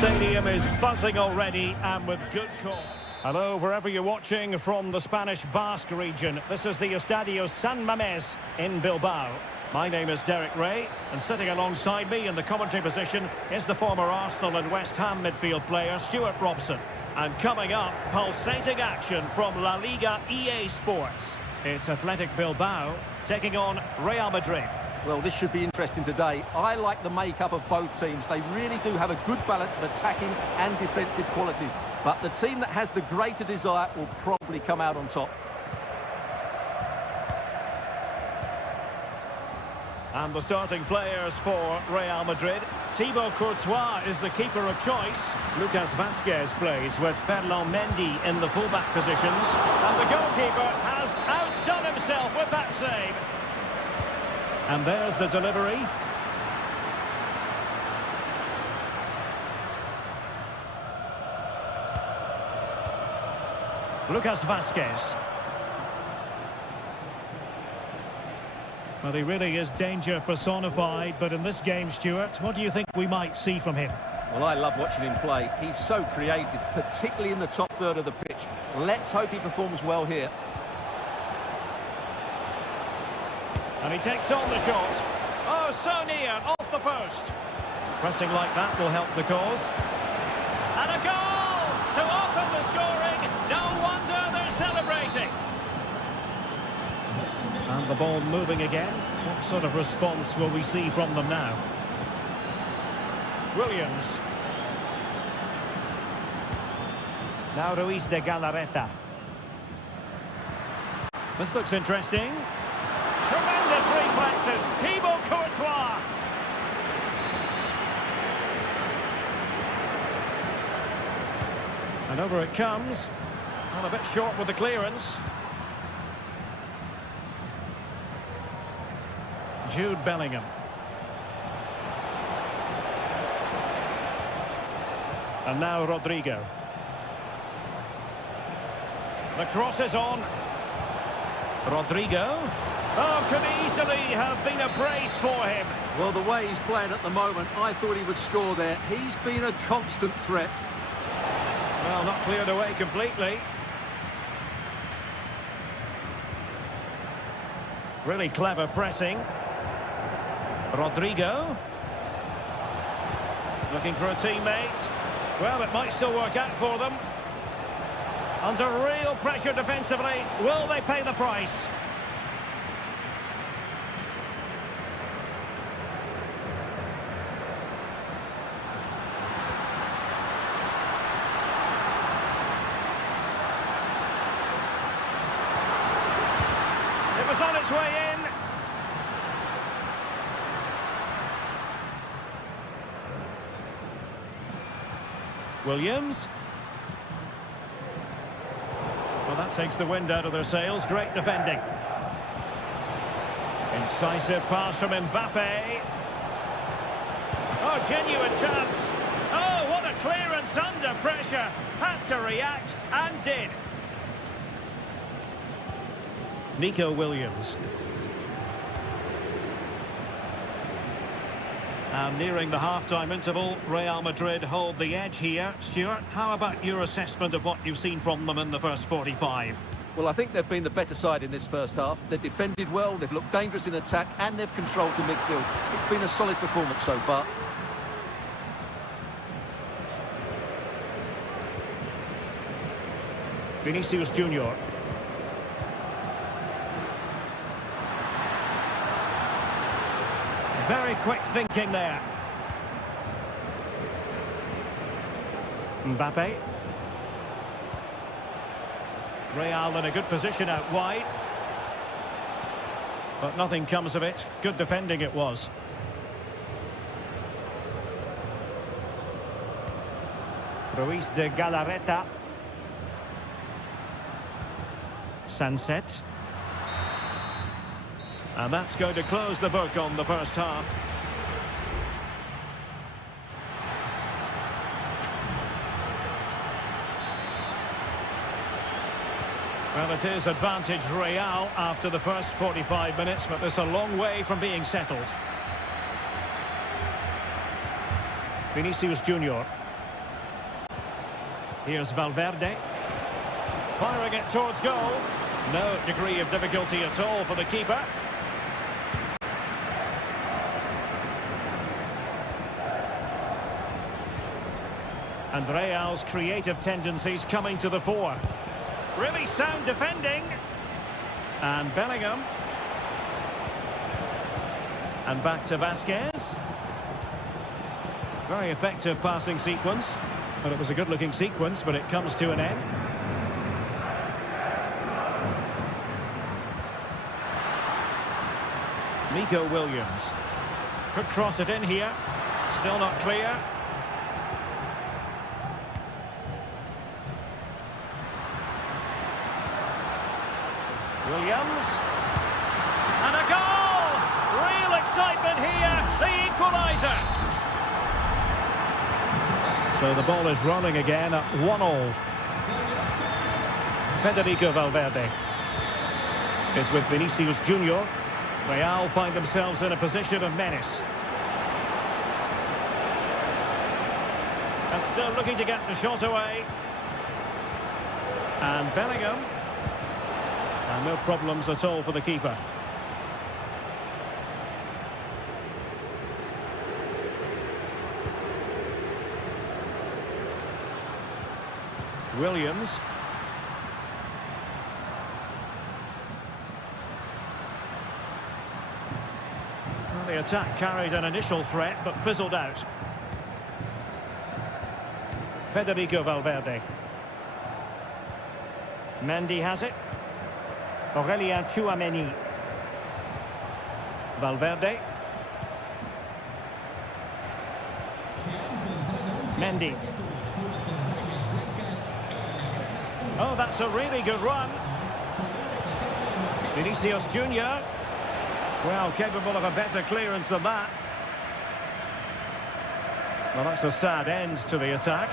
stadium is buzzing already and with good call. Hello, wherever you're watching from the Spanish Basque region. This is the Estadio San Mamés in Bilbao. My name is Derek Ray, and sitting alongside me in the commentary position is the former Arsenal and West Ham midfield player Stuart Robson. And coming up, pulsating action from La Liga EA Sports. It's Athletic Bilbao taking on Real Madrid. Well, this should be interesting today. I like the makeup of both teams. They really do have a good balance of attacking and defensive qualities. But the team that has the greater desire will probably come out on top. And the starting players for Real Madrid. Thibaut Courtois is the keeper of choice. Lucas Vazquez plays with Ferland Mendy in the fullback positions. And the goalkeeper has outdone himself with that save. And there's the delivery. Lucas Vazquez. Well, he really is danger personified, but in this game, Stuart, what do you think we might see from him? Well, I love watching him play. He's so creative, particularly in the top third of the pitch. Let's hope he performs well here. And he takes on the shot. Oh, so near, off the post. Pressing like that will help the cause. And a goal to open the scoring. No wonder they're celebrating. And the ball moving again. What sort of response will we see from them now? Williams. Now Ruiz de Galarreta. This looks interesting. Tremendous reflexes, Thibaut Courtois. And over it comes. And a bit short with the clearance. Jude Bellingham. And now Rodrigo. The cross is on. Rodrigo. Oh, could easily have been a brace for him. Well, the way he's playing at the moment, I thought he would score there. He's been a constant threat. Well, not cleared away completely. Really clever pressing. Rodrigo. Looking for a teammate. Well, it might still work out for them. Under real pressure defensively. Will they pay the price? It was on its way in. Williams. Well, that takes the wind out of their sails. Great defending. Incisive pass from Mbappe. Oh, genuine chance. Oh, what a clearance under pressure. Had to react and did. Nico Williams. And nearing the half-time interval, Real Madrid hold the edge here. Stuart, how about your assessment of what you've seen from them in the first 45? Well, I think they've been the better side in this first half. They've defended well, they've looked dangerous in attack, and they've controlled the midfield. It's been a solid performance so far. Vinicius Junior. Very quick thinking there. Mbappe. Real in a good position out wide. But nothing comes of it. Good defending it was. Ruiz de Galarreta. Sunset. And that's going to close the book on the first half. Well, it is advantage Real after the first 45 minutes, but there's a long way from being settled. Vinicius Junior. Here's Valverde. Firing it towards goal. No degree of difficulty at all for the keeper. And Real's creative tendencies coming to the fore. Really sound defending. And Bellingham. And back to Vasquez. Very effective passing sequence. But it was a good-looking sequence, but it comes to an end. Nico Williams. Could cross it in here. Still not clear. Williams. And a goal! Real excitement here. The equaliser. So the ball is rolling again at 1-1. Federico Valverde is with Vinicius Junior. Real find themselves in a position of menace. And still looking to get the shot away. And Bellingham. And no problems at all for the keeper. Williams. Well, the attack carried an initial threat but fizzled out. Federico Valverde. Mendy has it. Aurelien Tchouameni. Valverde. Mendy. Oh, that's a really good run. Vinicius Junior. Well, capable of a better clearance than that. Well, that's a sad end to the attack.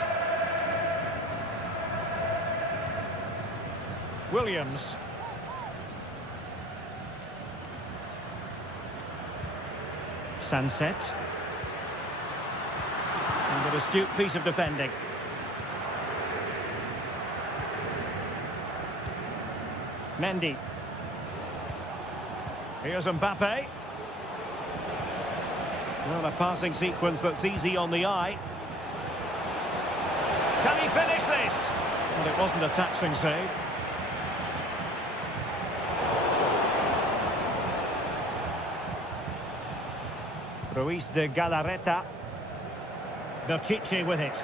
Williams. Sunset. And an astute piece of defending. Mendy. Here's Mbappe. Well, a passing sequence that's easy on the eye. Can he finish this? Well, it wasn't a taxing save. Ruiz de Galarreta. Berchiche with it.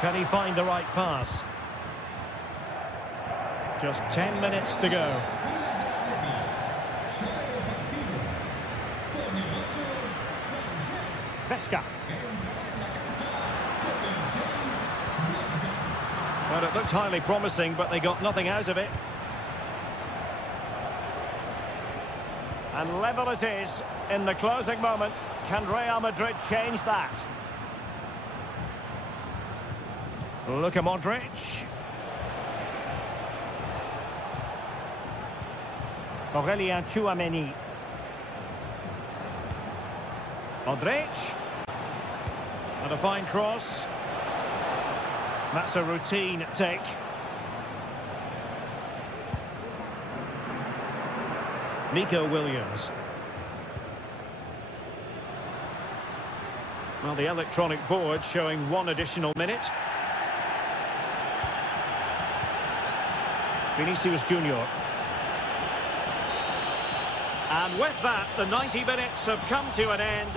Can he find the right pass? Just 10 minutes to go. Vesca. Well, it looked highly promising, but they got nothing out of it. And level it is in the closing moments. Can Real Madrid change that? Luka Modric. Aurelien Tchouameni. Modric. And a fine cross. That's a routine take. Nico Williams. Well, the electronic board showing 1 additional minute. Vinicius Junior. And with that, the 90 minutes have come to an end.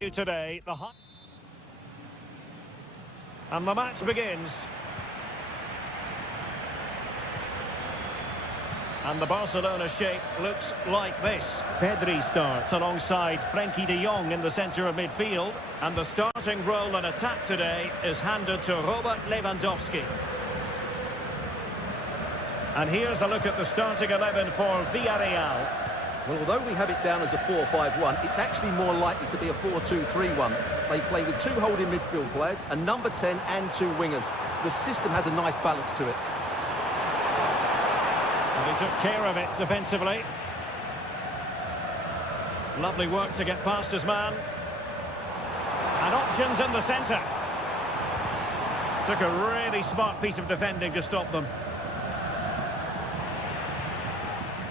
you today. And the match begins. And the Barcelona shape looks like this. Pedri starts alongside Frenkie de Jong in the centre of midfield. And the starting role in attack today is handed to Robert Lewandowski. And here's a look at the starting 11 for Villarreal. Well, although we have it down as a 4-5-1, it's actually more likely to be a 4-2-3-1. They play with two holding midfield players, a number 10 and two wingers. The system has a nice balance to it. And he took care of it defensively. Lovely work to get past his man. And options in the centre. Took a really smart piece of defending to stop them.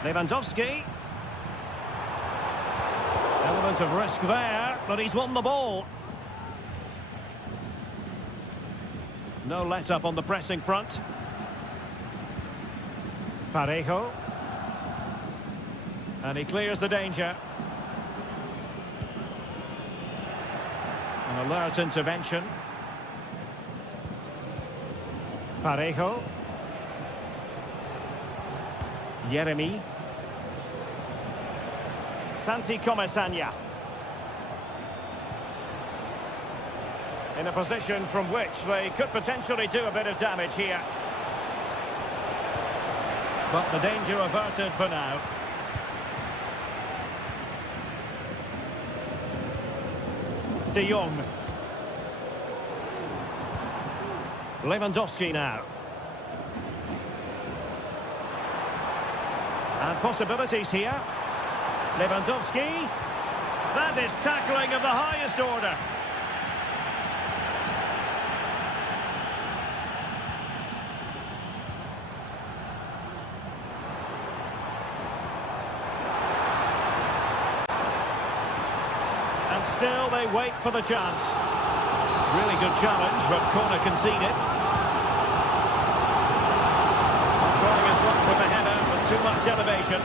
Lewandowski. Element of risk there, but he's won the ball. No let-up on the pressing front. Parejo. And he clears the danger. An alert intervention. Parejo. Yeremy. Santi Comesaña. In a position from which they could potentially do a bit of damage here. But the danger averted for now. De Jong. Lewandowski now. And possibilities here. Lewandowski. That is tackling of the highest order. And still they wait for the chance. Really good challenge, but corner conceded. Trying his luck with the header with too much elevation.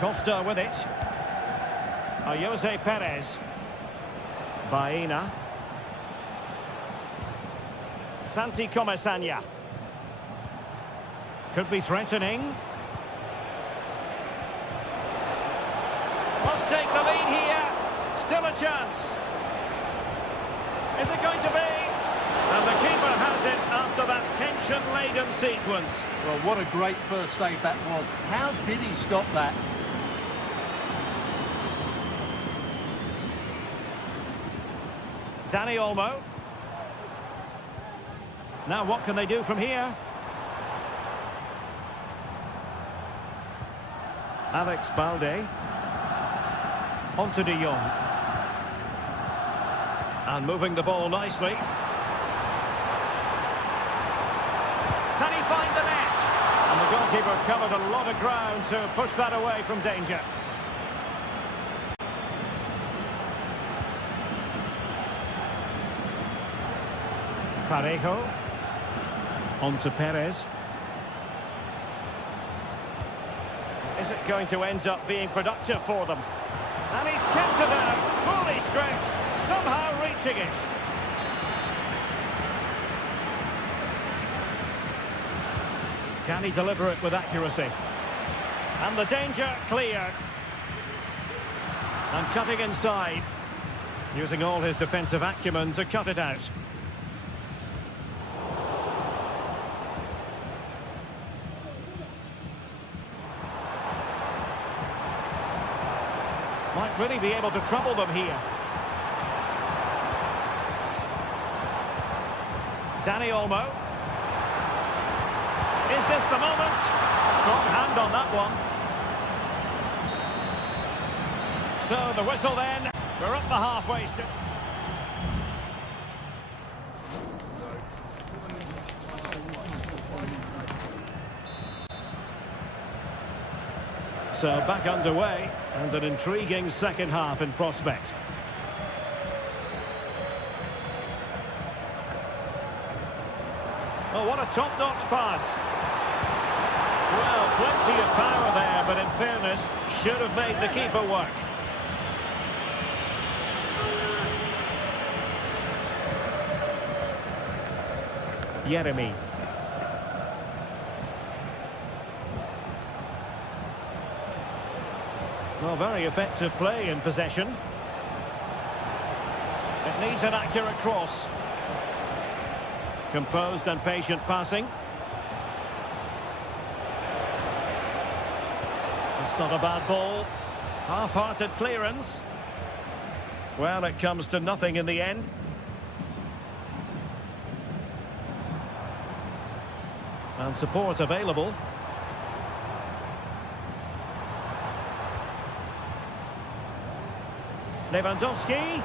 Costa with it. Jose Perez. Baena. Santi Comesaña. Could be threatening. Must take the lead here. Still a chance. Is it going to be? And the keeper has it after that tension-laden sequence. Well, what a great first save that was. How did he stop that? Dani Olmo. Now what can they do from here? Alex Balde. On to De Jong. And moving the ball nicely. Can he find the net? And the goalkeeper covered a lot of ground to push that away from danger. Parejo. On to Perez. Is it going to end up being productive for them? And he's kept it out, fully stretched, somehow reaching it. Can he deliver it with accuracy? And the danger cleared. And cutting inside. Using all his defensive acumen to cut it out. Might really be able to trouble them here. Dani Olmo. Is this the moment? Strong hand on that one. So the whistle then. We're up the halfway strip. So back underway, and an intriguing second half in prospect. Oh, Oh, what a top-notch pass. Well, plenty of power there, but in fairness, should have made the keeper work. Jeremy. Well, very effective play in possession. It needs an accurate cross. Composed and patient passing. It's not a bad ball. Half-hearted clearance. Well, it comes to nothing in the end. And support available. Lewandowski.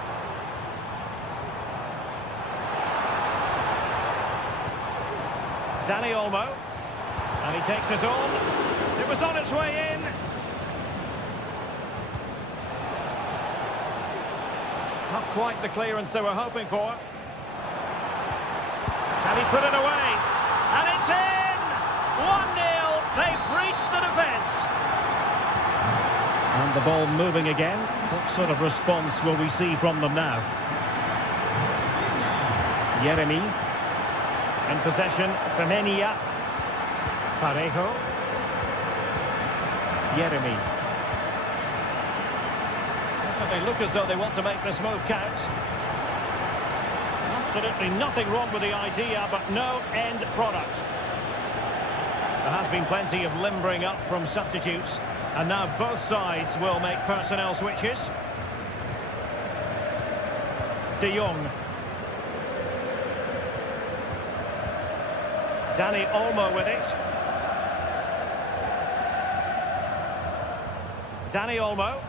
Dani Olmo. And he takes it on. It was on its way in. Not quite the clearance they were hoping for. Can he put it away? And it's in! 1-0. They've breached the defence. And the ball moving again. What sort of response will we see from them now? Jeremy. In possession, Femenia. Parejo. Jeremy. They look as though they want to make this move count. Absolutely nothing wrong with the idea, but no end product. There has been plenty of limbering up from substitutes, and now both sides will make personnel switches. De Jong. Dani Olmo with it. Dani Olmo.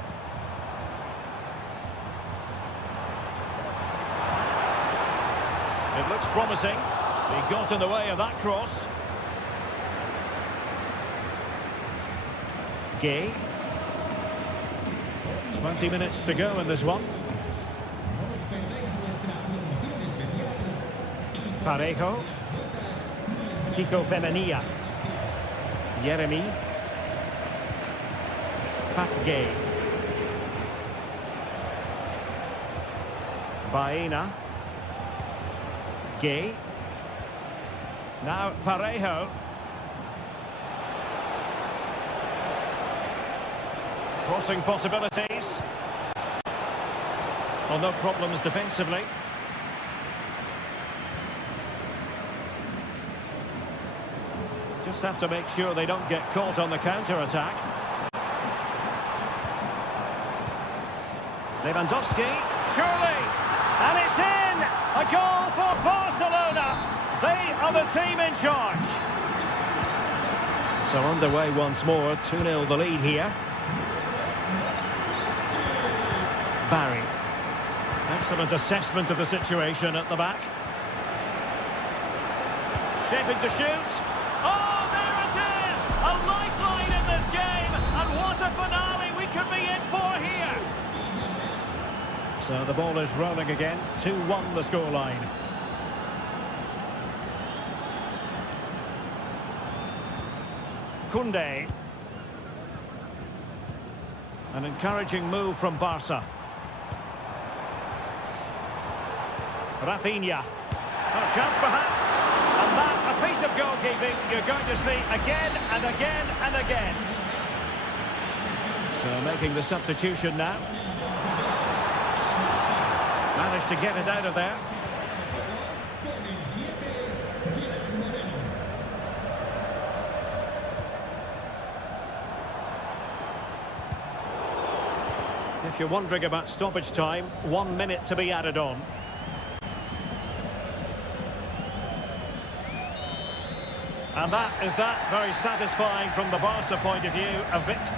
It looks promising. He got in the way of that cross. Gay. 20 minutes to go in this one. Parejo. Kiko Femenia. Jeremy. Pak Gay. Baena. Gay. Now Parejo. Crossing possibilities. Well, no problems defensively. Just have to make sure they don't get caught on the counter-attack. Lewandowski, surely, and it's in! A goal for Barcelona! They are the team in charge. So underway once more, 2-0 the lead here. Barry. Excellent assessment of the situation at the back. Shaping to shoot. Oh, there it is! A lifeline in this game, and what a finale we could be in for here! So the ball is rolling again, 2-1 the scoreline. Koundé. An encouraging move from Barca. Rafinha. A chance perhaps. And that, a piece of goalkeeping you're going to see again and again and again. So making the substitution now. Managed to get it out of there. If you're wondering about stoppage time, 1 minute to be added on. And that is that, very satisfying from the Barca point of view, a victory.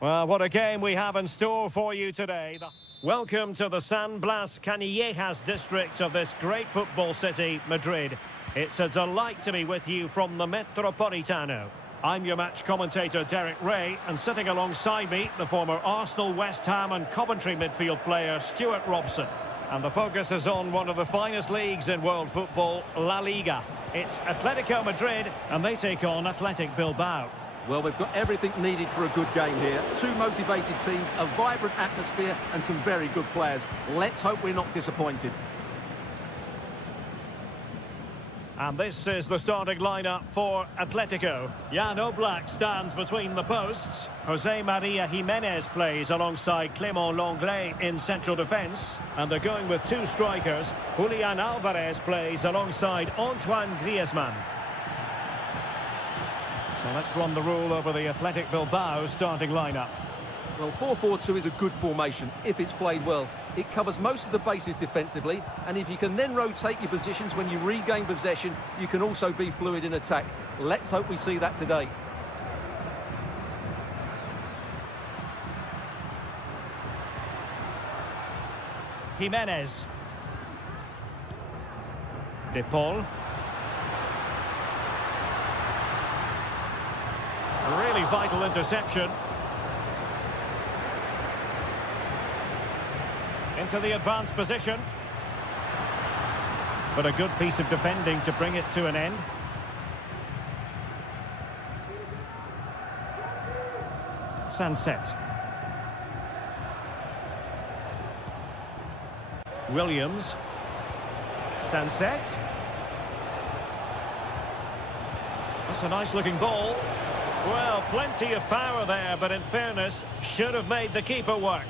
Well, what a game we have in store for you today. Welcome to the San Blas Canillejas district of this great football city, Madrid. It's a delight to be with you from the Metropolitano. I'm your match commentator, Derek Ray, and sitting alongside me, the former Arsenal, West Ham and Coventry midfield player, Stuart Robson. And the focus is on one of the finest leagues in world football, La Liga. It's Atletico Madrid, and they take on Athletic Bilbao. Well, we've got everything needed for a good game here. Two motivated teams, a vibrant atmosphere and some very good players. Let's hope we're not disappointed. And this is the starting lineup for Atletico. Jan Oblak stands between the posts. Jose Maria Jimenez plays alongside Clément Lenglet in central defence. And they're going with two strikers. Julian Alvarez plays alongside Antoine Griezmann. Well, let's run the rule over the Athletic Bilbao starting lineup. Well, 4-4-2 is a good formation if it's played well. It covers most of the bases defensively, and if you can then rotate your positions when you regain possession, you can also be fluid in attack. Let's hope we see that today. Jimenez. De Paul. A really vital interception. Into the advanced position. But a good piece of defending to bring it to an end. Sunset. Williams. Sunset. That's a nice looking ball. Well, plenty of power there, but in fairness, should have made the keeper work.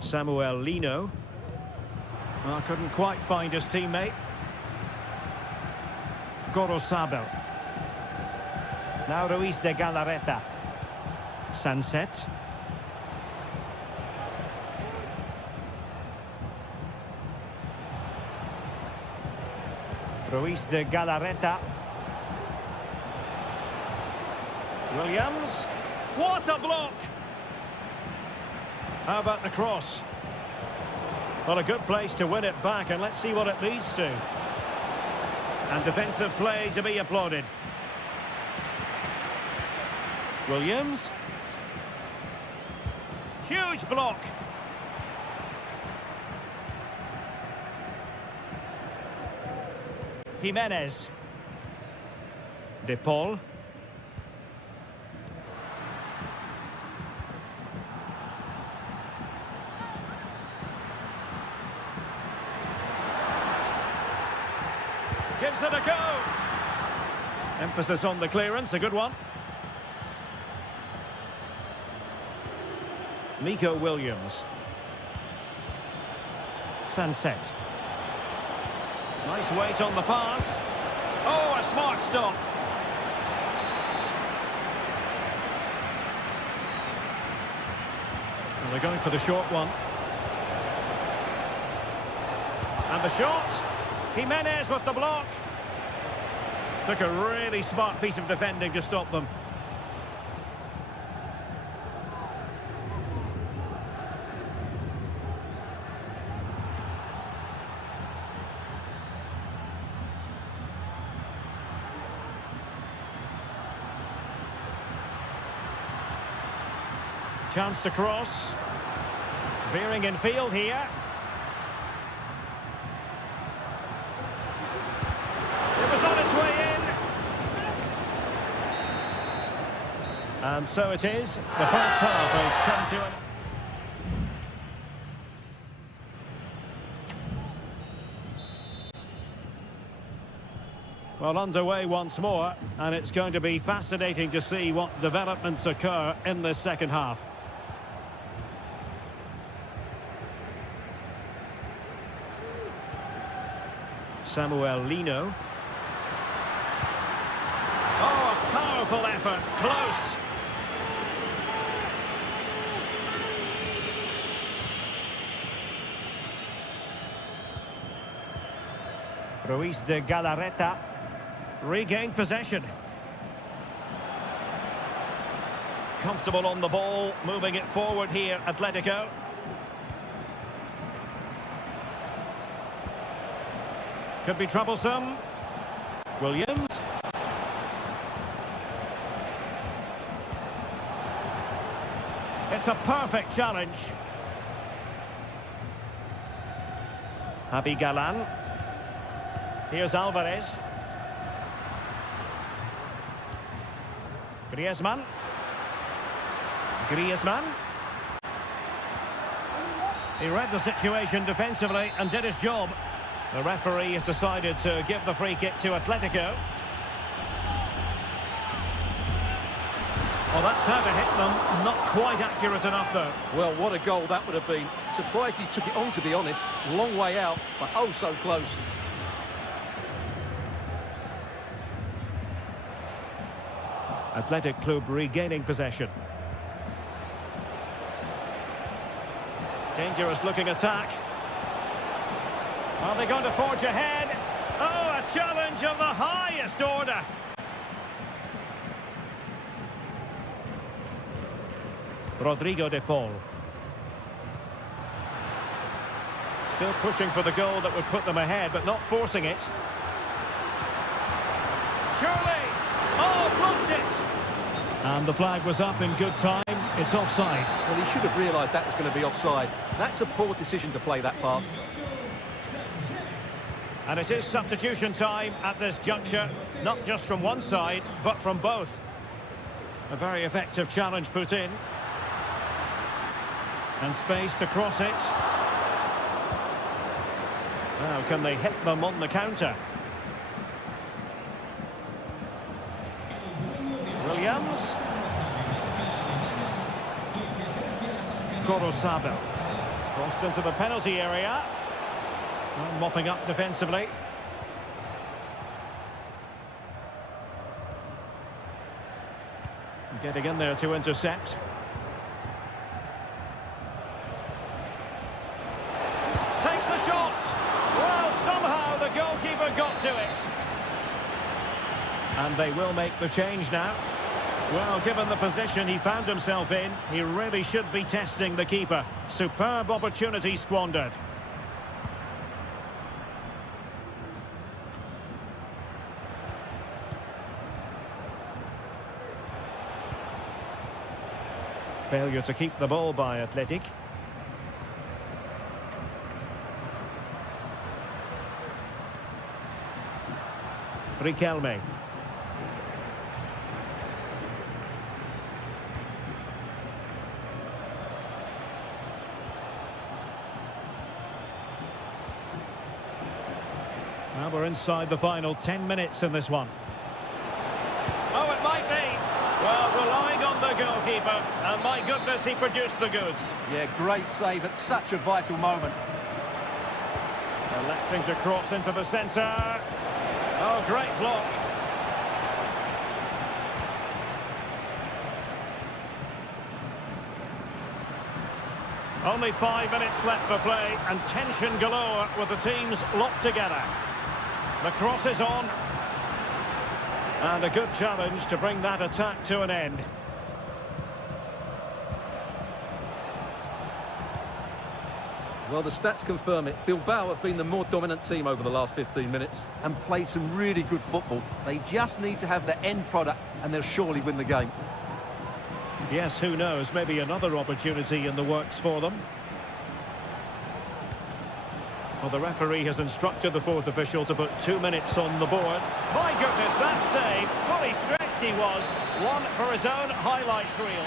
Samuel Lino. Well, couldn't quite find his teammate. Gorosabel. Now Ruiz de Galarreta. Sunset. Ruiz de Galarreta. Williams. What a block! How about the cross? Well, a good place to win it back, and let's see what it leads to. And defensive play to be applauded. Williams. Huge block. Jimenez. De Paul. Gives it a go. Emphasis on the clearance, a good one. Nico Williams. Sunset. Nice weight on the pass. Oh, a smart stop. And they're going for the short one. And the shot. Jimenez with the block. Took a really smart piece of defending to stop them. Chance to cross. Veering in field here. It was on its way in. And so it is. The first half has come to an... Well, underway once more, and it's going to be fascinating to see what developments occur in this second half. Samuel Lino. Oh, a powerful effort. Close. Ruiz de Galarreta regained possession. Comfortable on the ball, moving it forward here, Atletico. Could be troublesome. Williams. It's a perfect challenge. Javi Galan. Here's Alvarez. Griezmann. He read the situation defensively and did his job. The referee has decided to give the free kick to Atletico. Well, that's how to hit them. Not quite accurate enough, though. Well, what a goal that would have been. Surprised he took it on, to be honest. Long way out, but oh so close. Athletic Club regaining possession. Dangerous looking attack. Are they going to forge ahead? Oh, a challenge of the highest order. Rodrigo de Paul. Still pushing for the goal that would put them ahead, but not forcing it. Surely! Oh, blocked it! And the flag was up in good time. It's offside. Well, he should have realised that was going to be offside. That's a poor decision to play that pass. And it is substitution time at this juncture, not just from one side, but from both. A very effective challenge put in. And space to cross it. Now, can they hit them on the counter? Williams. Gorosabel. Crossed into the penalty area. And mopping up defensively. Getting in there to intercept. Takes the shot. Well, somehow the goalkeeper got to it. And they will make the change now. Well, given the position he found himself in, he really should be testing the keeper. Superb opportunity squandered. Failure to keep the ball by Athletic. Riquelme. Now we're inside the final 10 minutes in this one. Oh, it might be. Well, relying on the goalkeeper, and my goodness, he produced the goods. Yeah, great save at such a vital moment. Electing to cross into the centre. Oh, great block. Only 5 minutes left for play, and tension galore with the teams locked together. The cross is on. And a good challenge to bring that attack to an end. Well, the stats confirm it. Bilbao have been the more dominant team over the last 15 minutes and played some really good football. They just need to have the end product and they'll surely win the game. Yes, who knows? Maybe another opportunity in the works for them. Well, the referee has instructed the fourth official to put 2 minutes on the board. My goodness, that save! Fully stretched he was. One for his own highlights reel.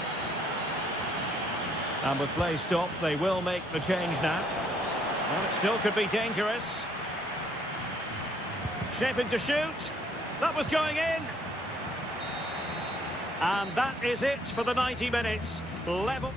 And with play stopped, they will make the change now. Well, it still could be dangerous. Shaping to shoot. That was going in. And that is it for the 90 minutes. Level.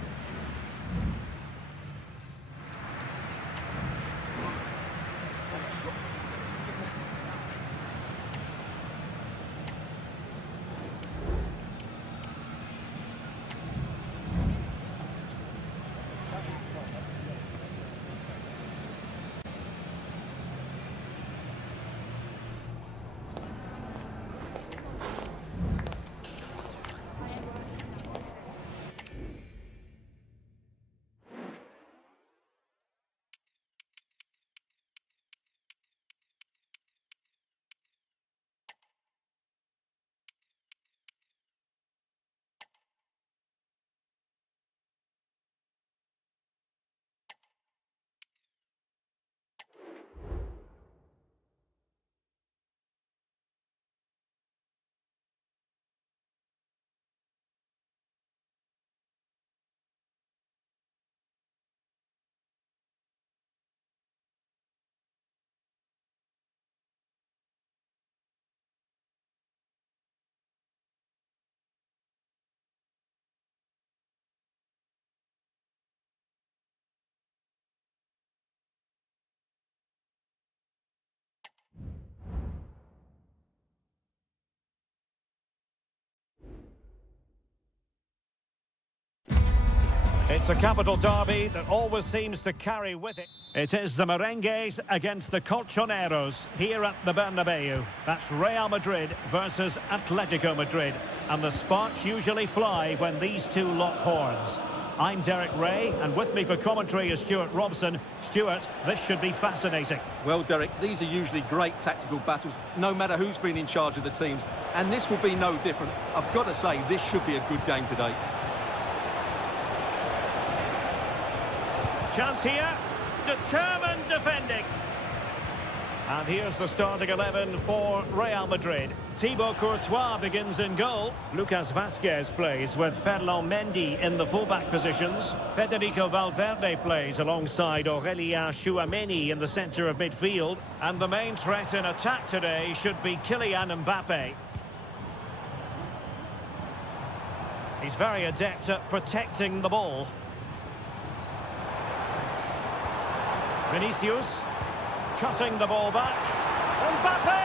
It's a capital derby that always seems to carry with it. It is the Merengues against the Colchoneros here at the Bernabeu. That's Real Madrid versus Atletico Madrid. And the sparks usually fly when these two lock horns. I'm Derek Ray, and with me for commentary is Stuart Robson. Stuart, this should be fascinating. Well, Derek, these are usually great tactical battles, no matter who's been in charge of the teams. And this will be no different. I've got to say, this should be a good game today. Chance here. Determined defending. And here's the starting 11 for Real Madrid. Thibaut Courtois begins in goal. Lucas Vazquez plays with Ferland Mendy in the fullback positions. Federico Valverde plays alongside Aurélien Tchouameni in the centre of midfield. And the main threat in attack today should be Kylian Mbappe. He's very adept at protecting the ball. Vinicius. Cutting the ball back. Mbappe!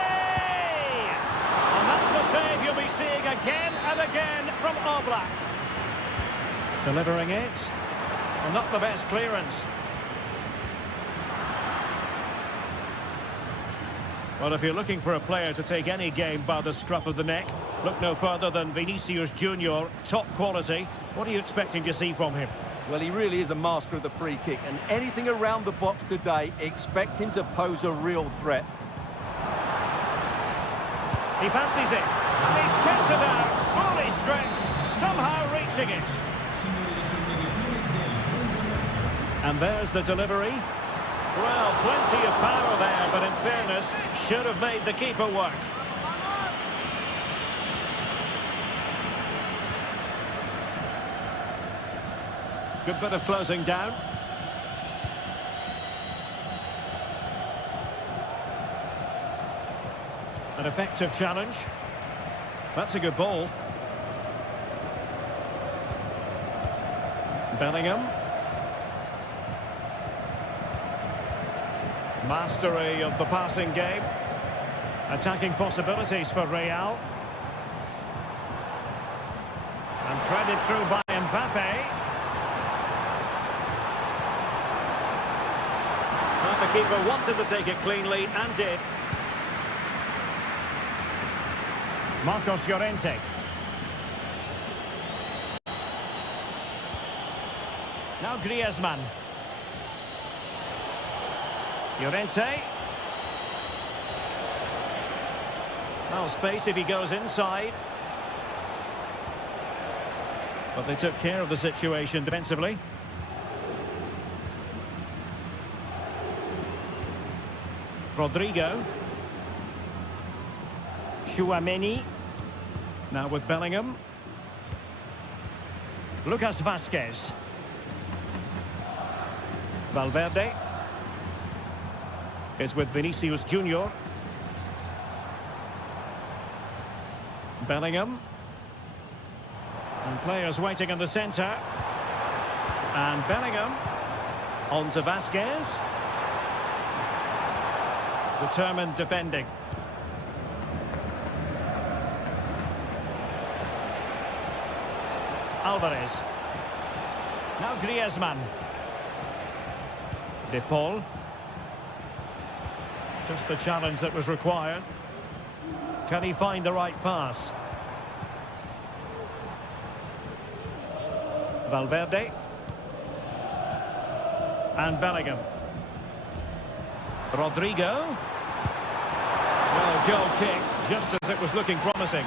And that's a save you'll be seeing again and again from Oblak. Delivering it. Well, not the best clearance. Well, if you're looking for a player to take any game by the scruff of the neck, look no further than Vinicius Junior. Top quality. What are you expecting to see from him? Well, he really is a master of the free kick, and anything around the box today, expect him to pose a real threat. He fancies it, and he's kept it out, fully stretched, somehow reaching it. And there's the delivery. Well, plenty of power there, but in fairness, should have made the keeper work. Good bit of closing down. An effective challenge. That's a good ball. Bellingham. Mastery of the passing game. Attacking possibilities for Real. And threaded through by Mbappe. The keeper wanted to take it cleanly and did. Marcos Llorente. Now Griezmann. Llorente. Now space if he goes inside. But they took care of the situation defensively. Rodrigo. Tchouameni. Now with Bellingham. Lucas Vazquez. Valverde. Is with Vinicius Junior. Bellingham. And players waiting in the centre. And Bellingham. On to Vazquez. Determined defending. Alvarez. Now Griezmann. De Paul. Just the challenge that was required. Can he find the right pass? Valverde. And Bellingham. Rodrigo. Well, goal kick, just as it was looking promising.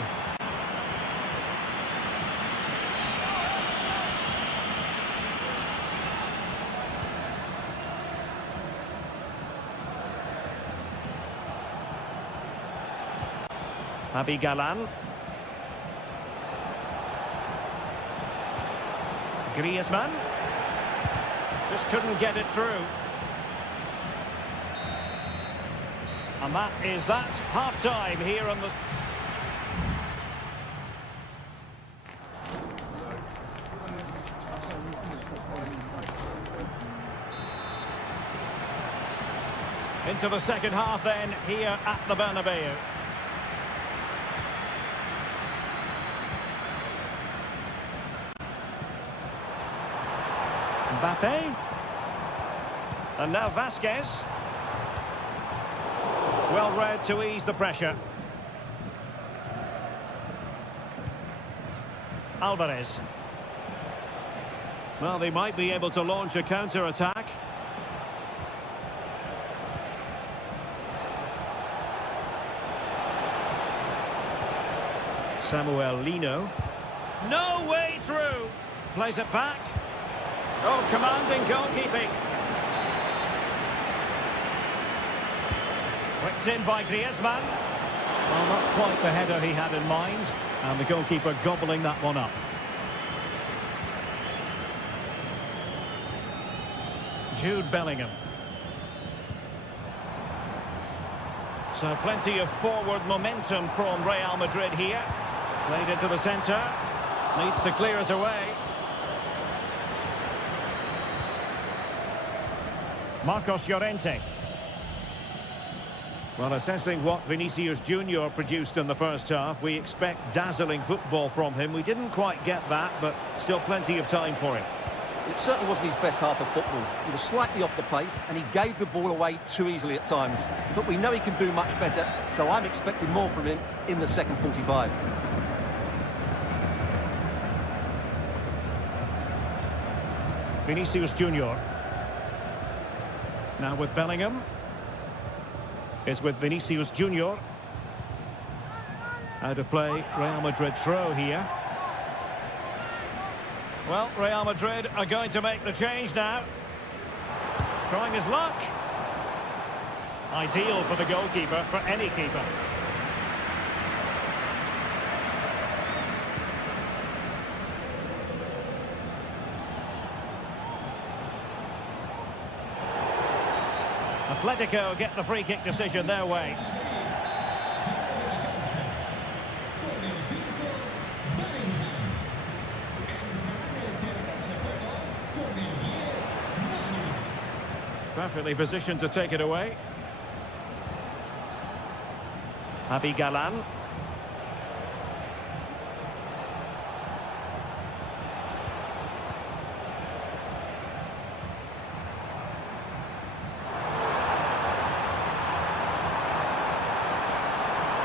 Javi Galan. Griezmann. Just couldn't get it through. And that is that. Half-time here on the... Into the second half then, here at the Bernabeu. Mbappe. And now Vasquez. Well read to ease the pressure. Alvarez. Well, they might be able to launch a counter-attack. Samuel Lino. No way through. Plays it back. Oh, commanding goalkeeping. Whipped in by Griezmann. Well, not quite the header he had in mind. And the goalkeeper gobbling that one up. Jude Bellingham. So plenty of forward momentum from Real Madrid here. Played into the centre. Needs to clear it away. Marcos Llorente. Well, assessing what Vinicius Junior produced in the first half, we expect dazzling football from him. We didn't quite get that, but still plenty of time for him. It certainly wasn't his best half of football. He was slightly off the pace and he gave the ball away too easily at times. But we know he can do much better, so I'm expecting more from him in the second 45. Vinicius Junior. Now with Bellingham. Is with Vinicius Junior. Out of play, Real Madrid throw here. Well, Real Madrid are going to make the change now. Trying his luck. Ideal for the goalkeeper, for any keeper. Atletico get the free kick decision their way. Perfectly positioned to take it away. Javi Galan.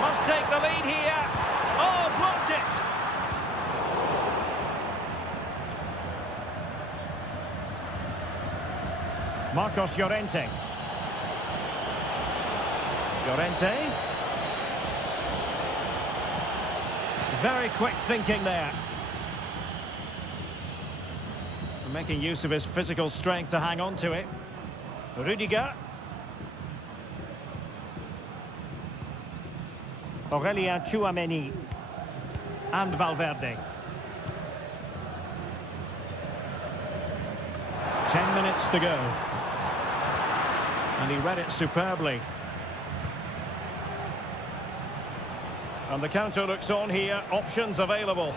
Must take the lead here. Oh, blocked it. Marcos Llorente. Llorente. Very quick thinking there. Making use of his physical strength to hang on to it. Rudiger. Aurelien Tchouameni. And Valverde. 10 minutes to go. And he read it superbly. And the counter looks on here. Options available.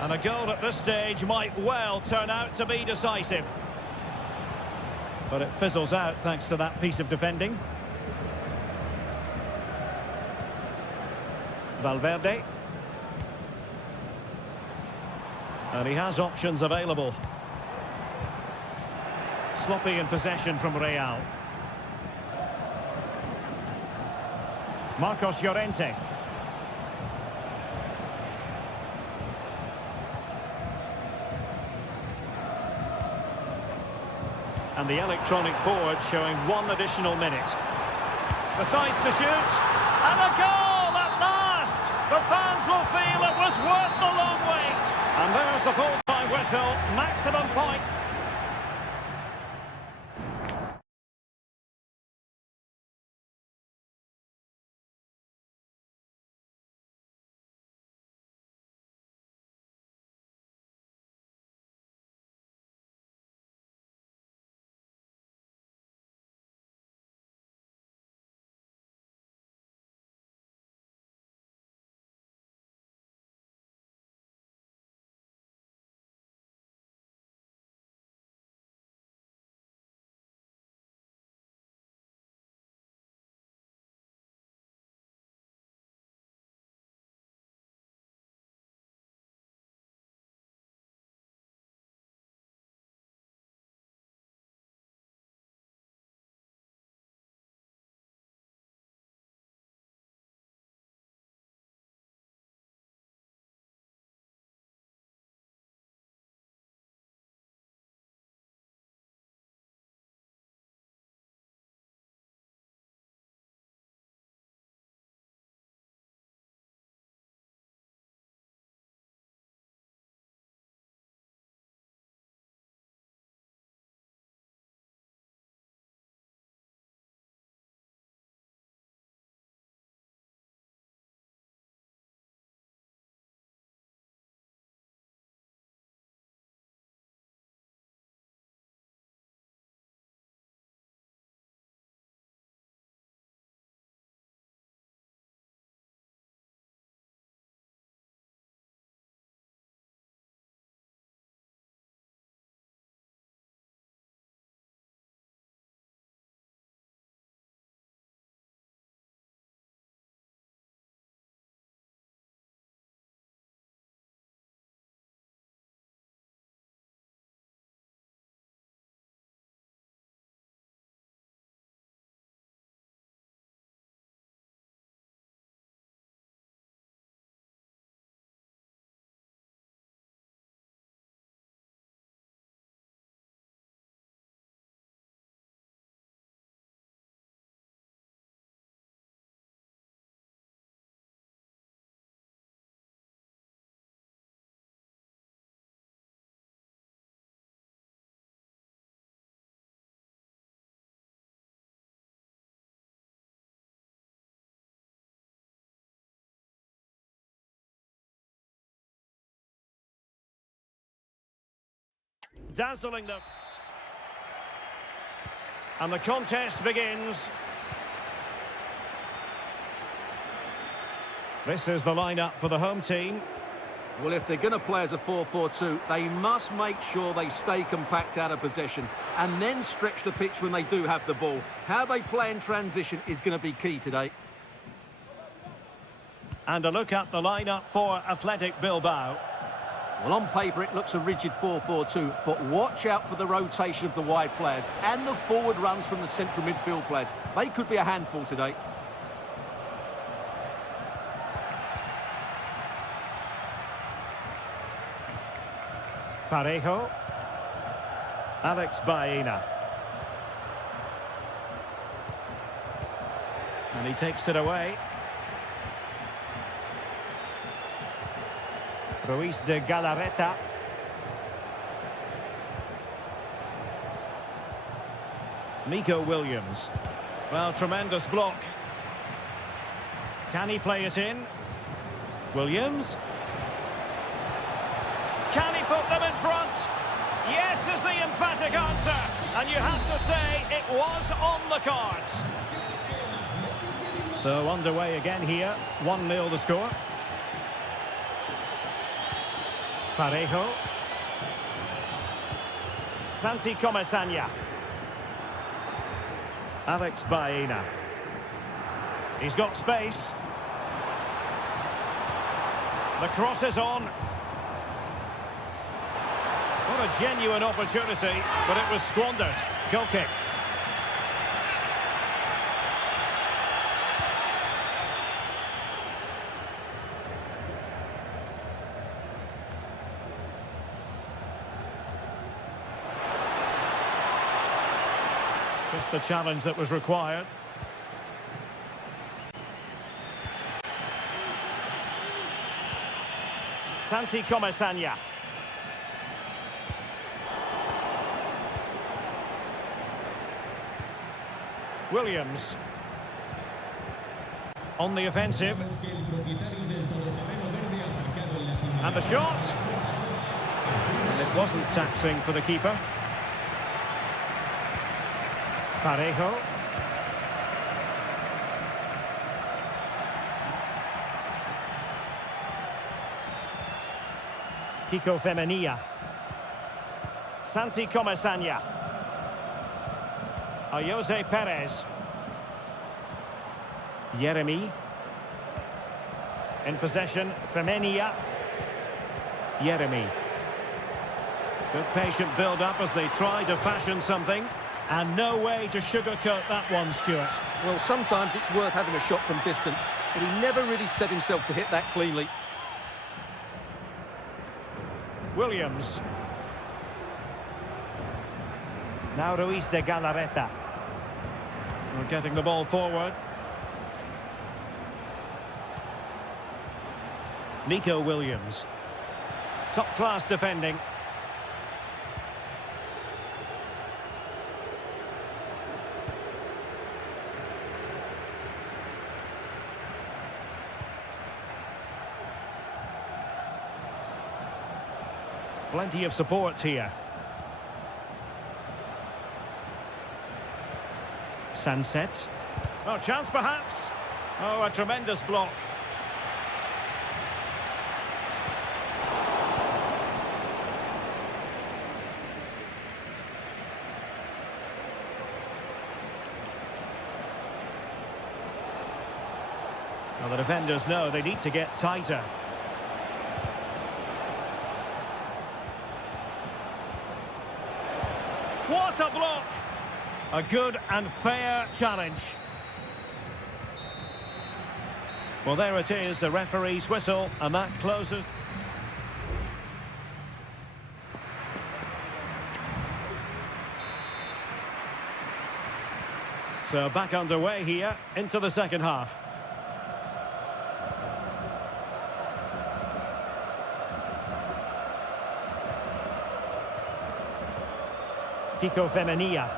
And a goal at this stage might well turn out to be decisive. But it fizzles out thanks to that piece of defending. Valverde. And he has options available. Sloppy in possession from Real. Marcos Llorente. And the electronic board showing one additional minute. Decides to shoot. And a goal at last! The fans will feel it was worth the long wait. And there's the full-time whistle. Maximum point. dazzling them. And the contest begins. This is the lineup for the home team. Well, if they're going to play as a 4-4-2, they must make sure they stay compact out of possession and then stretch the pitch when they do have the ball. How they play in transition is going to be key today. And a look at the lineup for Athletic Bilbao. Well, on paper, it looks a rigid 4-4-2, but watch out for the rotation of the wide players and the forward runs from the central midfield players. They could be a handful today. Parejo. Alex Baena. And he takes it away. Ruiz de Galarreta. Nico Williams. Well, tremendous block. Can he play it in? Williams. Can he put them in front? Yes is the emphatic answer. And you have to say it was on the cards. So underway again here. 1-0 the score. Parejo. Santi Comesaña. Alex Baena. He's got space. The cross is on. What a genuine opportunity, but it was squandered. Goal kick. Just the challenge that was required. Santi Comesaña. Williams. On the offensive. And the shot. And it wasn't taxing for the keeper. Parejo. Kiko Femenia. Santi Comesaña. Jose Perez. Yeremy. In possession, Femenia. Yeremy. Good patient build-up as they try to fashion something. And no way to sugarcoat that one, Stuart. Well, sometimes it's worth having a shot from distance, but he never really set himself to hit that cleanly. Williams. Now Ruiz de Galarreta. We're getting the ball forward. Nico Williams. Top-class defending. Plenty of support here. Sunset. Oh, chance perhaps. Oh, a tremendous block. Well, the defenders know they need to get tighter. What a block! A good and fair challenge. Well, there it is, the referee's whistle, and that closes. So back underway here, into the second half. Kiko Femenia.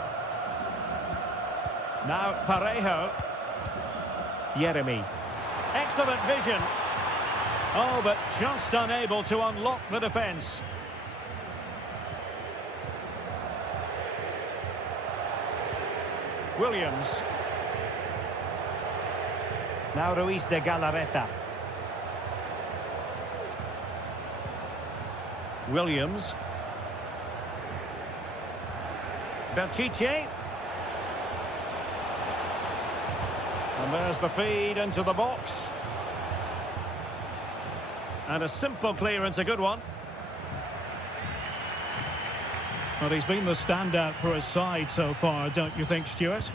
Now Parejo. Yeremy. Excellent vision. Oh, but just unable to unlock the defence. Williams. Now Ruiz de Galarreta. Williams. Pichetty. And there's the feed into the box. And a simple clearance, a good one. Well, he's been the standout for his side so far, don't you think, Stuart?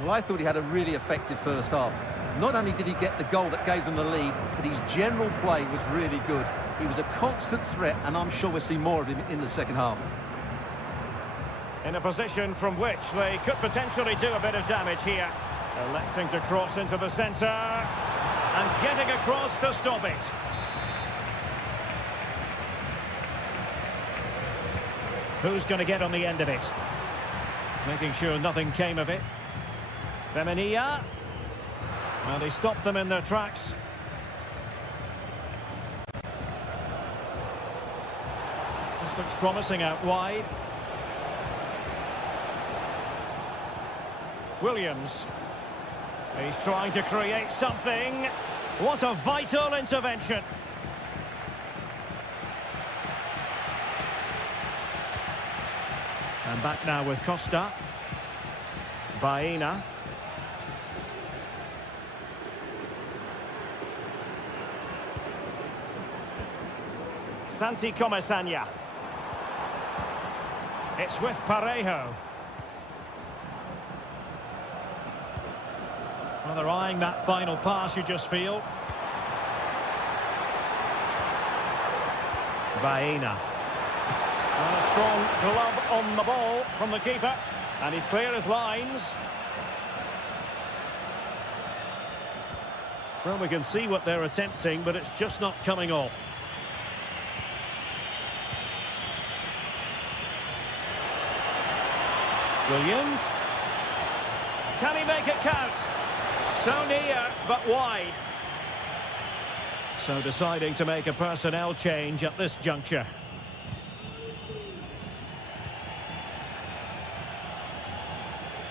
Well, I thought he had a really effective first half. Not only did he get the goal that gave them the lead, but his general play was really good. He was a constant threat, and I'm sure we'll see more of him in the second half. In a position from which they could potentially do a bit of damage here. Electing to cross into the centre, and getting across to stop it. Who's going to get on the end of it? Making sure nothing came of it. Femenia. Well, he stopped them in their tracks. This looks promising out wide. Williams. He's trying to create something. What a vital intervention. And back now with Costa. Baena. Santi Comesaña. It's with Parejo. Well, they're eyeing that final pass, you just feel. Baena. And a strong glove on the ball from the keeper. And he's clear as lines. Well, we can see what they're attempting, but it's just not coming off. Williams. Can he make it count? So near, but wide. So deciding to make a personnel change at this juncture.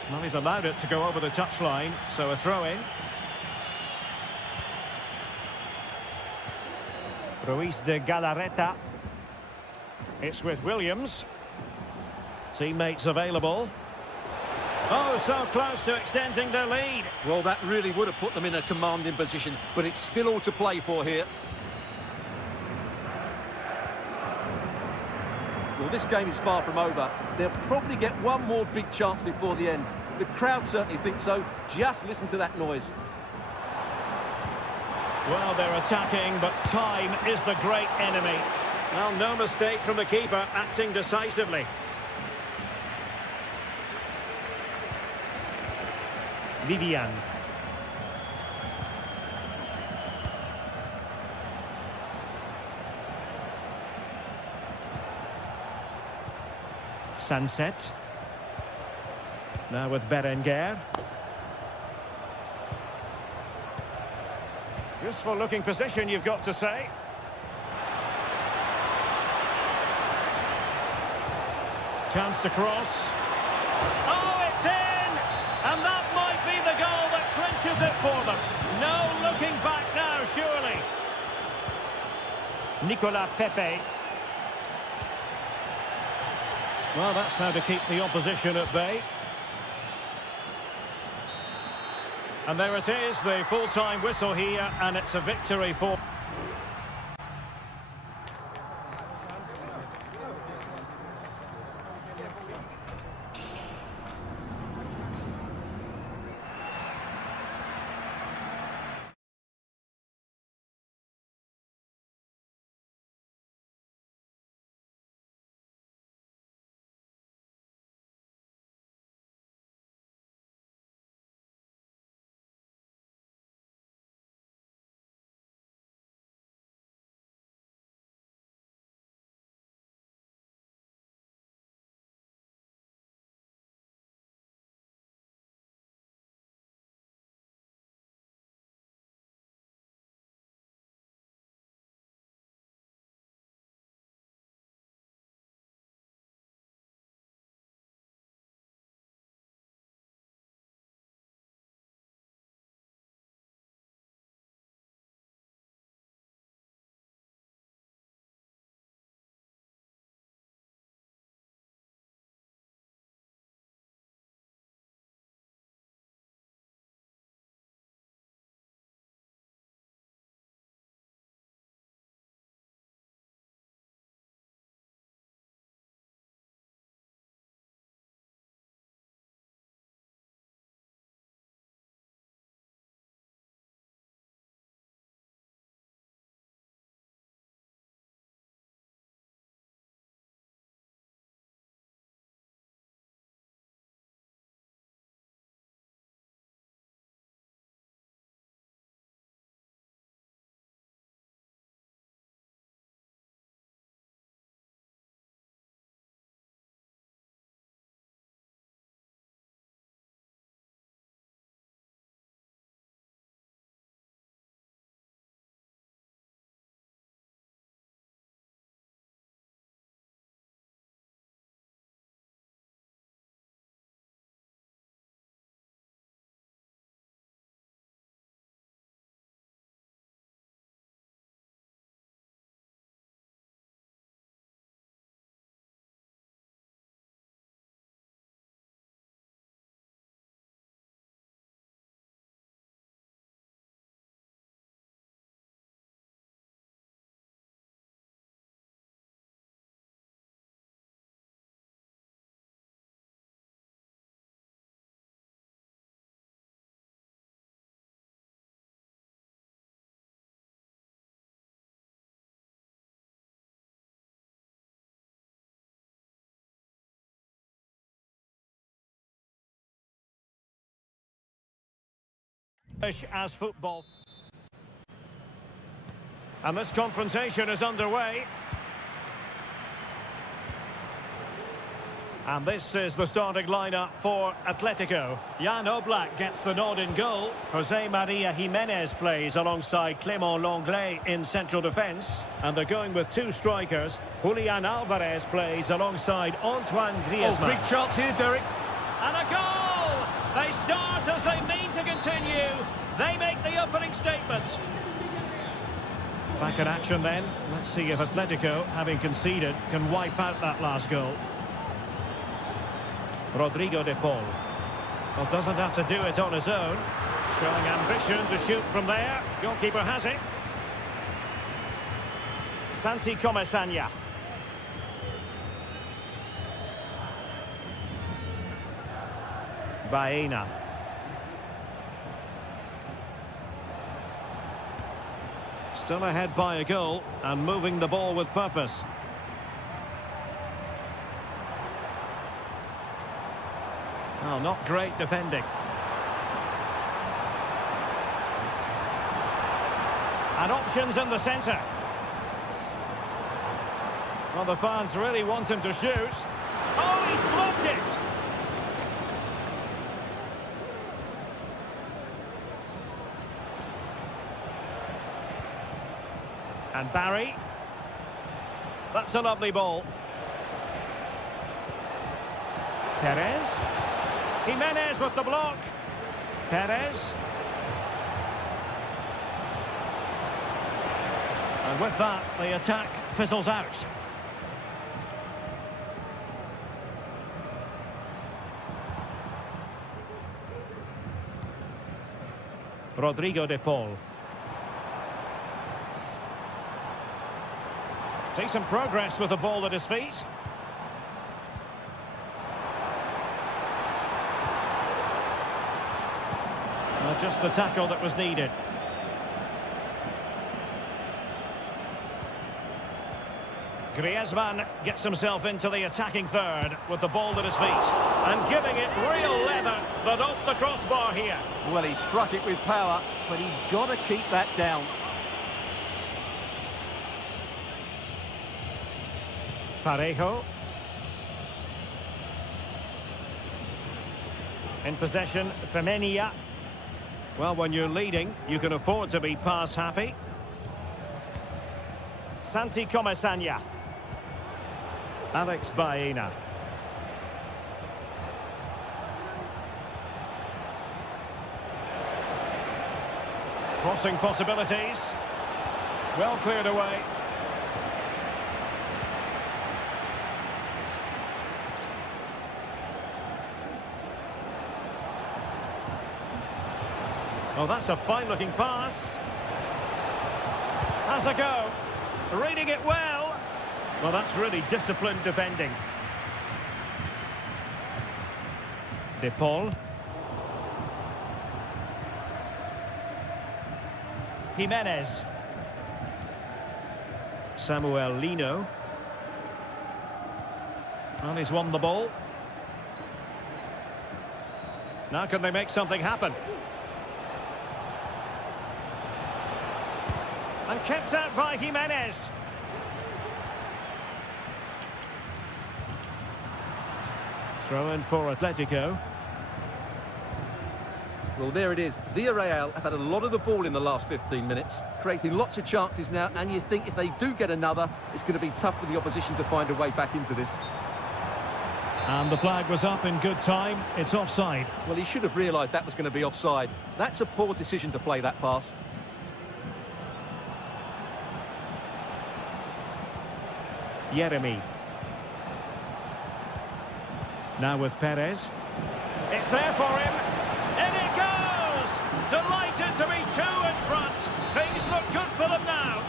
Well, he's allowed it to go over the touchline, so a throw-in. Ruiz de Galarreta. It's with Williams. Teammates available. Oh, so close to extending their lead. Well, that really would have put them in a commanding position, but it's still all to play for here. Well, this game is far from over. They'll probably get one more big chance before the end. The crowd certainly think so. Just listen to that noise. Well, they're attacking, but time is the great enemy. Well, no mistake from the keeper, acting decisively. Vivian. Sunset. Now with Berenguer. Useful looking position, you've got to say. Chance to cross. Oh, it's in! And that might be the goal that clinches it for them. No looking back now, surely. Nicolas Pepe. Well, that's how to keep the opposition at bay. And there it is, the full-time whistle here, and it's a victory for... As football. And this confrontation is underway. And this is the starting lineup for Atletico. Jan Oblak gets the nod in goal. Jose Maria Jimenez plays alongside Clément Lenglet in central defence. And they're going with two strikers. Julian Alvarez plays alongside Antoine Griezmann. Oh, big chance here, Derek. And a goal! They start as they mean to continue. They make the opening statement. Back in action then. Let's see if Atletico, having conceded, can wipe out that last goal. Rodrigo de Paul. Well, doesn't have to do it on his own. Showing ambition to shoot from there. Goalkeeper has it. Santi Comesaña. Baena. Still ahead by a goal and moving the ball with purpose. Well, not great defending. And options in the centre. Well, the fans really want him to shoot. Oh, he's blocked it! And Barry. That's a lovely ball. Perez. Jimenez with the block. Perez. And with that, the attack fizzles out. Rodrigo de Paul. Decent progress with the ball at his feet. Just the tackle that was needed. Griezmann gets himself into the attacking third with the ball at his feet. And giving it real leather, but off the crossbar here. Well, he struck it with power, but he's got to keep that down. Parejo. In possession, Femenia. Well, when you're leading, you can afford to be pass happy. Santi Comesaña. Alex Baena. Crossing possibilities. Well cleared away. Oh, that's a fine-looking pass. Has a go. Reading it well. Well, that's really disciplined defending. De Paul. Jimenez. Samuel Lino. And he's won the ball. Now can they make something happen? And kept out by Jimenez. Throw in for Atletico. Well, there it is. Villarreal have had a lot of the ball in the last 15 minutes, creating lots of chances now, and you think if they do get another, it's going to be tough for the opposition to find a way back into this. And the flag was up in good time. It's offside. Well, he should have realised that was going to be offside. That's a poor decision to play that pass. Yeremy. Now with Perez. It's there for him. In it goes! Delighted to be two in front. Things look good for them now.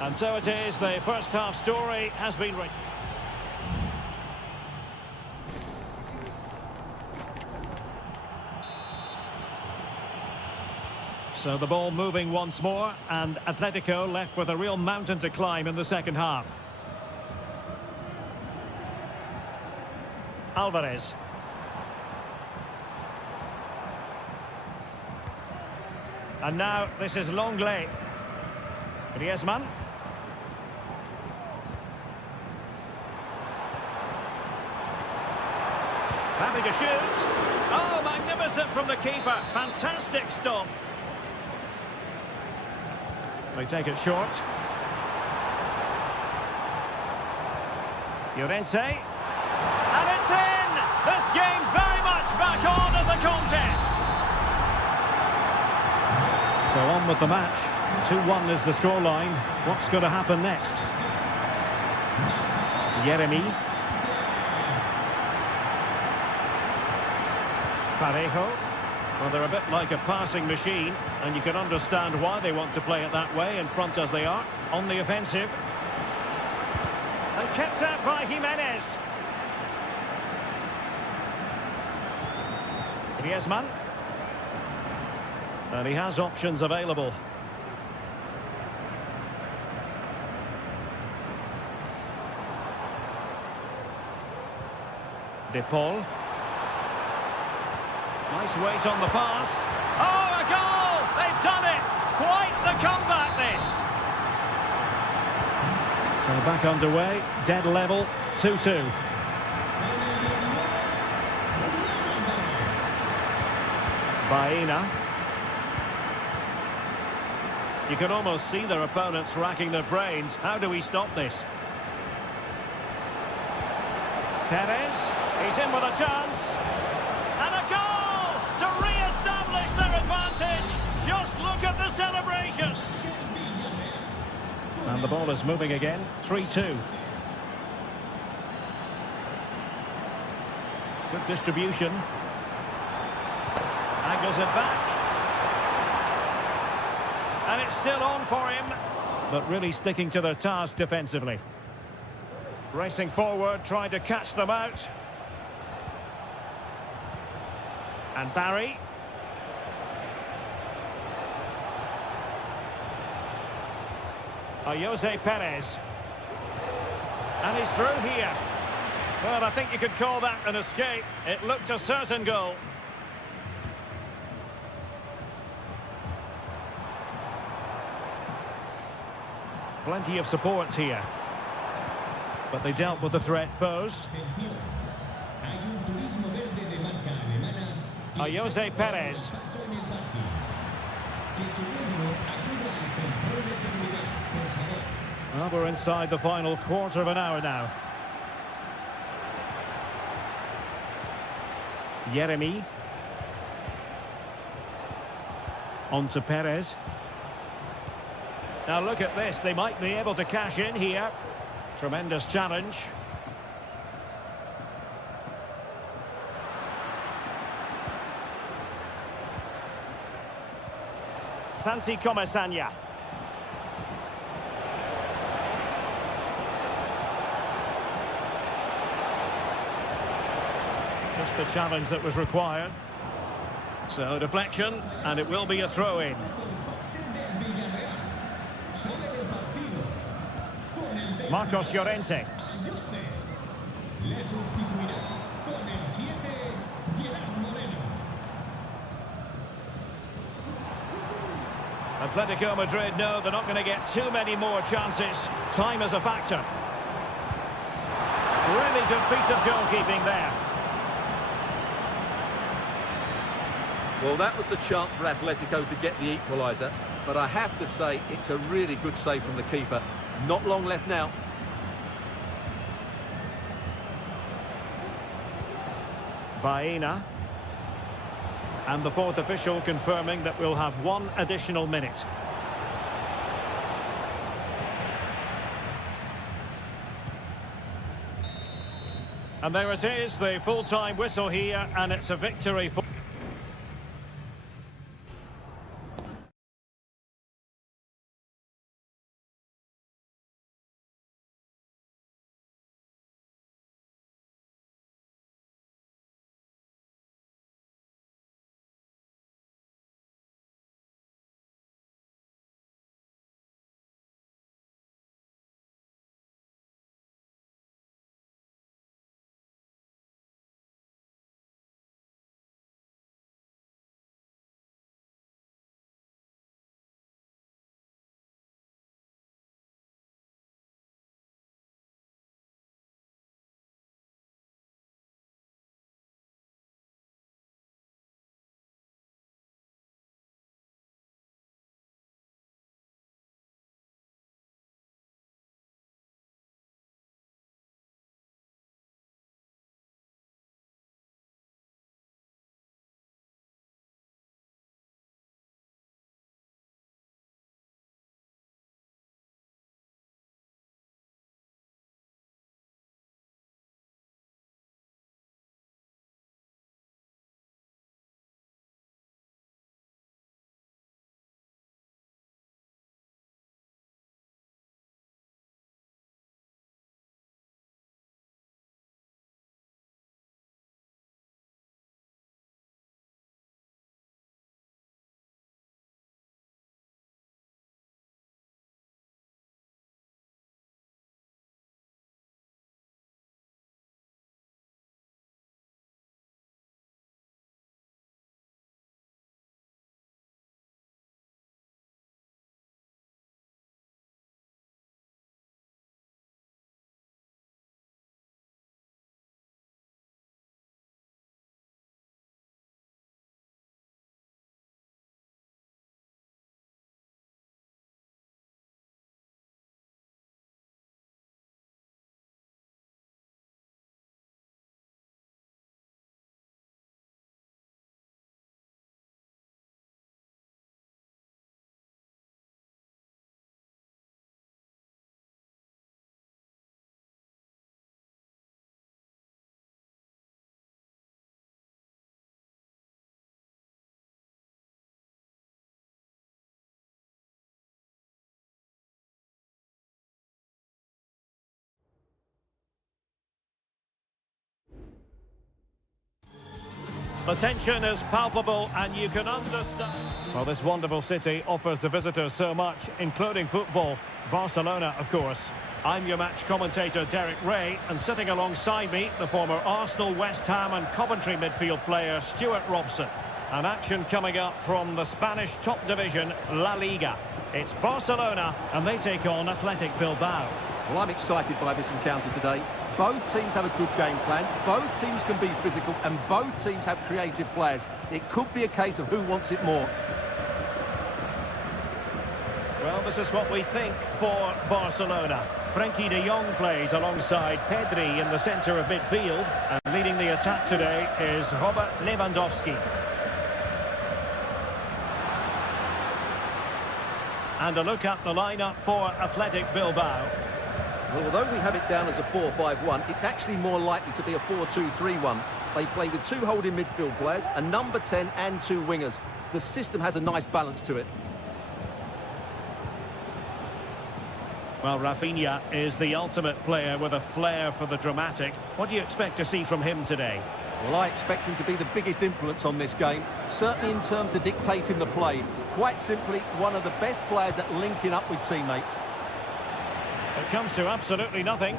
And so it is. The first half story has been written. So the ball moving once more, and Atletico left with a real mountain to climb in the second half. And now this is Longley. Griezmann. Having to shoot. Oh, magnificent from the keeper. Fantastic stop. They take it short. Llorente. And it's in! This game very much back on as a contest. So on with the match. 2-1 is the scoreline. What's going to happen next? Jeremy. Parejo. Well, they're a bit like a passing machine, and you can understand why they want to play it that way, in front as they are, on the offensive. And kept out by Jimenez. Griezmann. And he has options available. De Paul. Nice weight on the pass. Oh, a goal! They've done it! Quite the comeback, this! So back underway, dead level, 2-2. Baena. You can almost see their opponents racking their brains. How do we stop this? Perez, he's in with a chance. And a goal to re-establish their advantage. Just look at the celebrations. And the ball is moving again, 3-2. Good distribution. Angles it back. And it's still on for him. But really sticking to their task defensively. Racing forward, trying to catch them out. And Barry. Jose Perez. And he's through here. Well, I think you could call that an escape. It looked a certain goal. Plenty of support here. But they dealt with the threat posed. Jose Perez. Well, we're inside the final quarter of an hour now. Jeremy. On to Perez. Now look at this, they might be able to cash in here. Tremendous challenge. Santi Comesaña. Just the challenge that was required. So deflection, and it will be a throw-in. Marcos Llorente. Atletico Madrid know they're not going to get too many more chances. Time is a factor. Really good piece of goalkeeping there. Well, that was the chance for Atletico to get the equaliser, but I have to say it's a really good save from the keeper. Not long left now. Baena. And the fourth official confirming that we'll have one additional minute. And there it is, the full-time whistle here, and it's a victory for... The tension is palpable and you can understand. Well, this wonderful city offers the visitors so much, including football. Barcelona, of course. I'm your match commentator, Derek Ray, and sitting alongside me, the former Arsenal, West Ham and Coventry midfield player, Stuart Robson. An action coming up from the Spanish top division, La Liga. It's Barcelona, and they take on Athletic Bilbao. Well, I'm excited by this encounter today. Both teams have a good game plan, both teams can be physical, and both teams have creative players. It could be a case of who wants it more. Well, this is what we think for Barcelona. Frenkie de Jong plays alongside Pedri in the centre of midfield, and leading the attack today is Robert Lewandowski. And a look at the lineup for Athletic Bilbao. Well, although we have it down as a 4-5-1, it's actually more likely to be a 4-2-3-1. They play with two holding midfield players, a number 10 and two wingers. The system has a nice balance to it. Well, Rafinha is the ultimate player with a flair for the dramatic. What do you expect to see from him today? Well, I expect him to be the biggest influence on this game, certainly in terms of dictating the play. Quite simply, one of the best players at linking up with teammates. It comes to absolutely nothing.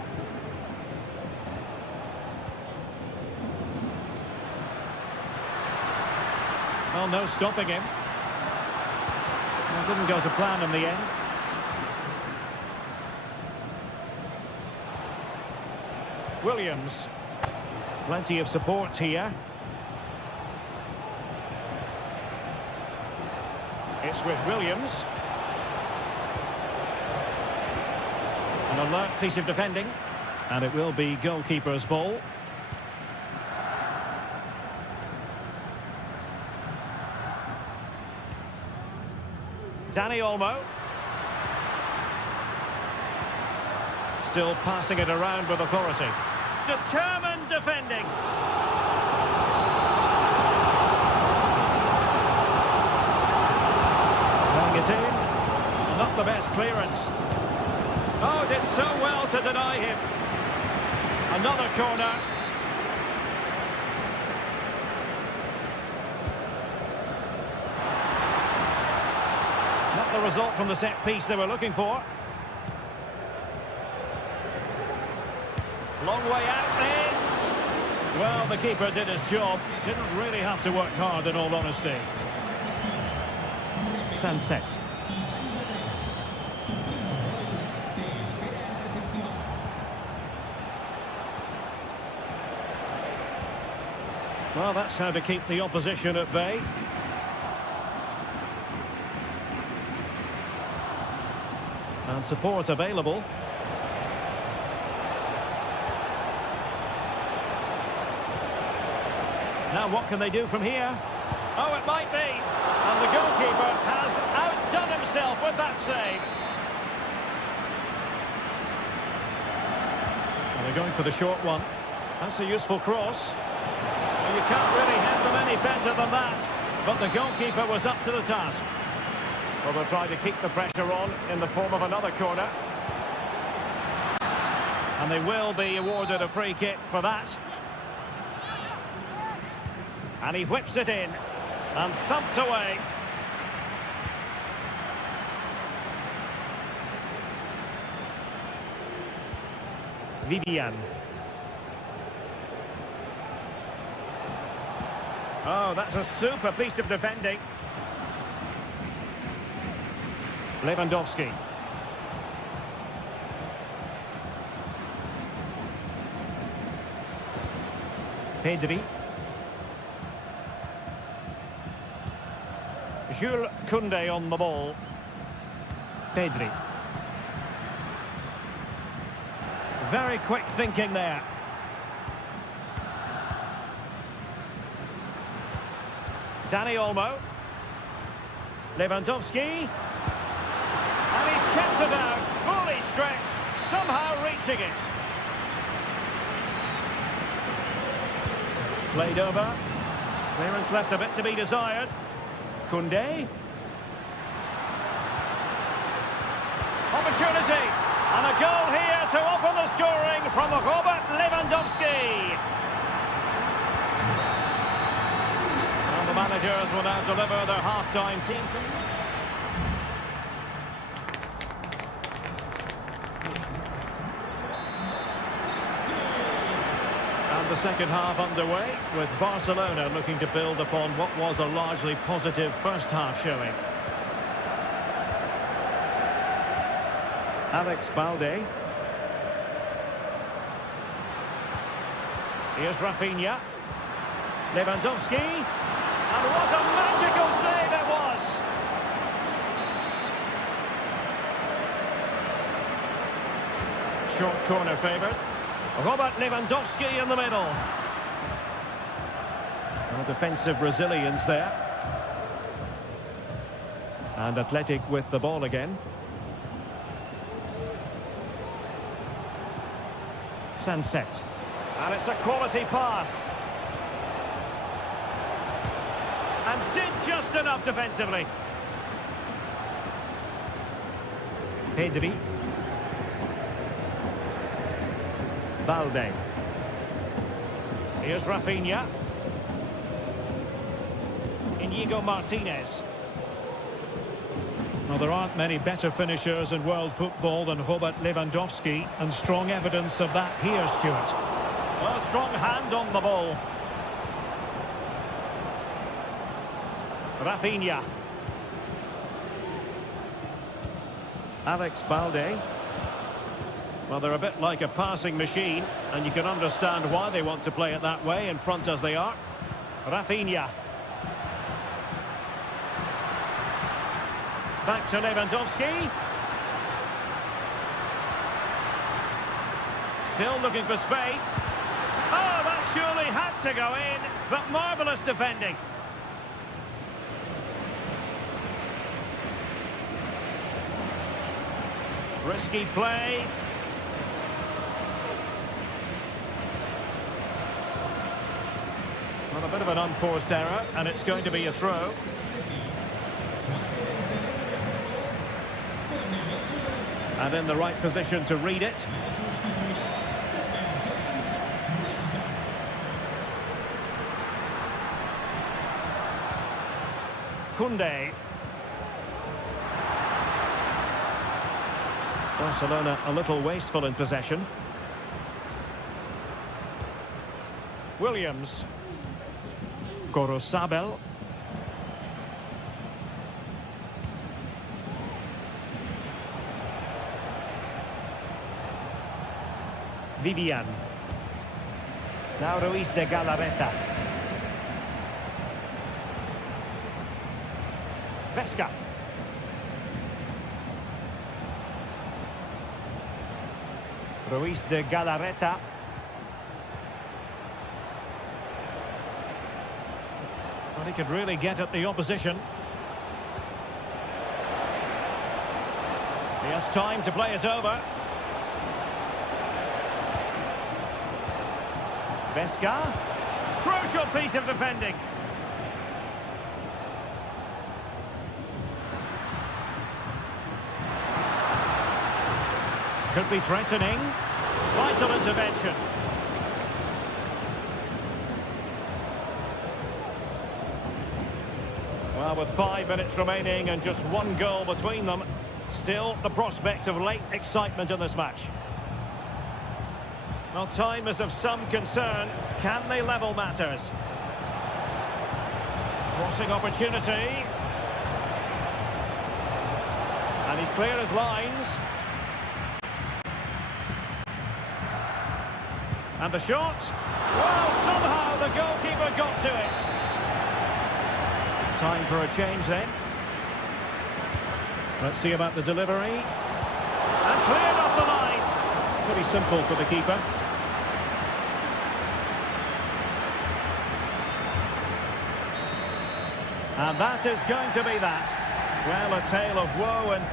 Well, no stopping him. Well, didn't go to plan in the end. Williams. Plenty of support here. It's with Williams. An alert piece of defending. And it will be goalkeeper's ball. Dani Olmo. Still passing it around with authority. Determined defending. Playing it in. Not the best clearance. Oh, did so well to deny him. Another corner. Not the result from the set piece they were looking for. Long way out this. Well, the keeper did his job. Didn't really have to work hard in all honesty. Sunset. Well, that's how to keep the opposition at bay. And support available. Now what can they do from here? Oh, it might be. And the goalkeeper has outdone himself with that save. And they're going for the short one. That's a useful cross. Well, you can't really hit them any better than that. But the goalkeeper was up to the task. Well, they'll try to keep the pressure on in the form of another corner. And they will be awarded a free kick for that. And he whips it in and thumped away. Vivian. Oh, that's a super piece of defending. Lewandowski. Pedri. Jules Koundé on the ball. Pedri. Very quick thinking there. Dani Olmo. Lewandowski. And he's kept it out, fully stretched, somehow reaching it. Played over. Clearance left a bit to be desired. Koundé. Opportunity. And a goal here to open the scoring from Robert Lewandowski. managers will now deliver their half-time team. And the second half underway, with Barcelona looking to build upon what was a largely positive first half showing. Alex Balde. Here's Rafinha. Lewandowski. And what a magical save it was! Short corner favoured. Robert Lewandowski in the middle. Well, defensive resilience there. And Athletic with the ball again. Sunset. And it's a quality pass. And did just enough defensively. Pedri. Balde. Here's Rafinha. Inigo Martinez. Well, there aren't many better finishers in world football than Robert Lewandowski, and strong evidence of that here, Stuart. Well, strong hand on the ball. Rafinha. Alex Balde. Well, they're a bit like a passing machine, and you can understand why they want to play it that way, in front as they are. Rafinha. Back to Lewandowski. Still looking for space. Oh, that surely had to go in, but marvellous defending. Risky play. Well, a bit of an unforced error, and it's going to be a throw. And in the right position to read it. Koundé. Barcelona a little wasteful in possession. Williams. Gorosabel. Vivian. Now Ruiz de Galarreta. Vesca. Ruiz de Galarreta. Well, he could really get at the opposition. He has time to play it over. Vesca. Crucial piece of defending. Could be threatening. Vital intervention. Well, with 5 minutes remaining and just one goal between them, still the prospect of late excitement in this match. Well, time is of some concern. Can they level matters? Crossing opportunity. And he's clear as lines. And the shot. Well, somehow the goalkeeper got to it. Time for a change then. Let's see about the delivery. And cleared off the line. Pretty simple for the keeper. And that is going to be that. Well, a tale of woe and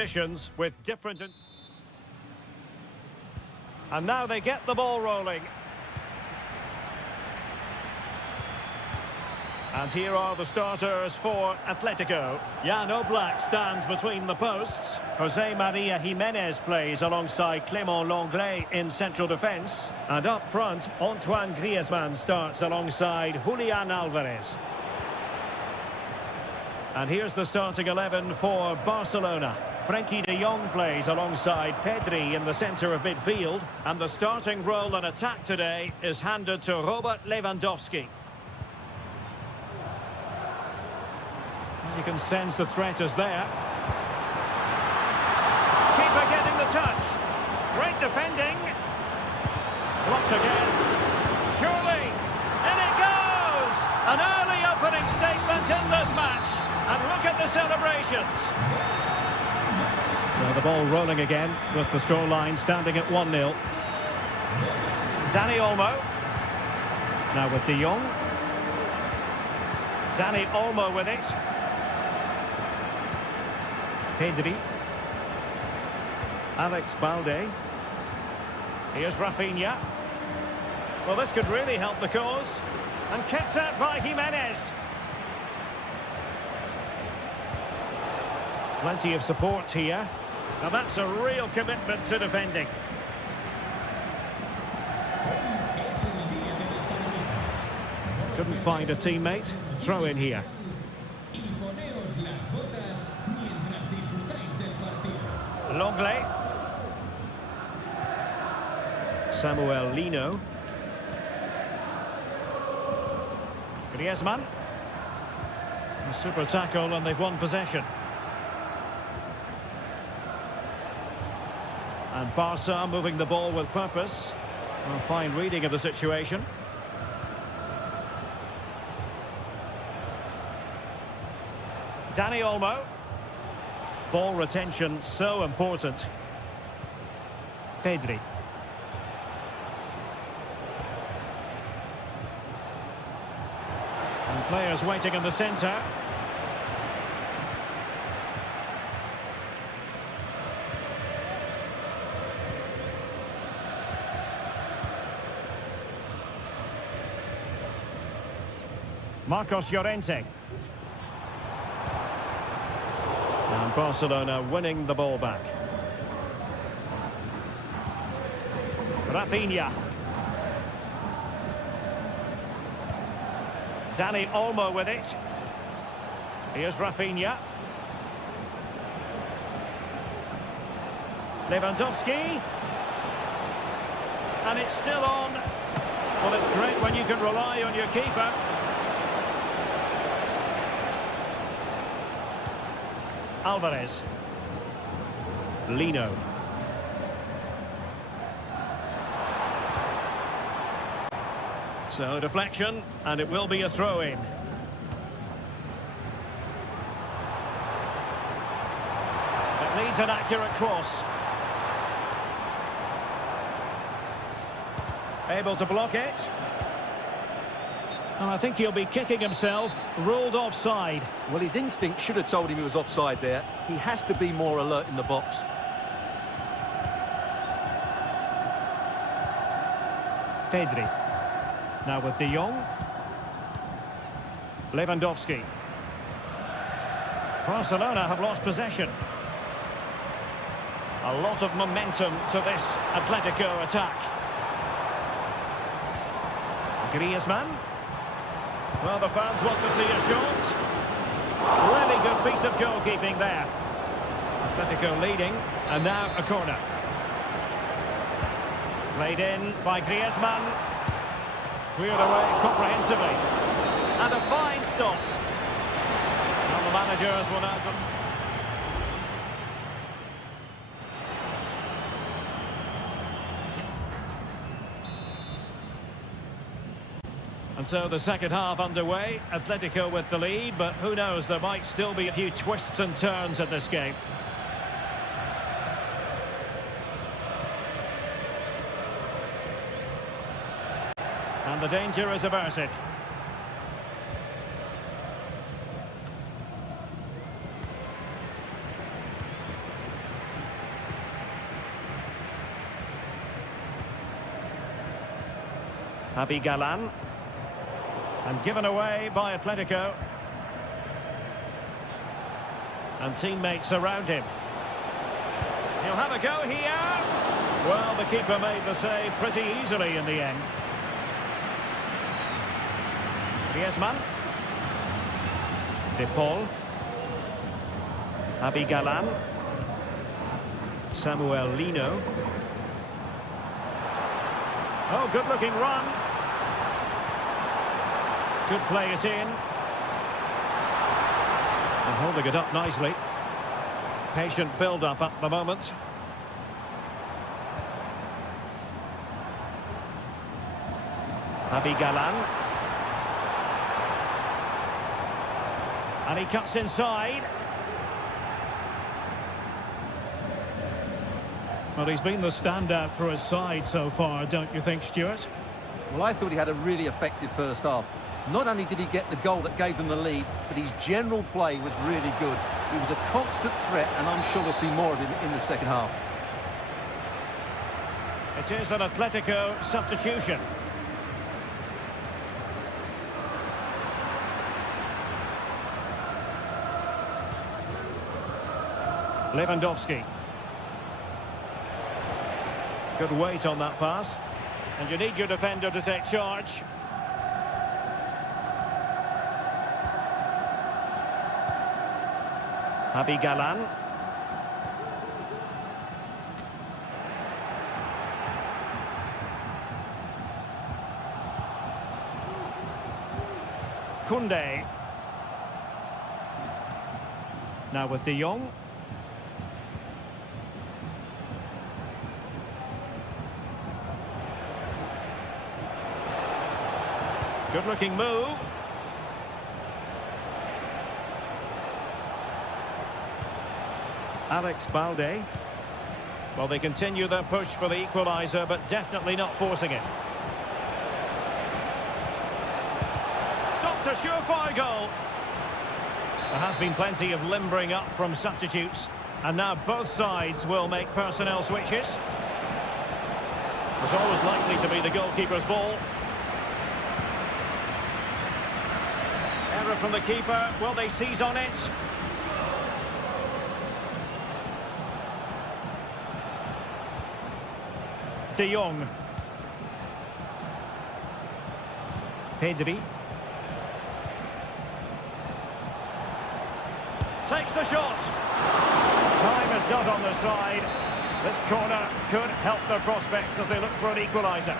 conditions with different... And now they get the ball rolling. And here are the starters for Atletico. Jan Oblak stands between the posts. Jose Maria Jimenez plays alongside Clément Lenglet in central defence. And up front, Antoine Griezmann starts alongside Julian Alvarez. And here's the starting 11 for Barcelona. Frenkie de Jong plays alongside Pedri in the centre of midfield. And the starting role in attack today is handed to Robert Lewandowski. You can sense the threat is there. Keeper getting the touch. Great defending. Blocked again. Surely. In it goes! An early opening statement in this match. And look at the celebrations. So the ball rolling again with the scoreline standing at 1-0. Dani Olmo. Now with de Jong. Dani Olmo with it. Pedri. Alex Balde. Here's Rafinha. Well, this could really help the cause. And kept out by Jimenez. Plenty of support here. Now that's a real commitment to defending. Couldn't find a teammate. Throw in here. Lenglet. Samuel Lino. Griezmann. A super tackle and they've won possession. And Barca moving the ball with purpose. A fine reading of the situation. Dani Olmo. Ball retention so important. Pedri. And players waiting in the centre. Marcos Llorente. And Barcelona winning the ball back. Rafinha. Dani Olmo with it. Here's Rafinha. Lewandowski. And it's still on. Well, it's great when you can rely on your keeper. Alvarez. Lino. So deflection, and it will be a throw-in. It needs an accurate cross. Able to block it. And I think he'll be kicking himself. Ruled offside. Well, his instinct should have told him he was offside there. He has to be more alert in the box. Pedri. Now with de Jong. Lewandowski. Barcelona have lost possession. A lot of momentum to this Atletico attack. Griezmann. Well, the fans want to see a shot. Really good piece of goalkeeping there. Atletico leading, and now a corner. Played in by Griezmann. Cleared away comprehensively. And a fine stop. Well, the managers will now... And so the second half underway. Atletico with the lead, but who knows, there might still be a few twists and turns in this game. And the danger is averted. Galan. And given away by Atletico. And teammates around him. He'll have a go here. Well, the keeper made the save pretty easily in the end. Griezmann. De Paul. Galan. Samuel Lino. Oh, good-looking run. Could play it in. And holding it up nicely. Patient build-up at the moment. Galan. And he cuts inside. Well, he's been the standout for his side so far, don't you think, Stuart? Well, I thought he had a really effective first half. Not only did he get the goal that gave them the lead, but his general play was really good. He was a constant threat, and I'm sure we'll see more of him in the second half. It is an Atletico substitution. Lewandowski. Good weight on that pass. And you need your defender to take charge. Galan. Koundé. Now with De Jong. Good-looking move. Alex Balde. Well, they continue their push for the equaliser, but definitely not forcing it. Stopped a surefire goal. There has been plenty of limbering up from substitutes, and now both sides will make personnel switches. It's always likely to be the goalkeeper's ball. Error from the keeper. Will they seize on it? De Jong. Pedri. Takes the shot. Time is not on the side. This corner could help their prospects as they look for an equaliser.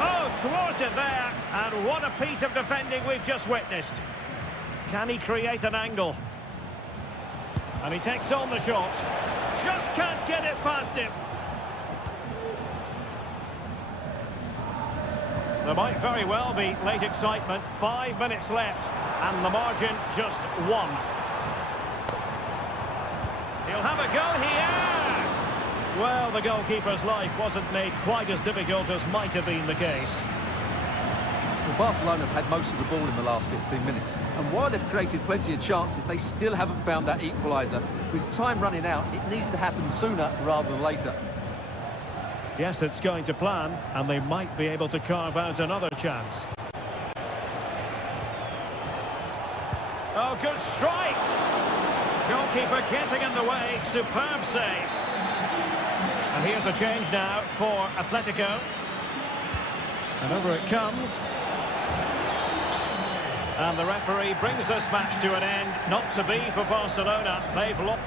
Oh, thwarted there. And what a piece of defending we've just witnessed. Can he create an angle? And he takes on the shot. Just can't get it past him. There might very well be late excitement. 5 minutes left, and the margin just 1. He'll have a go here! Well, the goalkeeper's life wasn't made quite as difficult as might have been the case. Well, Barcelona have had most of the ball in the last 15 minutes, and while they've created plenty of chances, they still haven't found that equaliser. With time running out, it needs to happen sooner rather than later. Yes, it's going to plan, and they might be able to carve out another chance. Oh, good strike! Goalkeeper getting in the way, superb save. And here's a change now for Atletico. And over it comes. And the referee brings this match to an end. Not to be for Barcelona. They've lost.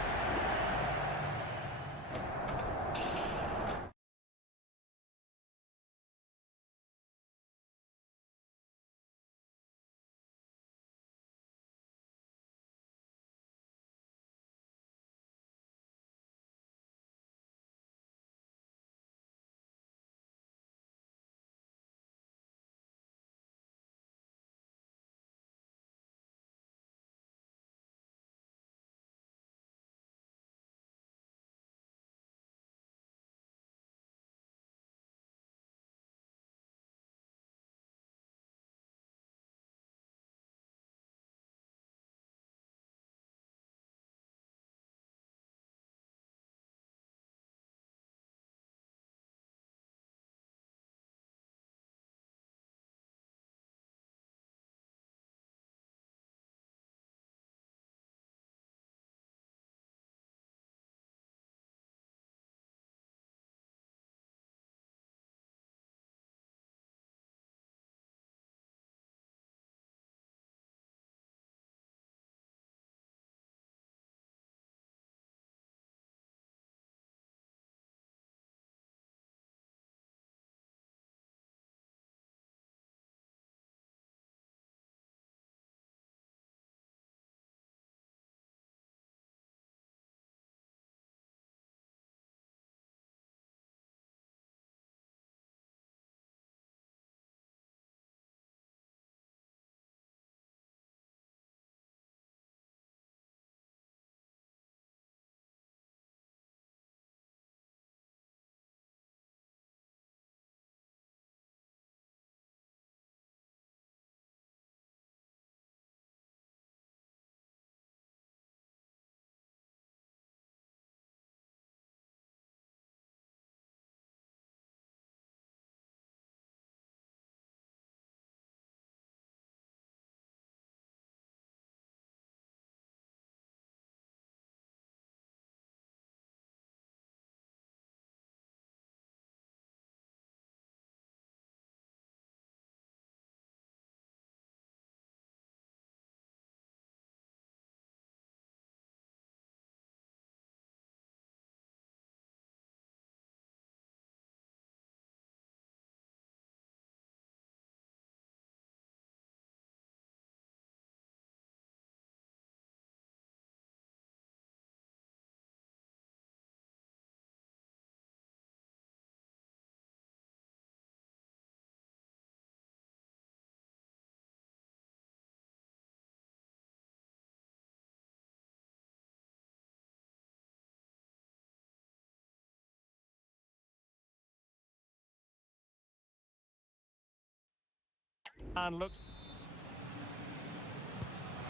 And looks...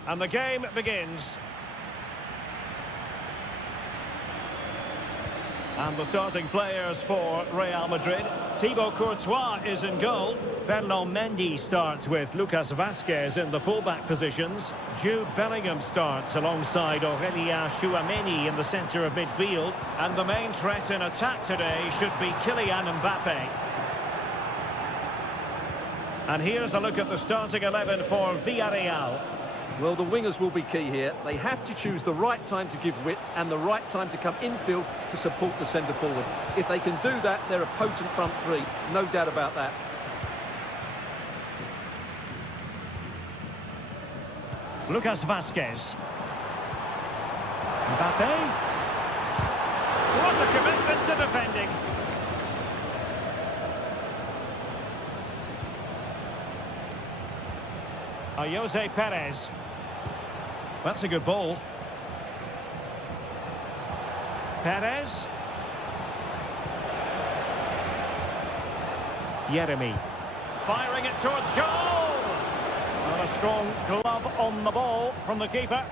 And the game begins. And the starting players for Real Madrid. Thibaut Courtois is in goal. Ferland Mendy starts with Lucas Vazquez in the fullback positions. Jude Bellingham starts alongside Aurélien Tchouaméni in the centre of midfield. And the main threat in attack today should be Kylian Mbappé. And here's a look at the starting 11 for Villarreal. Well, the wingers will be key here. They have to choose the right time to give width and the right time to come infield to support the centre forward. If they can do that, they're a potent front three. No doubt about that. Lucas Vazquez. Mbappé. What a commitment to defending. Jose Perez. That's a good ball. Perez. Yeremy. Firing it towards goal. And a strong glove on the ball from the keeper.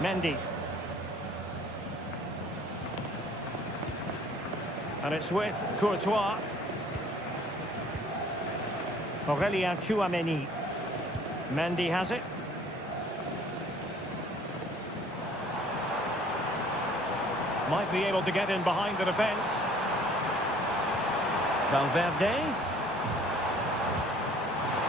Mendy. And it's with Courtois. Aurélien Tchouaméni. Mendy has it. Might be able to get in behind the defence. Valverde.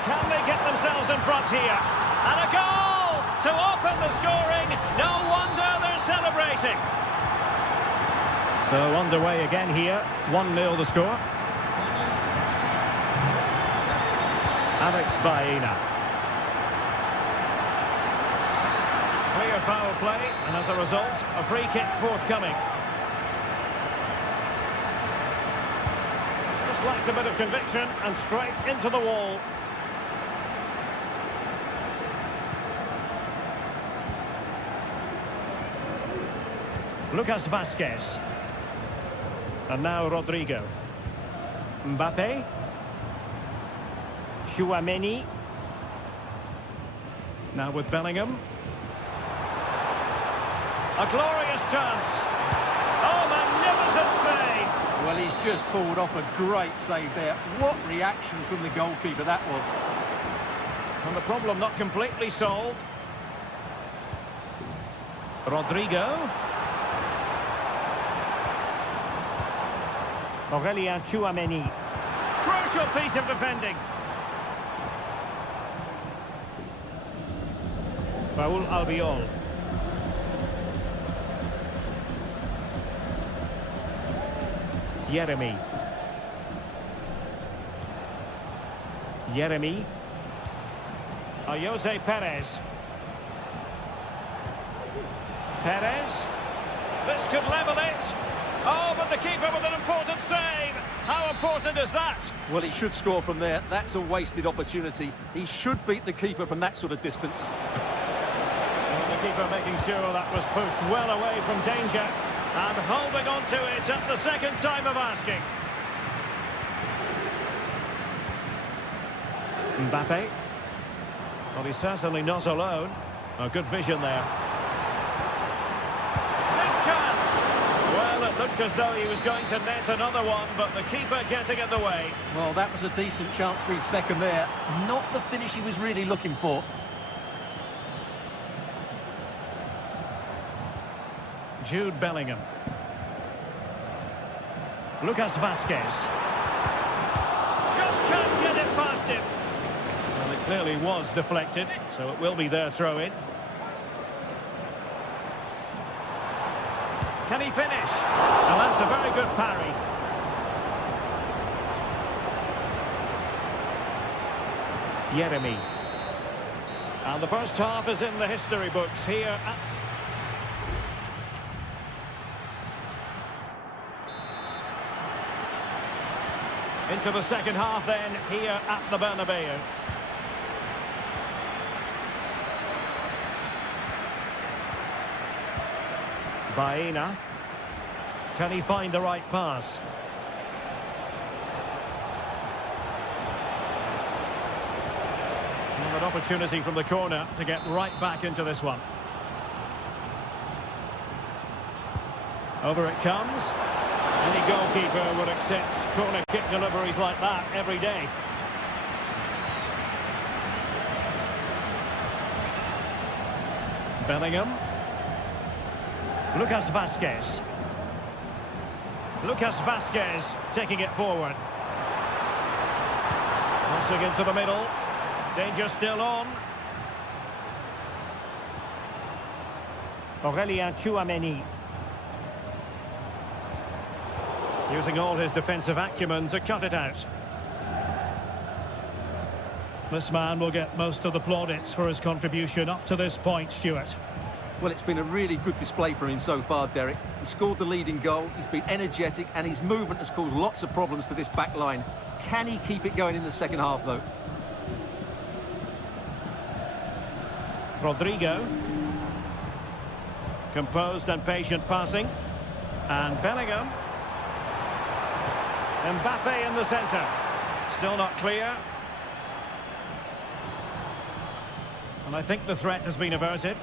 Can they get themselves in front here? And a goal to open the scoring. No wonder they're celebrating. So underway again here. 1-0 the score. Alex Baena. Clear foul play, and as a result, a free kick forthcoming. Just lacked a bit of conviction, and straight into the wall. Lucas Vazquez. And now Rodrigo. Mbappé. Tchouaméni. Now with Bellingham. A glorious chance. Oh, magnificent save. Well, he's just pulled off a great save there. What reaction from the goalkeeper that was. And the problem not completely solved. Rodrigo. Aurélien Tchouaméni. Crucial piece of defending. Raúl Albiol. Yeremy. Yeremy. Jose Perez. Perez. This could level it. Oh, but the keeper with an important save. How important is that? Well, he should score from there. That's a wasted opportunity. He should beat the keeper from that sort of distance. And the keeper making sure that was pushed well away from danger. And holding on to it at the second time of asking. Mbappé. Well, he's certainly not alone. A good vision there. Big chance. Well, it looked as though he was going to net another one, but the keeper getting in the way. Well, that was a decent chance for his second there. Not the finish he was really looking for. Jude Bellingham. Lucas Vazquez. Just can't get it past him. Well, it clearly was deflected, so it will be their throw-in. Can he finish? And that's a very good parry. Yeremy. And the first half is in the history books here at... Into the second half then, here at the Bernabeu. Baena. Can he find the right pass? And an opportunity from the corner to get right back into this one. Over it comes. Any goalkeeper would accept corner kick deliveries like that every day. Bellingham. Lucas Vazquez. Lucas Vazquez taking it forward. Crossing into the middle. Danger still on. Aurelien Tchouameni. Using all his defensive acumen to cut it out. This man will get most of the plaudits for his contribution up to this point, Stuart. Well, it's been a really good display for him so far, Derek. He scored the leading goal, he's been energetic, and his movement has caused lots of problems to this back line. Can he keep it going in the second half, though? Rodrigo. Composed and patient passing. And Bellingham. Mbappe in the centre. Still not clear. And I think the threat has been averted.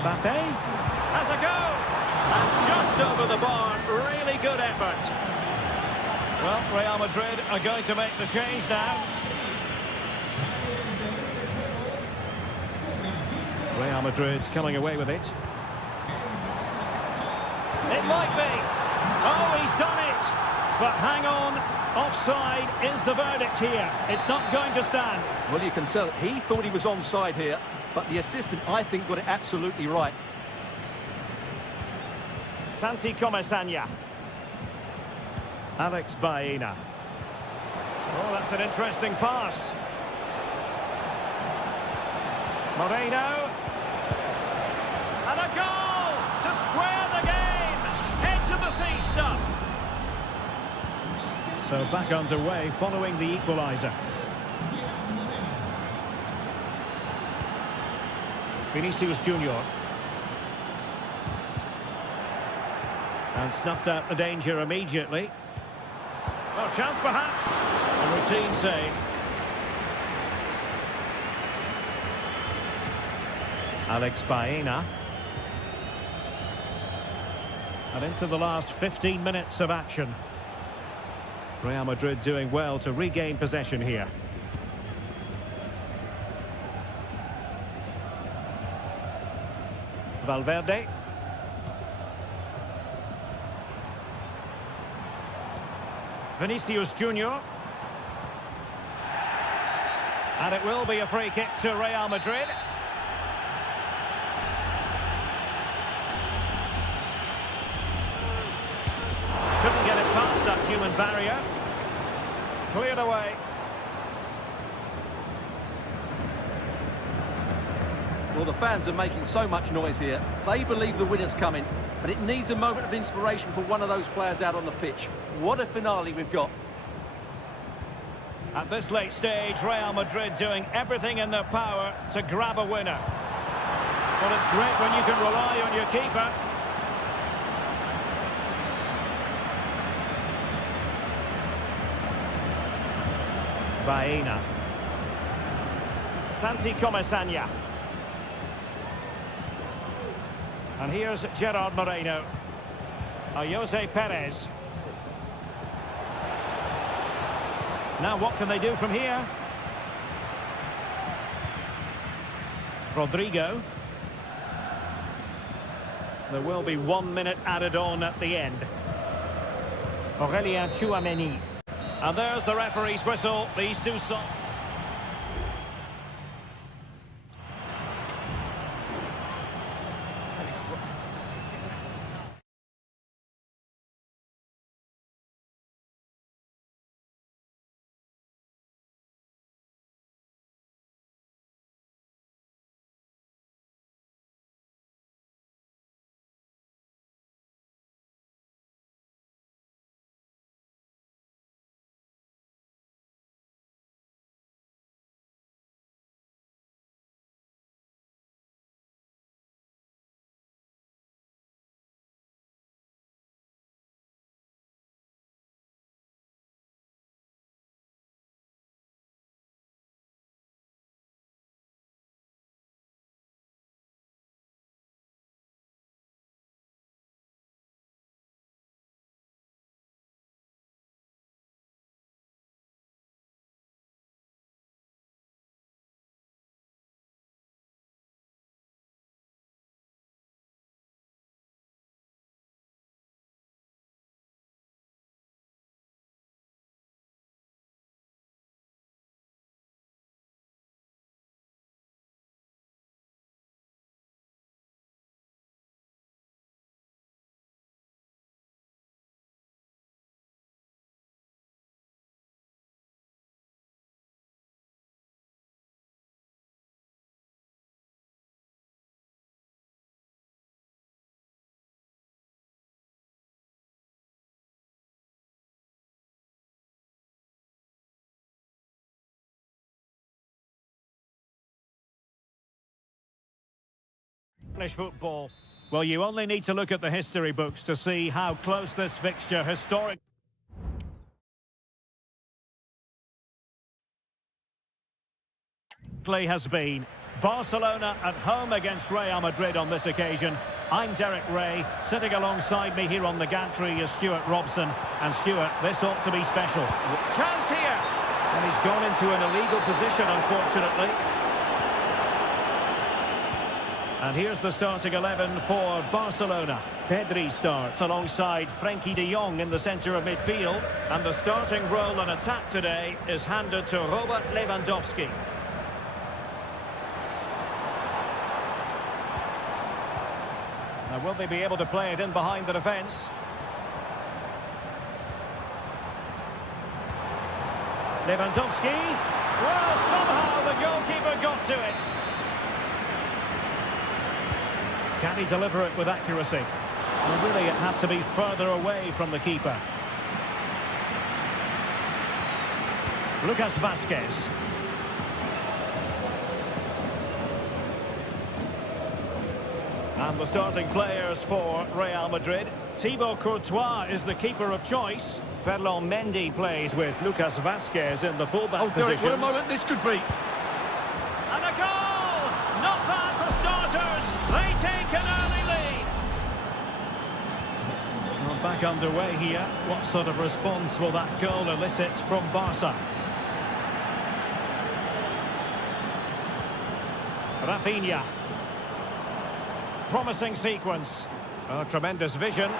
Mbappe has a go. And just over the bar. Really good effort. Well, Real Madrid are going to make the change now. Real Madrid coming away with it. It might be. Oh, he's done it. But hang on. Offside is the verdict here. It's not going to stand. Well, you can tell he thought he was onside here, but the assistant, I think, got it absolutely right. Santi Comesaña. Alex Baena. Oh, that's an interesting pass. Moreno. And a goal to square the game. Head to the sea stuff. So back underway following the equaliser. Vinicius Junior. And snuffed out the danger immediately. Oh, chance perhaps. A routine save. Alex Baena. And into the last 15 minutes of action. Real Madrid doing well to regain possession here. Valverde. Vinicius Junior. And it will be a free kick to Real Madrid. Couldn't get it past that human barrier. Cleared away. Well, the fans are making so much noise here. They believe the winner's coming, but it needs a moment of inspiration for one of those players out on the pitch. What a finale we've got. At this late stage, Real Madrid doing everything in their power to grab a winner. Well, it's great when you can rely on your keeper. Baena. Santi Comesaña. And here's Gerard Moreno. Jose Perez. Now what can they do from here? Rodrigo. There will be 1 minute added on at the end. Aurelien Tchouameni. And there's the referee's whistle. These two Spanish football. Well, you only need to look at the history books to see how close this fixture historically has been. Barcelona at home against Real Madrid on this occasion. I'm Derek Ray. Sitting alongside me here on the gantry is Stuart Robson. And Stuart, this ought to be special. Chance here! And he's gone into an illegal position, unfortunately. And here's the starting 11 for Barcelona. Pedri starts alongside Frenkie de Jong in the centre of midfield. And the starting role in attack today is handed to Robert Lewandowski. Now, will they be able to play it in behind the defence? Lewandowski. Well, somehow the goalkeeper got to it. Can he deliver it with accuracy? Well, really, it had to be further away from the keeper. Lucas Vázquez. And the starting players for Real Madrid. Thibaut Courtois is the keeper of choice. Ferland Mendy plays with Lucas Vázquez in the fullback position. What a moment this could be. And a goal! Not bad for starters. They take an early lead. Well, back underway here. What sort of response will that goal elicit from Barca? Rafinha. Promising sequence. Oh, tremendous vision.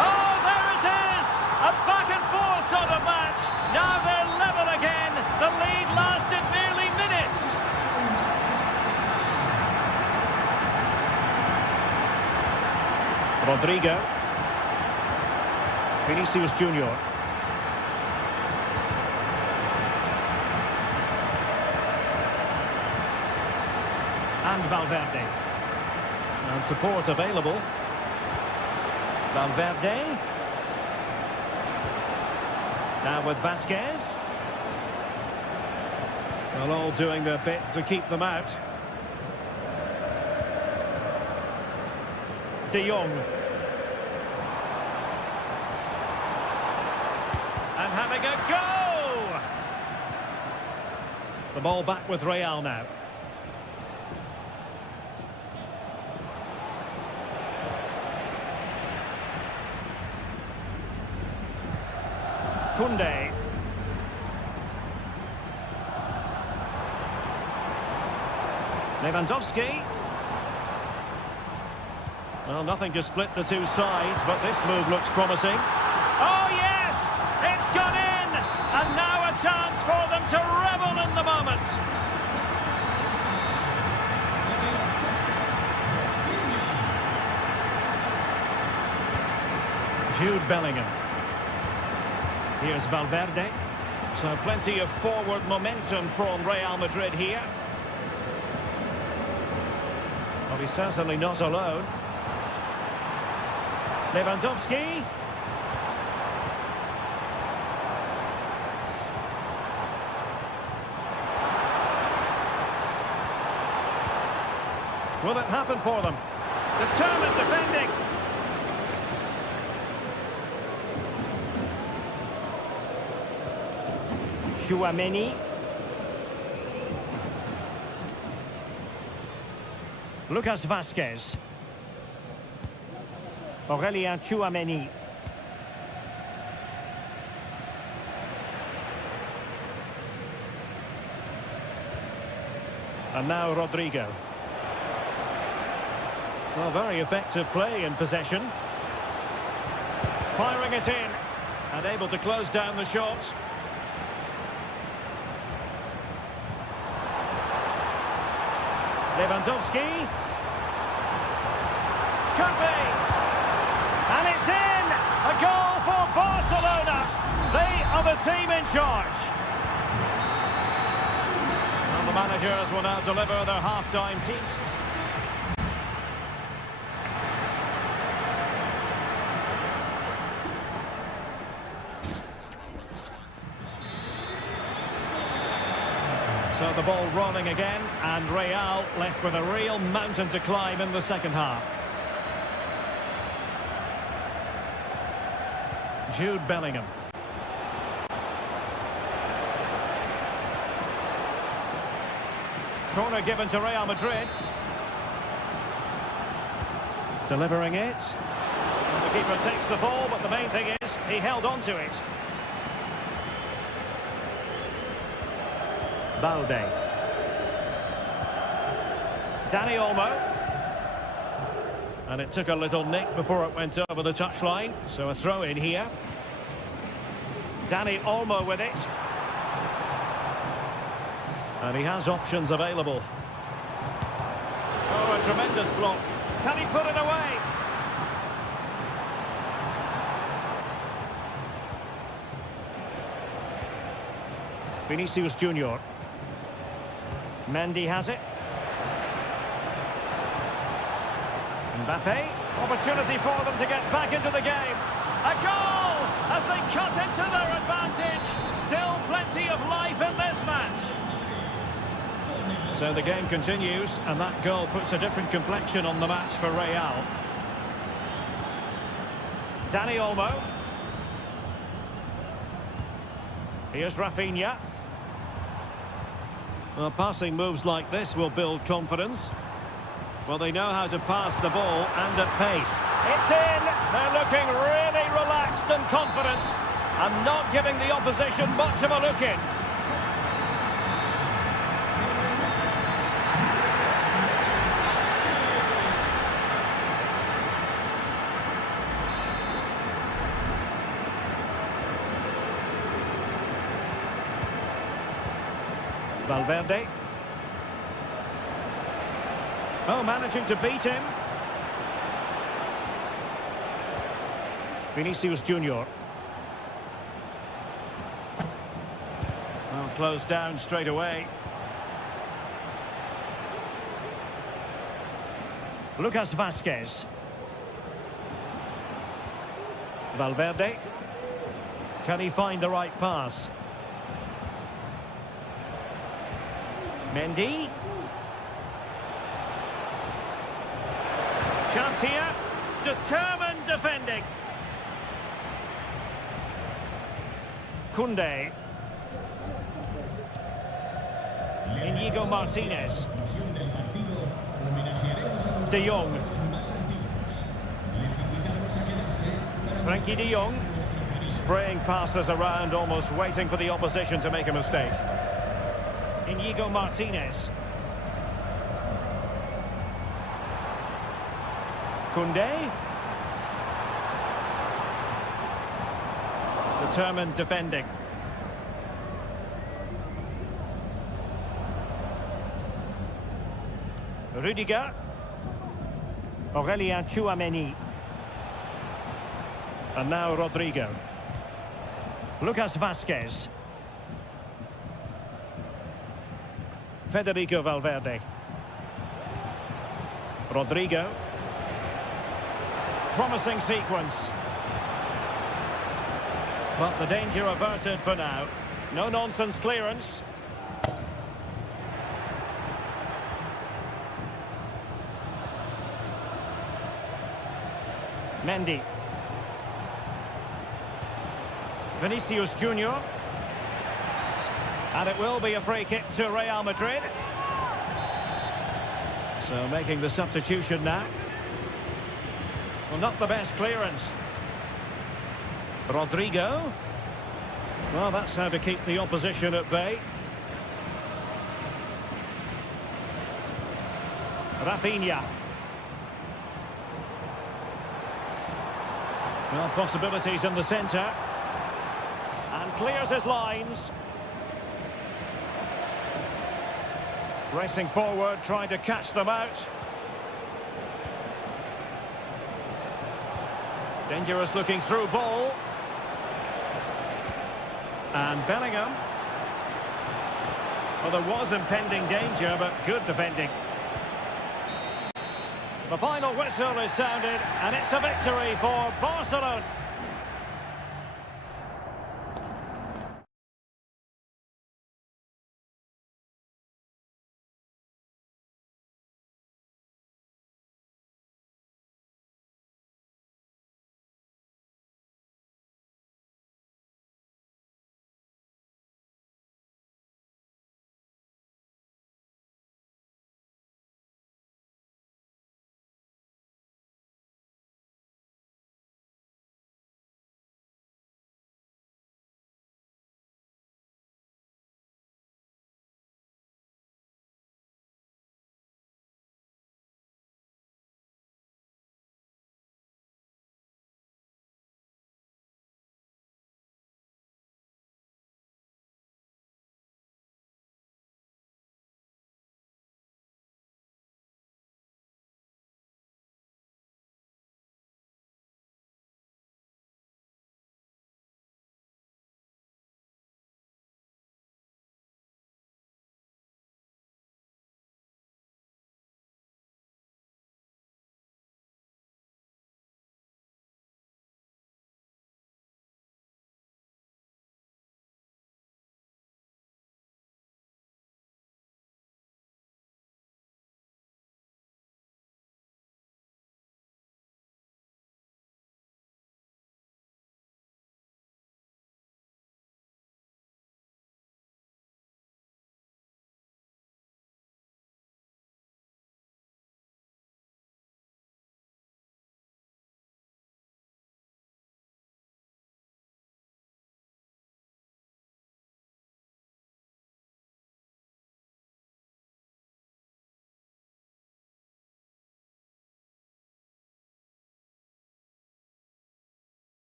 Oh, there it is! A back and forth sort of match. Now they're level again. The lead lasted nearly minutes. Rodrigo. Vinicius Junior. And Valverde. And support available. Valverde. Now with Vázquez. Well, all doing their bit to keep them out. De Jong. And having a go! The ball back with Real now. Koundé. Lewandowski. Well, nothing to split the two sides, but this move looks promising. Oh, yes! It's gone in! And now a chance for them to revel in the moment. Jude Bellingham. Here's Valverde. So plenty of forward momentum from Real Madrid here. Well, he's certainly not alone. Lewandowski. Will it happen for them? Determined defending. Tchouaméni. Lucas Vázquez. Aurélien Tchouaméni. And now Rodrigo. Well, very effective play in possession. Firing it in. And able to close down the shots. Lewandowski. Could be. And it's in! A goal for Barcelona. They are the team in charge. And the managers will now deliver their half-time team. So So the ball rolling again, and Real left with a real mountain to climb in the second half. Jude Bellingham. Corner given to Real Madrid. Delivering it. And the keeper takes the ball, but the main thing is he held on to it. Balde. Dani Olmo. And it took a little nick before it went over the touchline. So a throw in here. Dani Olmo with it. And he has options available. Oh, a tremendous block. Can he put it away? Vinicius Junior. Mendy has it. Mbappe. Opportunity for them to get back into the game. A goal as they cut into their advantage. Still plenty of life in this match. So the game continues, and that goal puts a different complexion on the match for Real. Dani Olmo. Here's Rafinha. Well, passing moves like this will build confidence. Well, they know how to pass the ball and at pace. It's in! They're looking really relaxed and confident, and not giving the opposition much of a look in. Valverde. Oh, managing to beat him. Vinicius Junior. Well, closed down straight away. Lucas Vázquez. Valverde. Can he find the right pass? Mendy. Chance here. Determined defending. Koundé. Inigo Martinez. De Jong. Frankie de Jong. Spraying passes around, almost waiting for the opposition to make a mistake. Inigo Martinez. Koundé. Determined defending. Rudiger. Aurélien Tchouameni. And now Rodrigo. Lucas Vázquez. Federico Valverde. Rodrigo. Promising sequence. But the danger averted for now. No-nonsense clearance. Mendy. Vinicius Junior. And it will be a free kick to Real Madrid. So making the substitution now. Well, not the best clearance. Rodrigo. Well, that's how to keep the opposition at bay. Rafinha. Well, possibilities in the centre. And clears his lines. Racing forward, trying to catch them out. Dangerous looking through ball. And Bellingham. Well, there was impending danger, but good defending. The final whistle is sounded, and it's a victory for Barcelona.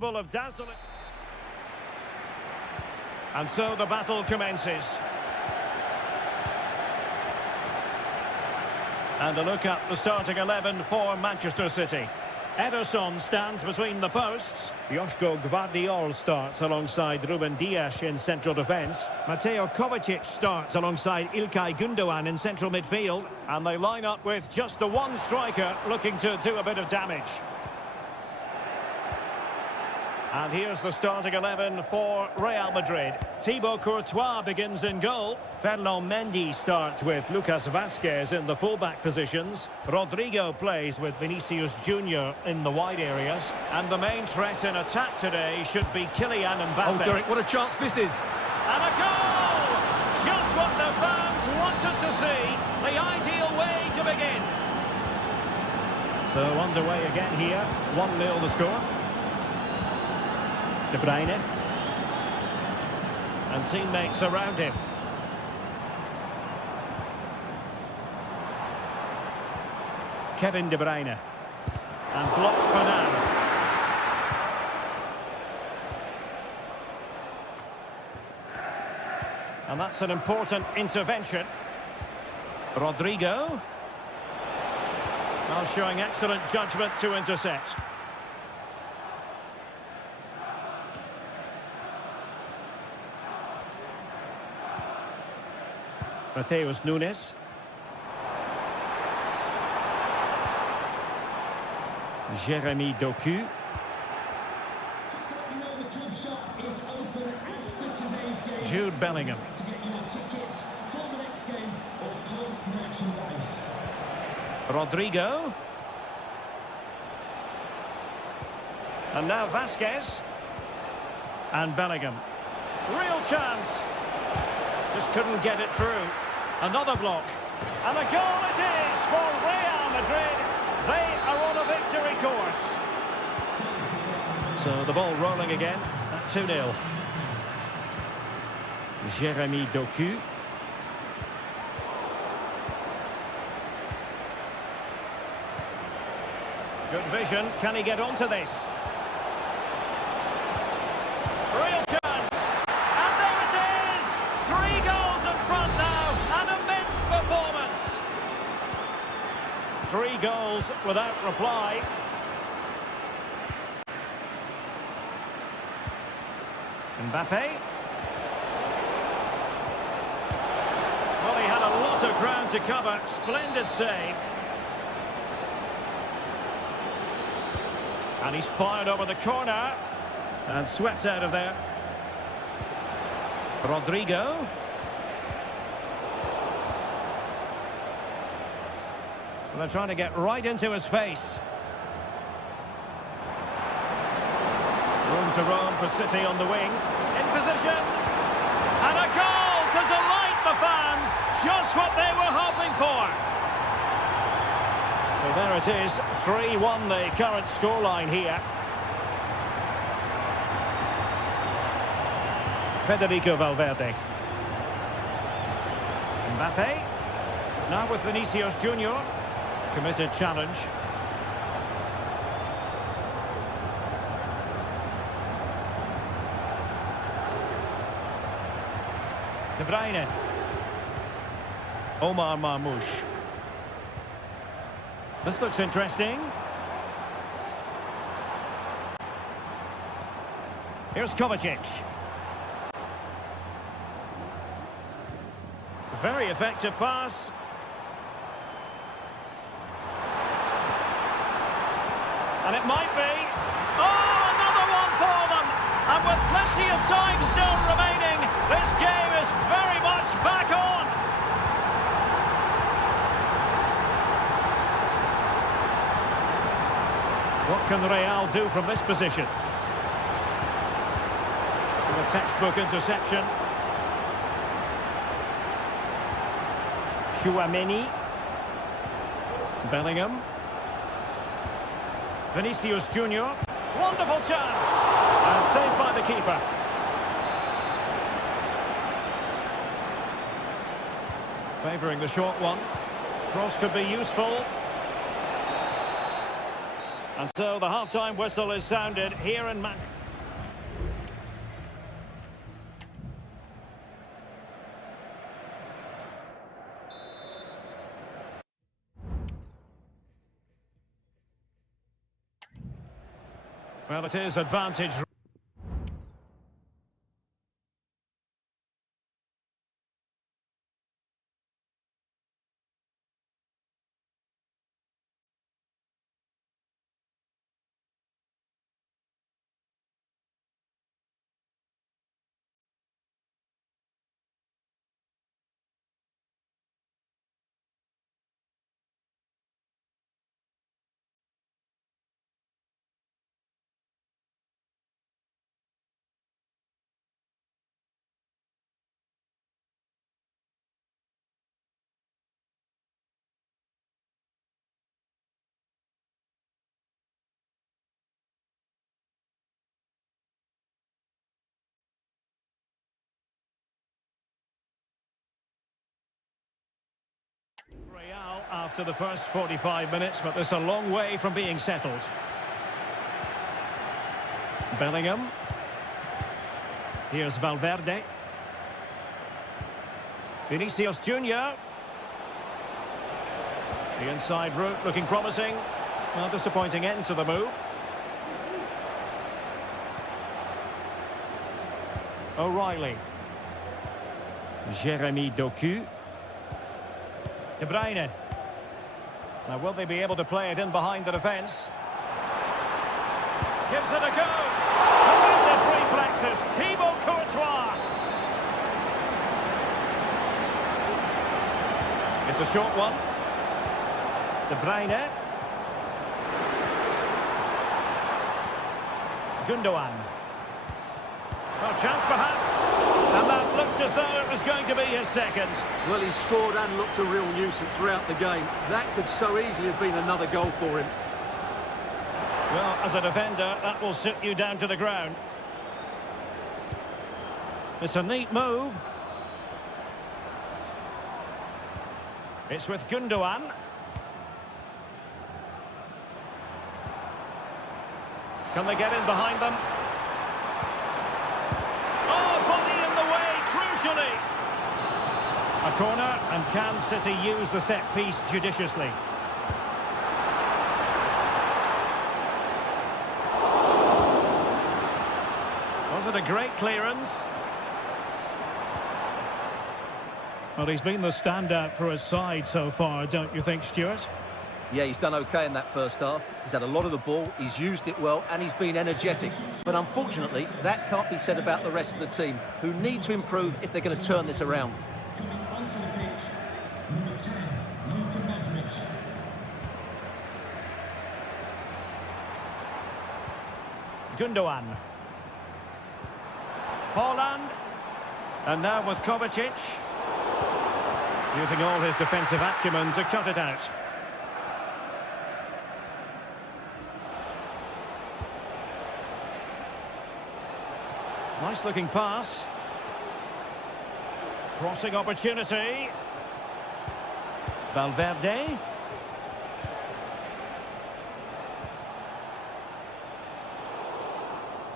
Full of dazzling. And so the battle commences. And a look at the starting 11 for Manchester City. Ederson stands between the posts. Joško Gvardiol starts alongside Ruben Dias in central defence. Mateo Kovacic starts alongside Ilkay Gundogan in central midfield. And they line up with just the one striker looking to do a bit of damage. And here's the starting 11 for Real Madrid. Thibaut Courtois begins in goal. Ferland Mendy starts with Lucas Vazquez in the fullback positions. Rodrigo plays with Vinicius Junior in the wide areas. And the main threat in attack today should be Kylian Mbappe. Oh, Derek, what a chance this is. And a goal! Just what the fans wanted to see. The ideal way to begin. So underway again here. 1-0 the score. De Bruyne. And teammates around him. Kevin De Bruyne. And blocked for now. And that's an important intervention. Rodrigo. Now showing excellent judgment to intercept. Mateus Nunes. Jeremy Doku. Jude Bellingham. Rodrigo. And now Vazquez. And Bellingham. Real chance. Just couldn't get it through. Another block. And a goal it is for Real Madrid. They are on a victory course. So the ball rolling again at 2-0. Jeremy Doku. Good vision. Can he get onto this? Real chance. And there it is. 3 goals in front now. An immense performance. 3 goals without reply. Mbappe. Well, he had a lot of ground to cover. Splendid save. And he's fired over the corner. And swept out of there. Rodrigo. Well, they're trying to get right into his face. Room to roam for City on the wing. In position. And a goal to delight the fans. Just what they were hoping for. So there it is. 3-1 the current scoreline here. Federico Valverde. Mbappe. Now with Vinicius Junior. Committed challenge. De Bruyne. Omar Marmoush. This looks interesting. Here's Kovacic. Very effective pass. And it might be. Oh, another one for them. And with plenty of time still remaining, this game is very much back on. What can Real do from this position? With a textbook interception. Chouameni. Bellingham. Vinicius Junior. Wonderful chance. And saved by the keeper. Favouring the short one. Cross could be useful. And so the half-time whistle is sounded here in Well, it is advantage. Real after the first 45 minutes, but there's a long way from being settled. Bellingham. Here's Valverde. Vinicius Junior. The inside route looking promising. Well, disappointing end to the move. O'Reilly. Jeremy Doku. De Bruyne. Now, will they be able to play it in behind the defence? Gives it a go. Tremendous reflexes. Thibaut Courtois. It's a short one. De Bruyne. Gundogan. Well, chance perhaps. And that looked as though it was going to be his second. Well, he scored and looked a real nuisance throughout the game. That could so easily have been another goal for him. Well, as a defender, that will sit you down to the ground. It's a neat move. It's with Gundogan. Can they get in behind them? Oh, body in the way, crucially. A corner, and can City use the set piece judiciously? Was it a great clearance? Well, he's been the standout for his side so far, don't you think, Stuart? Yeah, he's done okay in that first half. He's had a lot of the ball, he's used it well, and he's been energetic. But unfortunately, that can't be said about the rest of the team, who need to improve if they're going to turn this around. Coming onto the pitch, number 10, Luka Modric. Gundogan. Haaland. And now with Kovacic. Using all his defensive acumen to cut it out. Nice looking pass. Crossing opportunity. Valverde.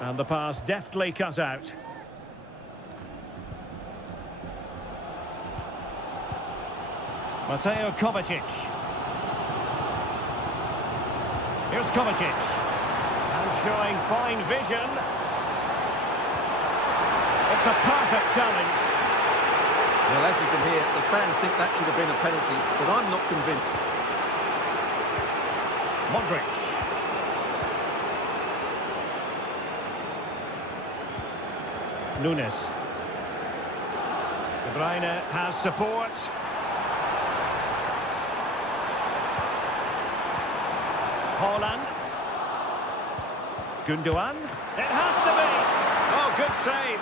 And the pass deftly cut out. Mateo Kovacic. Here's Kovacic. And showing fine vision. It's a perfect challenge. Well, as you can hear, the fans think that should have been a penalty, but I'm not convinced. Modric. Nunes. De Bruyne has support. Haaland. Gundogan. It has to be. Oh, good save.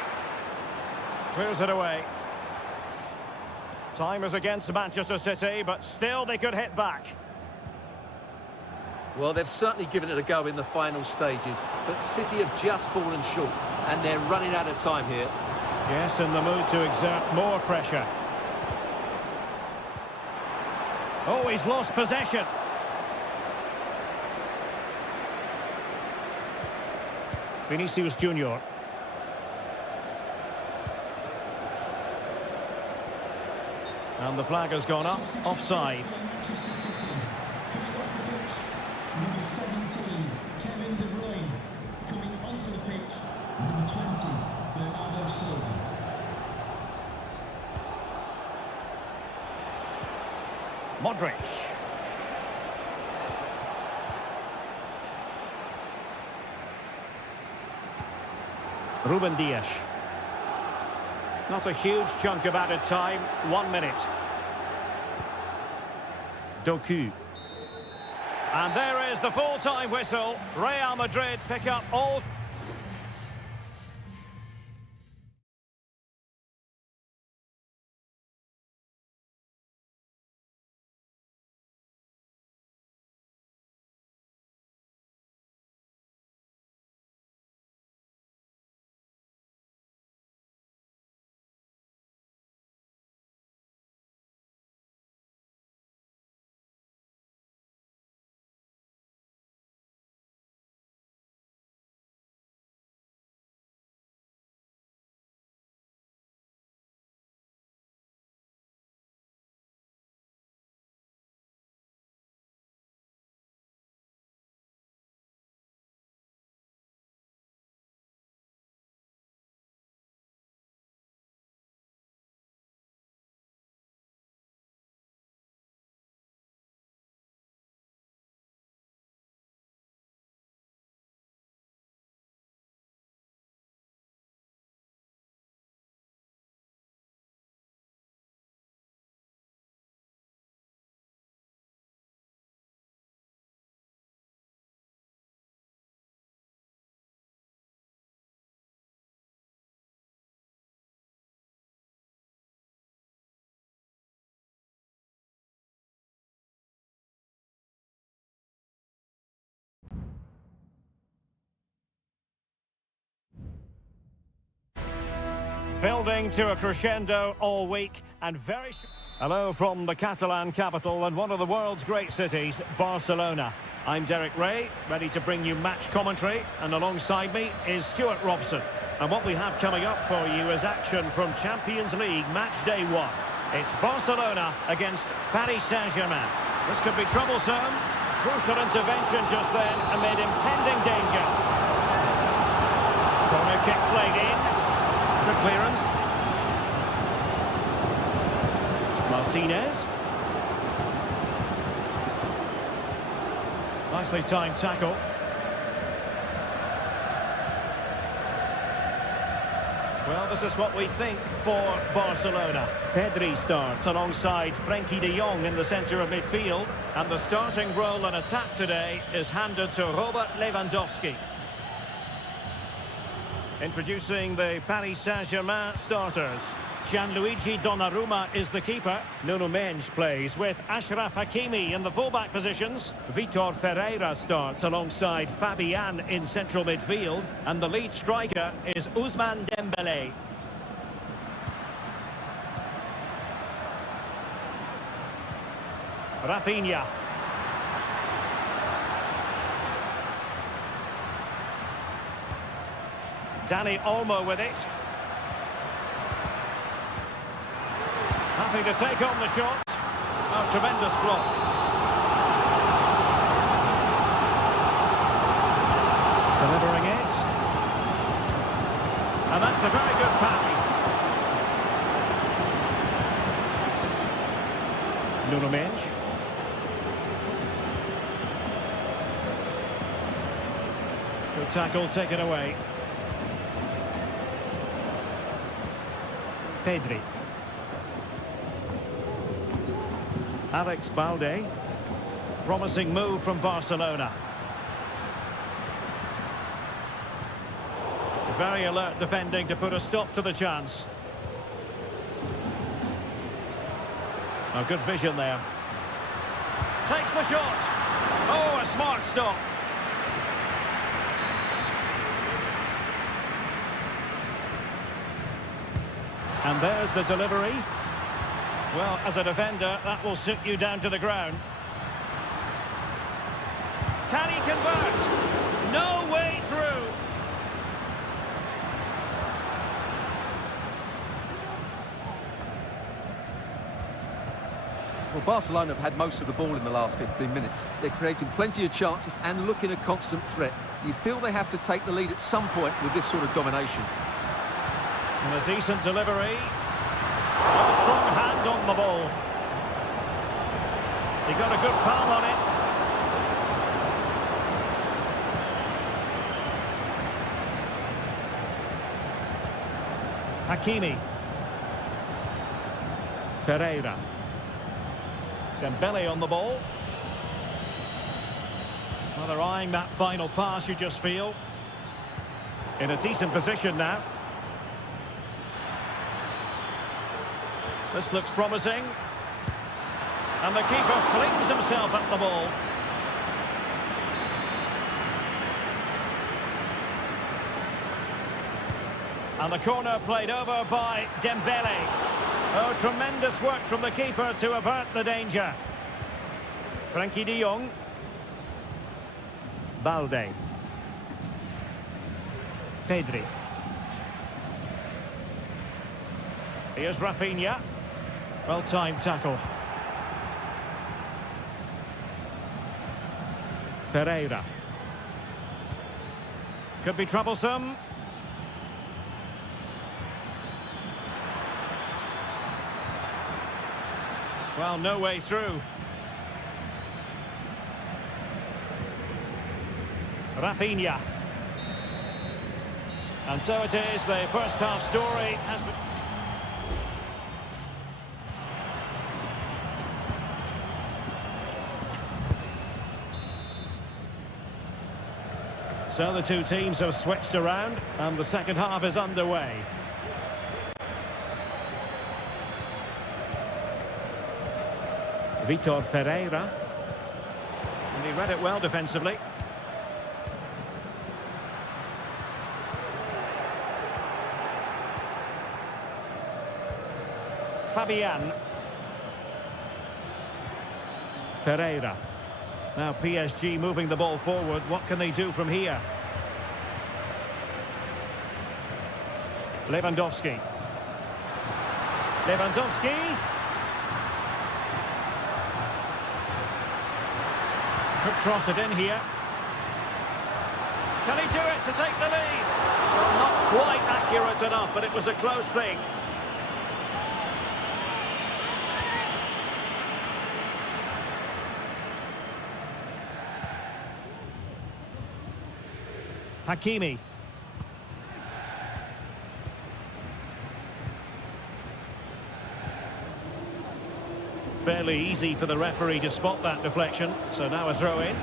Clears it away. Time is against Manchester City, but still they could hit back. Well, they've certainly given it a go in the final stages, but City have just fallen short, and they're running out of time here. Yes, in the mood to exert more pressure. Oh, he's lost possession. Vinicius Junior. And the flag has gone up, offside. Manchester City. Coming off the pitch, number 17, Kevin De Bruyne. Coming onto the pitch, number 20, Bernardo Silva. Modric. Ruben Dias. Not a huge chunk of added time. 1 minute. Doku. And there is the full-time whistle. Real Madrid pick up all... Building to a crescendo all week and very... Hello from the Catalan capital and one of the world's great cities, Barcelona. I'm Derek Ray, ready to bring you match commentary, and alongside me is Stuart Robson. And what we have coming up for you is action from Champions League match day 1. It's Barcelona against Paris Saint-Germain. This could be troublesome. Crucial intervention just then amid impending danger. Corner kick played in. Good clearance. Martinez. Nicely timed tackle. Well, this is what we think for Barcelona. Pedri starts alongside Frenkie de Jong in the centre of midfield. And the starting role in attack today is handed to Robert Lewandowski. Introducing the Paris Saint-Germain starters. Gianluigi Donnarumma is the keeper. Nuno Mendes plays with Achraf Hakimi in the fullback positions. Vitor Ferreira starts alongside Fabian in central midfield. And the lead striker is Ousmane Dembélé. Rafinha. Dani Olmo with it. Happy to take on the shot. Oh, tremendous block. Delivering it. And that's a very good parry. Nuno Mendes. Good tackle taken away. Pedri. Alex Balde. Promising move from Barcelona. Very alert defending to put a stop to the chance. Oh, good vision there. Takes the shot. Oh, a smart stop. And there's the delivery. Well, as a defender, that will sit you down to the ground. Can he convert? No way through. Well, Barcelona have had most of the ball in the last 15 minutes. They're creating plenty of chances and looking a constant threat. You feel they have to take the lead at some point with this sort of domination. And a decent delivery. A strong hand on the ball. He got a good palm on it. Hakimi. Ferreira. Dembele on the ball. Well, they're eyeing that final pass, you just feel. In a decent position now. This looks promising. And the keeper flings himself at the ball. And the corner played over by Dembele. Oh, tremendous work from the keeper to avert the danger. Frankie de Jong. Balde. Pedri. Here's Rafinha. Well-timed tackle. Ferreira. Could be troublesome. Well, no way through. Rafinha. And so it is, the first half story has been... So the two teams have switched around and the second half is underway. Vitor Ferreira. And he read it well defensively. Fabian. Ferreira. Now PSG moving the ball forward. What can they do from here? Lewandowski. Lewandowski. Could cross it in here. Can he do it to take the lead? Well, not quite accurate enough, but it was a close thing. Hakimi. Fairly easy for the referee to spot that deflection, so now a throw-in.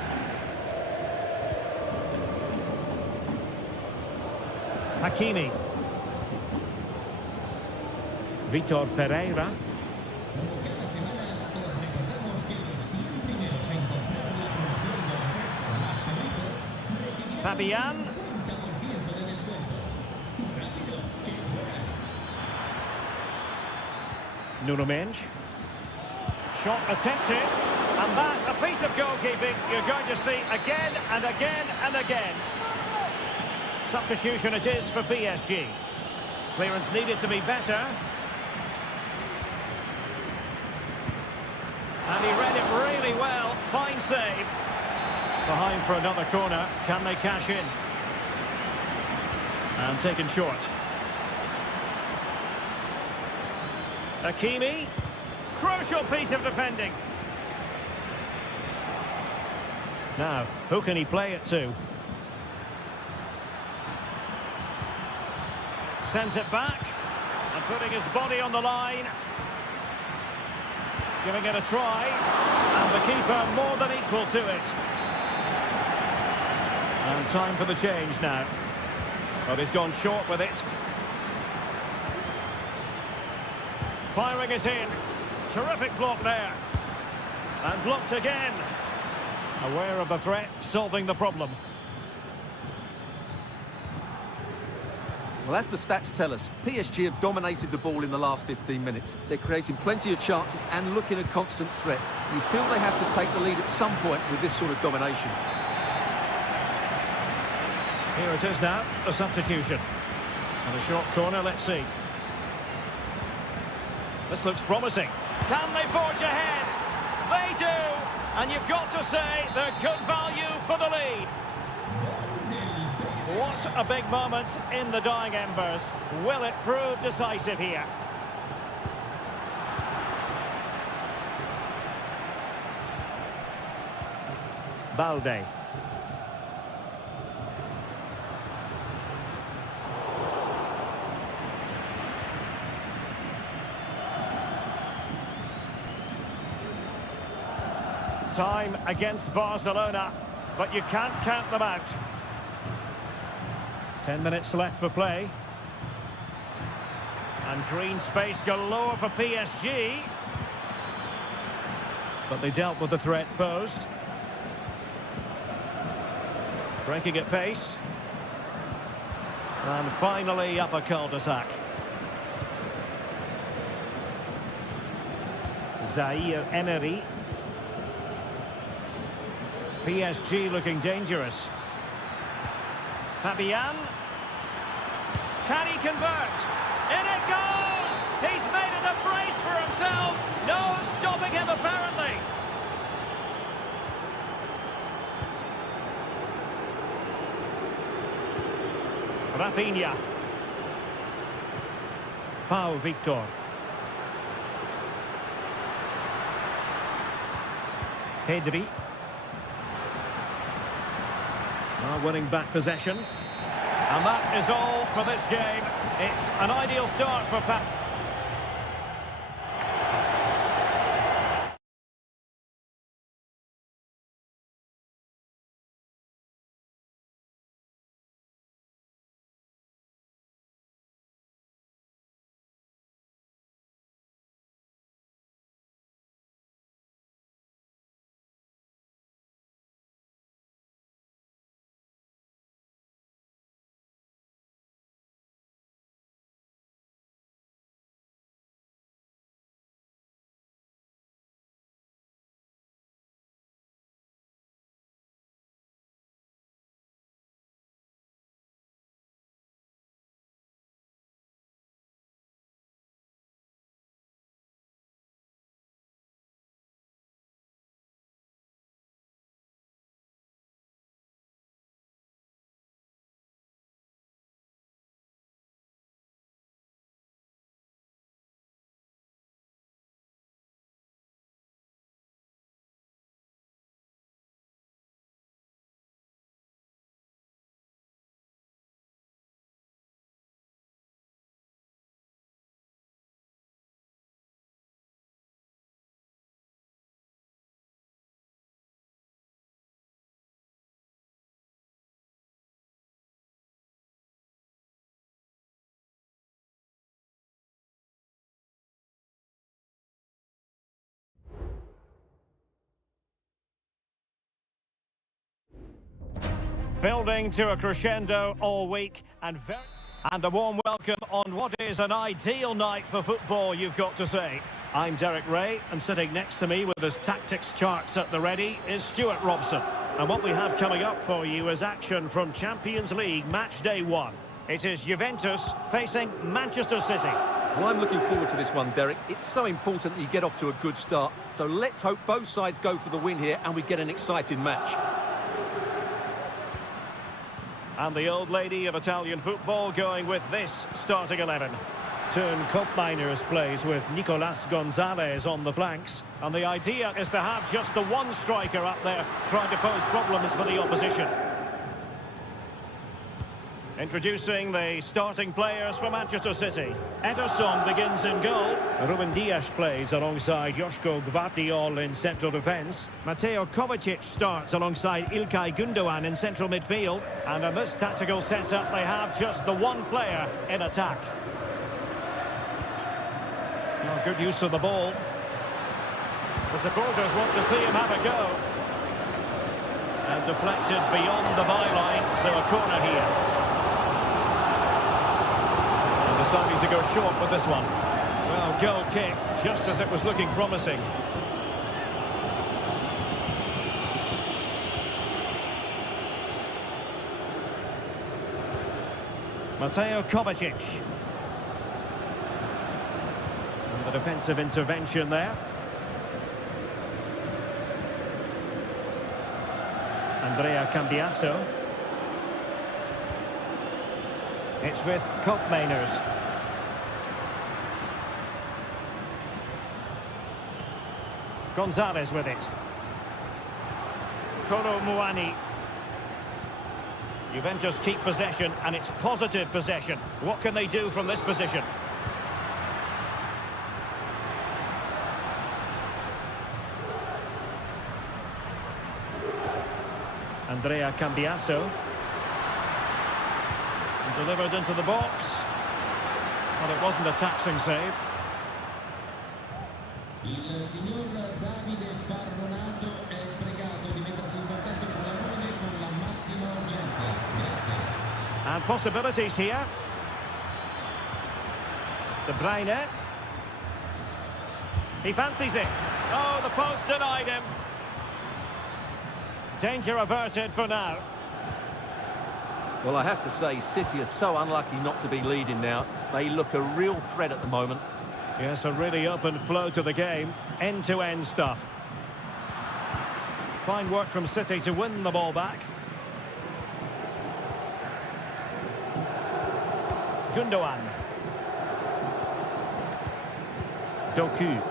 Hakimi. Vitor Ferreira. Fabian. Nuno Mendes. Shot attempted, and that, a piece of goalkeeping you're going to see again and again and again. Substitution it is for PSG. Clearance needed to be better. And he read it really well. Fine save. Behind for another corner. Can they cash in? And taken short. Hakimi. Crucial piece of defending. Now, who can he play it to? Sends it back. And putting his body on the line. Giving it a try. And the keeper more than equal to it. And time for the change now. But he's gone short with it. Firing it in. Terrific block there. And blocked again. Aware of the threat, solving the problem. Well, as the stats tell us, PSG have dominated the ball in the last 15 minutes. They're creating plenty of chances and looking a constant threat. You feel they have to take the lead at some point with this sort of domination. Here it is now, the substitution. And a short corner, let's see. This looks promising. Can they forge ahead? They do! And you've got to say they're good value for the lead. What a big moment in the dying embers. Will it prove decisive here? Balde. Time against Barcelona, but you can't count them out. 10 minutes left for play. And green space galore for PSG. But they dealt with the threat posed. Breaking at pace. And finally up a cul-de-sac. Zaire Emery. PSG looking dangerous. Fabian. Can he convert? In it goes! He's made it a brace for himself. No stopping him apparently. Rafinha. Pau Victor. Pedri. Now winning back possession. And that is all for this game. It's an ideal start for Pep. Building to a crescendo all week and a warm welcome on what is an ideal night for football, you've got to say. I'm Derek Ray, and sitting next to me with his tactics charts at the ready is Stuart Robson. And what we have coming up for you is action from Champions League match day 1. It is Juventus facing Manchester City. Well, I'm looking forward to this one, Derek. It's so important that you get off to a good start. So let's hope both sides go for the win here and we get an exciting match. And the old lady of Italian football going with this starting 11. Turn Koopmeiners plays with Nicolas Gonzalez on the flanks. And the idea is to have just the one striker up there trying to pose problems for the opposition. Introducing the starting players for Manchester City. Ederson begins in goal. Ruben Dias plays alongside Joško Gvardiol in central defence. Mateo Kovacic starts alongside Ilkay Gundogan in central midfield. And in this tactical setup, they have just the one player in attack. Oh, good use of the ball. The supporters want to see him have a go. And deflected beyond the byline, so a corner here. Deciding to go short with this one. Well, goal kick, just as it was looking promising. Mateo Kovacic. And the defensive intervention there. Andrea Cambiasso. It's with Koopmeiners. Gonzalez with it. Kolo Muani. Juventus keep possession, and it's positive possession. What can they do from this position? Andrea Cambiasso. Delivered into the box. Well, it wasn't a taxing save. Il signor Davide Farronato è pregato di mettersi in contatto con la moglie con la massima urgenza. Grazie. And possibilities here. De Bruyne. He fancies it. Oh, the post denied him. Danger averted for now. Well, I have to say, City are so unlucky not to be leading now. They look a real threat at the moment. Yes, a really open flow to the game. End-to-end stuff. Fine work from City to win the ball back. Gundogan. Doku.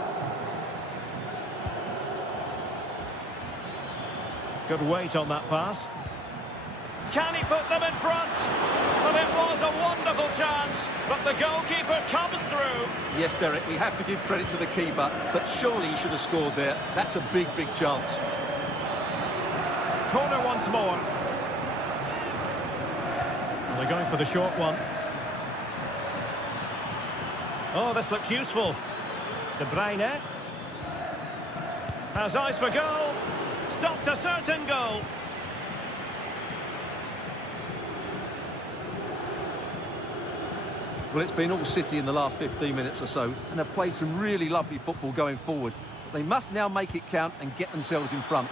Good weight on that pass. Can he put them in front? Well, it was a wonderful chance, but the goalkeeper comes through. Yes, Derek, we have to give credit to the keeper, but surely he should have scored there. That's a big, big chance. Corner once more. Well, they're going for the short one. Oh, this looks useful. De Bruyne. Has eyes for goal. Stopped a certain goal. Well, it's been all City in the last 15 minutes or so, and have played some really lovely football going forward. But they must now make it count and get themselves in front.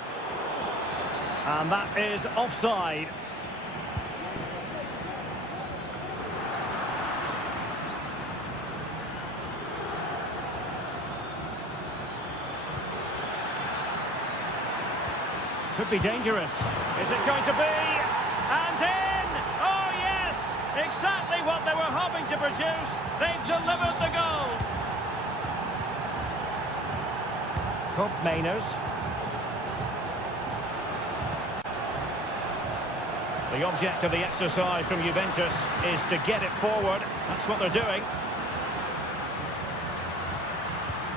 And that is offside. Could be dangerous. Is it going to be? And in! Oh, yes! Exactly what they were hoping to produce. They've delivered the goal. Koopmeiners. The object of the exercise from Juventus is to get it forward. That's what they're doing.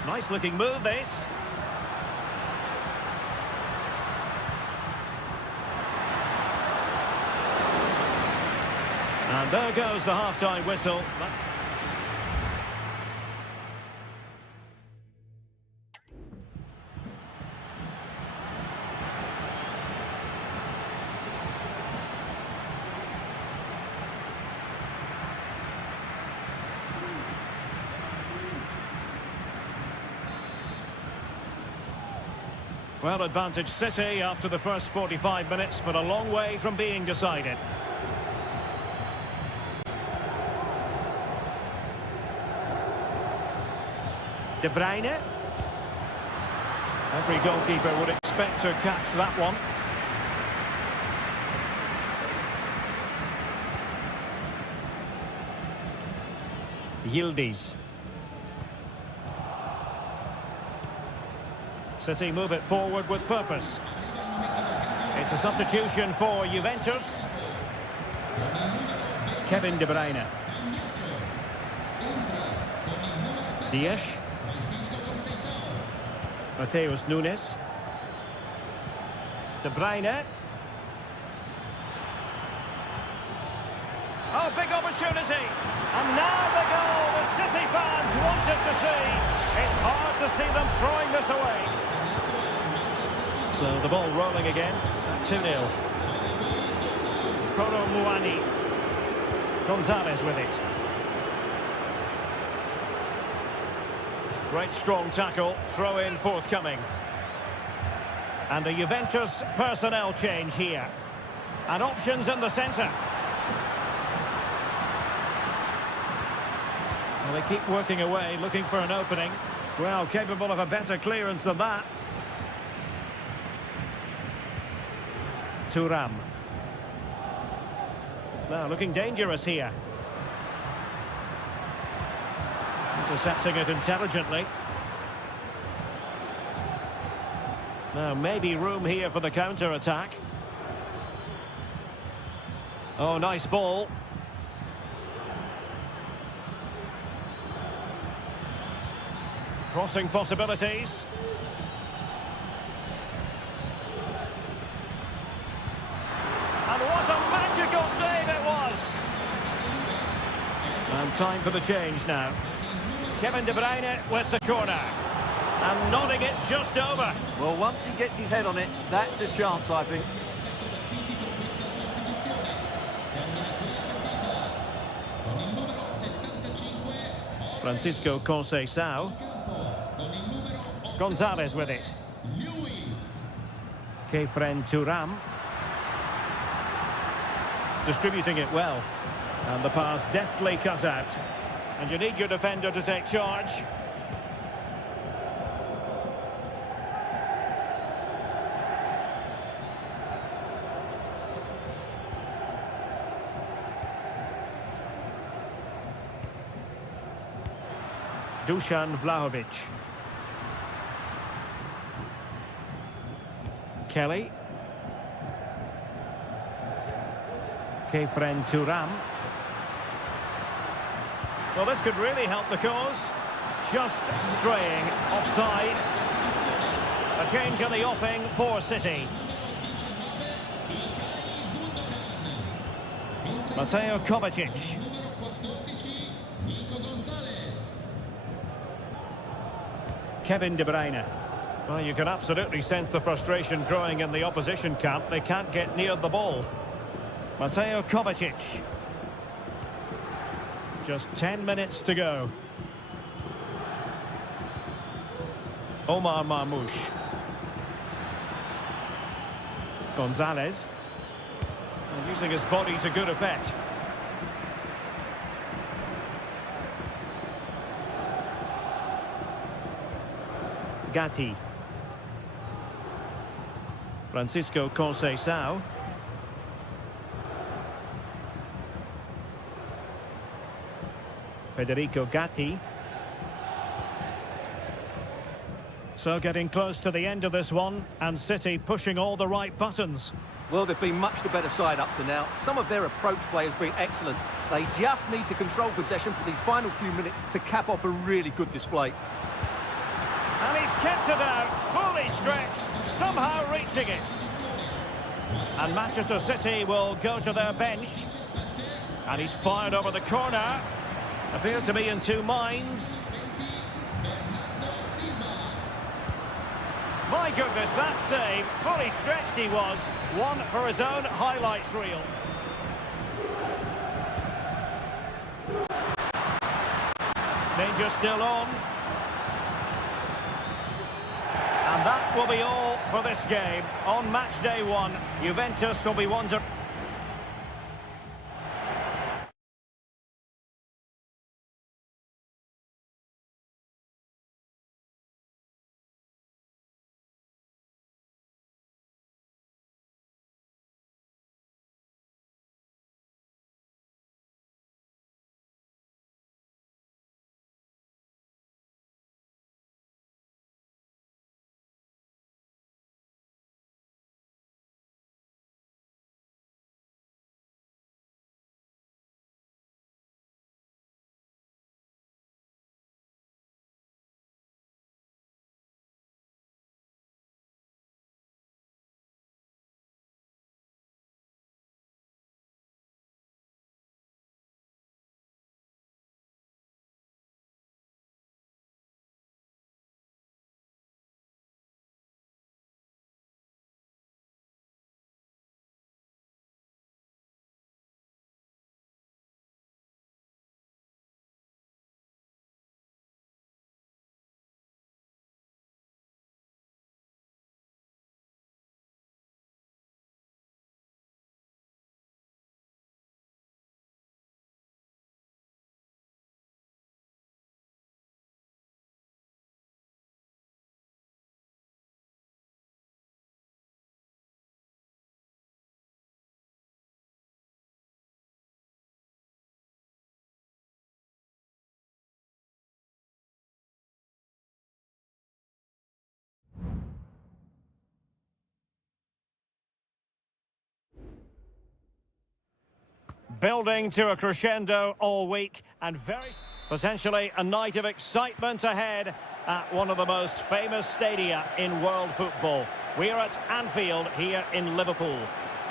Nice looking move, this. And there goes the half-time whistle. Well, advantage City after the first 45 minutes, but a long way from being decided. De Bruyne. Every goalkeeper would expect to catch that one. Yildiz. City move it forward with purpose. It's a substitution for Juventus. Kevin De Bruyne. Dias. Mateus Nunes. De Bruyne. Oh, big opportunity. And now the goal the City fans wanted to see. It's hard to see them throwing this away. So the ball rolling again. 2-0. Kolo Muani. Gonzalez with it. Great strong tackle, throw in forthcoming. And a Juventus personnel change here. And options in the centre. Well, they keep working away, looking for an opening. Well, capable of a better clearance than that. Thuram. Now looking dangerous here. Intercepting it intelligently. Now maybe room here for the counter-attack. Oh, nice ball. Crossing possibilities. And what a magical save it was! And time for the change now. Kevin De Bruyne with the corner. And nodding it just over. Well, once he gets his head on it, that's a chance, I think. Francisco Conceição. Gonzalez with it. Kefren Thuram. Distributing it well. And the pass deftly cut out. And you need your defender to take charge. Dusan Vlahovic. Kelly. Kefren Thuram. Well, this could really help the cause. Just straying offside. A change in the offing for City. Mateo Kovacic. Kevin De Bruyne. Well, you can absolutely sense the frustration growing in the opposition camp. They can't get near the ball. Mateo Kovacic. Just 10 minutes to go. Omar Marmoush. Gonzalez. And using his body to good effect. Gatti. Francisco Conceição. Federico Gatti. So getting close to the end of this one, and City pushing all the right buttons. Well, they've been much the better side up to now. Some of their approach play has been excellent. They just need to control possession for these final few minutes to cap off a really good display. And he's kept it out, fully stretched, somehow reaching it. And Manchester City will go to their bench. And he's fired over the corner. Appears to be in two minds. My goodness, that save, fully stretched he was. One for his own highlights reel. Danger still on. And that will be all for this game. On match day one, Juventus will be wondering... Building to a crescendo all week and very potentially a night of excitement ahead at one of the most famous stadia in world football. We are at Anfield here in Liverpool.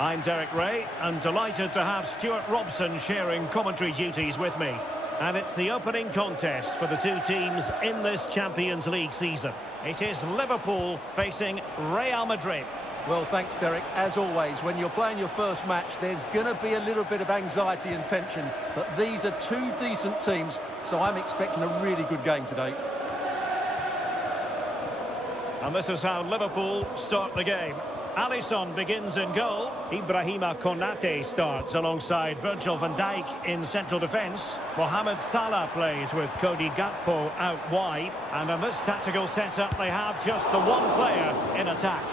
I'm Derek Ray and delighted to have Stuart Robson sharing commentary duties with me. And it's the opening contest for the two teams in this Champions League season. It is Liverpool facing Real Madrid. Well, thanks, Derek. As always, when you're playing your first match, there's going to be a little bit of anxiety and tension. But these are two decent teams, so I'm expecting a really good game today. And this is how Liverpool start the game. Alisson begins in goal. Ibrahima Konate starts alongside Virgil van Dijk in central defence. Mohamed Salah plays with Cody Gakpo out wide. And in this tactical setup, they have just the one player in attack.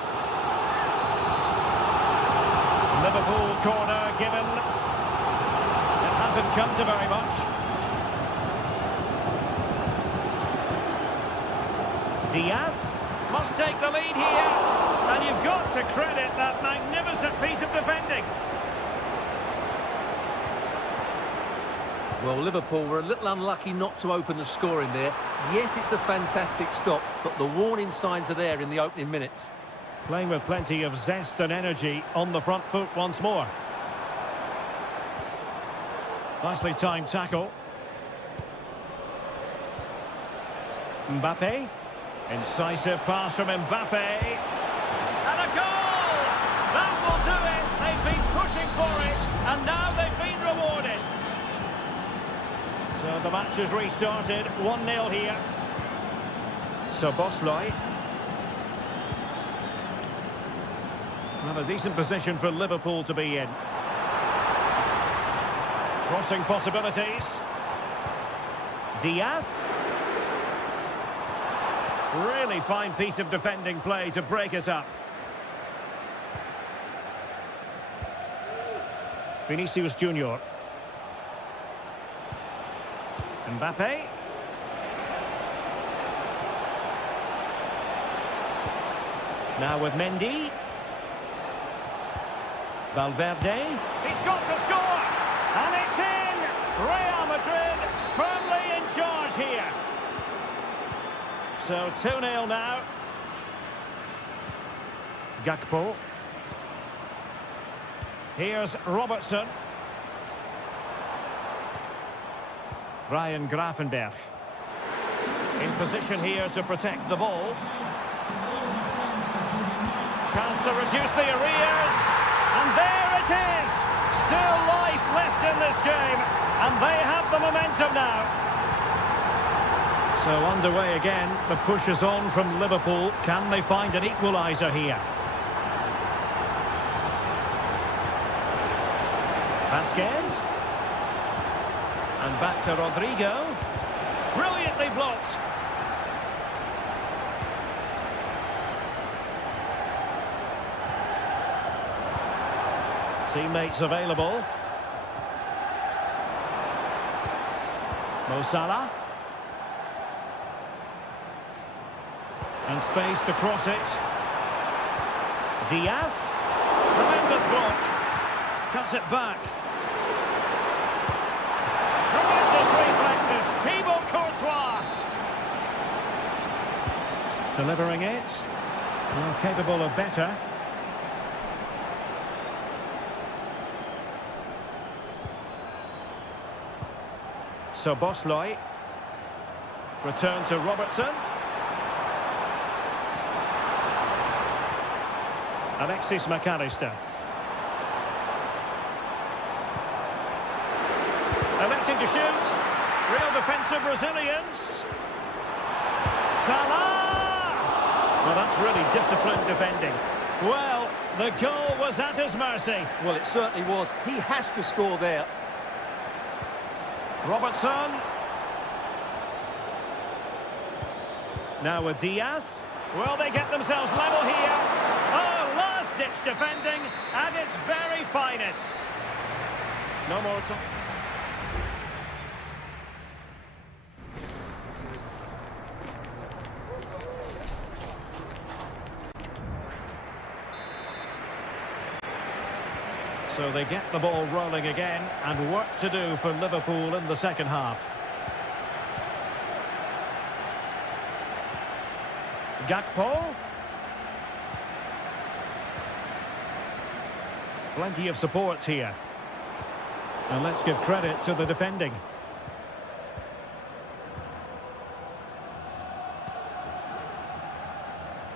Liverpool corner given. It hasn't come to very much. Diaz must take the lead here. And you've got to credit that magnificent piece of defending. Well, Liverpool were a little unlucky not to open the score in there. Yes, it's a fantastic stop, but the warning signs are there in the opening minutes. Playing with plenty of zest and energy on the front foot once more. Nicely timed tackle. Mbappe. Incisive pass from Mbappe. And a goal! That will do it. They've been pushing for it, and now they've been rewarded. So the match has restarted. 1-0 here. Szoboszlai. Well, a decent position for Liverpool to be in. Crossing possibilities. Diaz. Really fine piece of defending play to break it up. Vinicius Junior. Mbappe. Now with Mendy. Valverde. He's got to score! And it's in! Real Madrid firmly in charge here. So 2-0 now. Gakpo. Here's Robertson. Ryan Gravenberch. In position here to protect the ball. Chance to reduce the arrears. And there it is! Still life left in this game. And they have the momentum now. So underway again, the push is on from Liverpool. Can they find an equaliser here? Vasquez. And back to Rodrigo. Brilliantly blocked. Teammates available. Mo Salah. And space to cross it. Diaz. Tremendous block. Cuts it back. Tremendous reflexes. Thibaut Courtois. Delivering it. Well, capable of better. Szoboszlai. Return to Robertson. Alexis McAllister. Electing to shoot. Real defensive Brazilians. Salah! Well, that's really disciplined defending. Well, the goal was at his mercy. Well, it certainly was. He has to score there. Robertson. Now with Diaz. Will they get themselves level here? Oh, last-ditch defending at its very finest. No more time. So So they get the ball rolling again, and work to do for Liverpool in the second half. Gakpo. Plenty of support here. And let's give credit to the defending.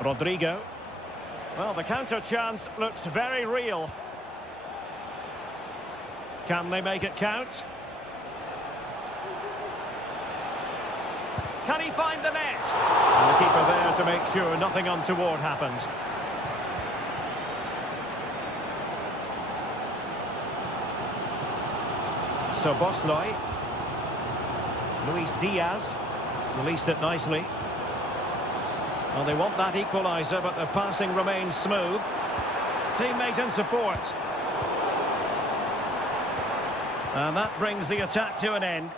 Rodrigo. Well, the counter chance looks very real. Can they make it count? Can he find the net? And the keeper there to make sure nothing untoward happened. So Bosley. Luis Diaz released it nicely. Well, they want that equaliser, but the passing remains smooth. Teammate in support. And that brings the attack to an end.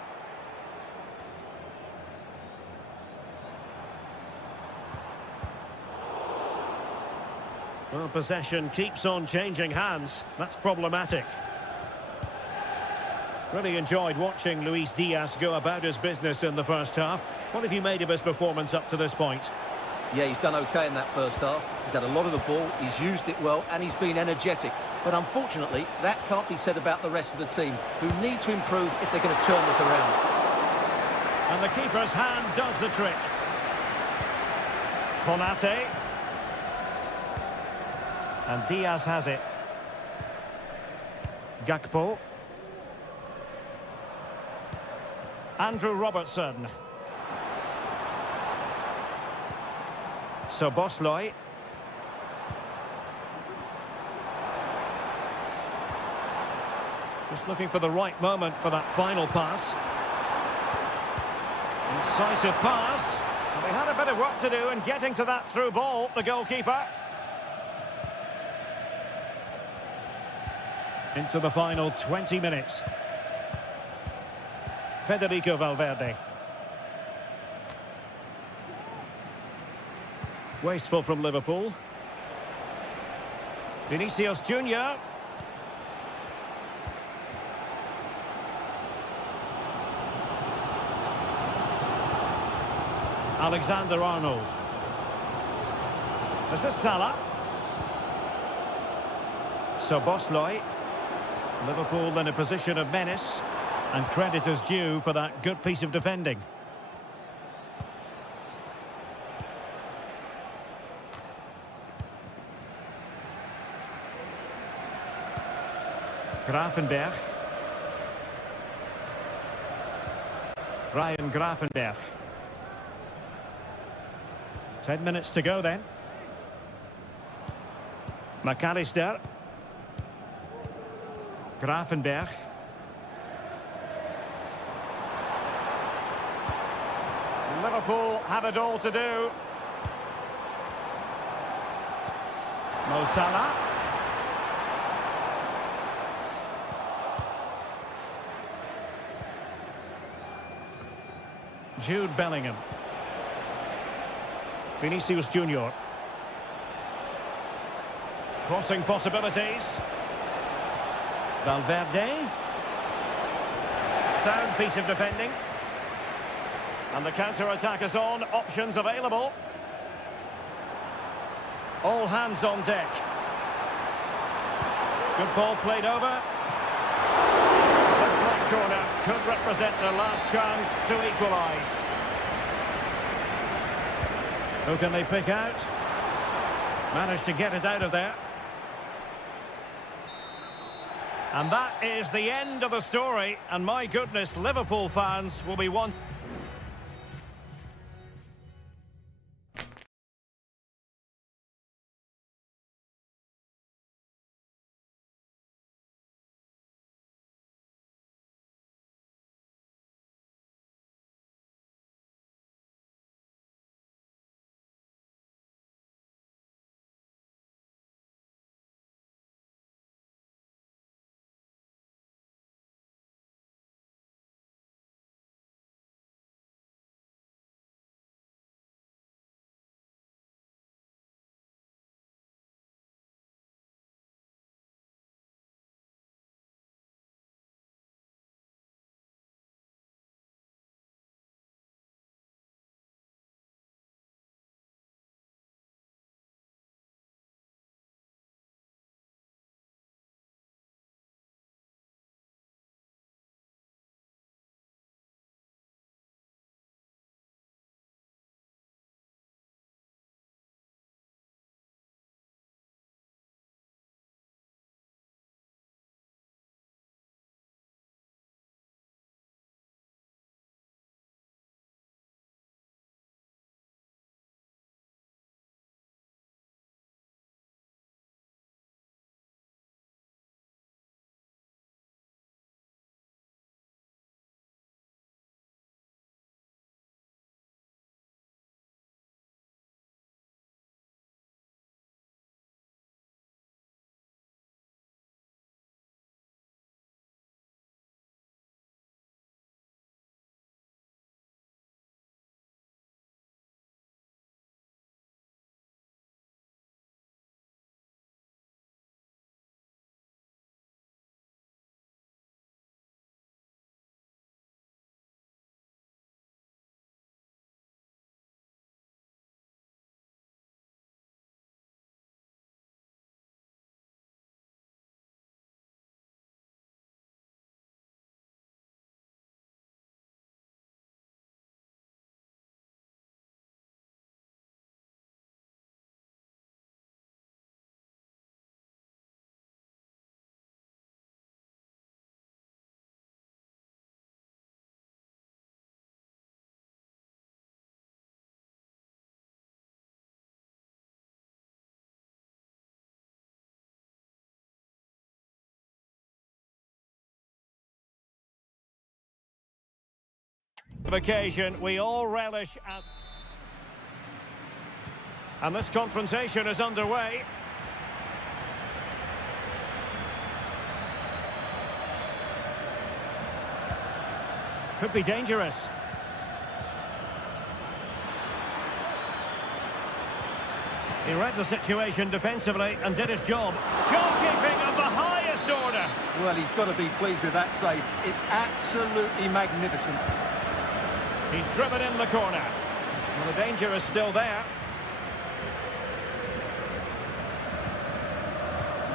Well, possession keeps on changing hands. That's problematic. Really enjoyed watching Luis Diaz go about his business in the first half. What have you made of his performance up to this point? Yeah, he's done okay in that first half. He's had a lot of the ball, he's used it well, and he's been energetic. But unfortunately, that can't be said about the rest of the team, who need to improve if they're going to turn this around. And the keeper's hand does the trick. Konate. And Diaz has it. Gakpo. Andrew Robertson. So Bosley. Just looking for the right moment for that final pass. Incisive pass. And they had a bit of work to do in getting to that through ball, the goalkeeper. Into the final 20 minutes. Federico Valverde. Wasteful from Liverpool. Vinicius Junior. Alexander-Arnold. This is Salah. So Bosley. Liverpool in a position of menace, and credit is due for that good piece of defending. Gravenberch. Ryan Gravenberch. 10 minutes to go then. McAllister. Gravenberch. Liverpool have it all to do. Mo Salah. Jude Bellingham. Vinicius Junior. Crossing possibilities. Valverde. Sound piece of defending. And the counter-attack is on. Options available. All hands on deck. Good ball played over. This left corner could represent their last chance to equalise. Who can they pick out? Managed to get it out of there. And that is the end of the story. And my goodness, Liverpool fans will be one... Occasion we all relish as... And this confrontation is underway. Could be dangerous. He read the situation defensively and did his job. Goalkeeping of the highest order. Well, he's got to be pleased with that save. It's absolutely magnificent. He's driven in the corner. Well, the danger is still there.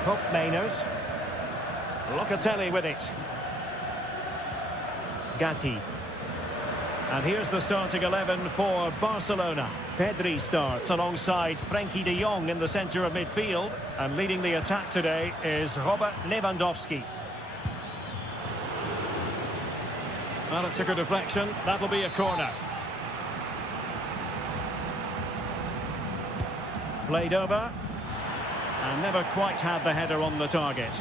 Cup Mainers. Locatelli with it. Gatti. And here's the starting 11 for Barcelona. Pedri starts alongside Frenkie de Jong in the centre of midfield. And leading the attack today is Robert Lewandowski. Well, it took a deflection. That'll be a corner. Played over. And never quite had the header on the target.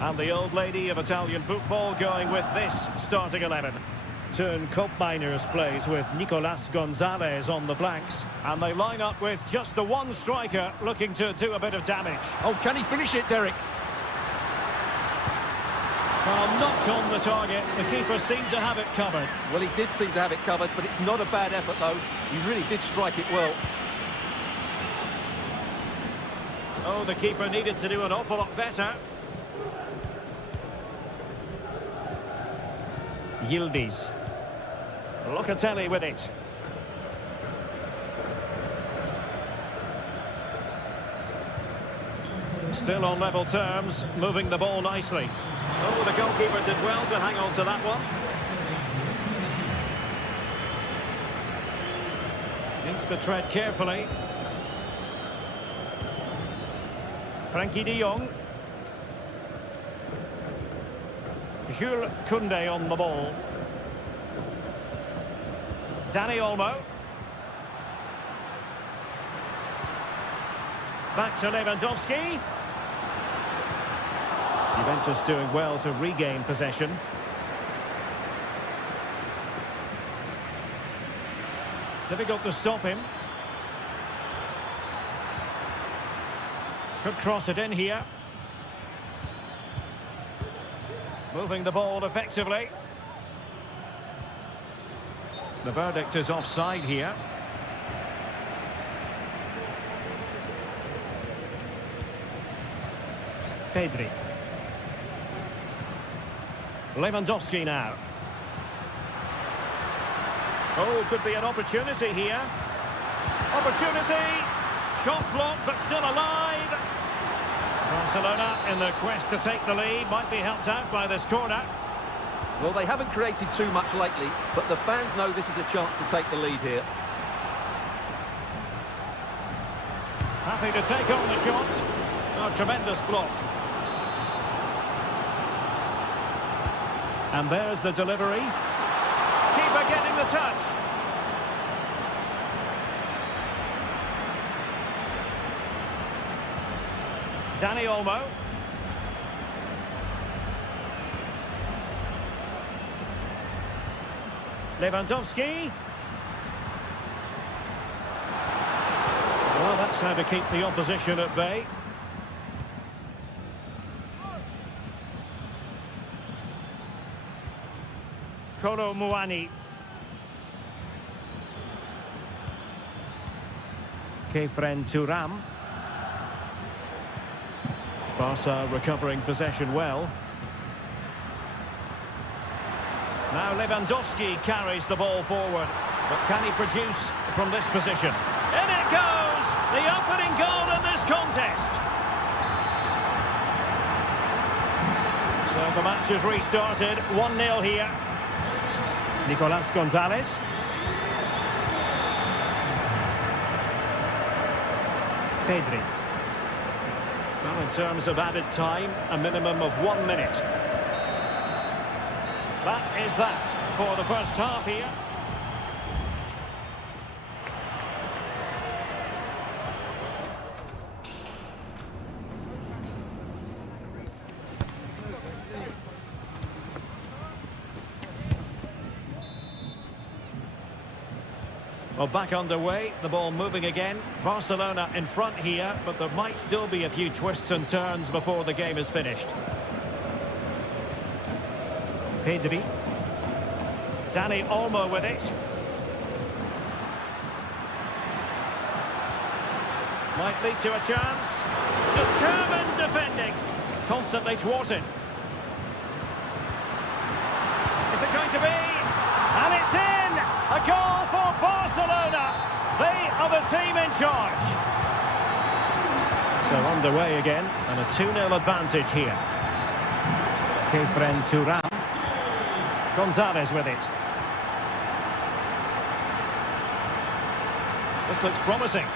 And the old lady of Italian football going with this starting 11. Turn Cup Miners plays with Nicolas Gonzalez on the flanks. And they line up with just the one striker looking to do a bit of damage. Oh, can he finish it, Derek? Well, not on the target. The keeper seemed to have it covered. Well, he did seem to have it covered, but it's not a bad effort, though. He really did strike it well. Oh, the keeper needed to do an awful lot better. Yildiz. Locatelli with it. Still on level terms, moving the ball nicely. Oh, the goalkeeper did well to hang on to that one. Needs to tread carefully. Frenkie de Jong. Jules Koundé on the ball. Dani Olmo. Back to Lewandowski. Juventus doing well to regain possession. Difficult to stop him. Could cross it in here. Moving the ball effectively. The verdict is offside here. Pedri. Lewandowski now. Oh, could be an opportunity here. Opportunity. Shot blocked, but still alive. Barcelona, in their quest to take the lead, might be helped out by this corner. Well, they haven't created too much lately, but the fans know this is a chance to take the lead here. Happy to take on the shot. Oh, tremendous block. And there's the delivery. Keeper getting the touch. Dani Olmo. Lewandowski. Well, that's how to keep the opposition at bay. Kolo Muani. Kefren Thuram. Barca recovering possession well. Now Lewandowski carries the ball forward. But can he produce from this position? In it goes! The opening goal in this contest. So the match has restarted. 1-0 here. Nicolas Gonzalez. Pedri. Well, in terms of added time, a minimum of 1 minute. That is that for the first half here. Well, back underway, the ball moving again. Barcelona in front here, but there might still be a few twists and turns before the game is finished. Pedri. Dani Olmo with it. Might lead to a chance. Determined defending. Constantly thwarted. Is it going to be? And it's in! A goal for Barcelona. They are the team in charge. So underway again, and a 2-0 advantage here. Kefren Turan. Gonzalez with it. This looks promising.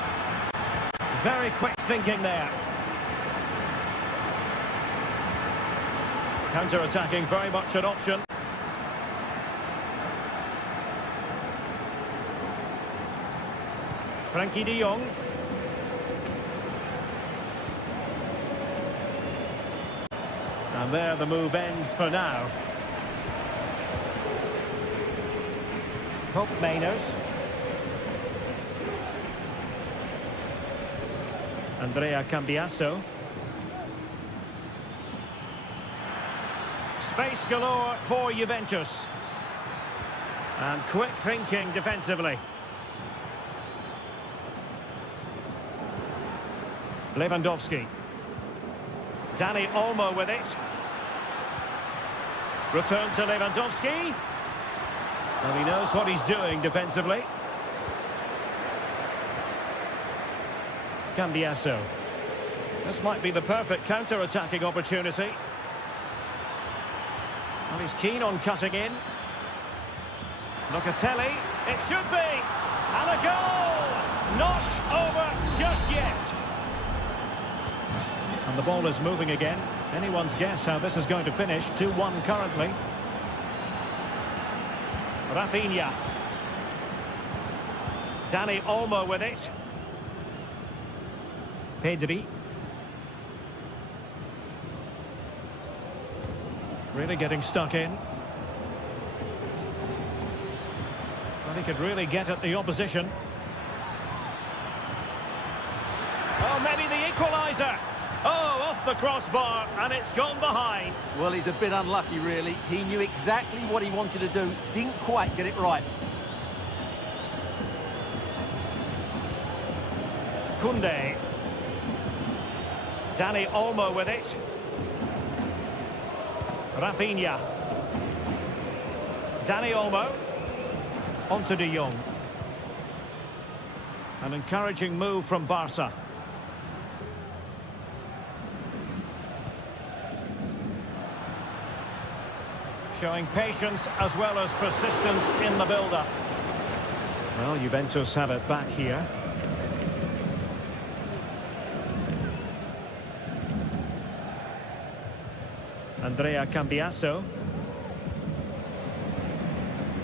Very quick thinking there. Counter-attacking, very much an option. Frankie de Jong. And there the move ends for now. Hope Mainers. Andrea Cambiasso. Space galore for Juventus. And quick thinking defensively. Lewandowski. Dani Olmo with it. Return to Lewandowski. And he knows what he's doing defensively. Cambiasso. This might be the perfect counter-attacking opportunity. Well, he's keen on cutting in. Locatelli. It should be. And a goal! Not over just yet. And the ball is moving again. Anyone's guess how this is going to finish. 2-1 currently. Rafinha. Dani Olmo with it. Pedri. Really getting stuck in. Well, he could really get at the opposition. Oh, maybe the equaliser. Oh, off the crossbar, and it's gone behind. Well, he's a bit unlucky, really. He knew exactly what he wanted to do, didn't quite get it right. Koundé. Dani Olmo with it. Rafinha. Dani Olmo. Onto de Jong. An encouraging move from Barca. Showing patience as well as persistence in the build-up. Well, Juventus have it back here. Andrea Cambiasso.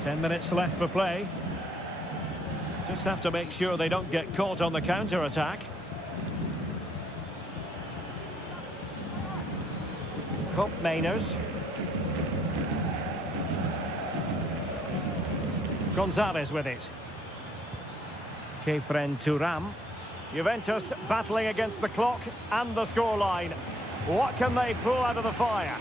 10 minutes left for play. Just have to make sure they don't get caught on the counter-attack. Hope Mainers. Gonzalez with it. Kefren Turan. Juventus battling against the clock and the scoreline. What can they pull out of the fire?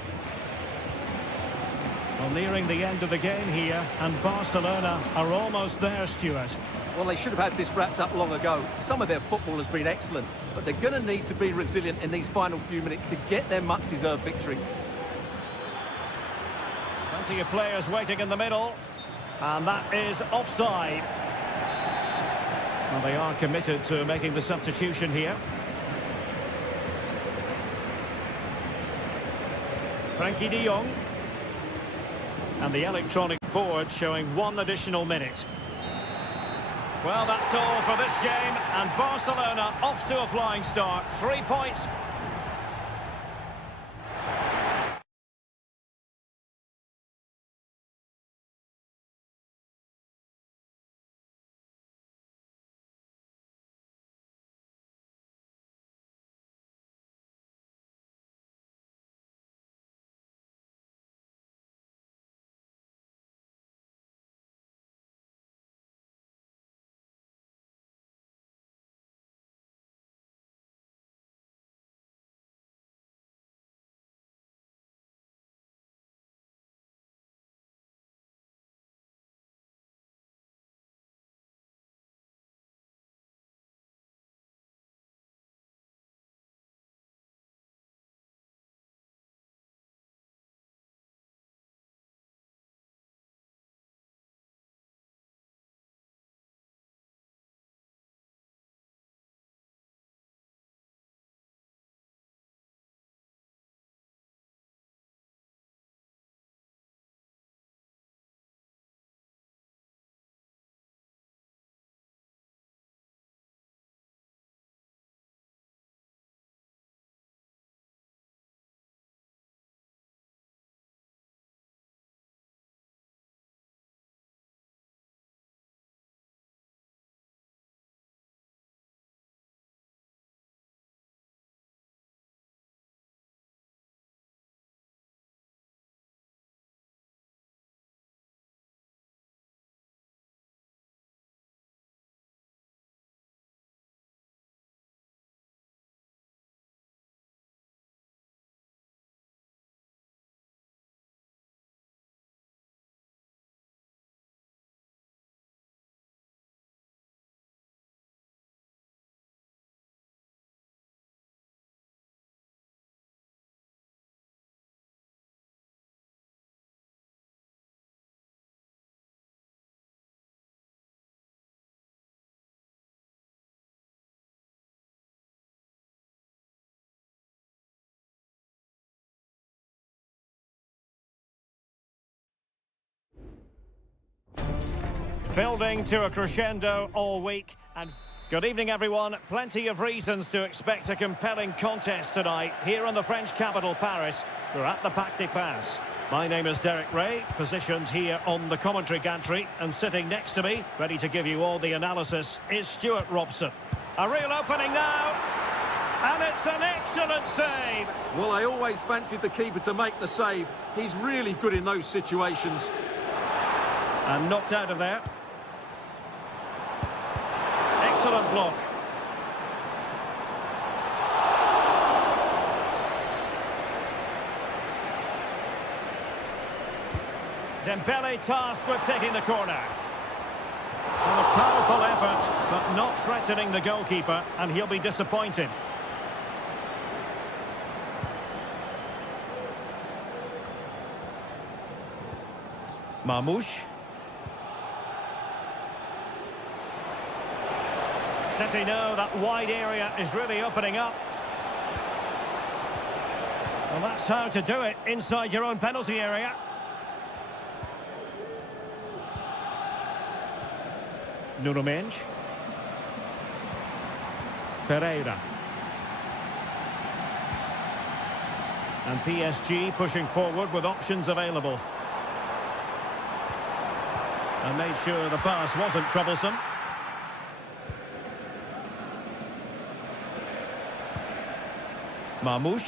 Well, nearing the end of the game here, and Barcelona are almost there, Stuart. Well, they should have had this wrapped up long ago. Some of their football has been excellent, but they're going to need to be resilient in these final few minutes to get their much-deserved victory. Plenty of players waiting in the middle, and that is offside. Well, they are committed to making the substitution here. Frankie de Jong. And the electronic board showing 1 additional minute. Well, that's all for this game, and Barcelona off to a flying start. 3 points. Building to a crescendo all week. And good evening, everyone. Plenty of reasons to expect a compelling contest tonight here in the French capital, Paris. We're at the Parc des Princes. My name is Derek Ray, positioned here on the commentary gantry, and sitting next to me, ready to give you all the analysis, is Stuart Robson. A real opening now, and it's an excellent save. Well, I always fancied the keeper to make the save. He's really good in those situations. And knocked out of there. Excellent block. Dembele tasked with taking the corner. Well, a powerful effort, but not threatening the goalkeeper, and he'll be disappointed. Marmoush. City know that wide area is really opening up. Well, that's how to do it inside your own penalty area. Nuno Mendes. Ferreira. And PSG pushing forward with options available. And made sure the pass wasn't troublesome. Marmoush.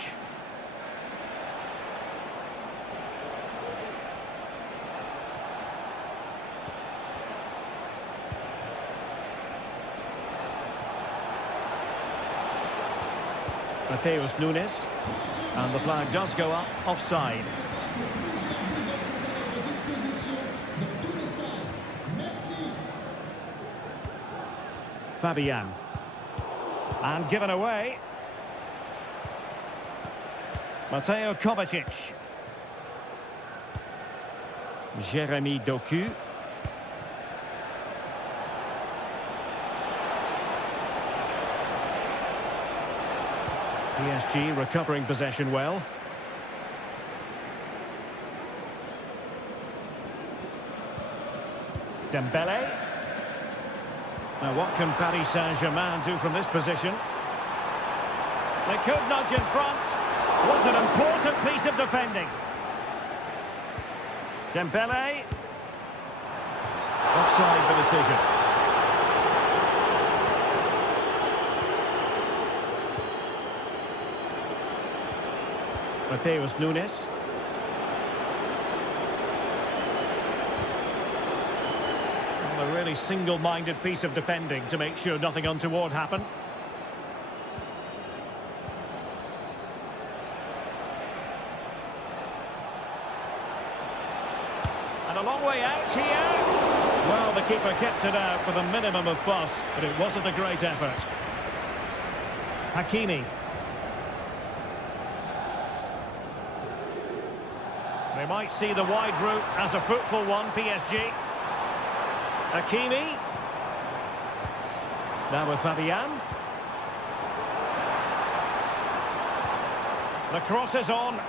Mateus Nunes. And the flag does go up, offside. Fabian. And given away. Mateo Kovacic. Jeremy Doku. PSG recovering possession well. Dembele. Now what can Paris Saint-Germain do from this position? They could nudge in front. Was an important piece of defending. Dembele. Offside the decision. Mateus Nunes. Well, a really single-minded piece of defending to make sure nothing untoward happened. And a long way out here. Well, the keeper kept it out with a minimum of fuss, but it wasn't a great effort. Hakimi. They might see the wide route as a fruitful one, PSG. Hakimi. Now with Fabian. The cross is on.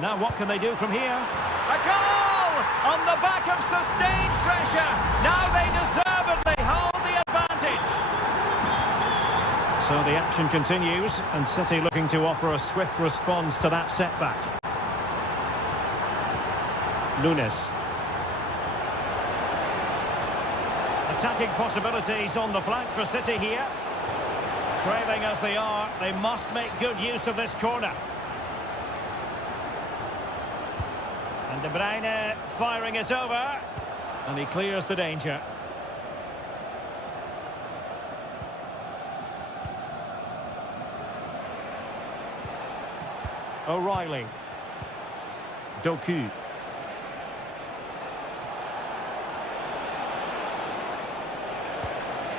Now what can they do from here? A goal! On the back of sustained pressure. Now they deservedly hold the advantage. So the action continues, and City looking to offer a swift response to that setback. Nunes. Attacking possibilities on the flank for City here. Trailing as they are, they must make good use of this corner. And De Bruyne firing it over. And he clears the danger. O'Reilly. Doku.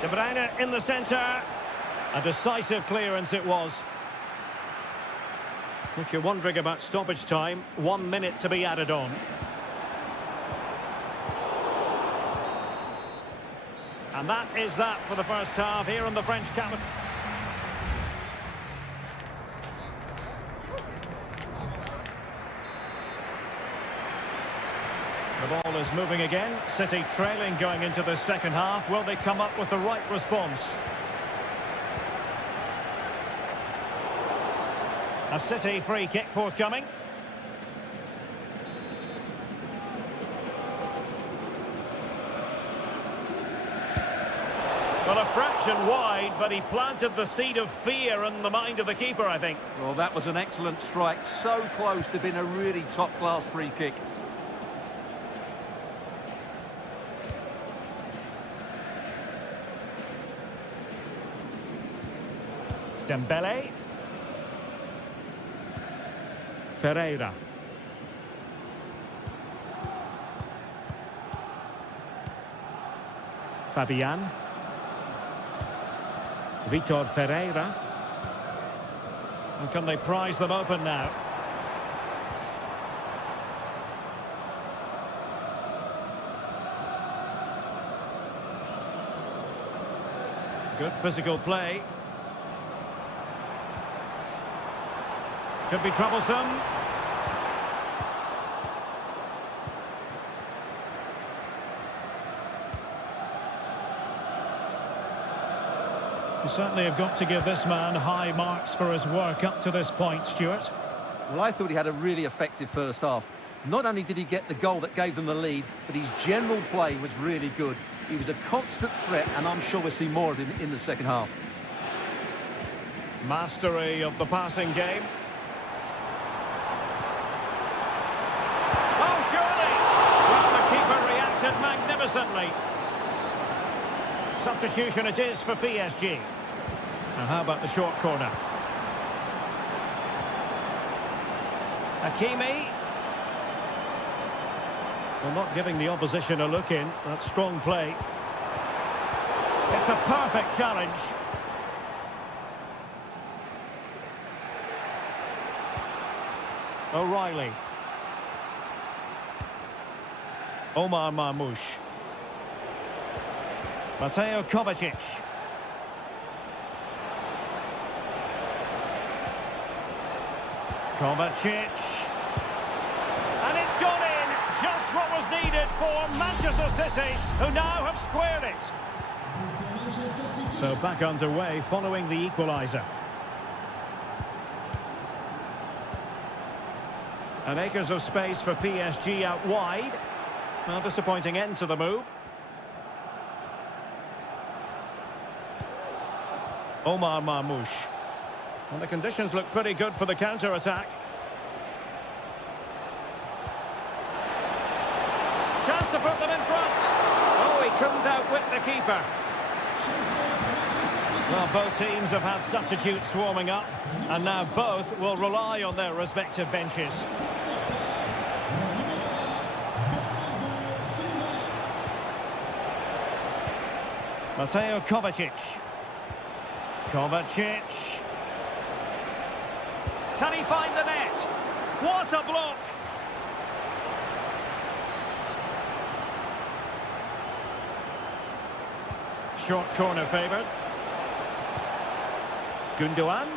De Bruyne in the centre. A decisive clearance it was. If you're wondering about stoppage time, 1 minute to be added on. And that is that for the first half here in the French capital. The ball is moving again. City trailing going into the second half. Will they come up with the right response? A City free kick forthcoming. Well, a fraction wide, but he planted the seed of fear in the mind of the keeper, I think. Well, that was an excellent strike. So close to being a really top-class free kick. Dembele. Ferreira. Fabian. Vitor Ferreira. And can they prize them open now? Good physical play. Could be troublesome. You certainly have got to give this man high marks for his work up to this point, Stuart. Well, I thought he had a really effective first half. Not only did he get the goal that gave them the lead, but his general play was really good. He was a constant threat, and I'm sure we'll see more of him in the second half. Mastery of the passing game. Oh, surely! Well, the keeper reacted magnificently. Substitution it is for PSG. Now, how about the short corner? Hakimi. Well, not giving the opposition a look in. That's strong play. It's a perfect challenge. O'Reilly. Omar Marmoush. Mateo Kovacic. Kovacic. And it's gone in. Just what was needed for Manchester City, who now have squared it. So back underway following the equaliser. And acres of space for PSG out wide. Well, disappointing end to the move. Omar Marmoush. And the conditions look pretty good for the counter-attack. Chance to put them in front. Oh, he couldn't outwit the keeper. Well, both teams have had substitutes warming up, and now both will rely on their respective benches. Mateo Kovacic. Kovacic. Can he find the net? What a block! Short corner favoured. Gundogan.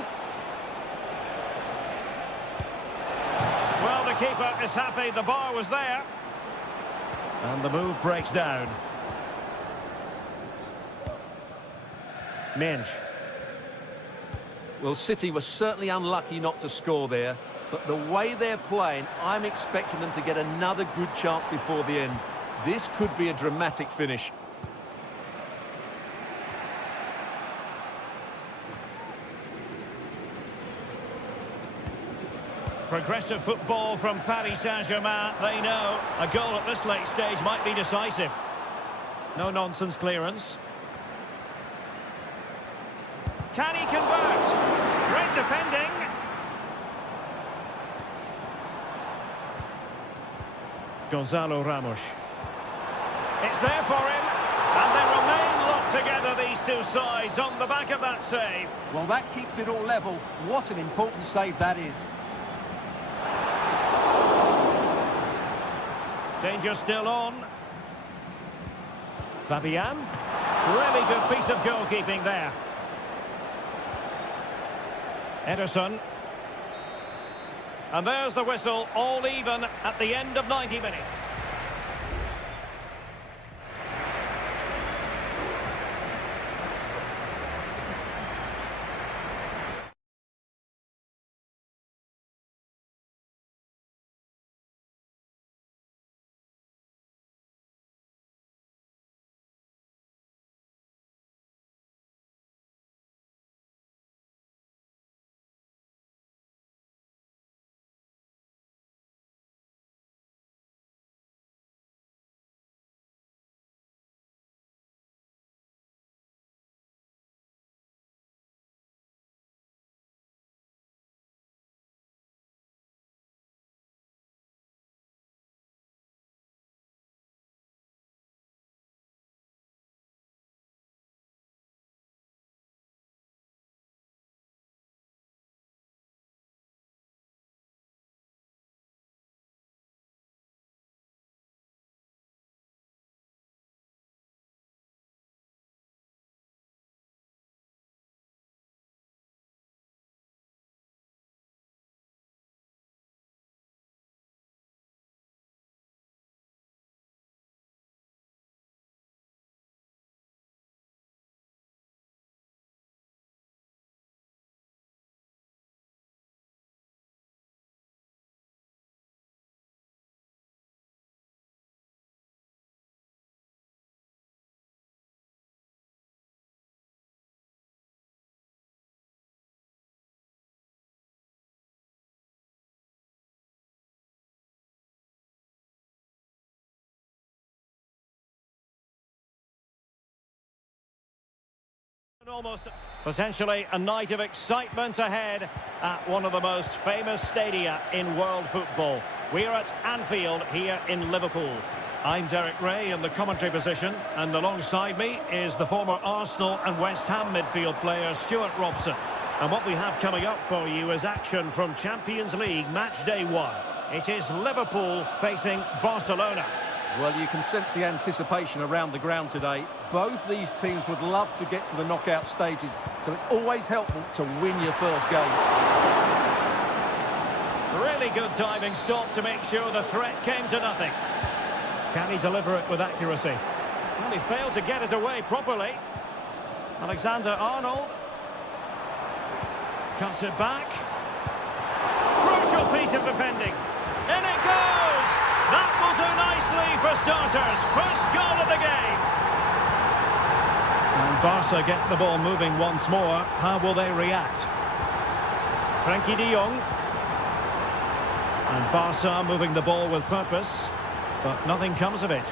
Well, the keeper is happy the bar was there. And the move breaks down. Minge. Well, City were certainly unlucky not to score there, but the way they're playing, I'm expecting them to get another good chance before the end. This could be a dramatic finish. Progressive football from Paris Saint-Germain. They know a goal at this late stage might be decisive. No-nonsense clearance. Can he convert? Great defending. Gonzalo Ramos. It's there for him. And they remain locked together, these two sides, on the back of that save. Well, that keeps it all level. What an important save that is. Danger still on. Fabian. Really good piece of goalkeeping there. Ederson. And there's the whistle, all even at the end of 90 minutes. Almost potentially a night of excitement ahead at one of the most famous stadia in world football. We're at Anfield here in Liverpool. I'm Derek Ray in the commentary position, and alongside me is the former Arsenal and West Ham midfield player Stuart Robson. And what we have coming up for you is action from Champions League match day 1. It is Liverpool facing Barcelona. Well, you can sense the anticipation around the ground today. Both these teams would love to get to the knockout stages, so it's always helpful to win your first game. Really good diving stop to make sure the threat came to nothing. Can he deliver it with accuracy? Well, he failed to get it away properly. Alexander-Arnold cuts it back. Crucial piece of defending. In it goes! That will do nicely for starters. First goal of the game. And Barca get the ball moving once more. How will they react? Frenkie de Jong. And Barca moving the ball with purpose, but nothing comes of it.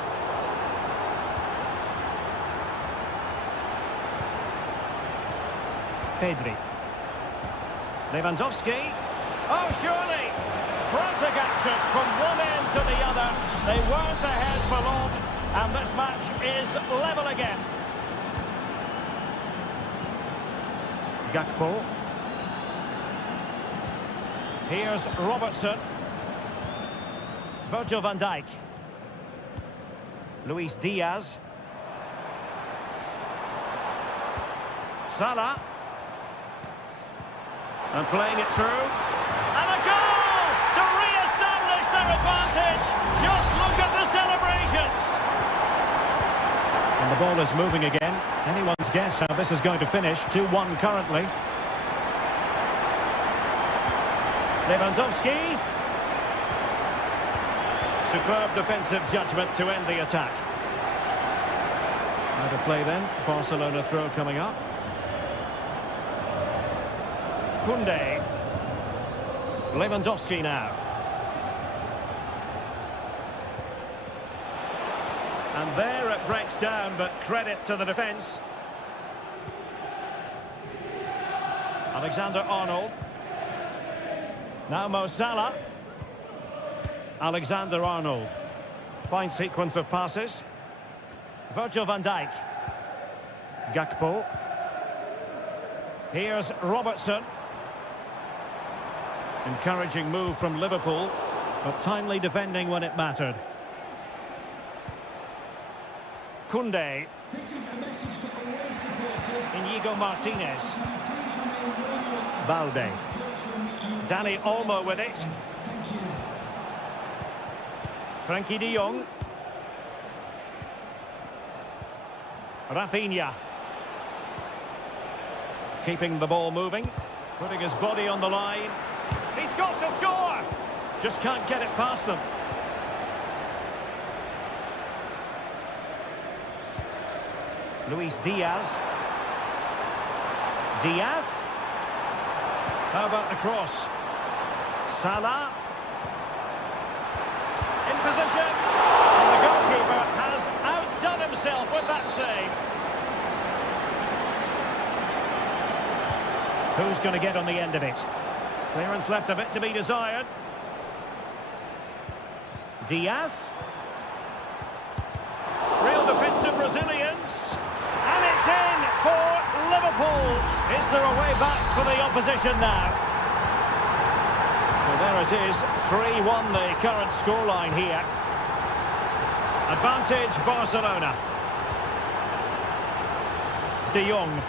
Pedri. Lewandowski. Oh, surely! Frantic action from one end to the other. They weren't ahead for long, and this match is level again. Gakpo. Here's Robertson. Virgil van Dijk. Luis Diaz. Salah. And playing it through. And a goal to re-establish their advantage. Just look at the celebrations. And the ball is moving again. Anyone's guess how this is going to finish. 2-1 currently. Lewandowski. Superb defensive judgment to end the attack. Out of play then. Barcelona throw coming up. Koundé. Lewandowski now. And there it breaks down, but credit to the defence. Alexander-Arnold. Now Mo Salah. Alexander-Arnold. Fine sequence of passes. Virgil van Dijk. Gakpo. Here's Robertson. Encouraging move from Liverpool, but timely defending when it mattered. Koundé. This is a message for all supporters. Inigo Martinez. Balde. Dani Olmo with it. Thank you. Frenkie de Jong. Rafinha. Keeping the ball moving. Putting his body on the line. He's got to score! Just can't get it past them. Luis Diaz. Diaz. How about the cross? Salah. In position. And the goalkeeper has outdone himself with that save. Who's going to get on the end of it? Clearance left a bit to be desired. Diaz. Real defensive resilience. And it's in for Liverpool. Is there a way back for the opposition now? Well, there it is. 3-1 the current scoreline here. Advantage Barcelona. De Jong.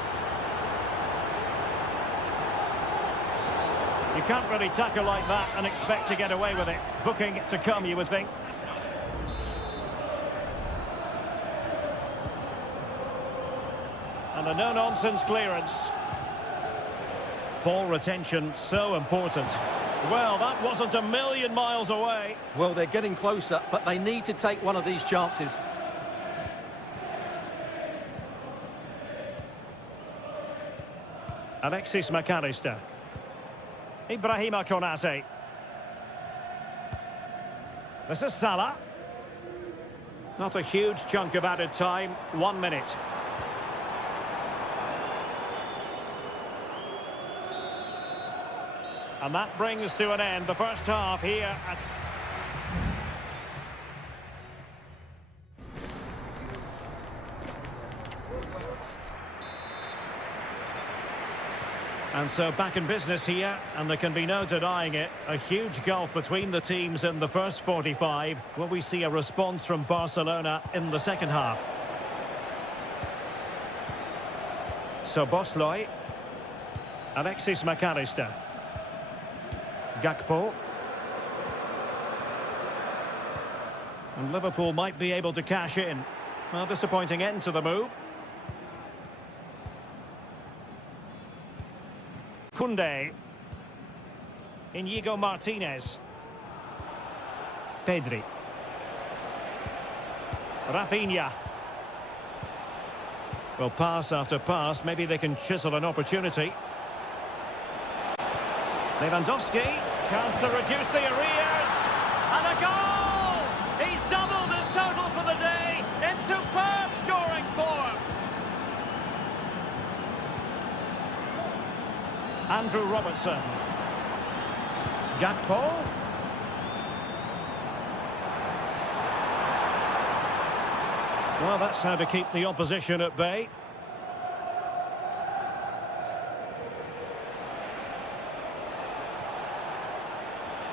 You can't really tackle like that and expect to get away with it. Booking to come, you would think. And a no-nonsense clearance. Ball retention, so important. Well, that wasn't a million miles away. Well, they're getting closer, but they need to take one of these chances. Alexis McAllister. Ibrahima Konate. This is Salah. Not a huge chunk of added time. 1 minute. And that brings to an end the first half here at... And so back in business here, and there can be no denying it. A huge gulf between the teams in the first 45. Will we see a response from Barcelona in the second half? So Bosloy, Alexis McAllister, Gakpo, and Liverpool might be able to cash in. Well, disappointing end to the move. Koundé, Inigo Martinez, Pedri, Rafinha. Well, pass after pass, maybe they can chisel an opportunity. Lewandowski, chance to reduce the arrears, and a goal! He's doubled his total for the day in superb scoring form. Andrew Robertson, Gakpo, well, that's how to keep the opposition at bay.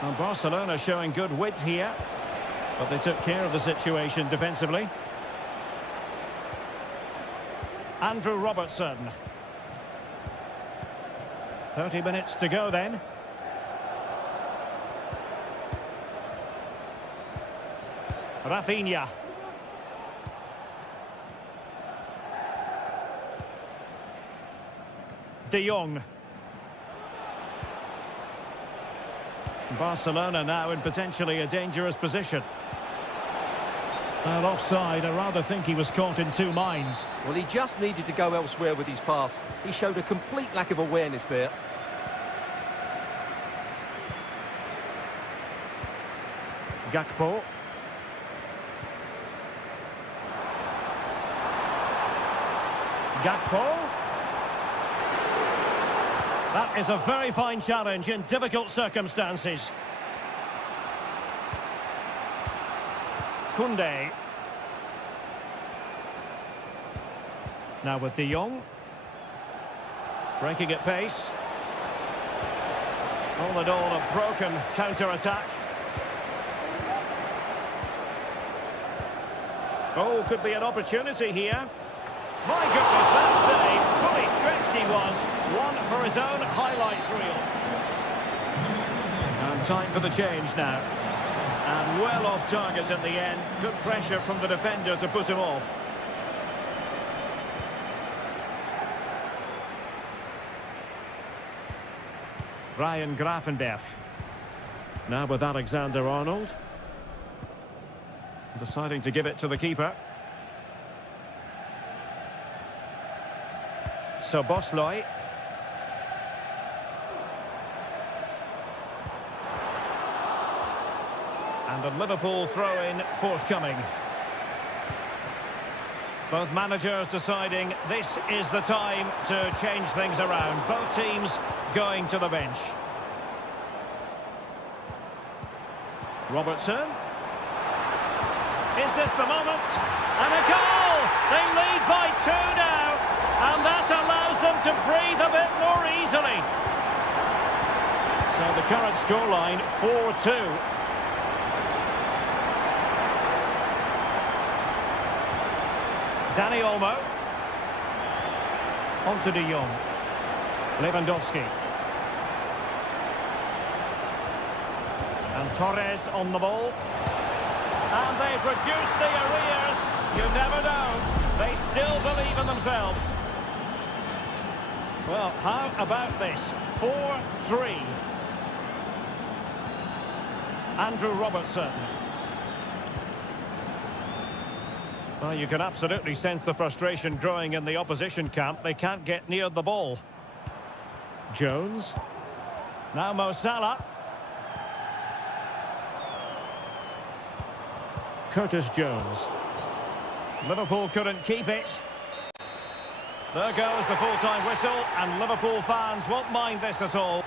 And Barcelona showing good width here, but they took care of the situation defensively. Andrew Robertson. 30 minutes to go then. Rafinha. De Jong. Barcelona now in potentially a dangerous position. Well, offside. I rather think he was caught in two minds. Well, he just needed to go elsewhere with his pass. He showed a complete lack of awareness there. Gakpo. Gakpo. That is a very fine challenge in difficult circumstances. Koundé. Now with De Jong. Breaking at pace. All in all, a broken counter-attack. Oh, could be an opportunity here. My goodness, that save. Fully stretched he was. One for his own highlights reel. And time for the change now. And well off target in the end. Good pressure from the defender to put him off. Ryan Gravenberch. Now with Alexander-Arnold. Deciding to give it to the keeper. So Bosloy. And a Liverpool throw-in forthcoming. Both managers deciding this is the time to change things around. Both teams going to the bench. Robertson. Is this the moment? And a goal! They lead by 2 now. And that allows them to breathe a bit more easily. So the current scoreline, 4-2. Dani Olmo. On to De Jong. Lewandowski. And Torres on the ball. And they've reduced the arrears. You never know. They still believe in themselves. Well, how about this? 4-3. Andrew Robertson. Well, you can absolutely sense the frustration growing in the opposition camp. They can't get near the ball. Jones. Now Mo Salah. Curtis Jones. Liverpool couldn't keep it. There goes the full-time whistle, and Liverpool fans won't mind this at all.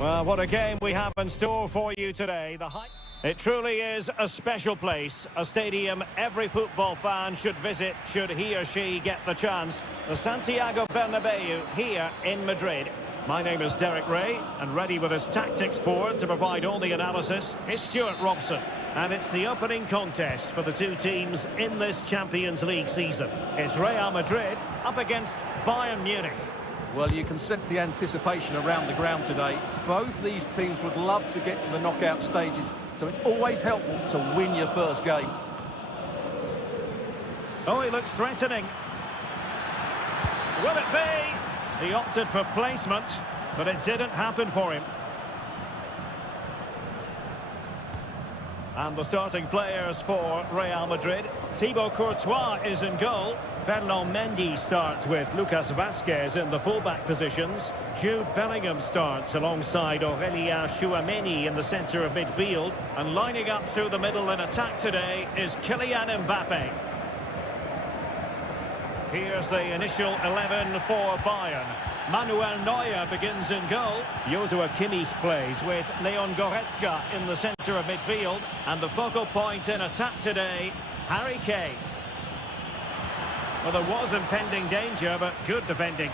Well, what a game we have in store for you today. It truly is a special place, a stadium every football fan should visit should he or she get the chance. The Santiago Bernabeu here in Madrid. My name is Derek Ray, and ready with his tactics board to provide all the analysis is Stuart Robson. And it's the opening contest for the two teams in this Champions League season. It's Real Madrid up against Bayern Munich. Well, you can sense the anticipation around the ground today. Both these teams would love to get to the knockout stages, so it's always helpful to win your first game. Oh, he looks threatening. Will it be? He opted for placement, but it didn't happen for him. And the starting players for Real Madrid. Thibaut Courtois is in goal. Ferland Mendy starts with Lucas Vazquez in the fullback positions. Jude Bellingham starts alongside Aurélien Tchouameni in the centre of midfield. And lining up through the middle in attack today is Kylian Mbappe. Here's the initial 11 for Bayern. Manuel Neuer begins in goal. Joshua Kimmich plays with Leon Goretzka in the centre of midfield. And the focal point in attack today, Harry Kane. Well, there was impending danger, but good defending.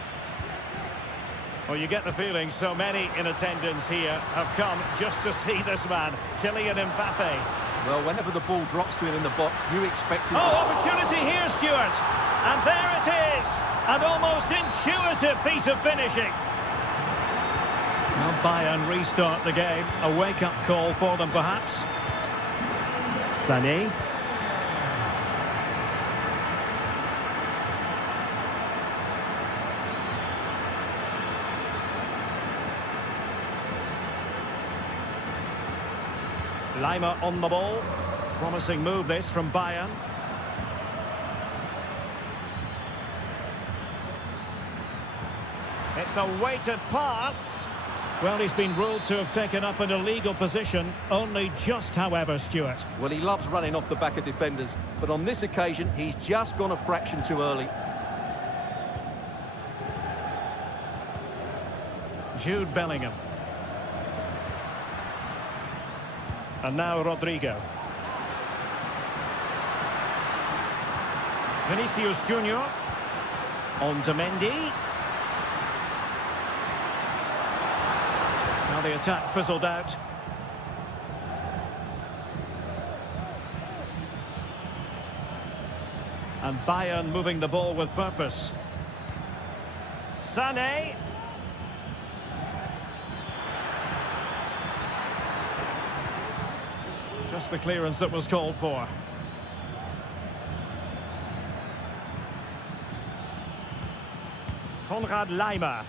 Well, you get the feeling so many in attendance here have come just to see this man, Kylian Mbappe. Well, whenever the ball drops to him in the box, you expect him... Oh, opportunity here, Stuart. And there it is. An almost intuitive piece of finishing. Well, Bayern restart the game. A wake-up call for them, perhaps. Sané. Lima on the ball. Promising move this from Bayern. It's a weighted pass. Well, he's been ruled to have taken up an illegal position. Only just, however, Stuart. Well, he loves running off the back of defenders, but on this occasion, he's just gone a fraction too early. Jude Bellingham. And now Rodrigo. Vinicius Junior. On to Mendy. Now the attack fizzled out. And Bayern moving the ball with purpose. Sané. Just the clearance that was called for. Konrad Laimer.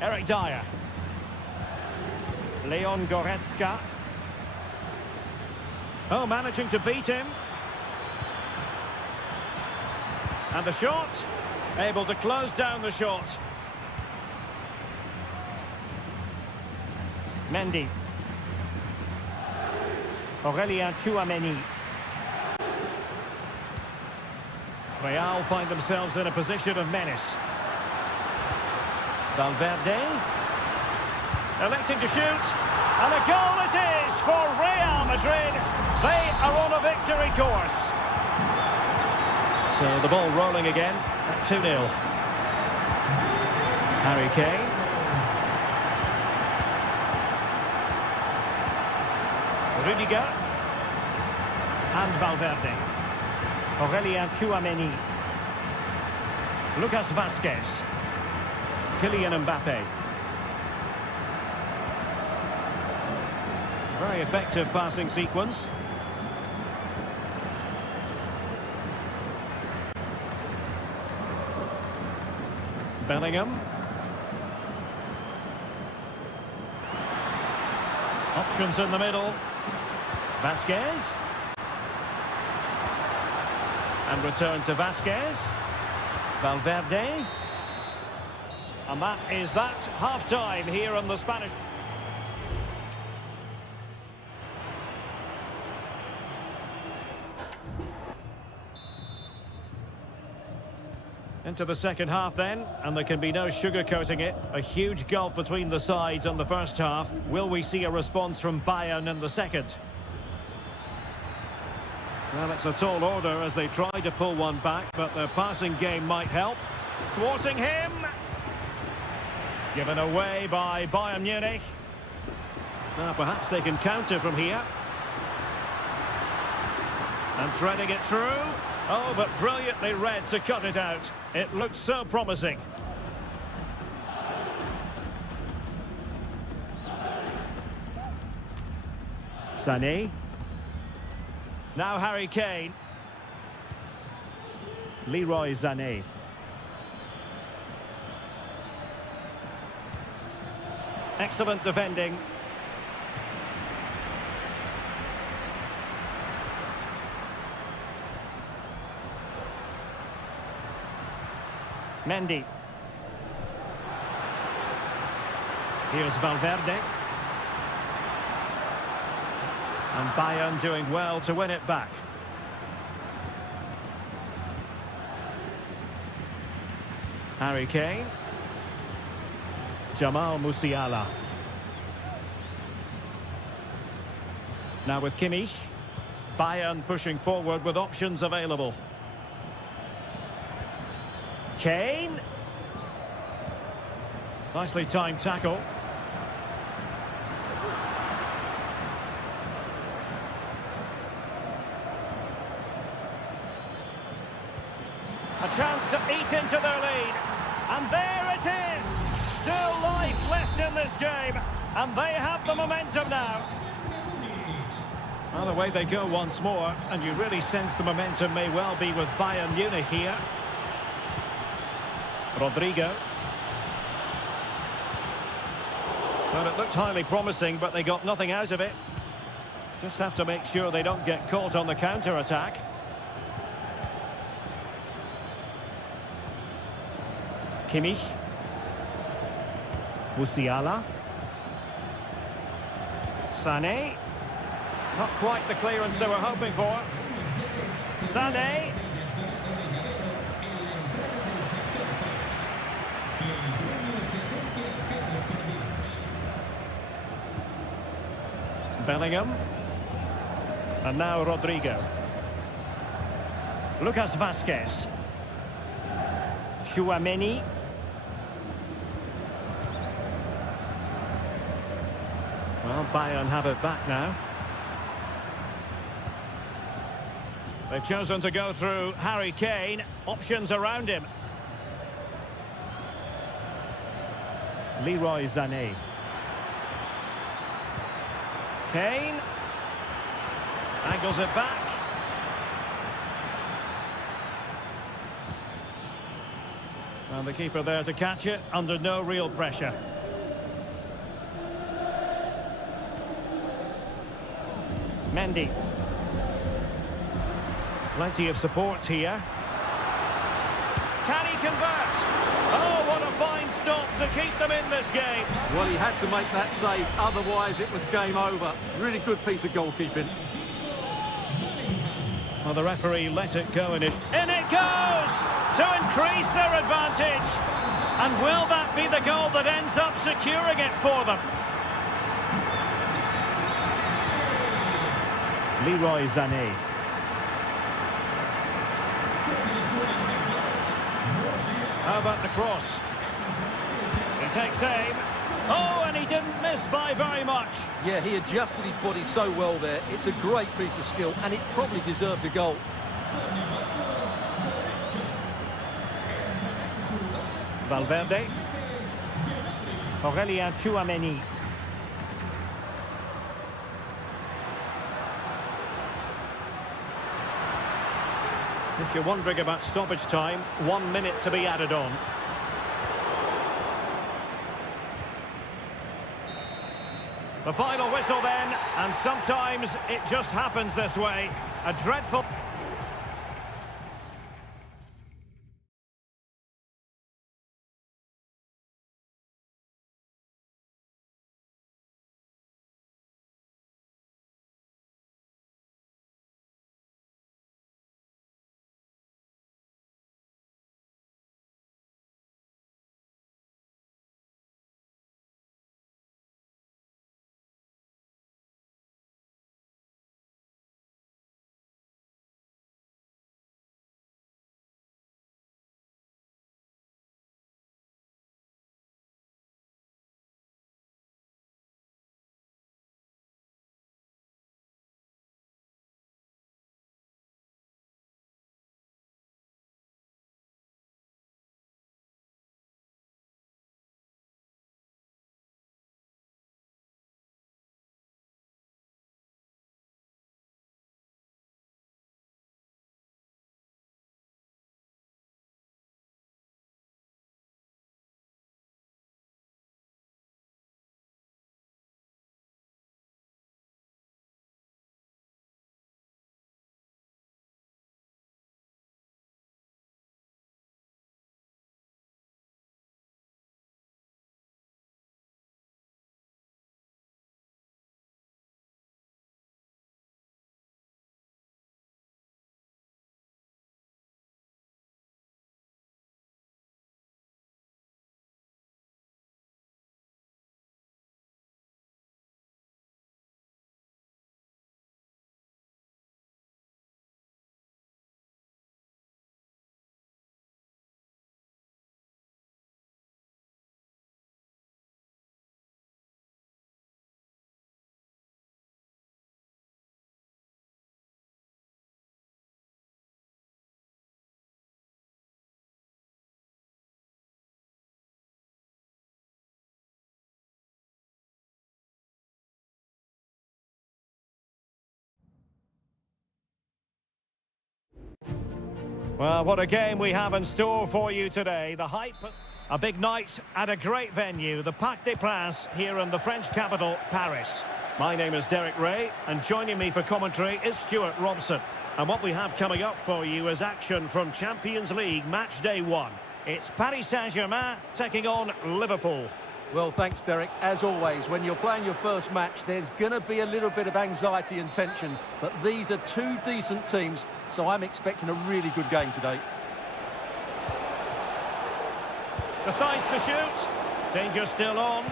Eric Dyer. Leon Goretzka. Oh, managing to beat him. And the shot. Able to close down the shot. Mendy. Aurélien Tchouameni. Real find themselves in a position of menace. Valverde. Electing to shoot. And a goal it is for Real Madrid. They are on a victory course. So the ball rolling again at 2-0. Harry Kane. Rudiger. And Valverde. Aurélien Tchouameni. Lucas Vazquez. Kylian Mbappe. Very effective passing sequence. Bellingham. Options in the middle. Vazquez. And return to Vazquez. Valverde. And that is that. Half-time here on the Spanish... Into the second half then, and there can be no sugarcoating it. A huge gulf between the sides on the first half. Will we see a response from Bayern in the second? Well, it's a tall order as they try to pull one back, but their passing game might help. Thwarting him. Given away by Bayern Munich. Now perhaps they can counter from here. And threading it through. Oh, but brilliantly read to cut it out. It looks so promising. Sané. Now Harry Kane. Leroy Sané. Excellent defending. Mendy. Here's Valverde. And Bayern doing well to win it back. Harry Kane. Jamal Musiala. Now with Kimmich. Bayern pushing forward with options available. Kane. Nicely timed tackle. A chance to eat into their lead. And there it is! Still life left in this game. And they have the momentum now. Well, away they go once more. And you really sense the momentum may well be with Bayern Munich here. Rodrigo. Well, it looked highly promising, but they got nothing out of it. Just have to make sure they don't get caught on the counter-attack. Kimmich. Musiala. Sané. Not quite the clearance they were hoping for. Sané. Bellingham. And now Rodrigo. Lucas Vazquez. Tchouaméni. Well, Bayern have it back now. They've chosen to go through Harry Kane. Options around him. Leroy Sané. Kane. Angles it back. And the keeper there to catch it under no real pressure. Mendy. Plenty of support here. Can he convert? Oh, what a fine stop to keep them in this game. Well, he had to make that save, otherwise it was game over. Really good piece of goalkeeping. Well, the referee let it go and in it goes to increase their advantage. And will that be the goal that ends up securing it for them? Leroy Sané. How about the cross? He takes aim. Oh, and he didn't miss by very much. Yeah, he adjusted his body so well there. It's a great piece of skill, and it probably deserved a goal. Valverde. Aurélien Tchouaméni. If you're wondering about stoppage time, 1 minute to be added on. The final whistle then, and sometimes it just happens this way. A dreadful... Well, what a game we have in store for you today. The hype, a big night at a great venue, the Parc des Princes here in the French capital, Paris. My name is Derek Ray, and joining me for commentary is Stuart Robson. And what we have coming up for you is action from Champions League match day 1. It's Paris Saint-Germain taking on Liverpool. Well, thanks, Derek. As always, when you're playing your first match, there's going to be a little bit of anxiety and tension. But these are two decent teams, so I'm expecting a really good game today. Decides to shoot. Danger still on.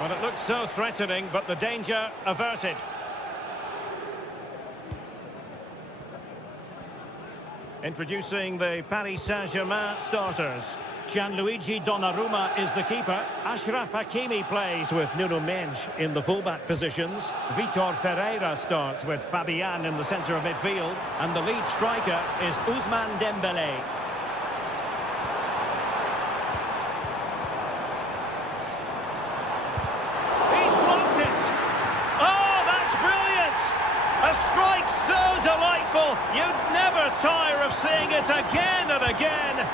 Well, it looks so threatening, but the danger averted. Introducing the Paris Saint-Germain starters. Gianluigi Donnarumma is the keeper. Achraf Hakimi plays with Nuno Mendes in the fullback positions. Vitor Ferreira starts with Fabian in the centre of midfield. And the lead striker is Ousmane Dembélé. He's blocked it! Oh, that's brilliant! A strike so delightful, you'd never tire of seeing it again and again.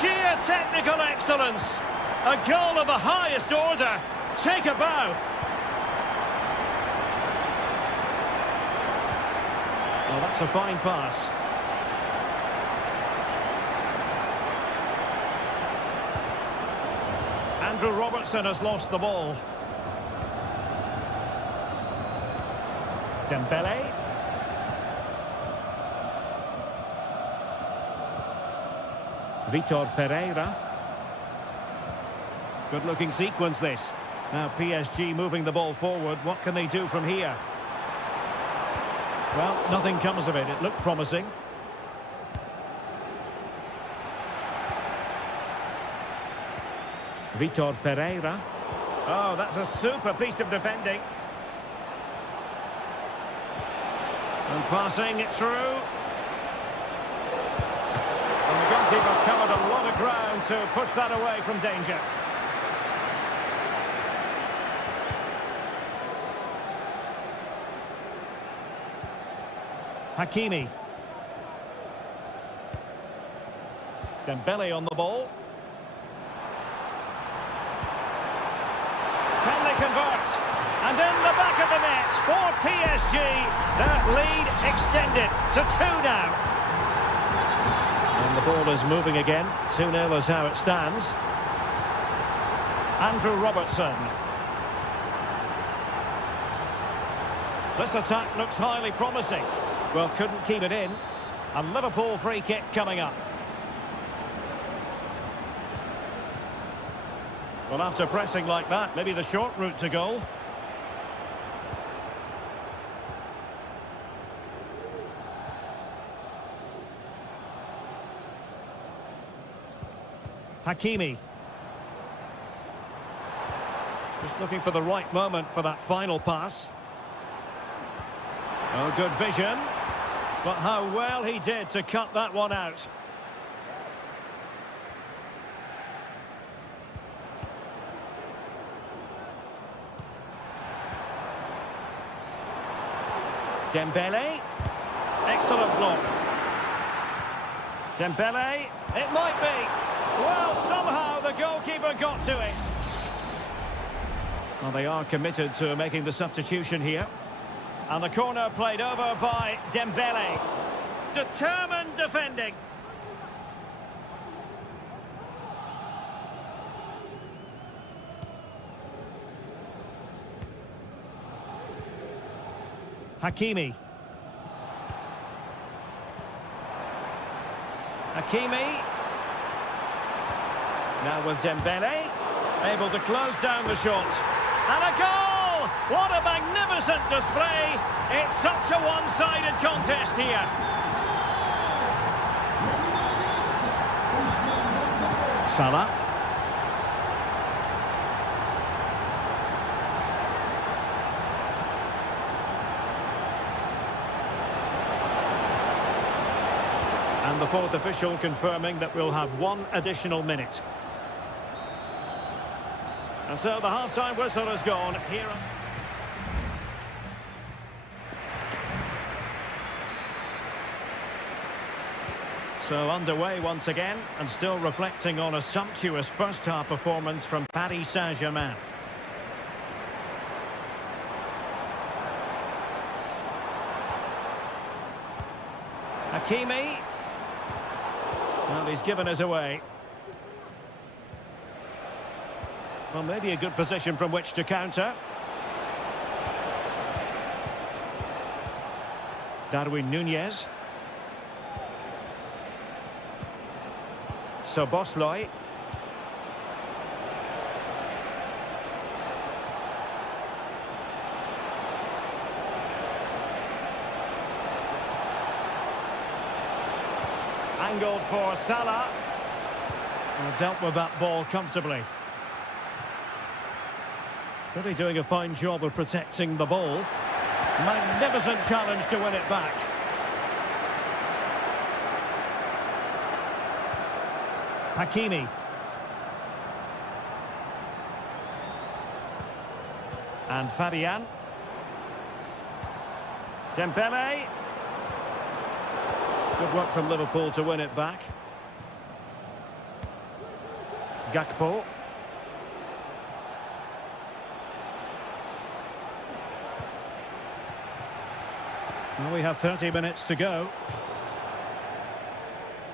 Sheer technical excellence. A goal of the highest order. Take a bow. Oh, that's a fine pass. Andrew Robertson has lost the ball. Dembélé. Vitor Ferreira. Good-looking sequence, this. Now PSG moving the ball forward. What can they do from here? Well, nothing comes of it. It looked promising. Vitor Ferreira. Oh, that's a super piece of defending. And passing it through. And the goalkeeper covered a lot of ground to push that away from danger. Hakimi. Dembélé on the ball. Can they convert? And in the back of the net for PSG. That lead extended to 2 now. And the ball is moving again. 2-0 is how it stands. Andrew Robertson. This attack looks highly promising. Well, couldn't keep it in. A Liverpool free kick coming up. Well, after pressing like that, maybe the short route to goal. Hakimi. Just looking for the right moment for that final pass. Oh, good vision. But how well he did to cut that one out. Dembélé. Excellent block. Dembélé. It might be. Well, somehow the goalkeeper got to it. Well, they are committed to making the substitution here. And the corner played over by Dembélé. Determined defending. Hakimi. Hakimi. Now with Dembélé. Able to close down the shot. And a goal! What a magnificent display! It's such a one-sided contest here. Salah. And the fourth official confirming that we'll have 1 additional minute. And so the half-time whistle has gone here. So underway once again, and still reflecting on a sumptuous first-half performance from Paris Saint-Germain. Hakimi. And he's given us away. Well, maybe a good position from which to counter. Darwin Núñez. Szoboszlai. Angled for Salah. And dealt with that ball comfortably. Really doing a fine job of protecting the ball. Magnificent challenge to win it back. Hakimi. And Fabian. Dembele. Good work from Liverpool to win it back. Gakpo. Well, we have 30 minutes to go.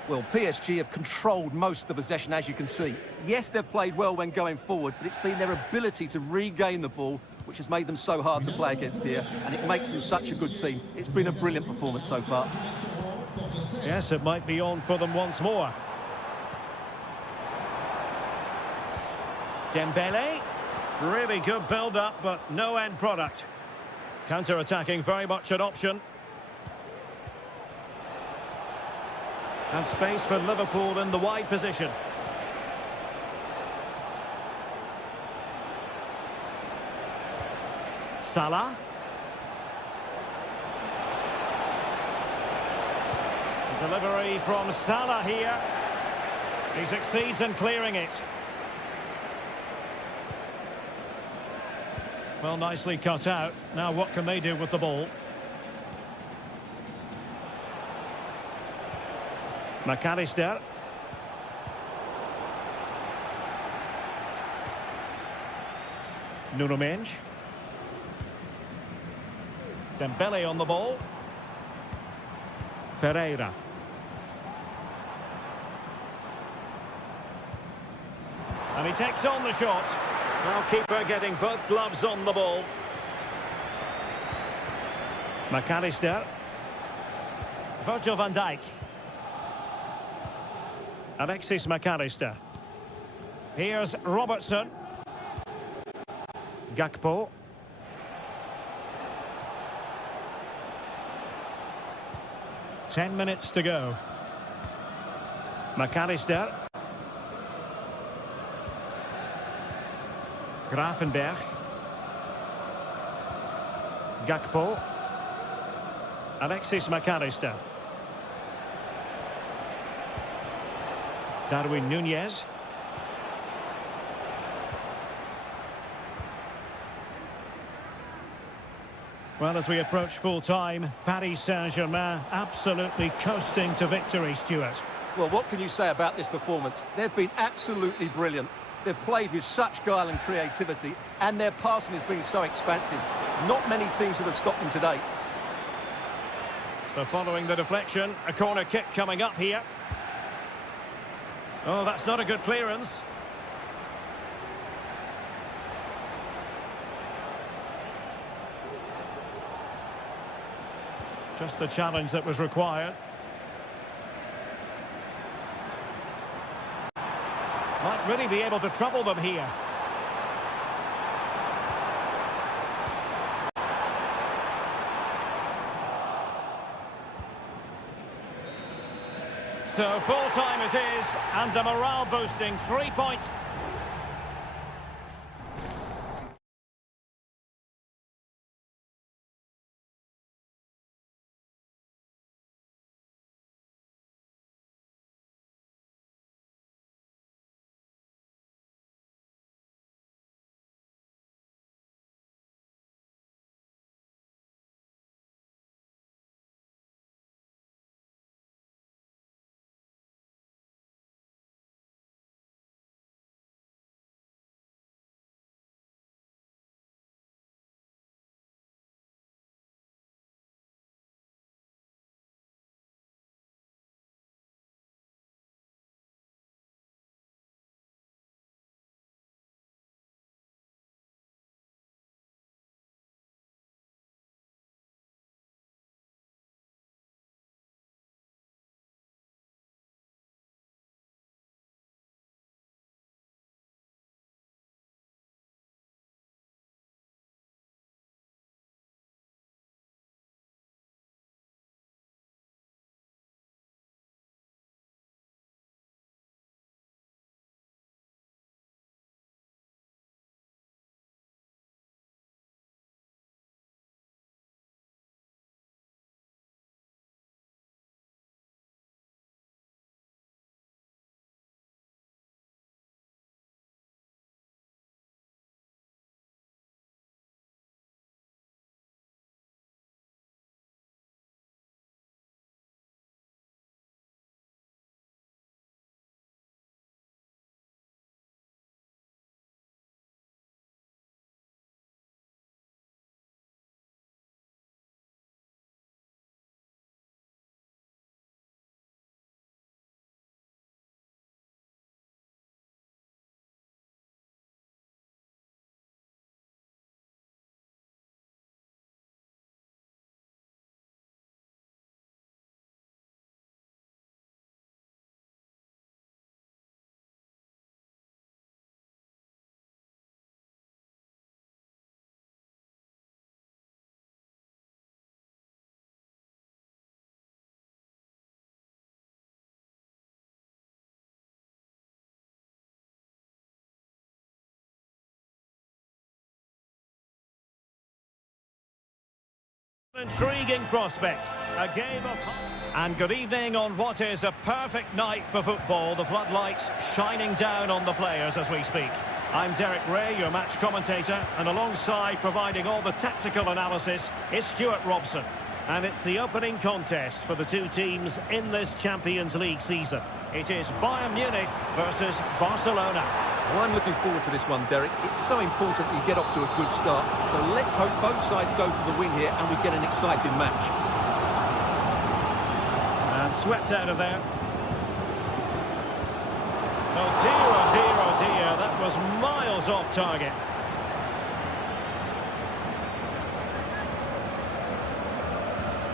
Well, PSG have controlled most of the possession, as you can see. Yes, they've played well when going forward, but it's been their ability to regain the ball which has made them so hard to play against here, and it makes them such a good team. It's been a brilliant performance so far. Yes, it might be on for them once more. Dembele. Really good build-up, but no end product. Counter-attacking, very much an option. And space for Liverpool in the wide position. Salah. Delivery from Salah here. He succeeds in clearing it. Well, nicely cut out. Now what can they do with the ball? McAllister. Nuno Mendes. Dembele on the ball. Ferreira. And he takes on the shot. Now keeper getting both gloves on the ball. McAllister. Virgil van Dijk. Alexis McAllister. Here's Robertson. Gakpo. Ten minutes to go. McAllister. Gravenberg. Gakpo. Alexis McAllister. Darwin Núñez. Well, as we approach full time, Paris Saint-Germain absolutely coasting to victory, Stuart. Well, what can you say about this performance? They've been absolutely brilliant. They've played with such guile and creativity, and their passing has been so expansive. Not many teams would have stopped them today. So following the deflection, a corner kick coming up here. Oh, that's not a good clearance. Just the challenge that was required. Might really be able to trouble them here. So full time it is, and a morale boosting 3 points. Intriguing prospect. A game of... And good evening on what is a perfect night for football. The floodlights shining down on the players as we speak. I'm Derek Ray, your match commentator, and alongside providing all the tactical analysis is Stuart Robson. And it's the opening contest for the two teams in this Champions League season. It is Bayern Munich versus Barcelona. Well, I'm looking forward to this one, Derek. It's so important that you get off to a good start. So let's hope both sides go for the win here and we get an exciting match. And swept out of there. Oh dear, oh dear, oh dear. That was miles off target.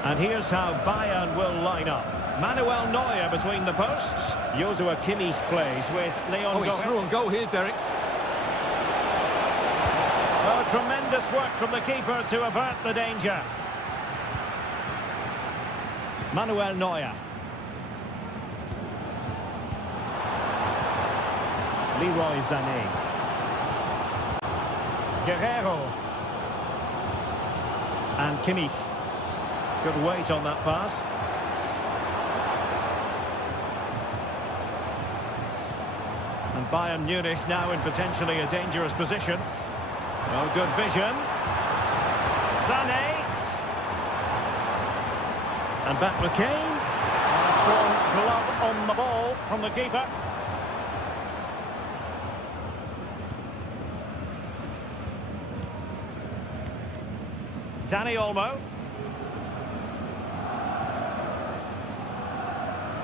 And here's how Bayern will line up. Manuel Neuer between the posts. Joshua Kimmich plays with Leon Oh, he's Goretzka. through on goal here, Derek. Oh, tremendous work from the keeper to avert the danger. Manuel Neuer. Leroy Sané. Guerrero. And Kimmich. Good weight on that pass. And Bayern Munich now in potentially a dangerous position. Oh, good vision. Sané. And back with Kane. And a strong glove on the ball from the keeper. Dani Olmo.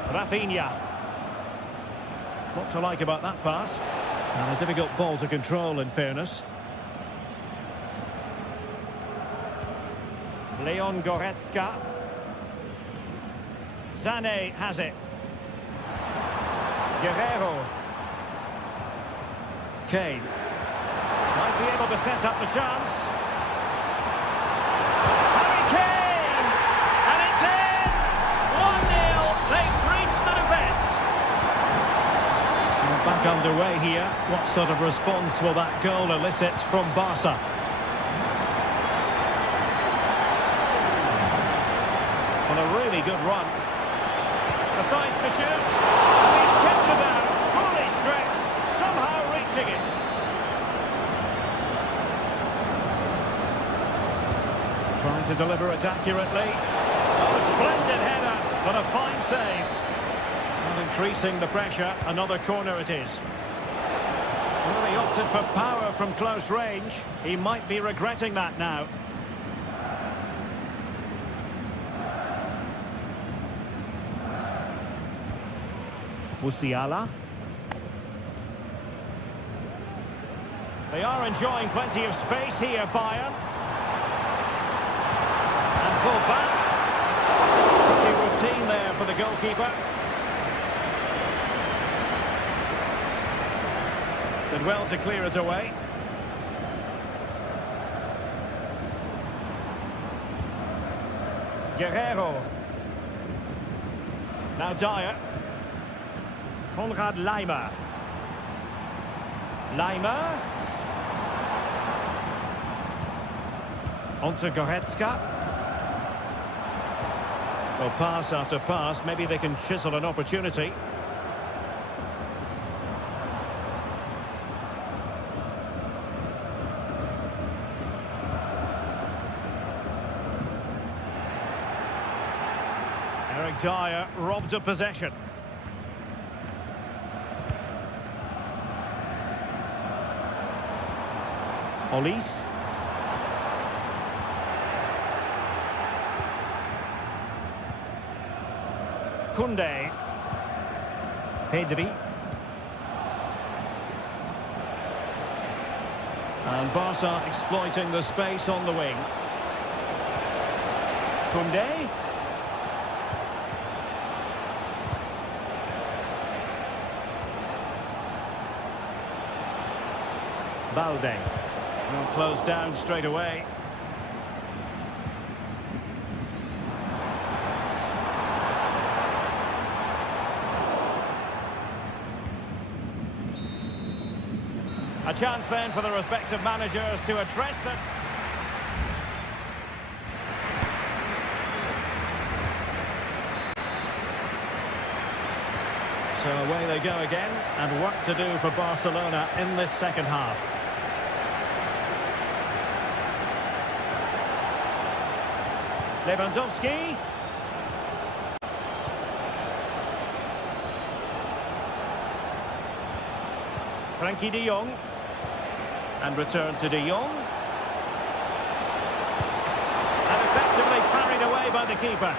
Rafinha. What to like about that pass? And a difficult ball to control, in fairness. Leon Goretzka. Sané has it. Guerrero. Kane. Might be able to set up the chance. Back underway here. What sort of response will that goal elicit from Barca? On a really good run. Decides to shoot. And he's kept it out. Fully stretched. Somehow reaching it. Trying to deliver it accurately. Oh, splendid header, but a fine save. Increasing the pressure, another corner it is. Well, he opted for power from close range. He might be regretting that now. Musiala. They are enjoying plenty of space here, Bayern. And pull back. Pretty routine there for the goalkeeper. Did well to clear it away. Guerrero. Now Dyer. Konrad Laimer. Laimer. Onto Goretzka. Well, pass after pass. Maybe they can chisel an opportunity. Dyer robbed of possession. Olise. Koundé. Pedri. And Barca exploiting the space on the wing. Koundé. Balde. Will close down straight away. A chance then for the respective managers to address them. So away they go again, and work to do for Barcelona in this second half. Lewandowski. Frankie de Jong. And return to de Jong. And effectively parried away by the keeper.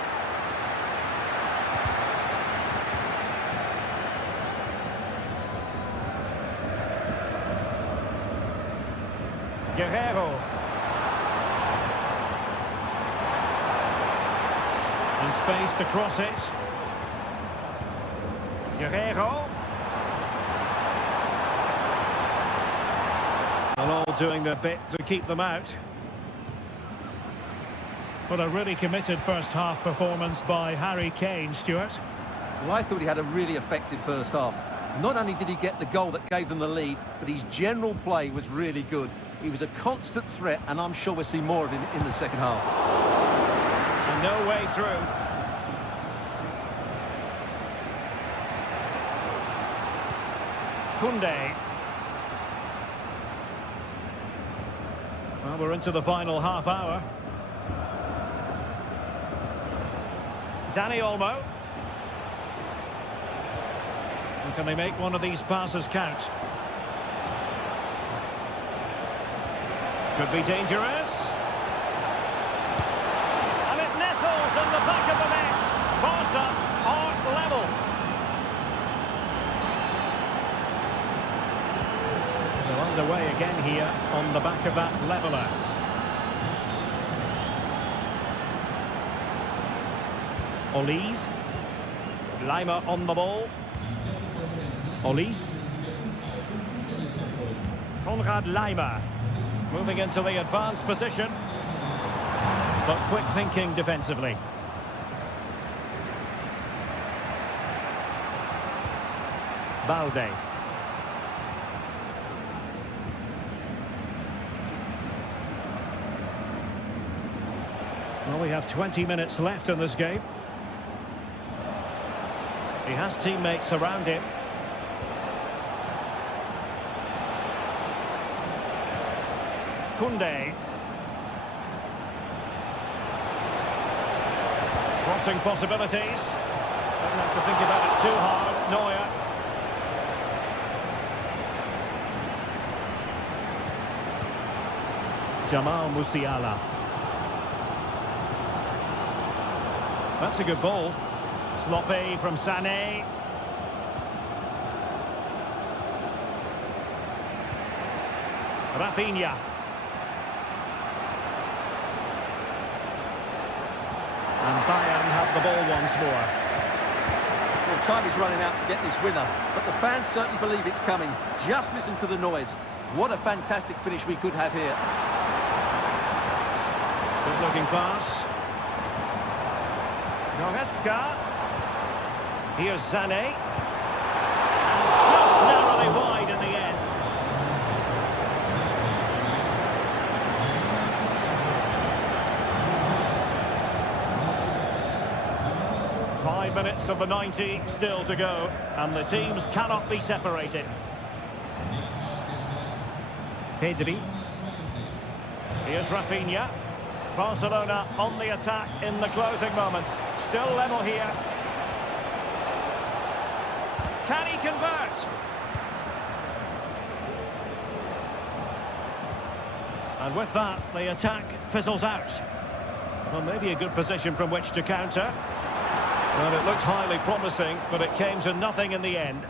Guerrero. And space to cross it. Guerrero. They're all doing their bit to keep them out. But a really committed first half performance by Harry Kane, Stuart. Well, I thought he had a really effective first half. Not only did he get the goal that gave them the lead, but his general play was really good. He was a constant threat, and I'm sure we'll see more of him in the second half. And no way through. Koundé. Well, we're into the final half hour. Dani Olmo. And can they make one of these passes count? Could be dangerous. And it nestles in the back of the net. Barca are level. So underway again here on the back of that leveller. Olise. Lima on the ball. Olise. Konrad Lima. Moving into the advanced position. But quick thinking defensively. Balde. Well, we have 20 minutes left in this game. He has teammates around him. Koundé. Crossing possibilities. Doesn't have to think about it too hard. Neuer. Jamal Musiala. That's a good ball. Sloppy from Sané. Rafinha. And Bayern have the ball once more. Well, time is running out to get this winner, but the fans certainly believe it's coming. Just listen to the noise. What a fantastic finish we could have here. Good looking pass. Goretzka. Here's Sané. And just narrowly wide in the end. Five minutes of the 90 still to go, and the teams cannot be separated. Pedri. Here's Rafinha. Barcelona on the attack in the closing moments. Still level here. Can he convert? And with that, the attack fizzles out. Well, maybe a good position from which to counter. Well, it looked highly promising, but it came to nothing in the end.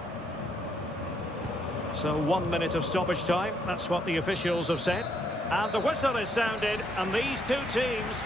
So 1 minute of stoppage time, that's what the officials have said. And the whistle is sounded, and these two teams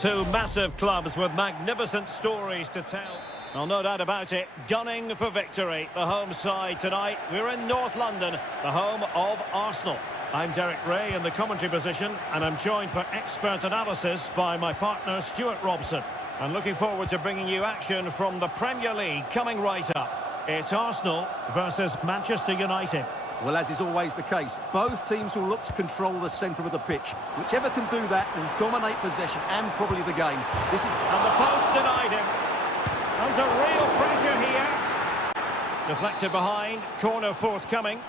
Two massive clubs with magnificent stories to tell. Well, no doubt about it, gunning for victory. The home side tonight. We're in North London, the home of Arsenal. I'm Derek Ray in the commentary position, and I'm joined for expert analysis by my partner, Stuart Robson. I'm looking forward to bringing you action from the Premier League coming right up. It's Arsenal versus Manchester United. Well, as is always the case, both teams will look to control the centre of the pitch. Whichever can do that will dominate possession and probably the game. And the post denied him. Under real pressure here. Deflected behind, corner forthcoming.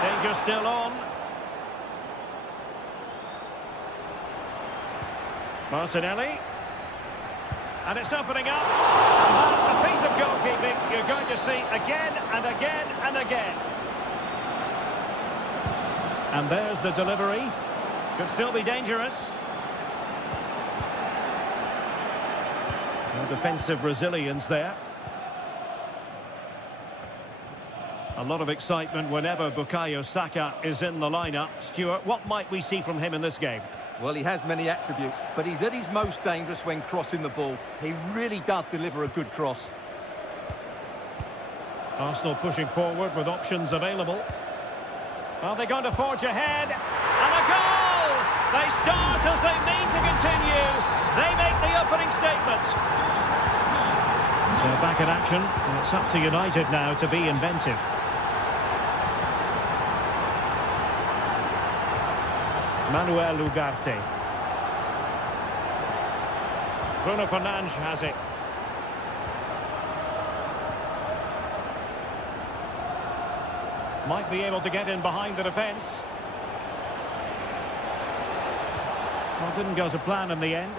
Danger still on. Martinelli. And it's opening up. And that, a piece of goalkeeping you're going to see again and again and again. And there's the delivery. Could still be dangerous. No defensive resilience there. A lot of excitement whenever Bukayo Saka is in the lineup. Stuart, what might we see from him in this game? Well, he has many attributes, but he's at his most dangerous when crossing the ball. He really does deliver a good cross. Arsenal pushing forward with options available. Are they going to forge ahead? And a goal! They start as they mean to continue. They make the opening statement. So back in action, and it's up to United now to be inventive. Manuel Ugarte. Bruno Fernandes has it. Might be able to get in behind the defence. Well, didn't go to plan in the end.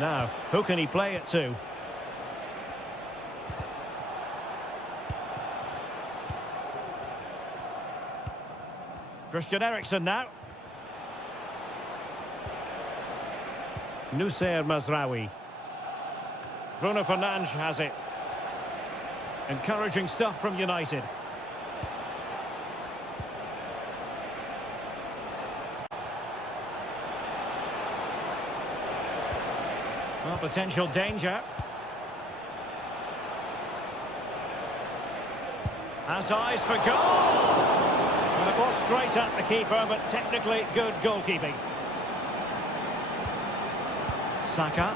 Now, who can he play it to? Christian Eriksen now. Nusayr Mazraoui. Bruno Fernandes has it. Encouraging stuff from United. Well, potential danger. Has eyes for goal! And it was straight at the keeper, but technically good goalkeeping. Saka.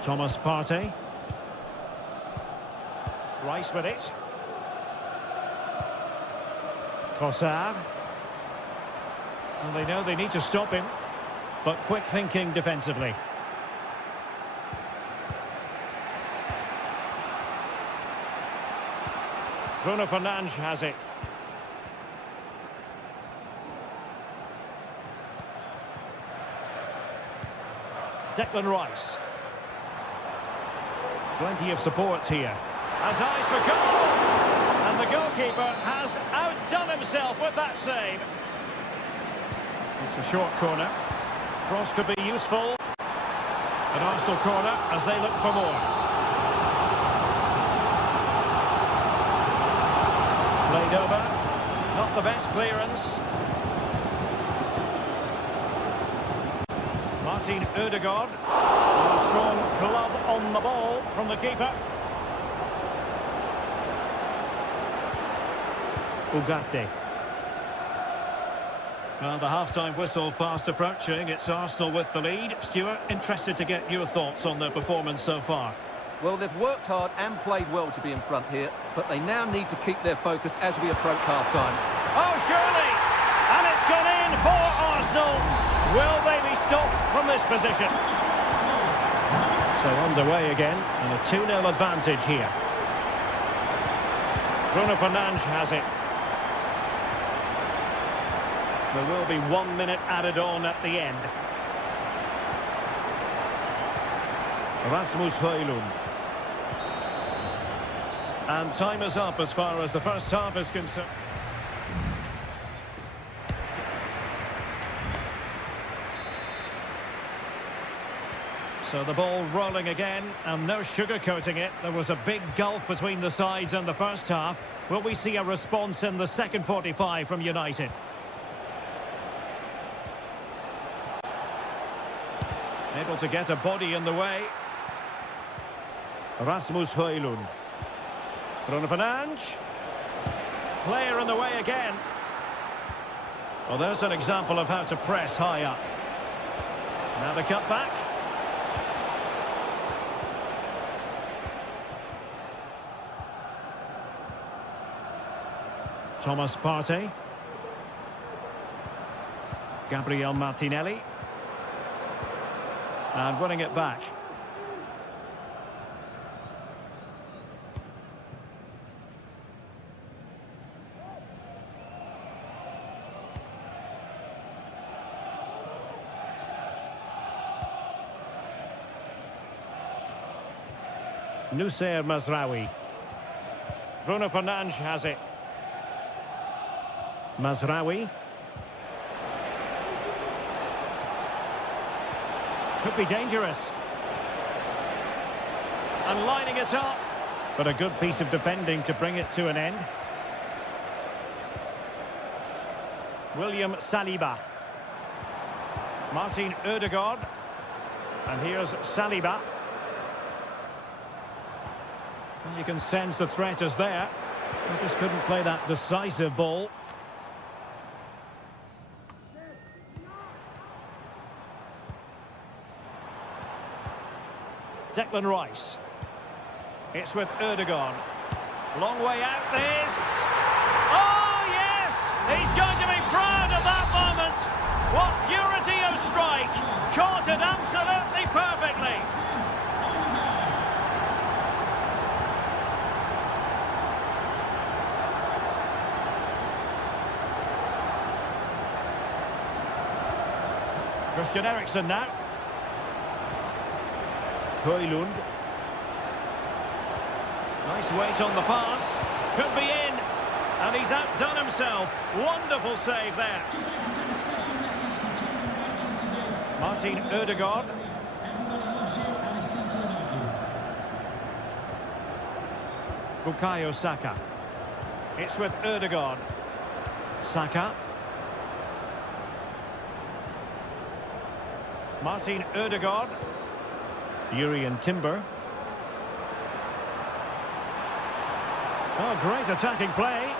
Thomas Partey. Rice with it. Trossard. And they know they need to stop him. But quick thinking defensively. Bruno Fernandes has it. Declan Rice. Plenty of support here. Has eyes for goal! And the goalkeeper has outdone himself with that save. It's a short corner. Cross could be useful. An Arsenal corner as they look for more. Played over. Not the best clearance. Martin Ødegaard. A strong glove on the ball from the keeper. Ugarte. Well, the half-time whistle fast approaching. It's Arsenal with the lead. Stuart, interested to get your thoughts on their performance so far. Well, they've worked hard and played well to be in front here, but they now need to keep their focus as we approach half-time. Oh, surely! And it's gone in for Arsenal. Will they be stopped from this position? So underway again, and a 2-0 advantage here. Bruno Fernandes has it. There will be 1 minute added on at the end. Rasmus Højlund. And time is up as far as the first half is concerned. So the ball rolling again, and no sugarcoating it. There was a big gulf between the sides in the first half. Will we see a response in the second 45 from United? Able to get a body in the way. Rasmus Højlund. Bruno Fernandes. Player in the way again. Well, there's an example of how to press high up. Now the cut back. Thomas Partey. Gabriel Martinelli. And winning it back. Nusayr Mazraoui. Bruno Fernandes has it. Mazraoui. Could be dangerous. And lining it up. But a good piece of defending to bring it to an end. William Saliba. Martin Ødegaard. And here's Saliba. And you can sense the threat is there. He just couldn't play that decisive ball. Declan Rice. It's with Ødegaard. Long way out this. Oh, yes! He's going to be proud of that moment. What purity of strike. Caught it absolutely perfectly. Christian Eriksen now. Højlund. Nice weight on the pass. Could be in. And he's outdone himself. Wonderful save there. Martin Ødegaard. Bukayo Saka. It's with Ødegaard. Saka. Martin Ødegaard. Urian Timber. Oh, great attacking play.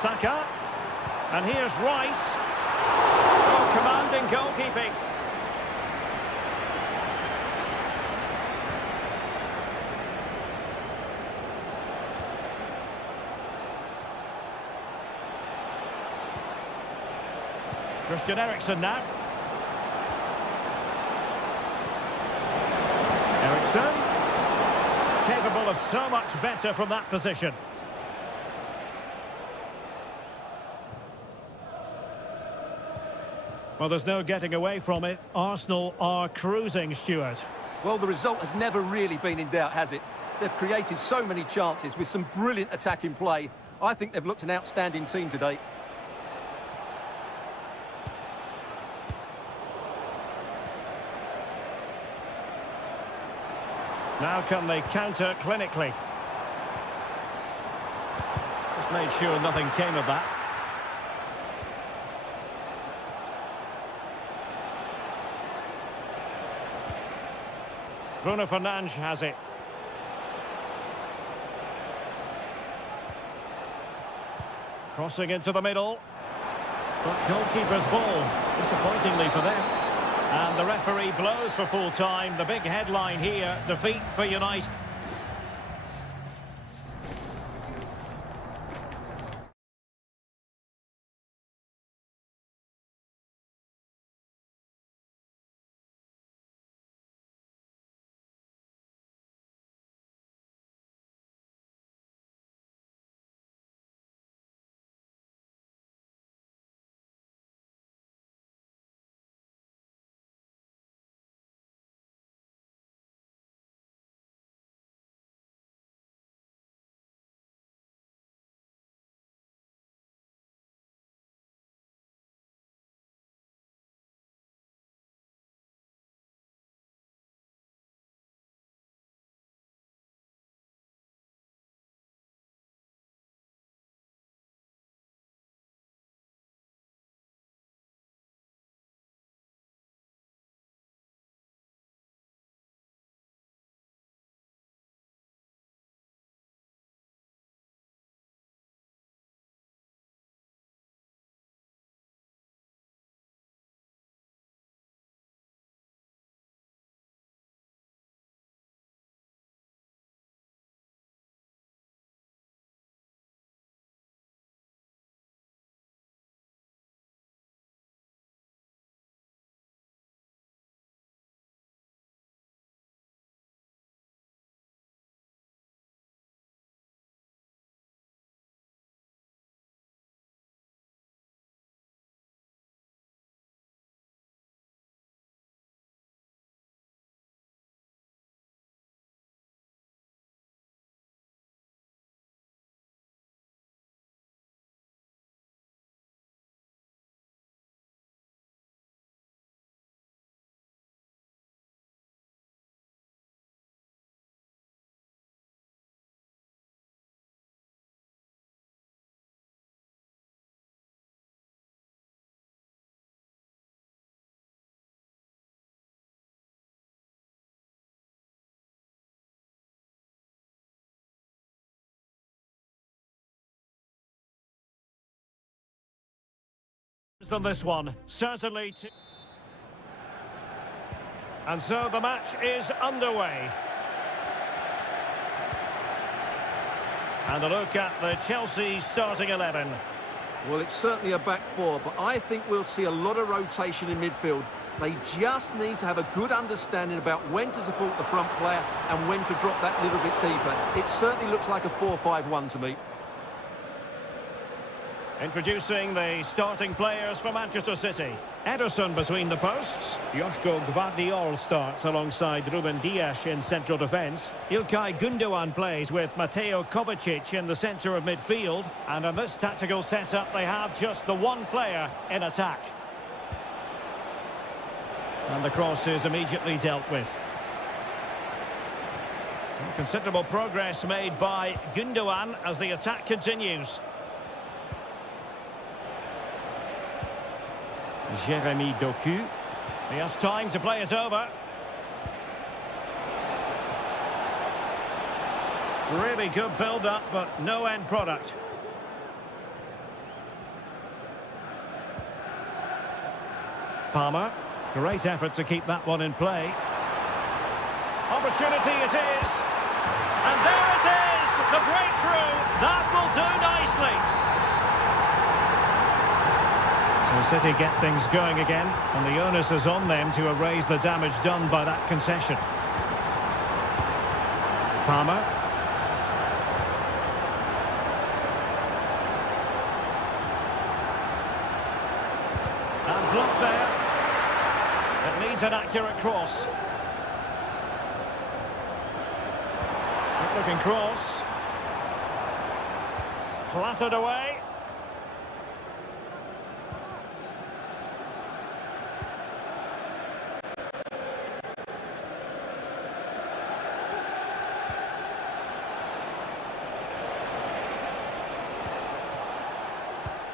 Saka. And here's Rice. Oh, commanding goalkeeping. Christian Eriksen now. Eriksen, capable of so much better from that position. Well, there's no getting away from it. Arsenal are cruising, Stuart. Well, the result has never really been in doubt, has it? They've created so many chances with some brilliant attacking play. I think they've looked an outstanding team today. Now can they counter clinically? Just made sure nothing came of that. Bruno Fernandes has it. Crossing into the middle. But goalkeeper's ball, disappointingly for them. And the referee blows for full time. The big headline here, defeat for United. than this one, certainly. And so the match is underway. And a look at the Chelsea starting 11. Well, it's certainly a back four, but I think we'll see a lot of rotation in midfield. They just need to have a good understanding about when to support the front player and when to drop that little bit deeper. It certainly looks like a 4-5-1 to me. Introducing the starting players for Manchester City. Ederson between the posts. Joško Gvardiol starts alongside Ruben Dias in central defence. İlkay Gündoğan plays with Mateo Kovacic in the centre of midfield. And in this tactical setup, they have just the one player in attack. And the cross is immediately dealt with. Considerable progress made by Gündoğan as the attack continues. Jeremy Doku. He has time to play it over. Really good build-up, but no end product. Palmer. Great effort to keep that one in play. Opportunity it is. And there it is! The breakthrough! That will do nicely. So City get things going again, and the onus is on them to erase the damage done by that concession. Palmer. And blocked there. It needs an accurate cross. Good looking cross. Clattered away.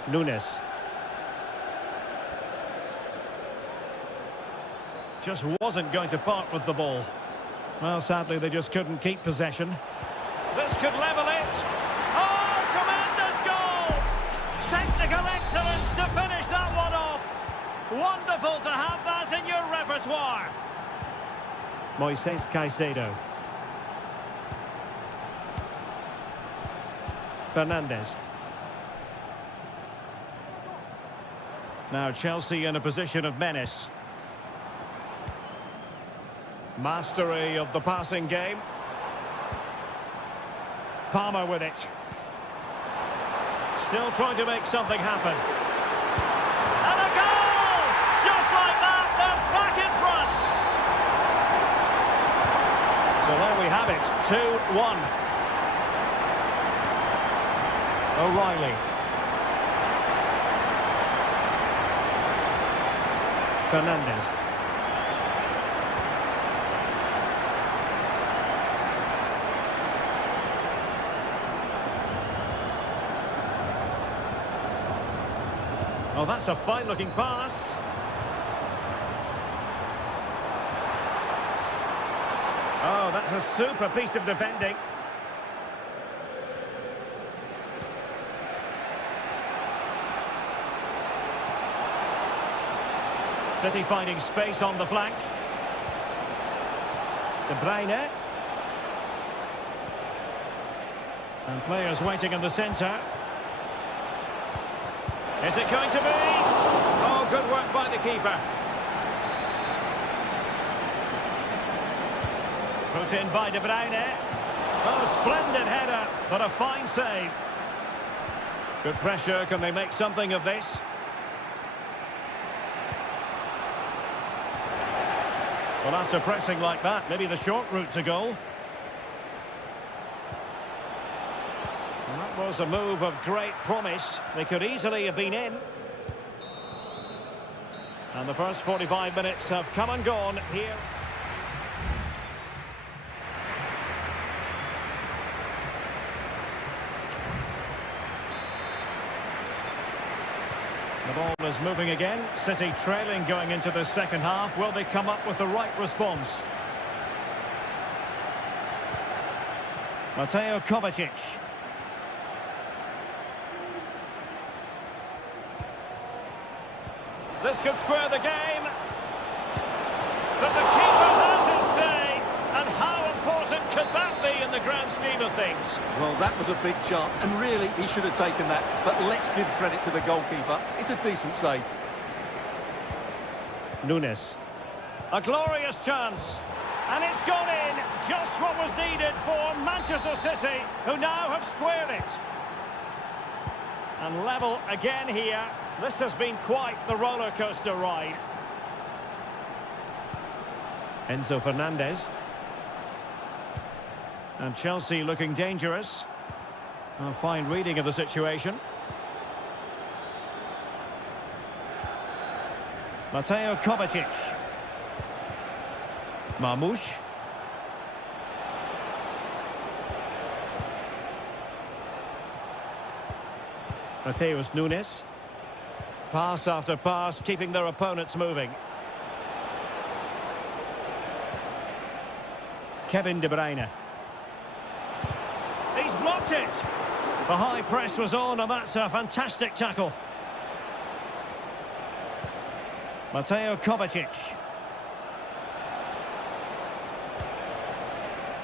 Nunes. Just wasn't going to part with the ball. Well, sadly, they just couldn't keep possession. This could level it. Oh, tremendous goal! Technical excellence to finish that one off. Wonderful to have that in your repertoire. Moises Caicedo. Fernandes. Now Chelsea in a position of menace. Mastery of the passing game. Palmer with it. Still trying to make something happen. And a goal! Just like that, they're back in front. So there we have it, 2-1. O'Reilly. Fernandes. Oh, that's a fine-looking pass. Oh, that's a super piece of defending. City finding space on the flank. De Bruyne. And players waiting in the centre. Is it going to be? Oh, good work by the keeper. Put in by De Bruyne. Oh, splendid header, but a fine save. Good pressure, can they make something of this? Well, after pressing like that, maybe the short route to goal. And that was a move of great promise. They could easily have been in. And the first 45 minutes have come and gone here. The ball is moving again. City trailing going into the second half. Will they come up with the right response? Mateo Kovacic. This could square the game. But the keeper has his say. And how important could that be in the grand scheme of things? Well, that was a big chance, and really, he should have taken that. But let's give credit to the goalkeeper. It's a decent save. Nunes. A glorious chance. And it's gone in. Just what was needed for Manchester City, who now have squared it. And level again here. This has been quite the roller coaster ride. Enzo Fernandez. And Chelsea looking dangerous. A fine reading of the situation. Mateo Kovacic. Marmoush. Mateus Nunes. Pass after pass, keeping their opponents moving. Kevin De Bruyne. He's blocked it. The high press was on, and that's a fantastic tackle. Mateo Kovacic.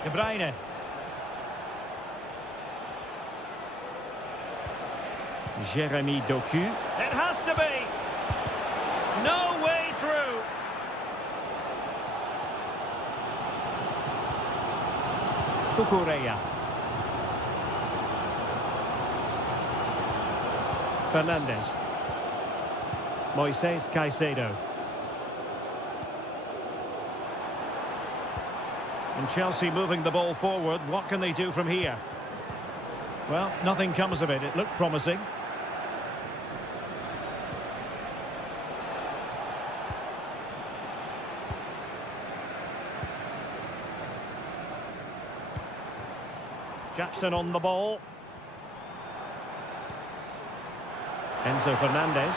De Bruyne. Jeremy Doku. It has to be. No way through. Cucurella. Fernandez. Moises Caicedo. And Chelsea moving the ball forward. What can they do from here? Well, nothing comes of it. It looked promising. Jackson on the ball. Enzo Fernandez.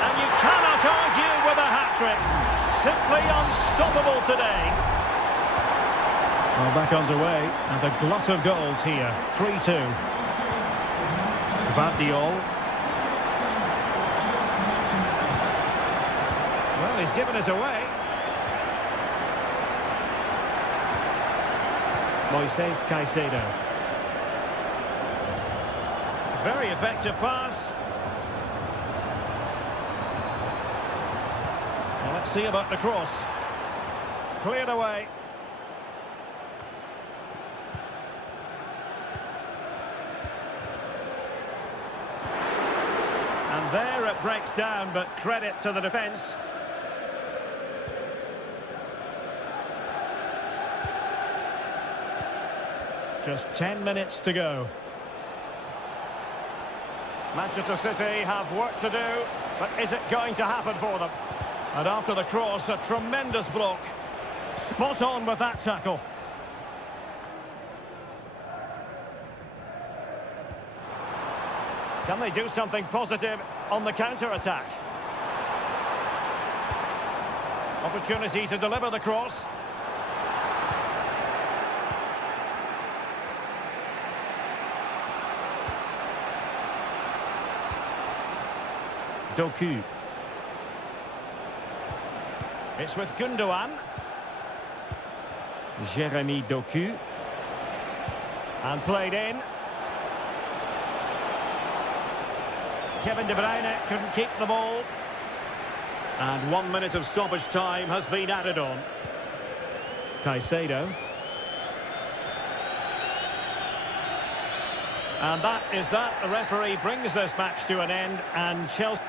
And you cannot argue with a hat-trick. Simply unstoppable today. Well, back underway, and a glut of goals here. 3-2. Vardiol. Well, he's given us away. Moises Caicedo. Very effective pass. Well, let's see about the cross. Cleared away. And there it breaks down, but credit to the defence. Just 10 minutes to go. Manchester City have work to do, but is it going to happen for them? And after the cross, a tremendous block. Spot on with that tackle. Can they do something positive on the counter-attack? Opportunity to deliver the cross. Doku. It's with Gundogan. Jeremy Doku. And played in. Kevin De Bruyne couldn't keep the ball. And 1 minute of stoppage time has been added on. Caicedo. And that is that. The referee brings this match to an end, and Chelsea...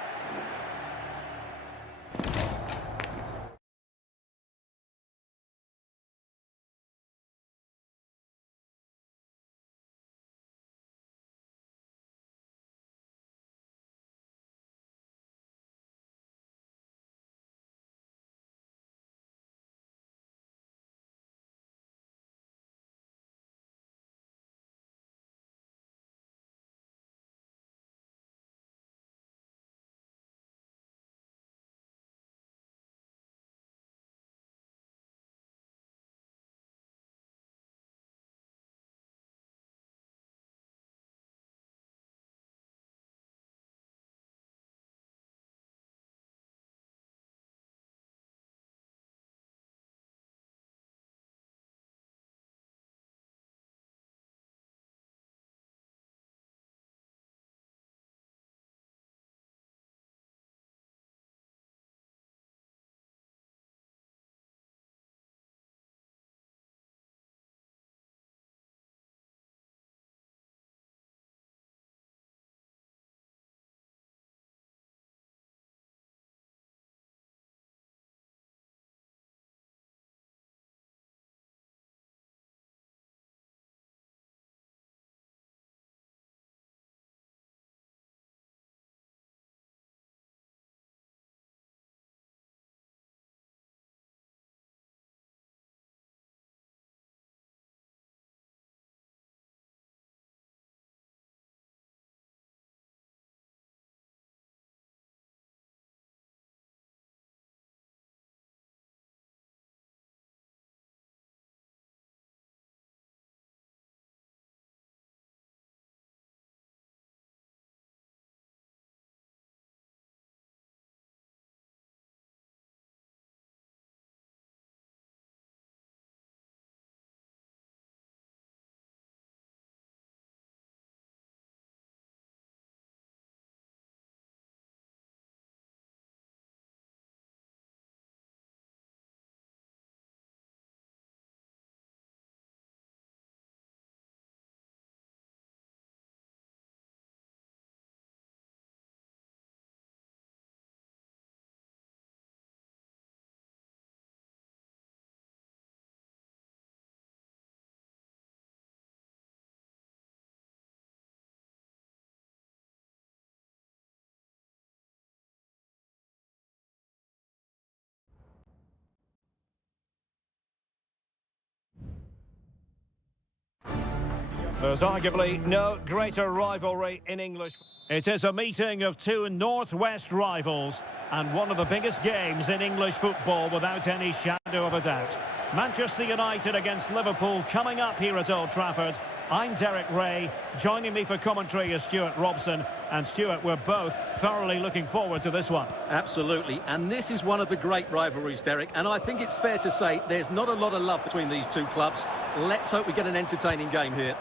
There's arguably no greater rivalry in English. It is a meeting of two northwest rivals and one of the biggest games in English football without any shadow of a doubt. Manchester United against Liverpool coming up here at Old Trafford. I'm Derek Ray. Joining me for commentary is Stuart Robson. And Stuart, we're both thoroughly looking forward to this one. Absolutely, and this is one of the great rivalries, Derek, and I think it's fair to say there's not a lot of love between these two clubs. Let's hope we get an entertaining game here.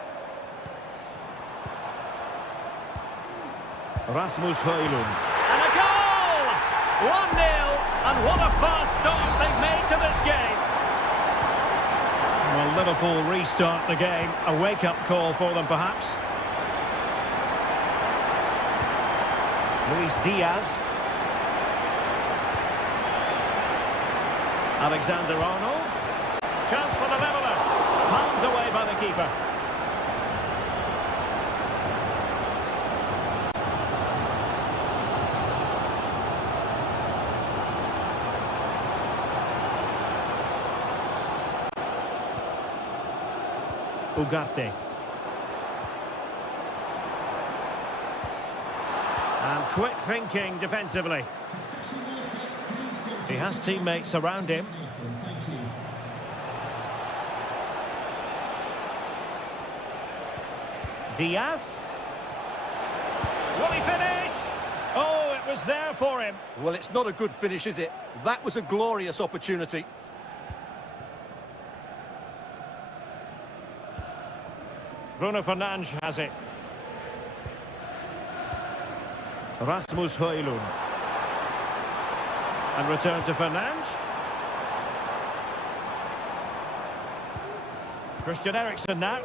Rasmus Højlund. And a goal! 1-0, and what a fast start they've made to this game. Well, Liverpool restart the game. A wake-up call for them, perhaps. Luis Diaz. Alexander-Arnold. Chance for the leveller. Palmed away by the keeper. Ugarte. And quick thinking defensively. He has teammates around him. Diaz. Will he finish? Oh, it was there for him. Well, it's not a good finish, is it? That was a glorious opportunity. Bruno Fernandes has it. Rasmus Højlund. And return to Fernandes. Christian Eriksen now.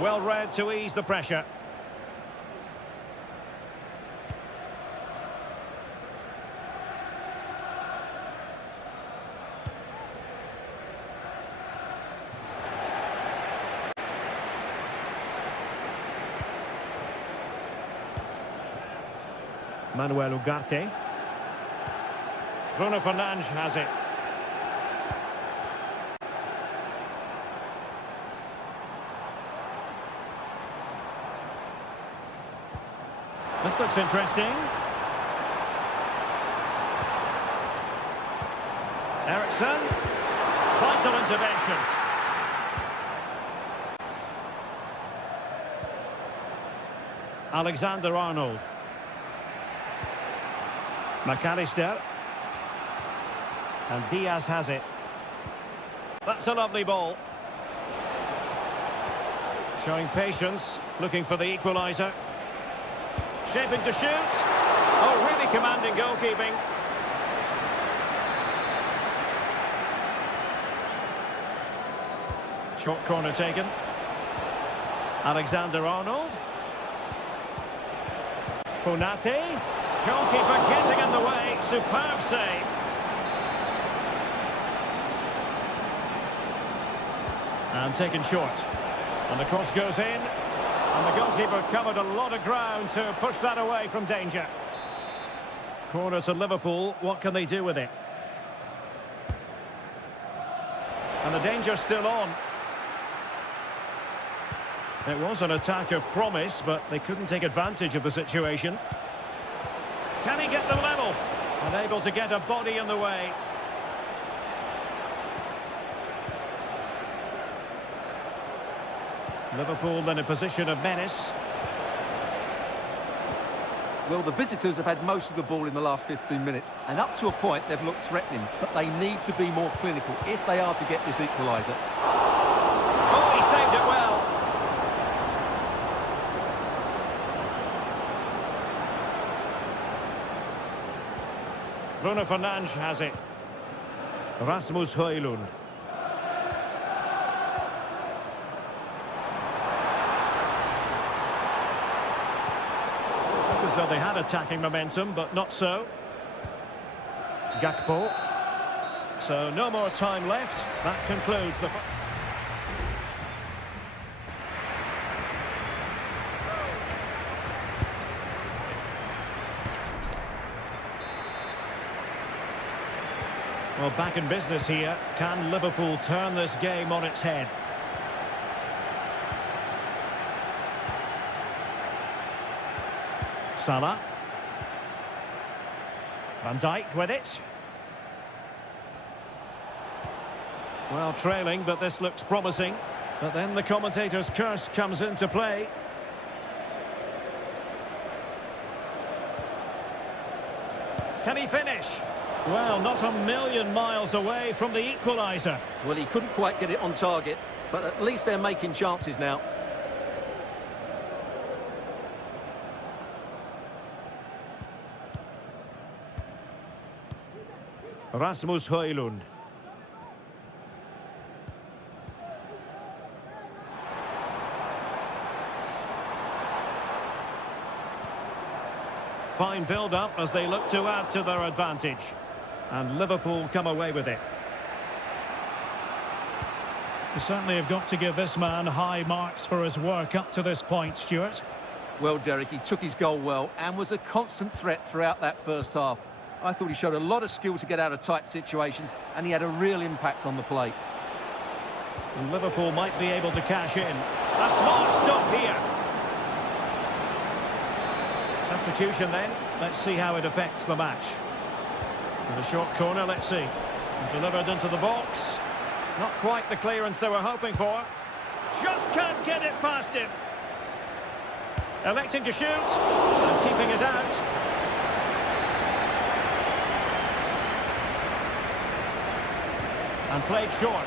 Well read to ease the pressure. Manuel Ugarte. Bruno Fernandes has it. This looks interesting. Eriksen. Vital intervention. Alexander-Arnold. McAllister. And Diaz has it. That's a lovely ball. Showing patience, looking for the equaliser. Shaping to shoot. Oh, really commanding goalkeeping. Short corner taken. Alexander-Arnold. Konate. Goalkeeper getting in the way. Superb save. And taken short. And the cross goes in. And the goalkeeper covered a lot of ground to push that away from danger. Corner to Liverpool. What can they do with it? And the danger's still on. It was an attack of promise, but they couldn't take advantage of the situation. Can he get them level? Unable to get a body in the way. Liverpool in a position of menace. Well, the visitors have had most of the ball in the last 15 minutes, and up to a point they've looked threatening, but they need to be more clinical if they are to get this equaliser. Oh, he saved it well. Bruno Fernandes has it. Rasmus Højlund. Looked as though they had attacking momentum, but not so. Gakpo. So no more time left. That concludes the... Well, back in business here. Can Liverpool turn this game on its head? Salah. Van Dijk with it. Well, trailing, but this looks promising. But then the commentator's curse comes into play. Can he finish? Well, not a million miles away from the equaliser. Well, he couldn't quite get it on target, but at least they're making chances now. Rasmus Højlund. Fine build-up as they look to add to their advantage. And Liverpool come away with it. You certainly have got to give this man high marks for his work up to this point, Stuart. Well, Derek, he took his goal well and was a constant threat throughout that first half. I thought he showed a lot of skill to get out of tight situations, and he had a real impact on the play. And Liverpool might be able to cash in. A smart stop here. Substitution then. Let's see how it affects the match. With a short corner, let's see. Delivered into the box. Not quite the clearance they were hoping for. Just can't get it past him. Electing to shoot and keeping it out. And played short.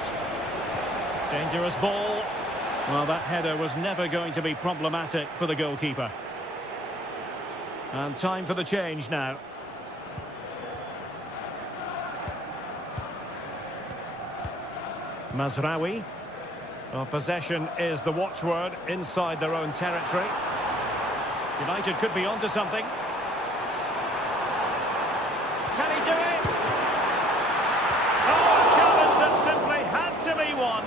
Dangerous ball. Well, that header was never going to be problematic for the goalkeeper. And time for the change now. Mazraoui. Well, possession is the watchword inside their own territory. United could be onto something. Can he do it? Oh, a challenge that simply had to be won.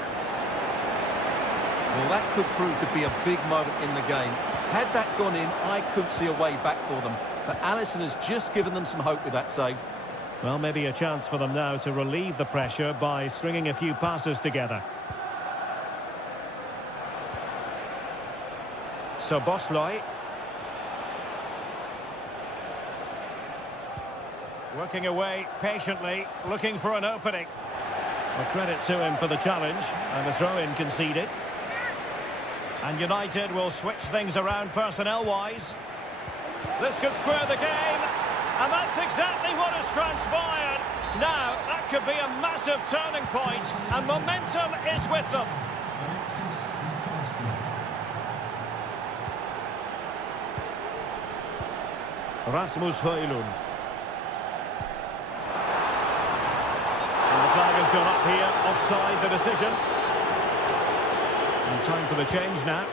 Well, that could prove to be a big moment in the game. Had that gone in, I couldn't see a way back for them. But Alisson has just given them some hope with that save. Well, maybe a chance for them now to relieve the pressure by stringing a few passes together. So Bosley. Working away patiently, looking for an opening. Well, credit to him for the challenge, and the throw-in conceded. And United will switch things around personnel-wise. This could square the game, and that's exactly what has transpired. Now, that could be a massive turning point, and momentum is with them. Rasmus Højlund. And the flag has gone up here, offside the decision. And time for the change now.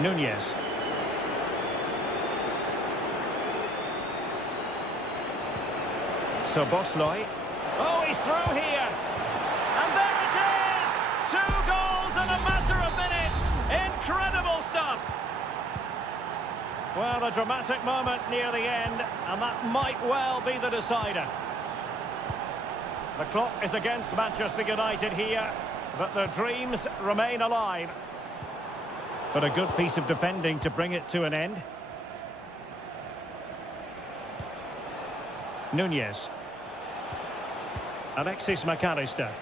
Nunez. So Bosley. Oh, he's through here. And there it is! 2 goals in a matter of minutes. Incredible stuff. Well, a dramatic moment near the end, and that might well be the decider. The clock is against Manchester United here, but their dreams remain alive. But a good piece of defending to bring it to an end. Nunez. Alexis McAllister.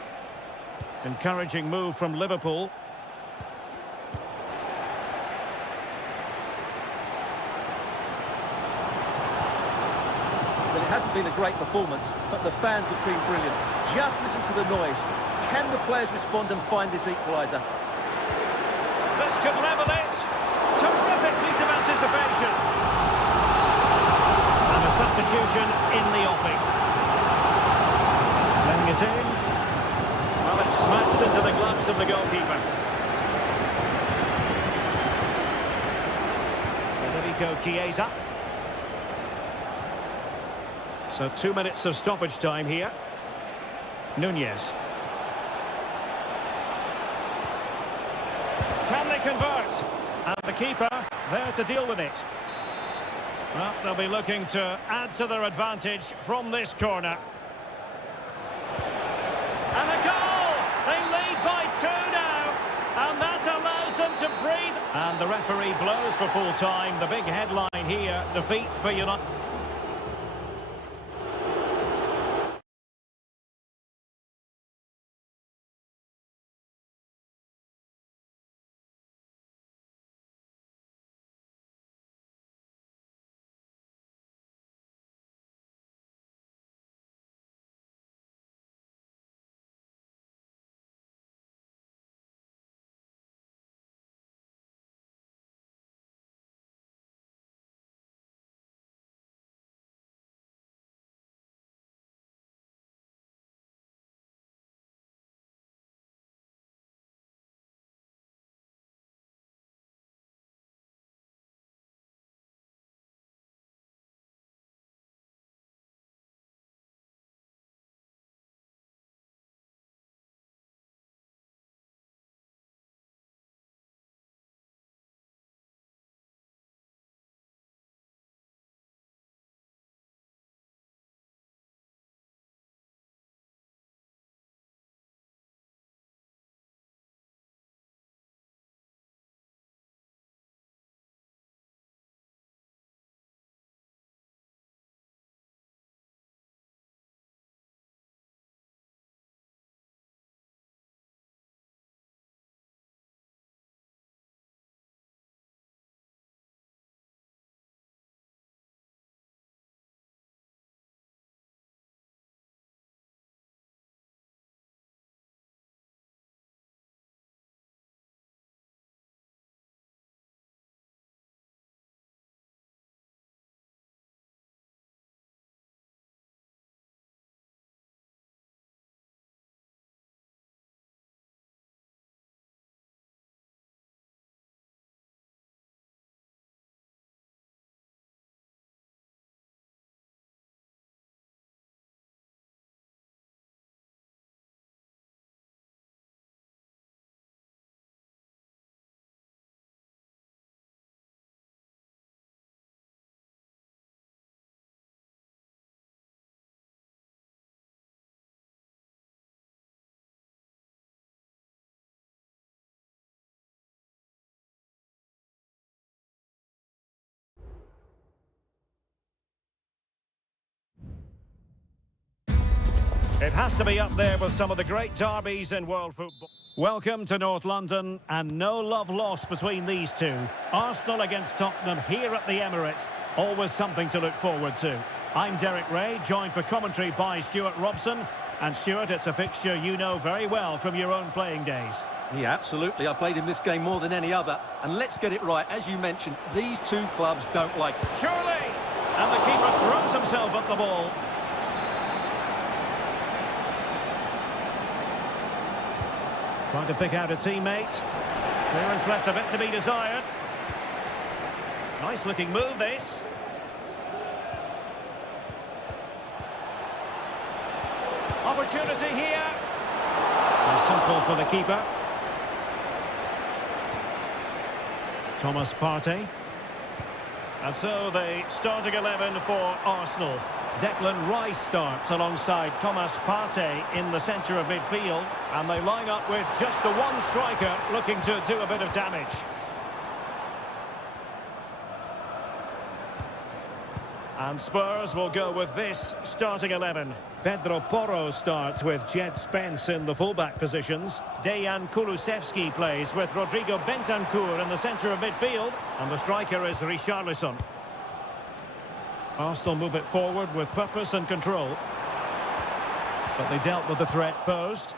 Encouraging move from Liverpool. Well, it hasn't been a great performance, but the fans have been brilliant. Just listen to the noise. Can the players respond and find this equaliser? This could level it. Terrific piece of anticipation. And a substitution in the offing. Letting it in. Well, it smacks into the gloves of the goalkeeper. Federico Chiesa. So 2 minutes of stoppage time here. Nunez. Can they convert? And the keeper there to deal with it. Well, they'll be looking to add to their advantage from this corner. And a goal! They lead the referee blows for full time. The big headline here, defeat for United. It has to be up there with some of the great derbies in world football. Welcome to North London, and no love lost between these two. Arsenal against Tottenham here at the Emirates. Always something to look forward to. I'm Derek Ray, joined for commentary by Stuart Robson. And Stuart, it's a fixture you know very well from your own playing days. Yeah, absolutely. I played in this game more than any other. And let's get it right. As you mentioned, these two clubs don't like... Surely! And the keeper throws himself at the ball. Trying to pick out a teammate. Clearance left a bit to be desired. Nice looking move, this. Opportunity here. Simple for the keeper. Thomas Partey. And so the starting 11 for Arsenal. Declan Rice starts alongside Thomas Partey in the centre of midfield. And they line up with just the one striker looking to do a bit of damage. And Spurs will go with this starting 11. Pedro Porro starts with Jed Spence in the fullback positions. Dejan Kulusevski plays with Rodrigo Bentancur in the centre of midfield. And the striker is Richarlison. Arsenal move it forward with purpose and control. But they dealt with the threat posed.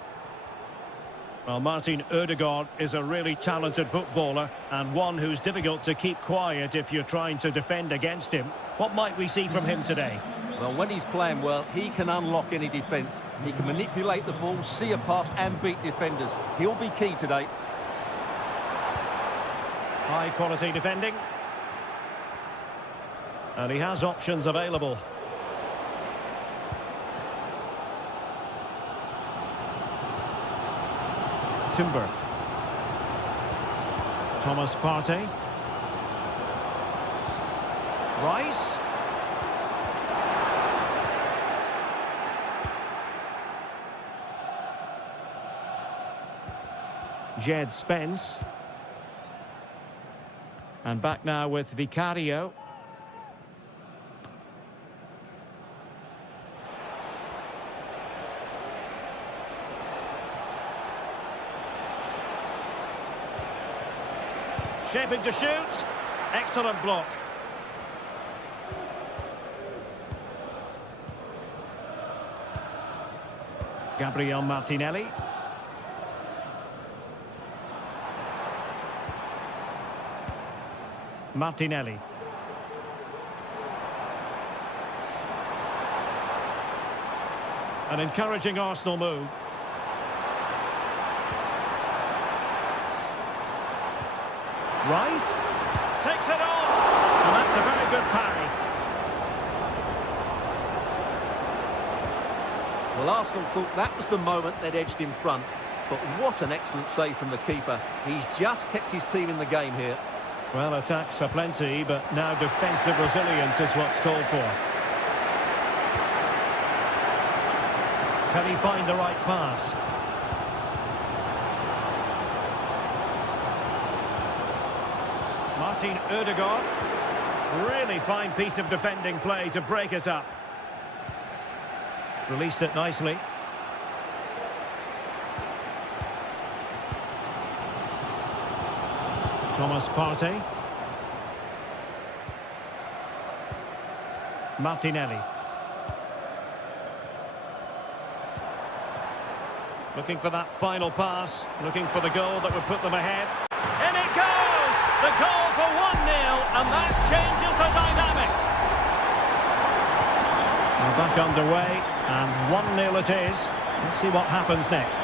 Well, Martin Ødegaard is a really talented footballer and one who's difficult to keep quiet if you're trying to defend against him. What might we see from him today? Well, when he's playing well, he can unlock any defence. He can manipulate the ball, see a pass and beat defenders. He'll be key today. High quality defending. And he has options available. Timber. Thomas Partey. Rice. Jed Spence. And back now with Vicario. Shaping to shoot. Excellent block. Gabriel Martinelli. Martinelli. An encouraging Arsenal move. Rice takes it on, and that's a very good parry. Well, Arsenal thought that was the moment they'd edged in front, but what an excellent save from the keeper. He's just kept his team in the game here. Well, attacks are plenty, but now defensive resilience is what's called for. Can he find the right pass? Martin Ødegaard. Really fine piece of defending play to break us up. Released it nicely. Thomas Partey. Martinelli. Looking for that final pass, looking for the goal that would put them ahead. And it goes! The goal for 1-0, and that changes the dynamic. We're back underway, and 1-0 it is. Let's see what happens next.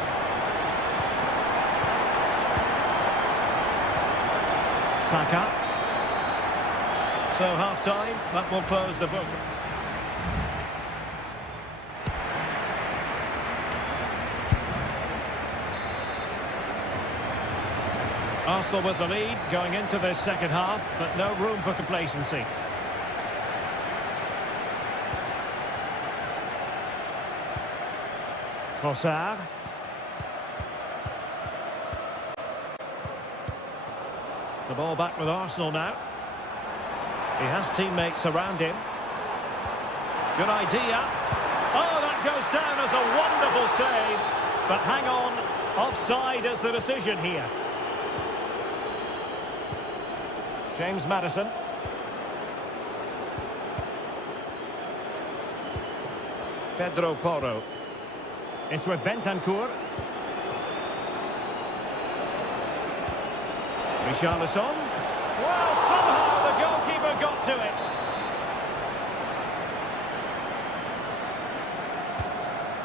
Saka. So half-time, that will close the book. Arsenal with the lead going into this second half, but no room for complacency. Trossard. The ball back with Arsenal now. He has teammates around him. Good idea. Oh, that goes down as a wonderful save. But hang on, offside is the decision here. James Maddison. Pedro Porro. It's with Bentancur. Richarlison. Well, somehow the goalkeeper got to it.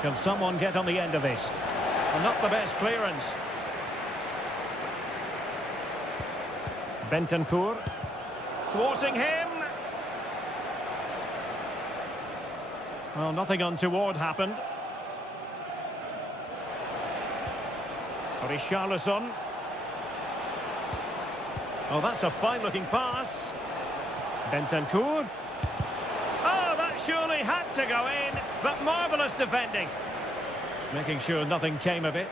Can someone get on the end of this? And not the best clearance. Bentancur. Thwarting him. Well, nothing untoward happened. Richarlison. Oh, that's a fine-looking pass. Bentancur. Oh, that surely had to go in, but marvellous defending. Making sure nothing came of it.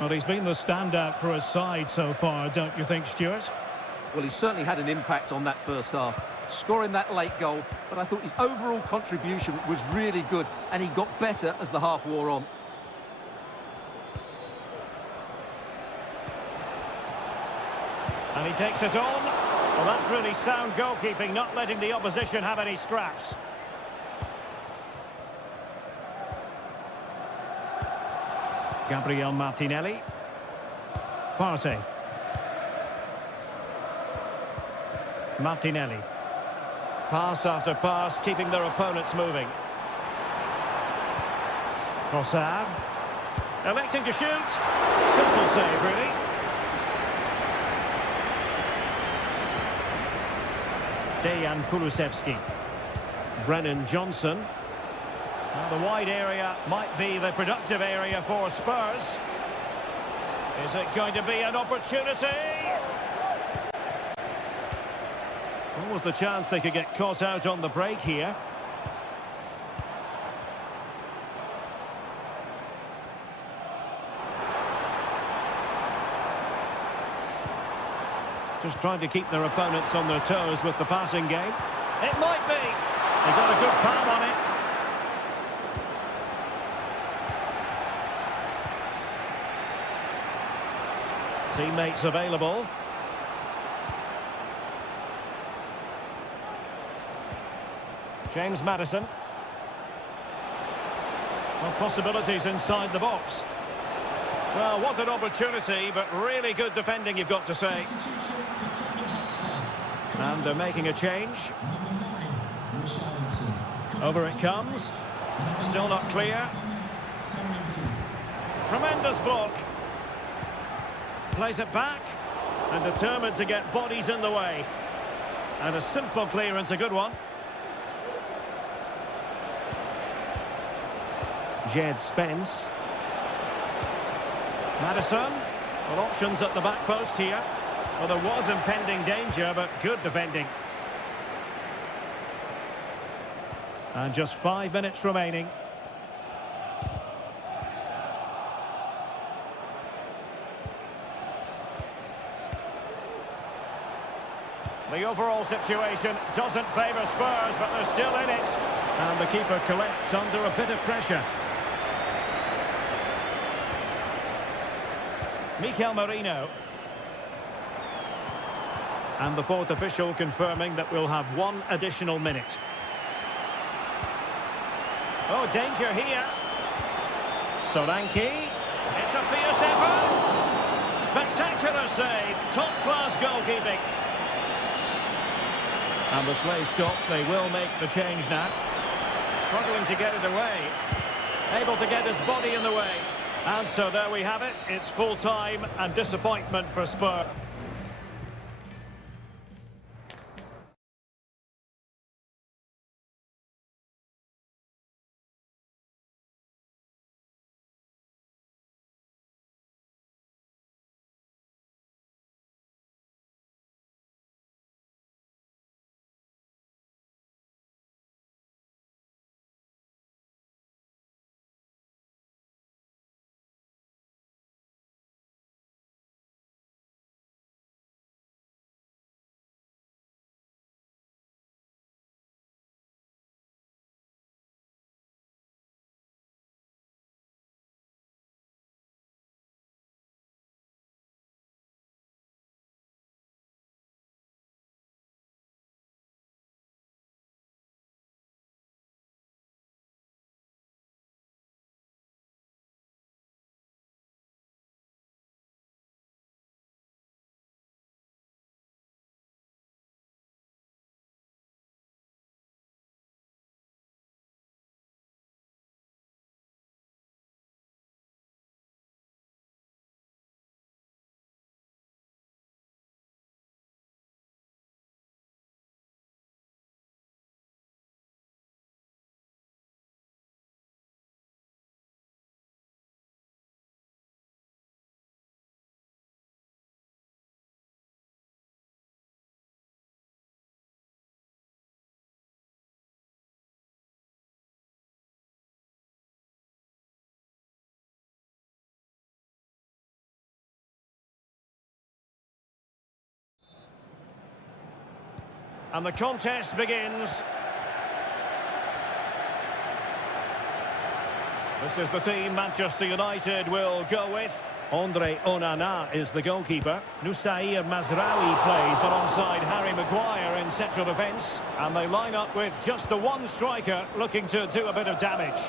Well, he's been the standout for his side so far, don't you think, Stuart? Well, he certainly had an impact on that first half, scoring that late goal, but I thought his overall contribution was really good, and he got better as the half wore on. And he takes it on. Well, that's really sound goalkeeping, not letting the opposition have any scraps. Gabriel Martinelli. Partey. Martinelli. Pass after pass, keeping their opponents moving. Trossard. Electing to shoot. Simple save, really. Dejan Kulusevski. Brennan Johnson. Now the wide area might be the productive area for Spurs. Is it going to be an opportunity? What was the chance they could get caught out on the break here? Just trying to keep their opponents on their toes with the passing game. It might be. They got a good palm on it. Teammates available. James Maddison. Well, possibilities inside the box. Well, what an opportunity, but really good defending, you've got to say. And they're making a change. Over it comes. Still not clear. Tremendous block. Plays it back. And determined to get bodies in the way. And a simple clearance, a good one. Jed Spence. Maddison. Well, options at the back post here. Well, there was impending danger, but good defending. And just 5 minutes remaining. The overall situation doesn't favour Spurs, but they're still in it. And the keeper collects under a bit of pressure. Mikel Merino. And the fourth official confirming that we'll have 1 additional minute. Oh, danger here. Solanke. It's a fierce effort. Spectacular save. Top-class goalkeeping. And the play stopped. They will make the change now. Struggling to get it away. Able to get his body in the way. And so there we have it. It's full-time and disappointment for Spurs. And the contest begins. This is the team Manchester United will go with. Andre Onana is the goalkeeper. Nusair Mazraoui plays alongside Harry Maguire in central defence. And they line up with just the one striker looking to do a bit of damage.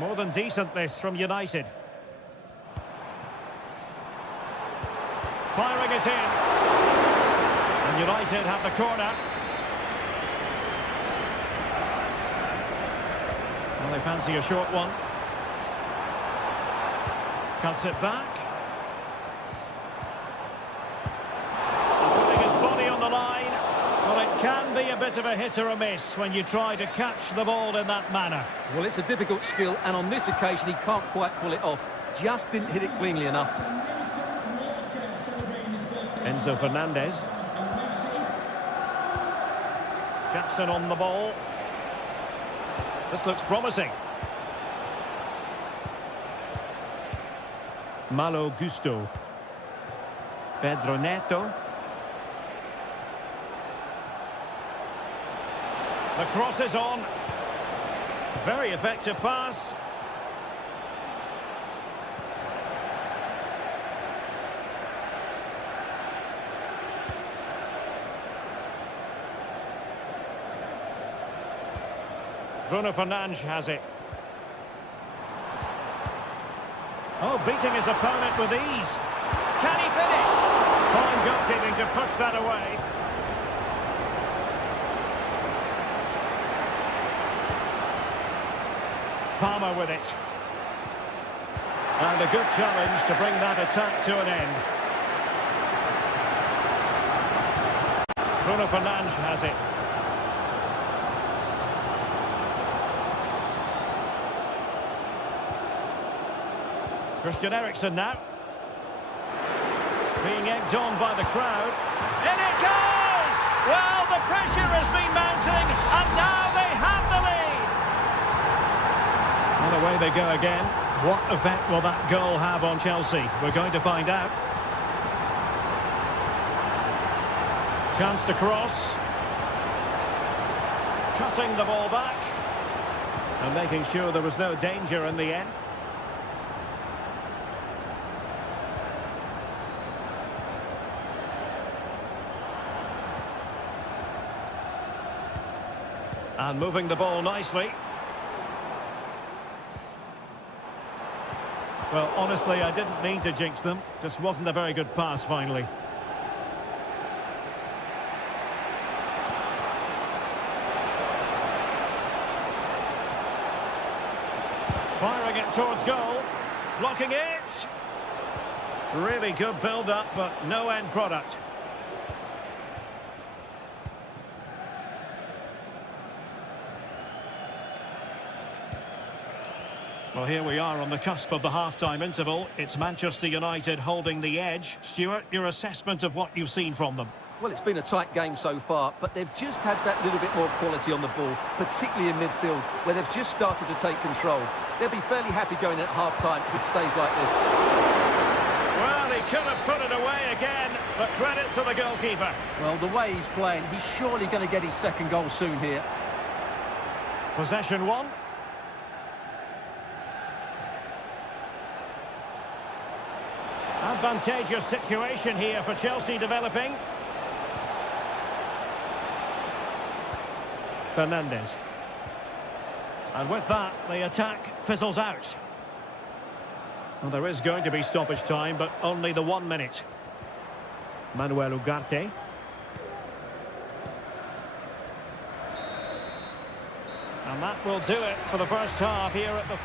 More than decent this from United. Firing it in. And United have the corner. Well, they fancy a short one. Cuts it back. And putting his body on the line. Well, it can be a bit of a hit or a miss when you try to catch the ball in that manner. Well, it's a difficult skill, and on this occasion he can't quite pull it off. Just didn't hit it cleanly enough. Enzo Fernandez. Jackson on the ball. This looks promising. Malo Gusto. Pedro Neto. The cross is on. Very effective pass. Bruno Fernandes has it. Oh, beating his opponent with ease. Can he finish? Fine goalkeeping to push that away. Palmer with it. And a good challenge to bring that attack to an end. Bruno Fernandes has it. Christian Eriksen now. Being egged on by the crowd. In it goes! Well, the pressure has been mounting, and now they have the lead! And away they go again. What effect will that goal have on Chelsea? We're going to find out. Chance to cross. Cutting the ball back. And making sure there was no danger in the end. And moving the ball nicely. Well, honestly, I didn't mean to jinx them. Just wasn't a very good pass, finally. Firing it towards goal. Blocking it. Really good build-up, but no end product. Well, here we are on the cusp of the half-time interval. It's Manchester United holding the edge. Stuart, your assessment of what you've seen from them? Well, it's been a tight game so far, but they've just had that little bit more quality on the ball, particularly in midfield, where they've just started to take control. They'll be fairly happy going at half-time if it stays like this. Well, he could have put it away again, but credit to the goalkeeper. Well, the way he's playing, he's surely going to get his second goal soon here. Possession one. Advantageous situation here for Chelsea developing. Fernandez. And with that, the attack fizzles out. Well, there is going to be stoppage time, but only the 1 minute. Manuel Ugarte. And that will do it for the first half here at the...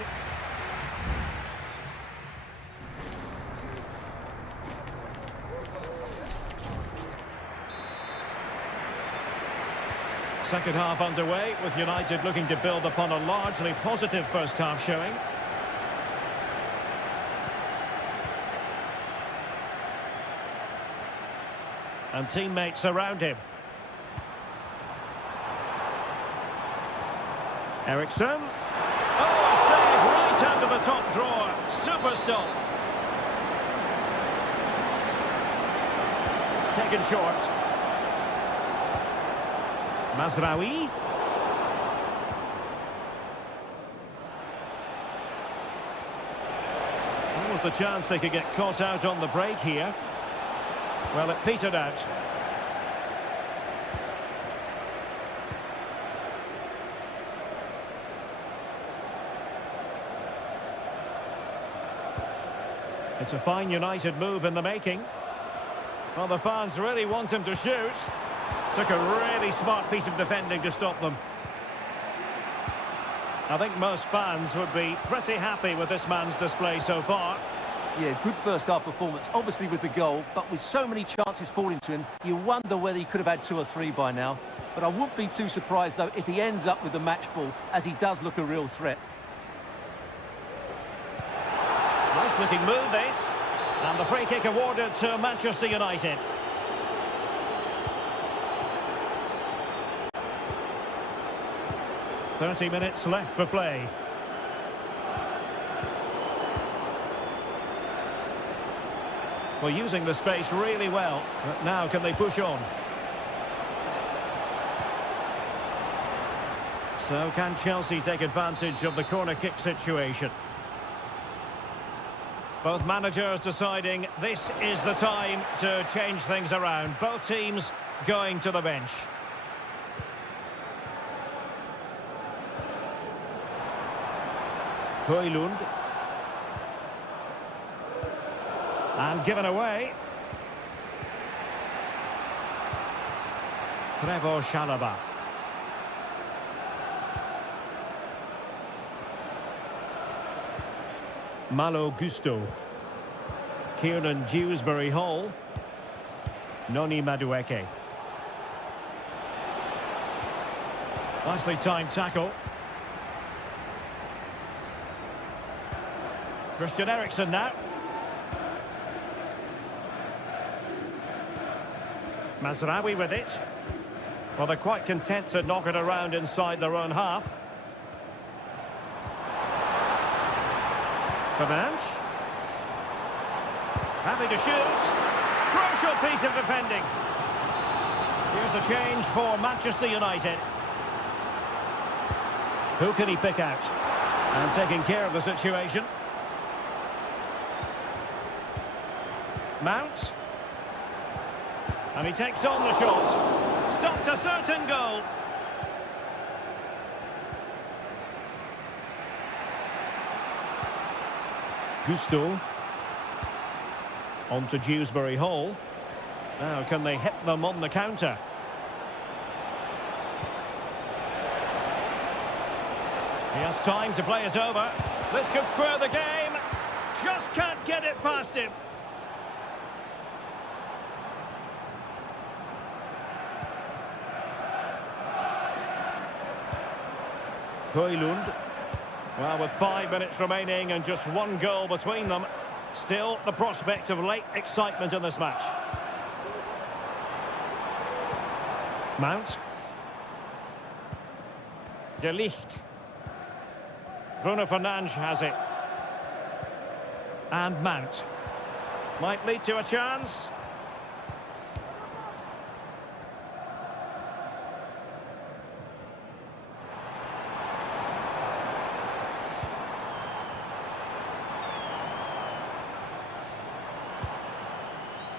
Second half underway, with United looking to build upon a largely positive first half showing. And teammates around him. Eriksen. Oh, a save right out of the top drawer. Super stop. Taken short. Mazraoui. What was the chance they could get caught out on the break here? Well, it petered out. It's a fine United move in the making. Well, the fans really want him to shoot. Took a really smart piece of defending to stop them. I think most fans would be pretty happy with this man's display so far. Yeah, good first half performance, obviously with the goal, but with so many chances falling to him, you wonder whether he could have had 2 or 3 by now. But I wouldn't be too surprised, though, if he ends up with the match ball, as he does look a real threat. Nice looking move, this. And the free kick awarded to Manchester United. 30 minutes left for play. Well, using the space really well, but now can they push on? So can Chelsea take advantage of the corner kick situation? Both managers deciding this is the time to change things around. Both teams going to the bench. Højlund. And given away. Trevor Chalobah. Malo Gusto. Kieran Dewsbury Hall. Noni Madueke. Nicely timed tackle. Christian Eriksen now. Mazraoui with it. Well, they're quite content to knock it around inside their own half. Fernandes. Happy to shoot. Crucial piece of defending. Here's a change for Manchester United. Who can he pick out? And taking care of the situation. Mount. And he takes on the shot. Stopped a certain goal. Gusto. On to Dewsbury Hall. Now, can they hit them on the counter? He has time to play it over. This could square the game. Just can't get it past him. Højlund. Well, with 5 minutes remaining and just one goal between them, still the prospect of late excitement in this match. Mount. De Ligt. Bruno Fernandes has it. And Mount. Might lead to a chance.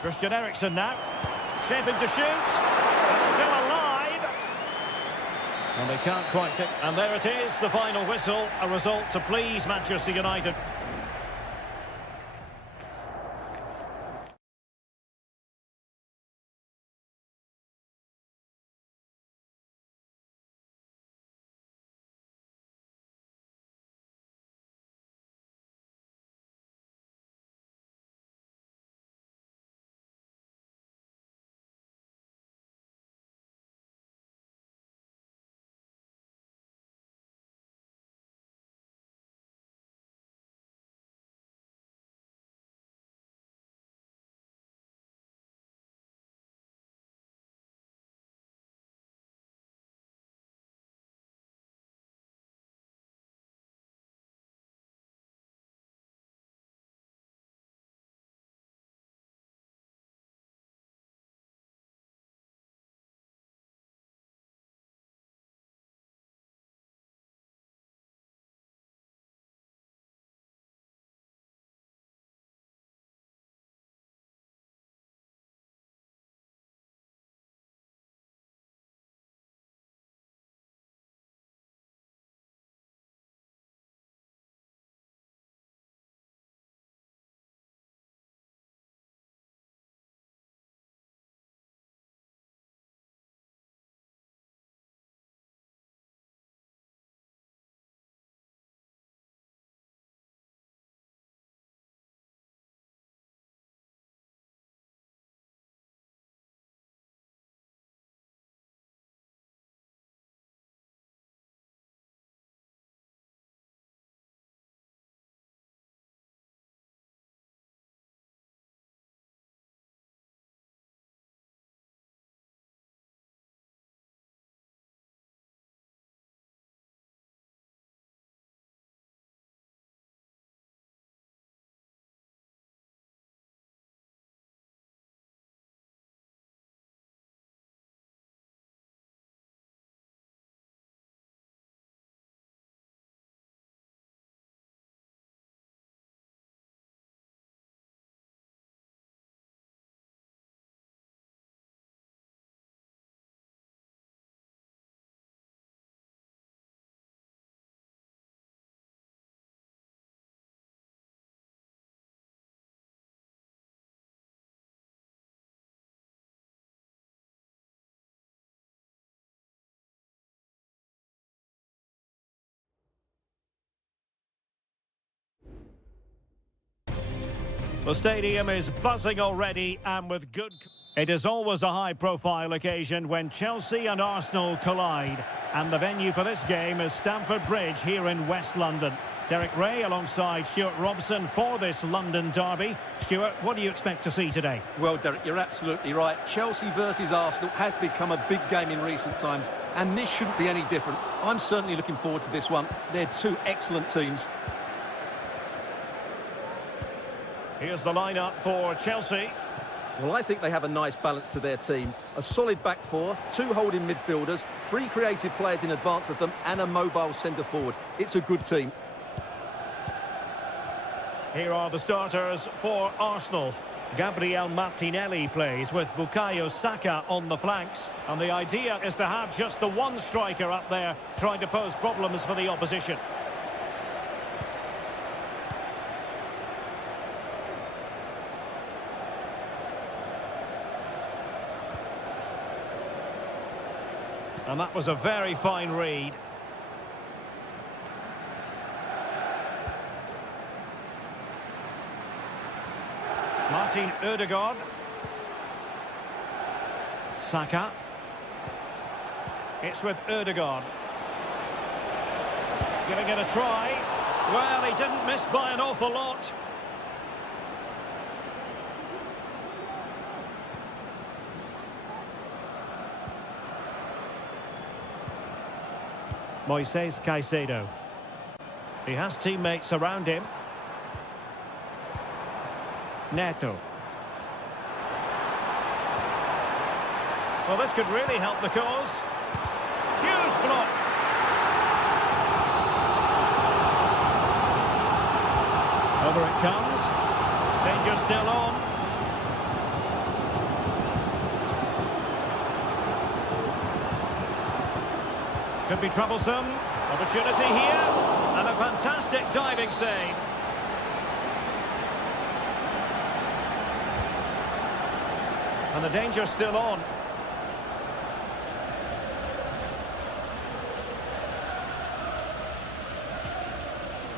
Christian Eriksen now, shaping to shoot, it's still alive, and they can't quite take, and there it is, the final whistle, a result to please Manchester United. The stadium is buzzing already and with good... It is always a high-profile occasion when Chelsea and Arsenal collide. And the venue for this game is Stamford Bridge here in West London. Derek Ray alongside Stuart Robson for this London derby. Stuart, what do you expect to see today? Well, Derek, you're absolutely right. Chelsea versus Arsenal has become a big game in recent times, and this shouldn't be any different. I'm certainly looking forward to this one. They're two excellent teams. Here's the lineup for Chelsea. Well, I think they have a nice balance to their team. A solid back four, two holding midfielders, three creative players in advance of them, and a mobile centre-forward. It's a good team. Here are the starters for Arsenal. Gabriel Martinelli plays with Bukayo Saka on the flanks. And the idea is to have just the one striker up there trying to pose problems for the opposition. And that was a very fine read. Martin Ødegaard. Saka. It's with Ødegaard. Giving it a try. Well, he didn't miss by an awful lot. Moises Caicedo. He has teammates around him. Neto. Well, this could really help the cause. Huge block. Over it comes. Danger still on. Could be troublesome. Opportunity here. And a fantastic diving save. And the danger's still on.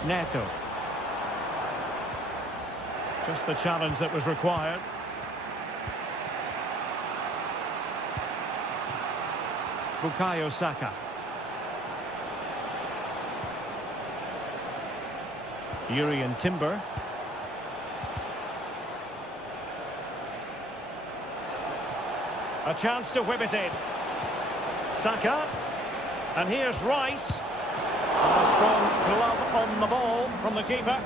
Neto. Just the challenge that was required. Bukayo Saka. Urian Timber. A chance to whip it in. Saka. And here's Rice. And a strong glove on the ball from the keeper.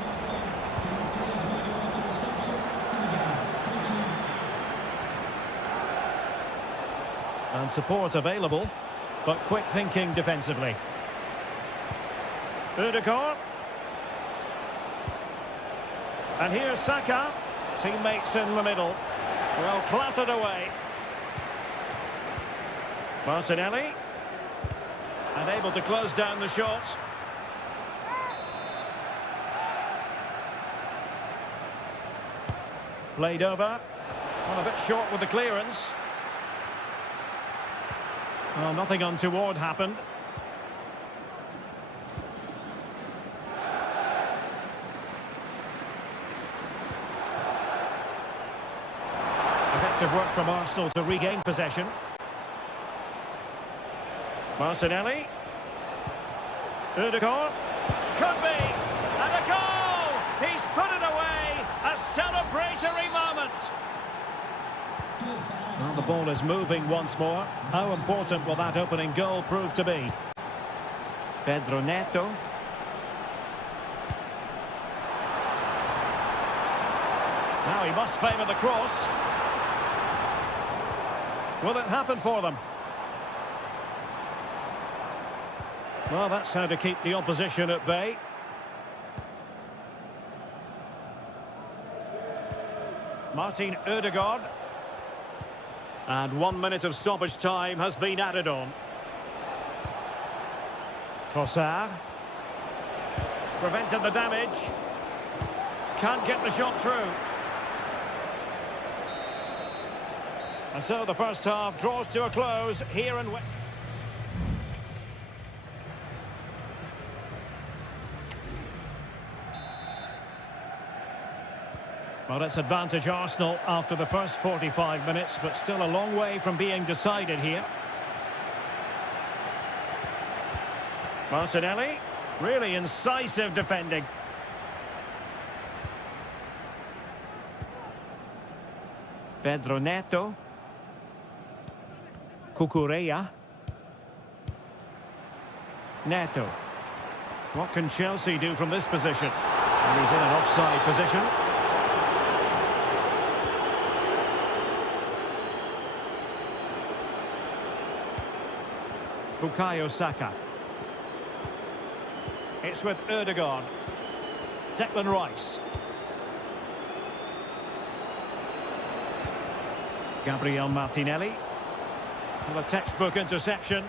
And support available, but quick thinking defensively. Ødegaard. And here's Saka. Teammates in the middle. Well clattered away. Martinelli. And able to close down the shot. Played over. Well, a bit short with the clearance. Well, nothing untoward happened. Effective work from Arsenal to regain possession. Martinelli. Ødegaard. Could be. And a goal! He's put it away! A celebratory moment! Well, the ball is moving once more. How important will that opening goal prove to be? Pedro Neto. Now he must favour the cross. Will it happen for them? Well, that's how to keep the opposition at bay. Martin Ødegaard. And 1 minute of stoppage time has been added on. Trossard. Prevented the damage. Can't get the shot through. And so the first half draws to a close here in... Well, it's advantage Arsenal after the first 45 minutes, but still a long way from being decided here. Martinelli, really incisive defending. Pedro Neto. Cucurella. Neto. What can Chelsea do from this position? And he's in an offside position. Bukayo Saka. It's with Erdogan. Declan Rice. Gabriel Martinelli. Well, a textbook interception.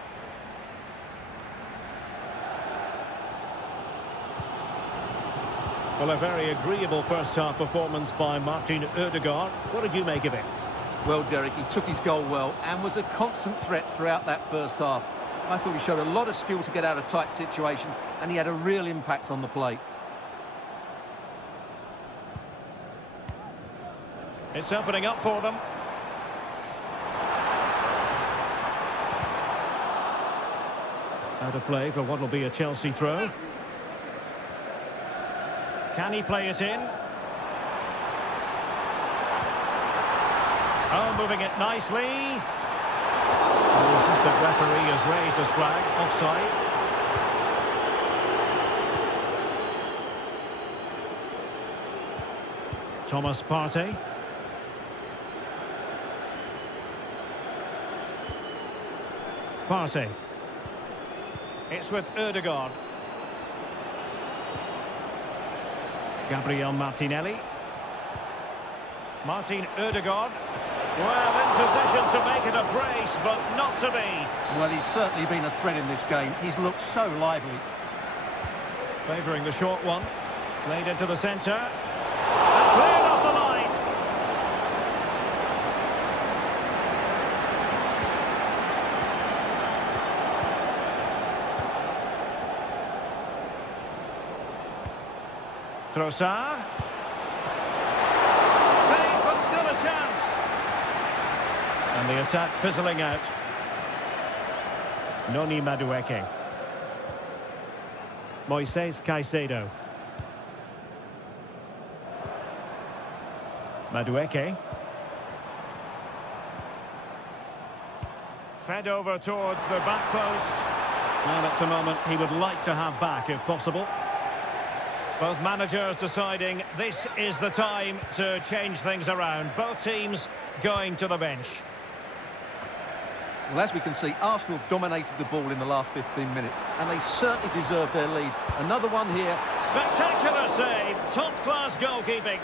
Well, a very agreeable first-half performance by Martin Erdogan. What did you make of it? Well, Derek, he took his goal well and was a constant threat throughout that first half. I thought he showed a lot of skill to get out of tight situations, and he had a real impact on the play. It's opening up for them. Out of play for what will be a Chelsea throw. Can he play it in? Oh, moving it nicely. The assistant referee has raised his flag. Offside. Thomas Partey. Partey. It's with Erdogan. Gabriel Martinelli. Martin Erdogan. Well, in position to make it a brace, but not to be. Well, he's certainly been a threat in this game. He's looked so lively. Favouring the short one. Played into the centre. And cleared off the line. Trossard. Save, but still a chance. And the attack fizzling out. Noni Madueke. Moises Caicedo. Madueke. Fed over towards the back post. Well, that's a moment he would like to have back if possible. Both managers deciding this is the time to change things around. Both teams going to the bench. Well, as we can see, Arsenal dominated the ball in the last 15 minutes, and they certainly deserved their lead. Another one here. Spectacular save. Top-class goalkeeping.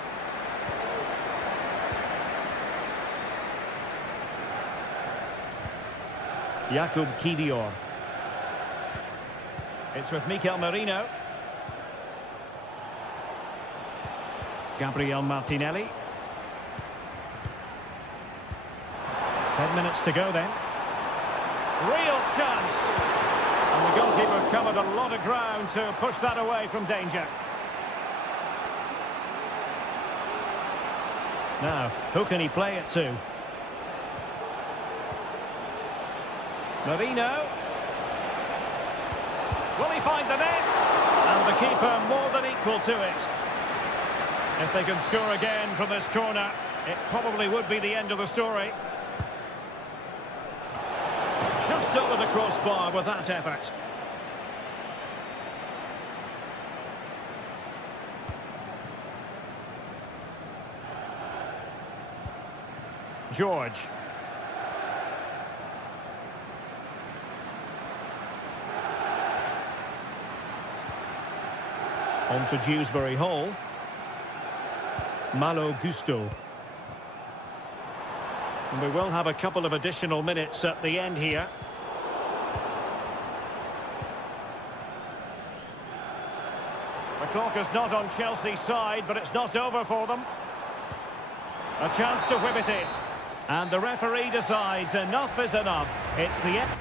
Jakub Kivior. It's with Mikel Merino. Gabriel Martinelli. 10 minutes to go then. Real chance. And the goalkeeper covered a lot of ground to push that away from danger. Now, who can he play it to? Merino. Will he find the net? And the keeper more than equal to it. If they can score again from this corner, it probably would be the end of the story. Just over the crossbar with that effort. George. On to Dewsbury Hall. Malo Gusto. And we will have a couple of additional minutes at the end here. The clock is not on Chelsea's side, but it's not over for them. A chance to whip it in. And the referee decides enough is enough. It's the end.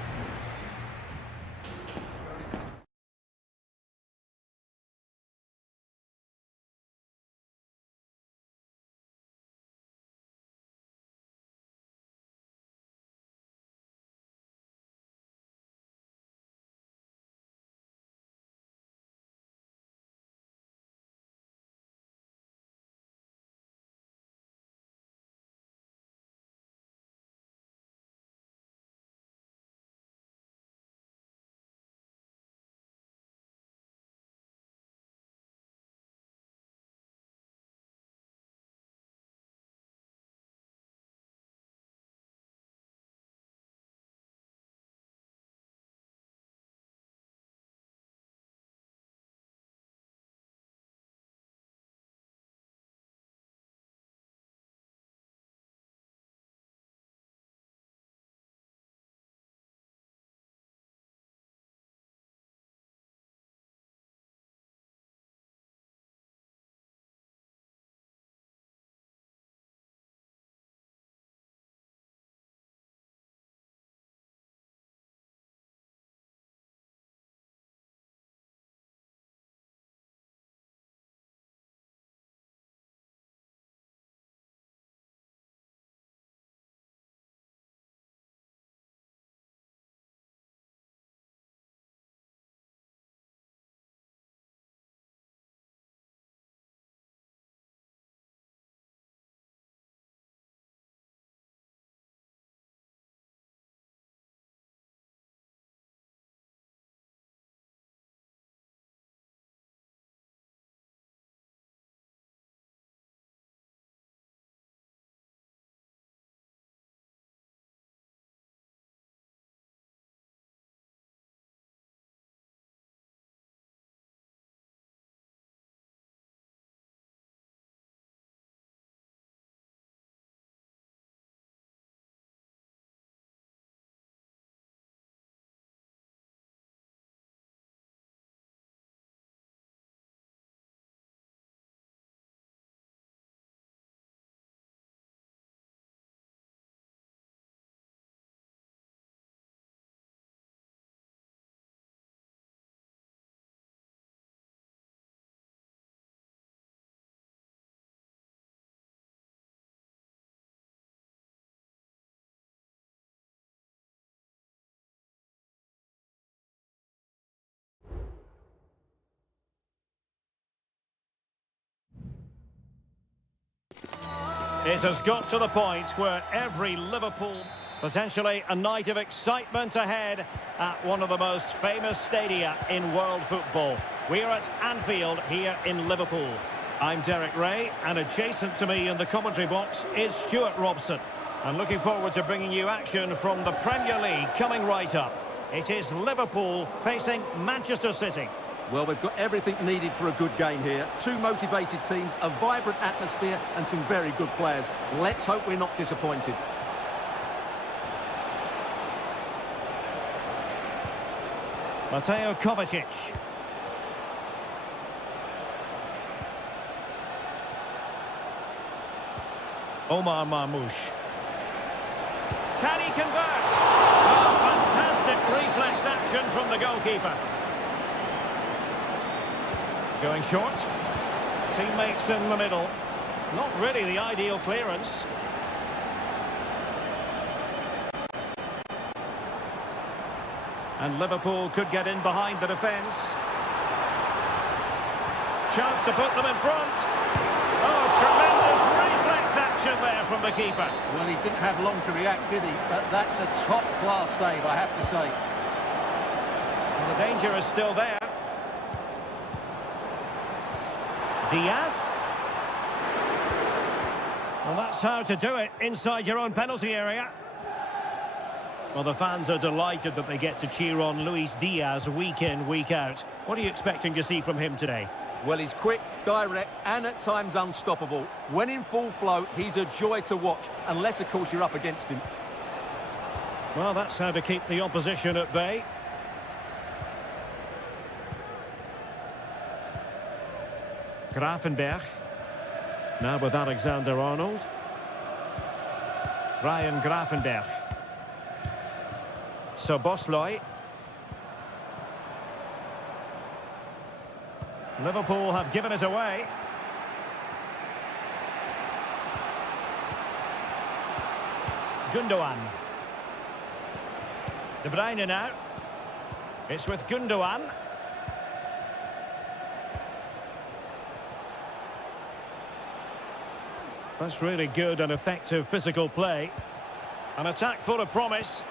It has got to the point where every Liverpool... Potentially a night of excitement ahead at one of the most famous stadia in world football. We're at Anfield here in Liverpool. I'm Derek Ray, and adjacent to me in the commentary box is Stuart Robson. And looking forward to bringing you action from the Premier League coming right up. It is Liverpool facing Manchester City. Well, we've got everything needed for a good game here. Two motivated teams, a vibrant atmosphere, and some very good players. Let's hope we're not disappointed. Mateo Kovacic. Omar Marmoush. Can he convert? Oh, fantastic reflex action from the goalkeeper. Going short. Teammates in the middle. Not really the ideal clearance. And Liverpool could get in behind the defence. Chance to put them in front. Oh, tremendous reflex action there from the keeper. Well, he didn't have long to react, did he? But that's a top-class save, I have to say. Well, the danger is still there. Diaz. Well, that's how to do it inside your own penalty area. Well, the fans are delighted that they get to cheer on Luis Diaz week in, week out. What are you expecting to see from him today? Well, he's quick, direct, and at times unstoppable. When in full flow, he's a joy to watch, unless, of course, you're up against him. Well, that's how to keep the opposition at bay. Gravenberch. Now with Alexander-Arnold. Ryan Gravenberch. Szoboszlai. Liverpool have given it away. Gundogan. De Bruyne now. It's with Gundogan. That's really good and effective physical play. An attack full of promise.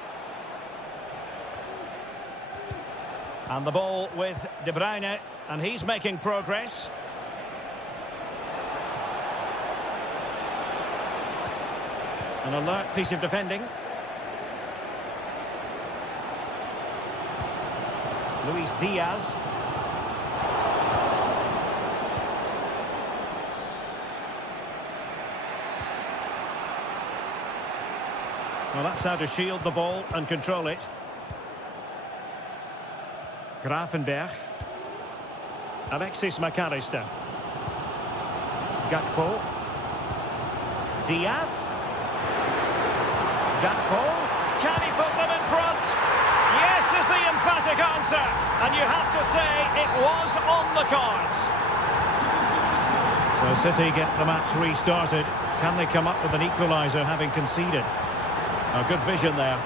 And the ball with De Bruyne, and he's making progress. An alert piece of defending. Luis Diaz. Well, that's how to shield the ball and control it. Gravenberch. Alexis McAllister. Gakpo. Diaz. Gakpo. Can he put them in front? Yes is the emphatic answer. And you have to say it was on the cards. So City get the match restarted. Can they come up with an equaliser having conceded? A good vision there.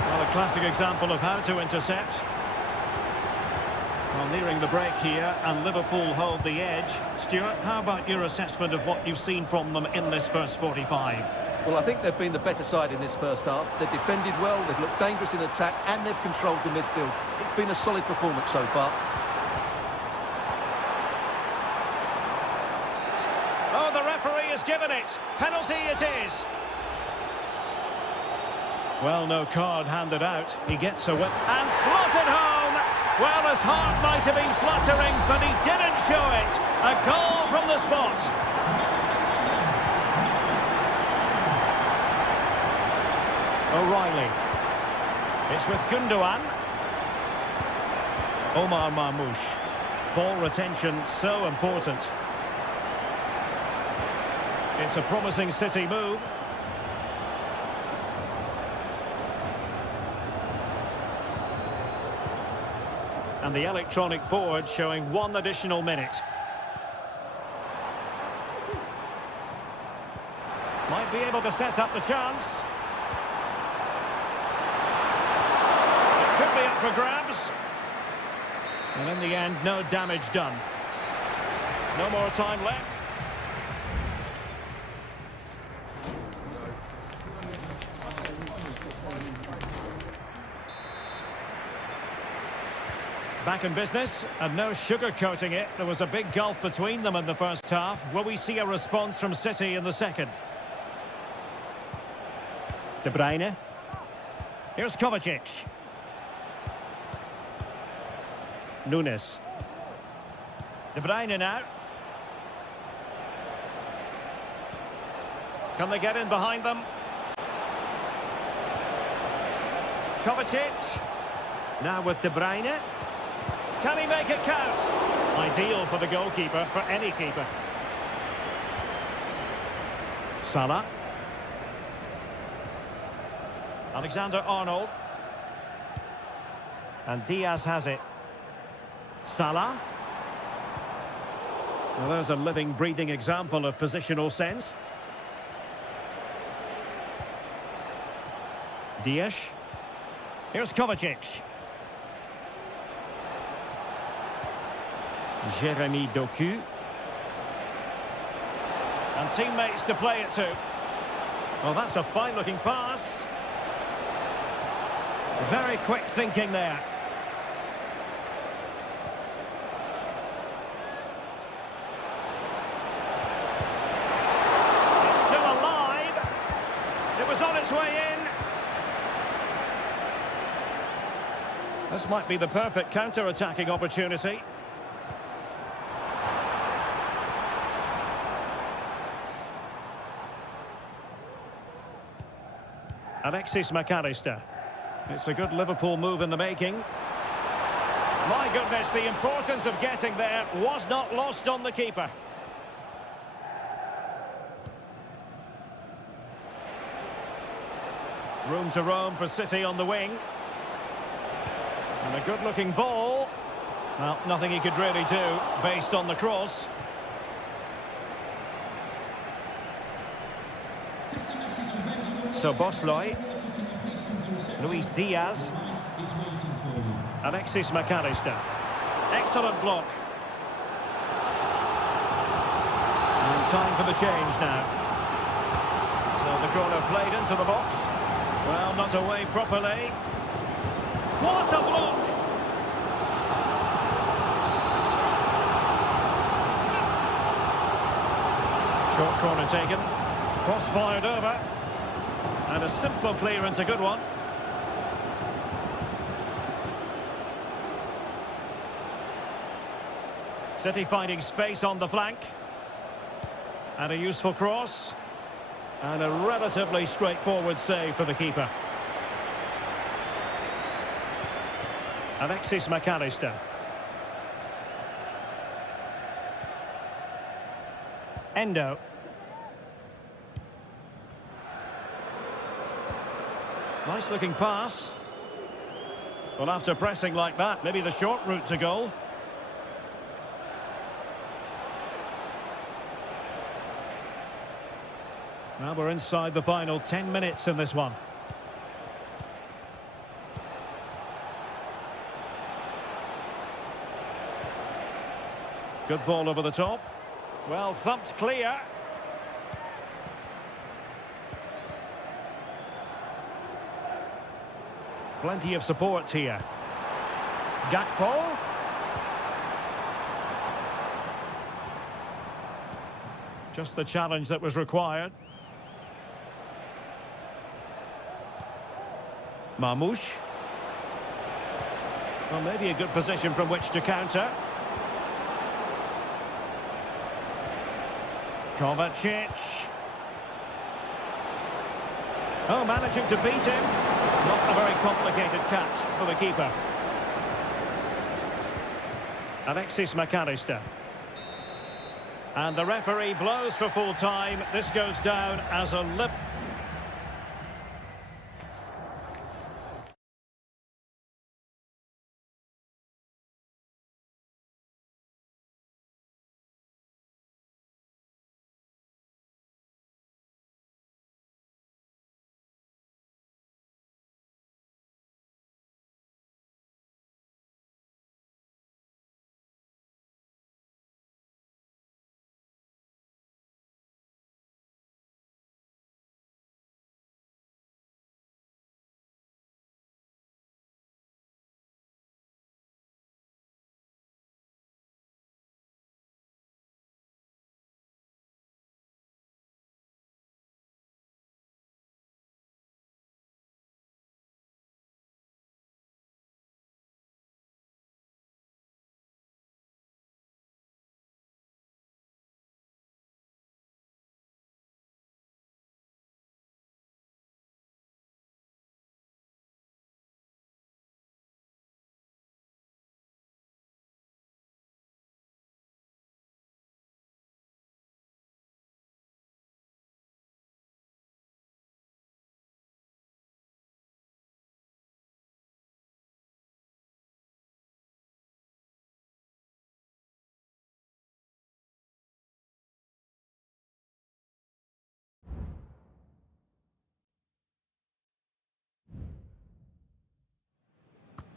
Well, a classic example of how to intercept. Well, nearing the break here, and Liverpool hold the edge. Stuart, how about your assessment of what you've seen from them in this first 45? Well, I think they've been the better side in this first half. They've defended well, they've looked dangerous in attack, and they've controlled the midfield. It's been a solid performance so far. Oh, the referee has given it. Penalty it is. Well, no card handed out. He gets a whip and slotted home. Well, his heart might have been fluttering, but he didn't show it. A goal from the spot. O'Reilly. It's with Gundogan. Omar Marmoush. Ball retention so important. It's a promising City move. And the electronic board showing 1 additional minute. Might be able to set up the chance. It could be up for grabs. And in the end, no damage done. No more time left. Back in business, and no sugarcoating it. There was a big gulf between them in the first half. Will we see a response from City in the second? De Bruyne. Here's Kovacic. Nunes. De Bruyne now. Can they get in behind them? Kovacic. Now with De Bruyne. Can he make it count? Ideal for the goalkeeper, for any keeper. Salah. Alexander-Arnold. And Diaz has it. Salah. Well, there's a living, breathing example of positional sense. Diaz. Here's Kovacic. Jeremy Doku. And teammates to play it to. Well, that's a fine-looking pass. Very quick thinking there. It's still alive. It was on its way in. This might be the perfect counter-attacking opportunity. Alexis McAllister. It's a good Liverpool move in the making. My goodness, the importance of getting there was not lost on the keeper. Room to roam for City on the wing. And a good-looking ball. Well, nothing he could really do based on the cross. So Bosloy, Luis Diaz, Alexis McAllister. Excellent block. And time for the change now. So the corner played into the box. Well, not away properly. What a block! Short corner taken. Cross fired over. And a simple clearance, a good one. City finding space on the flank. And a useful cross. And a relatively straightforward save for the keeper. Alexis McAllister. Endo. Nice looking pass. Well, after pressing like that, maybe the short route to goal. Well, we're inside the final 10 minutes in this one. Good ball over the top. Well, thumped clear. Plenty of support here. Gakpo. Just the challenge that was required. Marmoush. Well, maybe a good position from which to counter. Kovacic. Oh, managing to beat him. Not a very complicated catch for the keeper. Alexis McAllister. And the referee blows for full time. This goes down as a lip.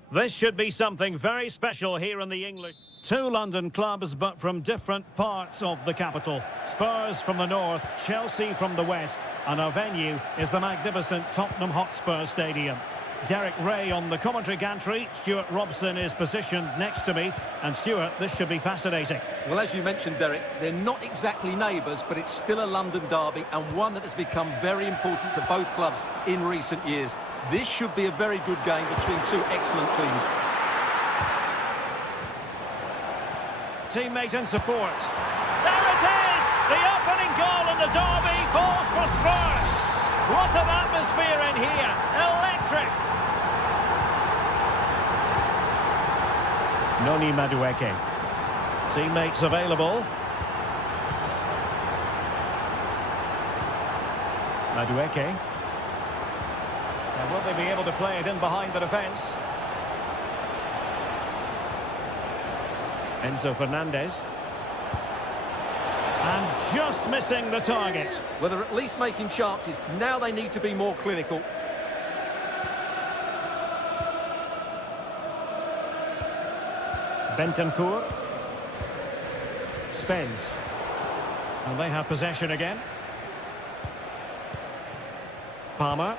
This should be something very special here in the English. Two London clubs, but from different parts of the capital. Spurs from the north, Chelsea from the west, and our venue is the magnificent Tottenham Hotspur Stadium. Derek Ray on the commentary gantry. Stuart Robson is positioned next to me. And Stuart, this should be fascinating. Well, as you mentioned, Derek, they're not exactly neighbours, but it's still a London derby and one that has become very important to both clubs in recent years. This should be a very good game between two excellent teams. Teammate in support. There it is! The opening goal in the derby falls for Spurs. What an atmosphere in here. Electric. Noni Madueke. Teammates available. Madueke. And will they be able to play it in behind the defence? Enzo Fernandez. And just missing the target. Well, they're at least making chances. Now they need to be more clinical. Bentancur. Spence. And they have possession again. Palmer.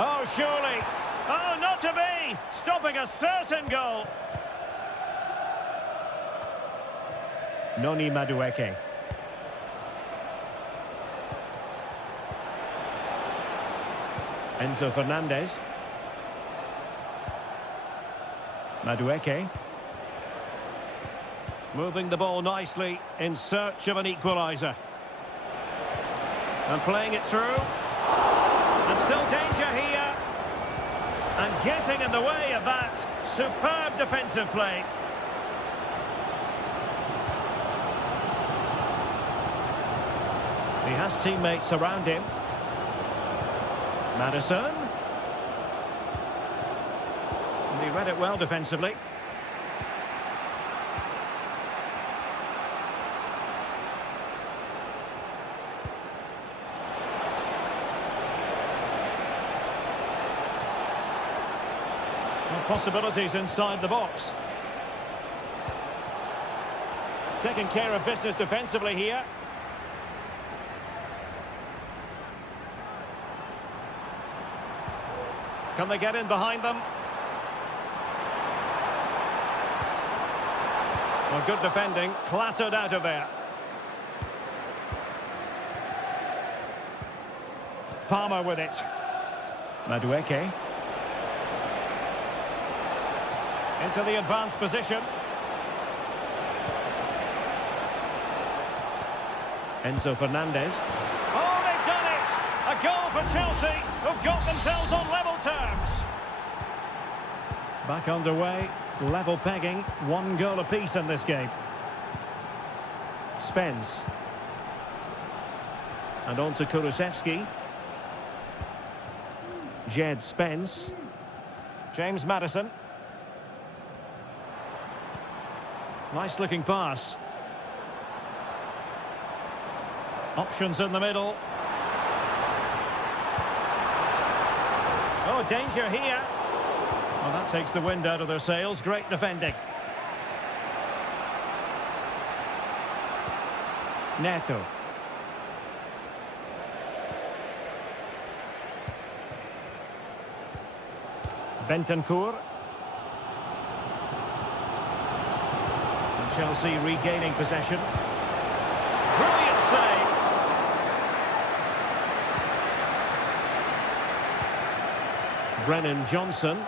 Oh, surely. Oh, not to be. Stopping a certain goal. Noni Madueke. Enzo Fernandez. Madueke. Moving the ball nicely in search of an equaliser. And playing it through. And still danger here. And getting in the way of that. Superb defensive play. He has teammates around him. Madison. And he read it well defensively. Possibilities inside the box. Taking care of business defensively here. Can they get in behind them? Well, good defending, clattered out of there. Palmer with it. Madueke. Into the advanced position. Enzo Fernandez. Oh, they've done it! A goal for Chelsea, who've got themselves on level terms. Back underway, level pegging, 1 goal apiece in this game. Spence. And on to Kulusevski. Jed Spence. James Maddison. Nice looking pass. Options in the middle. Oh, danger here. Well, that takes the wind out of their sails. Great defending. Neto. Bentancur. Chelsea regaining possession. Brilliant save. Brennan Johnson.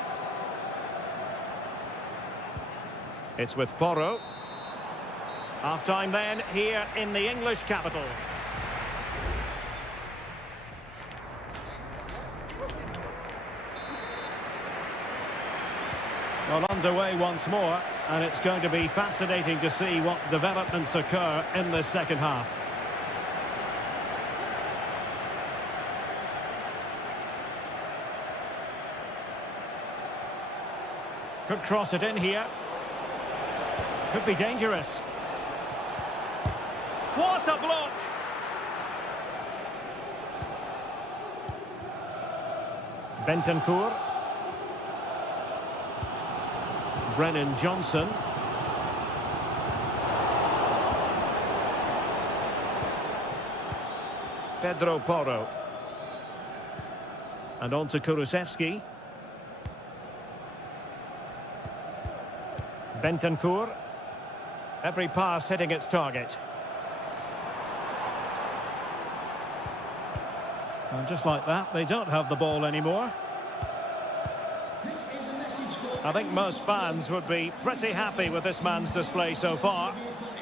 It's with Porro. Half-time then, here in the English capital. Well, underway once more, and it's going to be fascinating to see what developments occur in the second half. Could cross it in here. Could be dangerous. What a block! Bentancur. Brennan Johnson. Pedro Porro. And on to Kulusevski. Bentancur. Every pass hitting its target. And just like that, they don't have the ball anymore. This is a message for... I think most fans would be pretty happy with this man's display so far.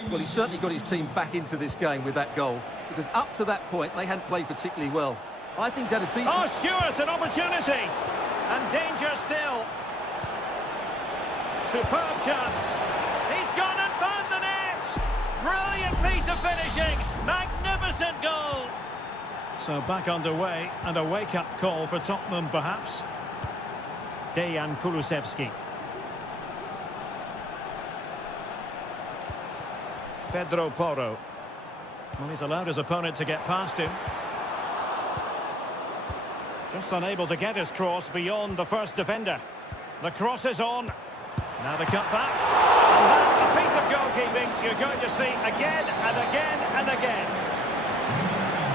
Well, he's certainly got his team back into this game with that goal, because up to that point, they hadn't played particularly well. I think he's had a decent... Oh, Stewart, an opportunity! And danger still. Superb chance. He's gone and found the net! Brilliant piece of finishing! Magnificent goal! So back underway, and a wake-up call for Tottenham, perhaps. Dejan Kulusevski. Pedro Porro. Well, he's allowed his opponent to get past him. Just unable to get his cross beyond the first defender. The cross is on. Now the cut back. And that, a piece of goalkeeping you're going to see again and again and again.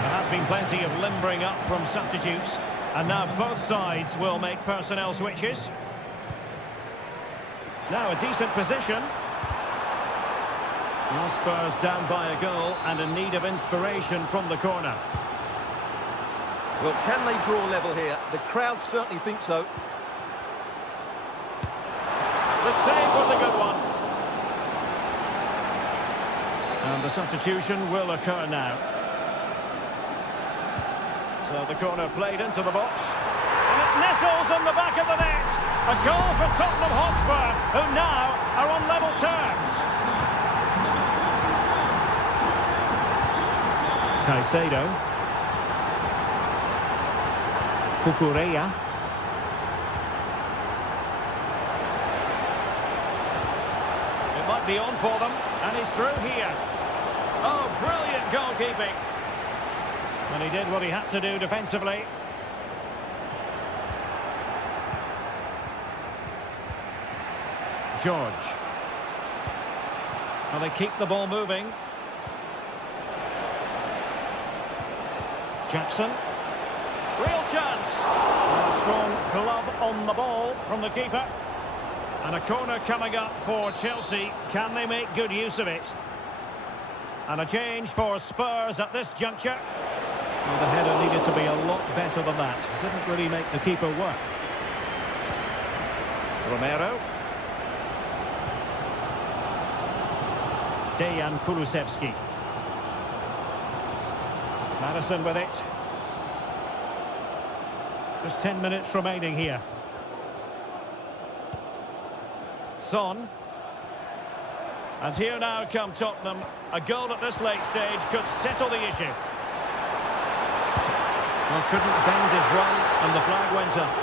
There has been plenty of limbering up from substitutes. And now both sides will make personnel switches. Now a decent position. Well, Spurs down by a goal and in need of inspiration from the corner. Well, can they draw level here? The crowd certainly think so. The save was a good one. And the substitution will occur now. So the corner played into the box. And it nestles on the back of the net. A goal for Tottenham Hotspur, who now are on level terms. Caicedo. Cucurella. It might be on for them, and he's through here. Oh, brilliant goalkeeping. And he did what he had to do defensively. George. Well, they keep the ball moving. Jackson. Real chance. And a strong glove on the ball from the keeper. And a corner coming up for Chelsea. Can they make good use of it? And a change for Spurs at this juncture. Well, the header needed to be a lot better than that. Didn't really make the keeper work. Romero. Dejan Kulusevski. Madison with it. Just 10 minutes remaining here. Son. And here now come Tottenham. A goal at this late stage could settle the issue. Well, couldn't bend his run, and the flag went up.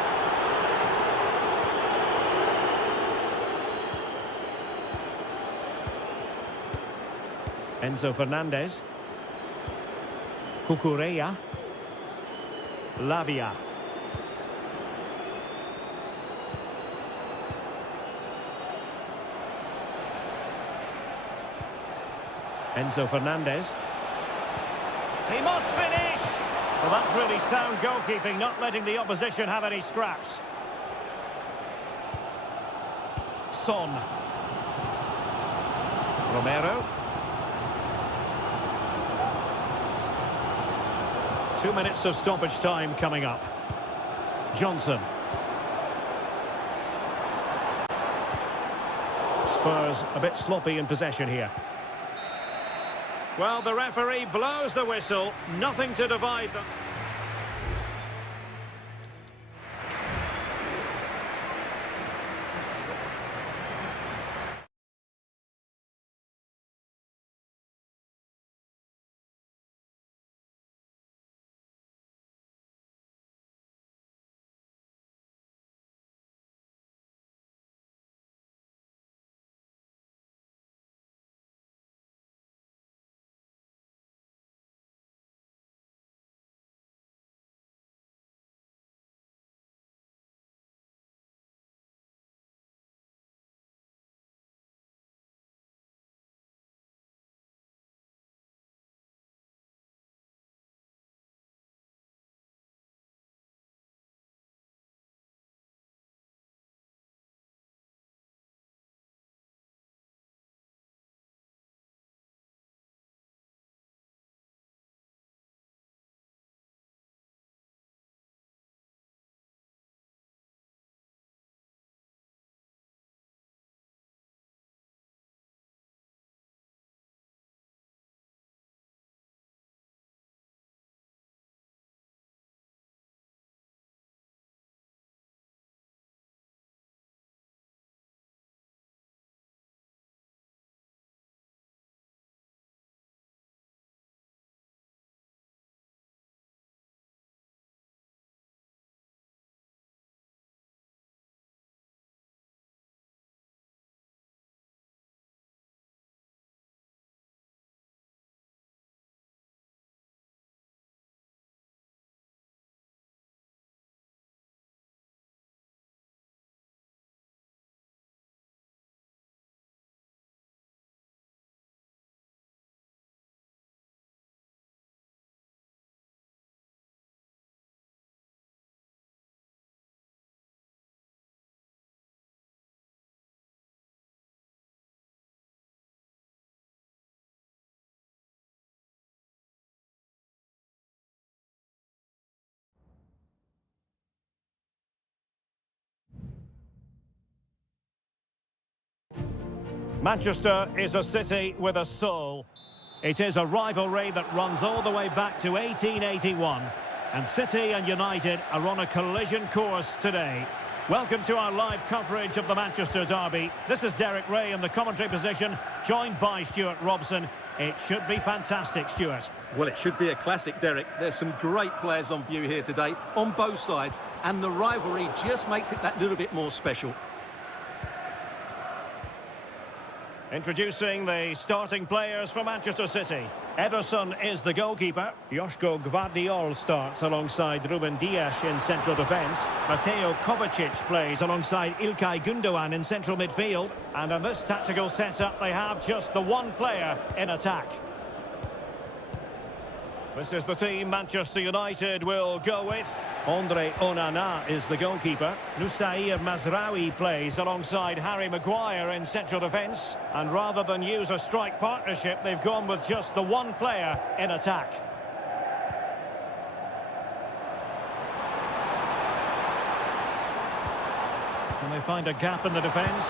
Enzo Fernandez. Cucurella. Lavia. Enzo Fernandez. He must finish! Well, that's really sound goalkeeping, not letting the opposition have any scraps. Son. Romero. 2 minutes of stoppage time coming up. Johnson. Spurs a bit sloppy in possession here. Well, the referee blows the whistle. Nothing to divide them. Manchester is a city with a soul. It is a rivalry that runs all the way back to 1881. And City and United are on a collision course today. Welcome to our live coverage of the Manchester derby. This is Derek Ray in the commentary position, joined by Stuart Robson. It should be fantastic, Stuart. Well, it should be a classic, Derek. There's some great players on view here today, on both sides, and the rivalry just makes it that little bit more special. Introducing the starting players for Manchester City. Ederson is the goalkeeper. Joško Gvardiol starts alongside Ruben Dias in central defence. Mateo Kovacic plays alongside Ilkay Gundogan in central midfield. And in this tactical setup, they have just the one player in attack. This is the team Manchester United will go with. Andre Onana is the goalkeeper. Nusair Mazraoui plays alongside Harry Maguire in central defence. And rather than use a strike partnership, they've gone with just the one player in attack. Can they find a gap in the defence?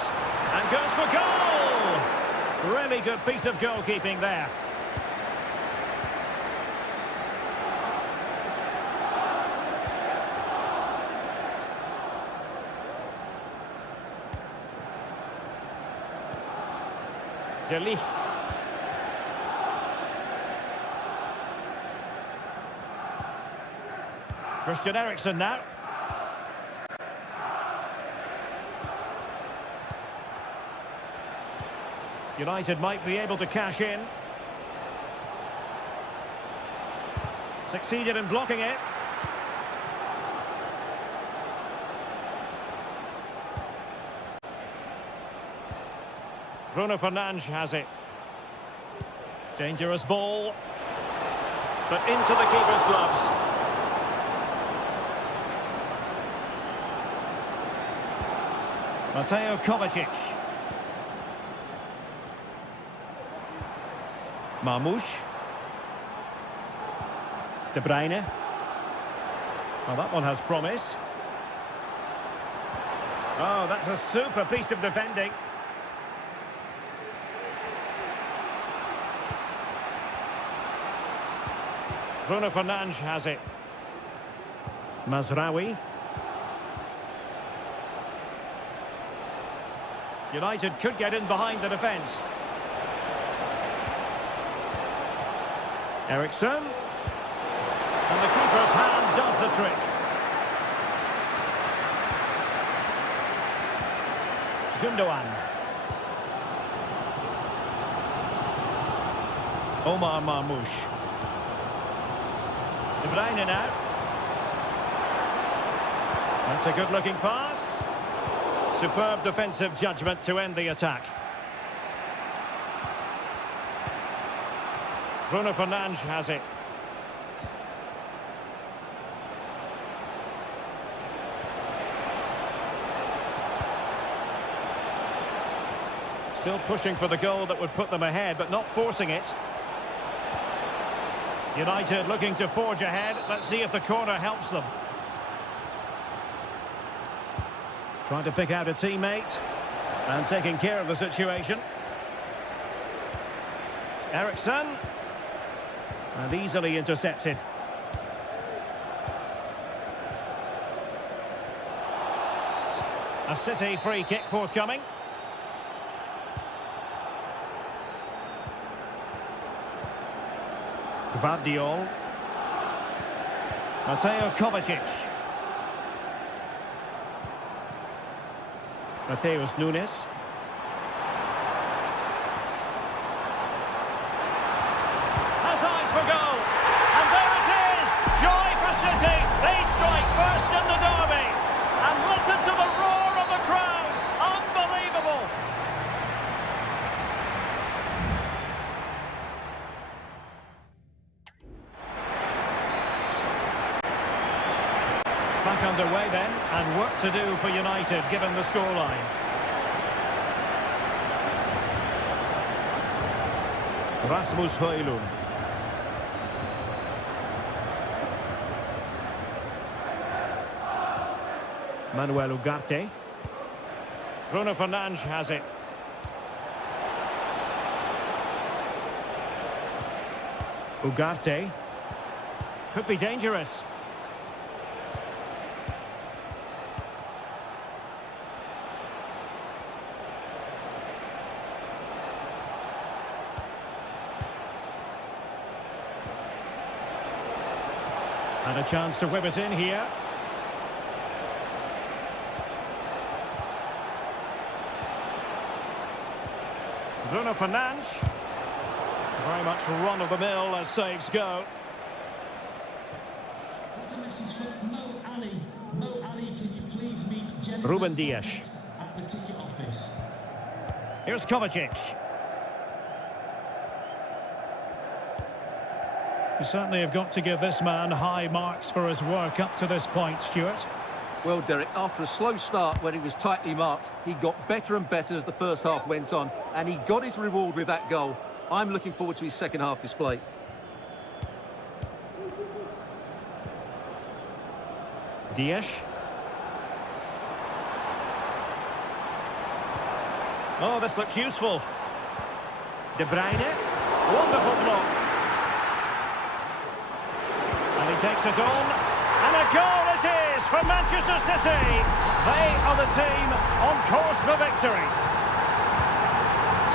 And goes for goal! Really good piece of goalkeeping there. De Ligt. Christian Eriksen now. United might be able to cash in. Succeeded in blocking it. Bruno Fernandes has it. Dangerous ball. But into the keeper's gloves. Mateo Kovacic. Marmoush. De Bruyne. Well, that one has promise. Oh, that's a super piece of defending. Bruno Fernandes has it. Mazraoui. United could get in behind the defence. Eriksen. And the keeper's hand does the trick. Gundogan. Omar Marmoush. De Bruyne now. That's a good-looking pass. Superb defensive judgment to end the attack. Bruno Fernandes has it. Still pushing for the goal that would put them ahead, but not forcing it. United looking to forge ahead. Let's see if the corner helps them. Trying to pick out a teammate and taking care of the situation. Eriksen. And easily intercepted. A City free kick forthcoming. Gvardiol. Mateo Kovacic. Mateus Nunes. Has eyes for goal. And there it is! Joy for City. They strike first in the derby. And listen to the roar of the crowd. Unbelievable. Back underway then, and work to do for United given the scoreline. Rasmus Højlund. Manuel Ugarte. Bruno Fernandes has it. Ugarte. Could be dangerous. And a chance to whip it in here. Bruno Fernandes. Very much run-of-the-mill as saves go. This is a message for Mo Ali. Mo Ali, can you please meet Jennifer Ruben Dias. at the ticket office? Here's Kovacic. You certainly have got to give this man high marks for his work up to this point, Stuart. Well, Derek, after a slow start when he was tightly marked, he got better and better as the first half went on, and he got his reward with that goal. I'm looking forward to his second half display. Dias. Oh, this looks useful. De Bruyne. Wonderful block. And he takes it on. And a goal it is for Manchester City. They are the team on course for victory.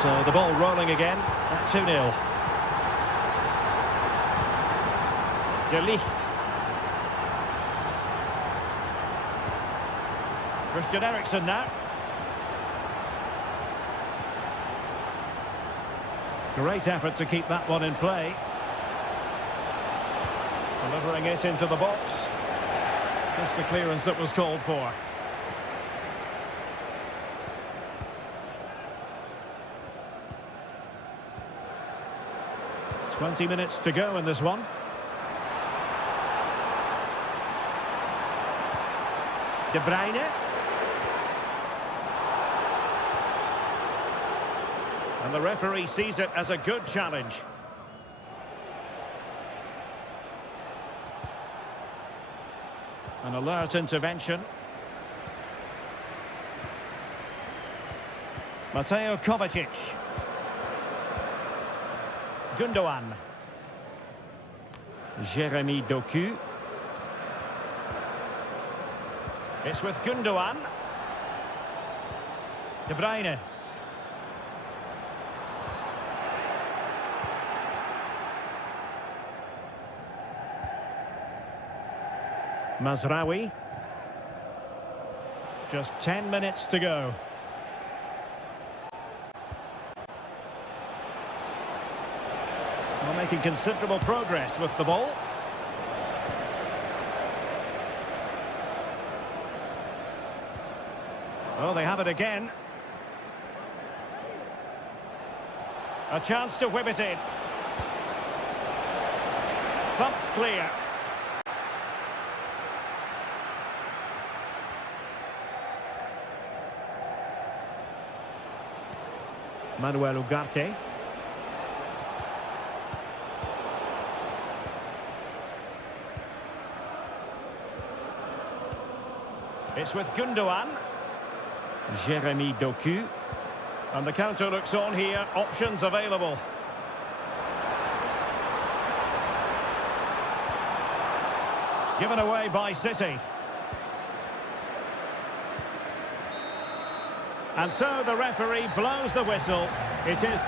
So the ball rolling again at 2-0. De Ligt. Christian Eriksen now. Great effort to keep that one in play. Delivering it into the box. Just the clearance that was called for. "20 minutes to go in this one. De Bruyne. And the referee sees it as a good challenge. An alert intervention. Mateo Kovacic. Gundogan. Jeremy Doku. It's with Gundogan. De Bruyne. Mazraoui. Just 10 minutes to go. Well, making considerable progress with the ball. Oh, they have it again. A chance to whip it in. Thumped clear. Manuel Ugarte. It's with Gundogan. Jeremy Doku. And the counter looks on here. Options available. Given away by City. And so the referee blows the whistle. It is...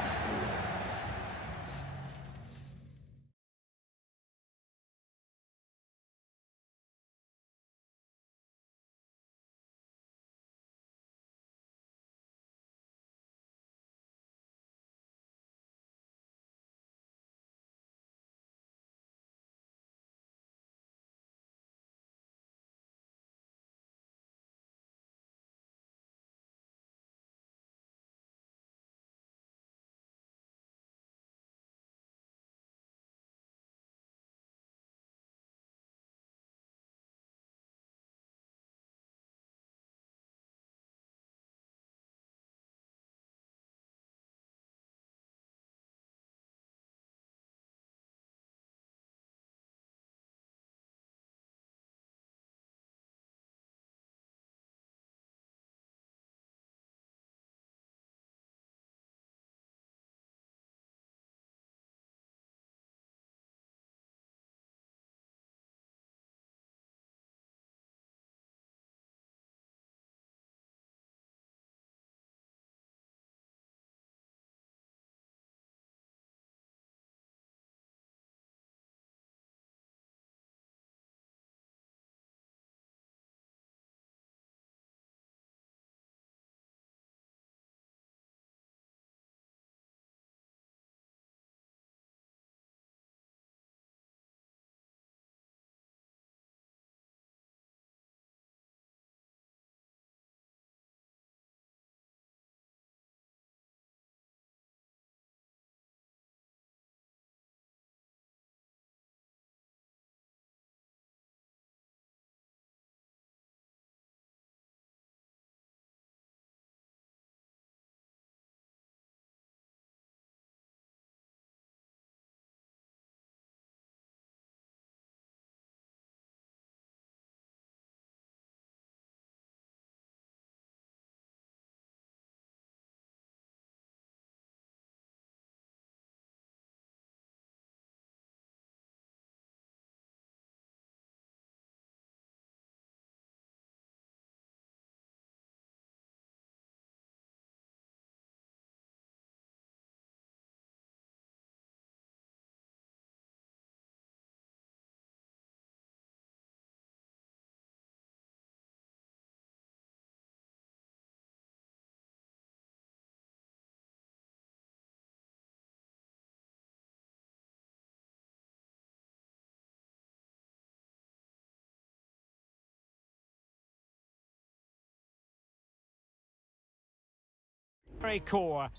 Very core.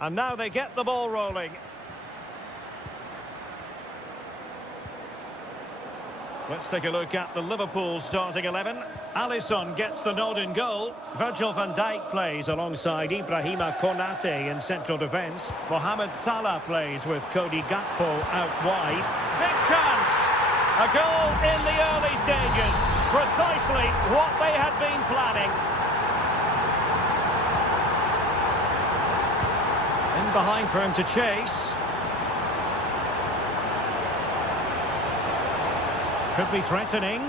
And now they get the ball rolling. Let's take a look at the Liverpool starting 11. Alisson gets the nod in goal. Virgil van Dijk plays alongside Ibrahima Konate in central defence. Mohamed Salah plays with Cody Gakpo out wide. Big chance! A goal in the early stages. Precisely what they had been planning. In behind for him to chase. Could be threatening.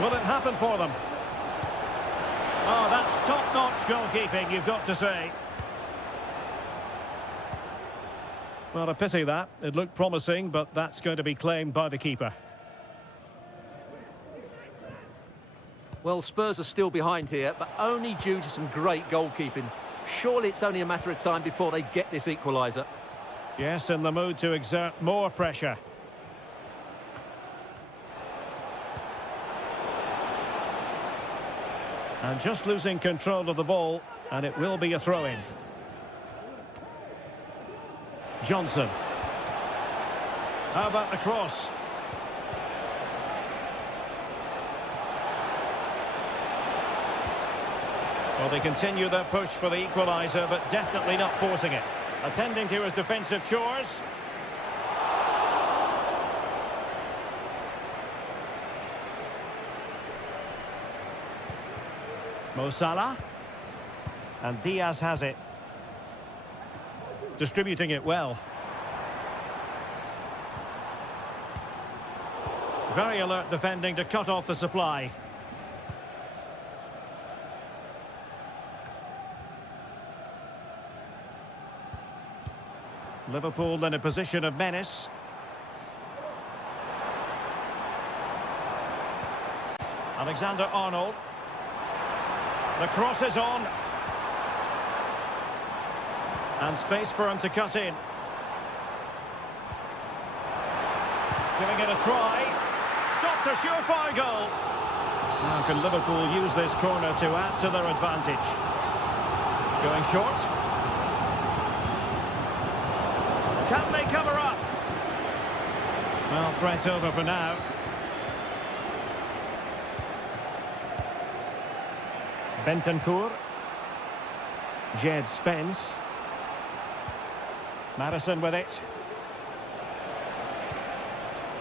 Will it happen for them? Oh, that's top-notch goalkeeping, you've got to say. Well, a pity that. It looked promising, but that's going to be claimed by the keeper. Well, Spurs are still behind here, but only due to some great goalkeeping. Surely it's only a matter of time before they get this equaliser. Yes, in the mood to exert more pressure. And just losing control of the ball, and it will be a throw-in. Johnson. How about the cross? Well, they continue their push for the equaliser, but definitely not forcing it. Attending to his defensive chores. Mo Salah. And Diaz has it. Distributing it well. Very alert defending to cut off the supply. Liverpool in a position of menace. Alexander-Arnold. The cross is on. And space for him to cut in. Giving it a try. Stopped a surefire goal. Now can Liverpool use this corner to add to their advantage? Going short. Can they cover up? Well, threat over for now. Bentancur. Jed Spence. Madison with it.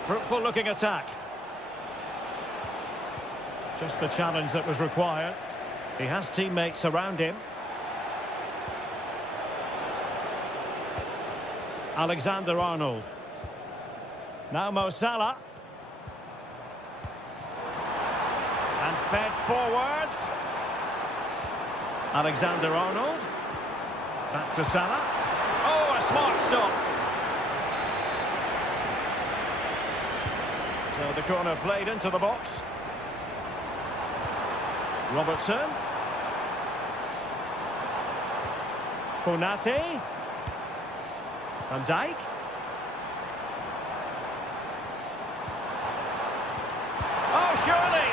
Fruitful looking attack. Just the challenge that was required. He has teammates around him. Alexander-Arnold. Now Mo Salah. And fed forwards. Alexander-Arnold. Back to Salah. Oh, a smart stop. So the corner played into the box. Robertson. Konate. Van Dijk. Oh, surely!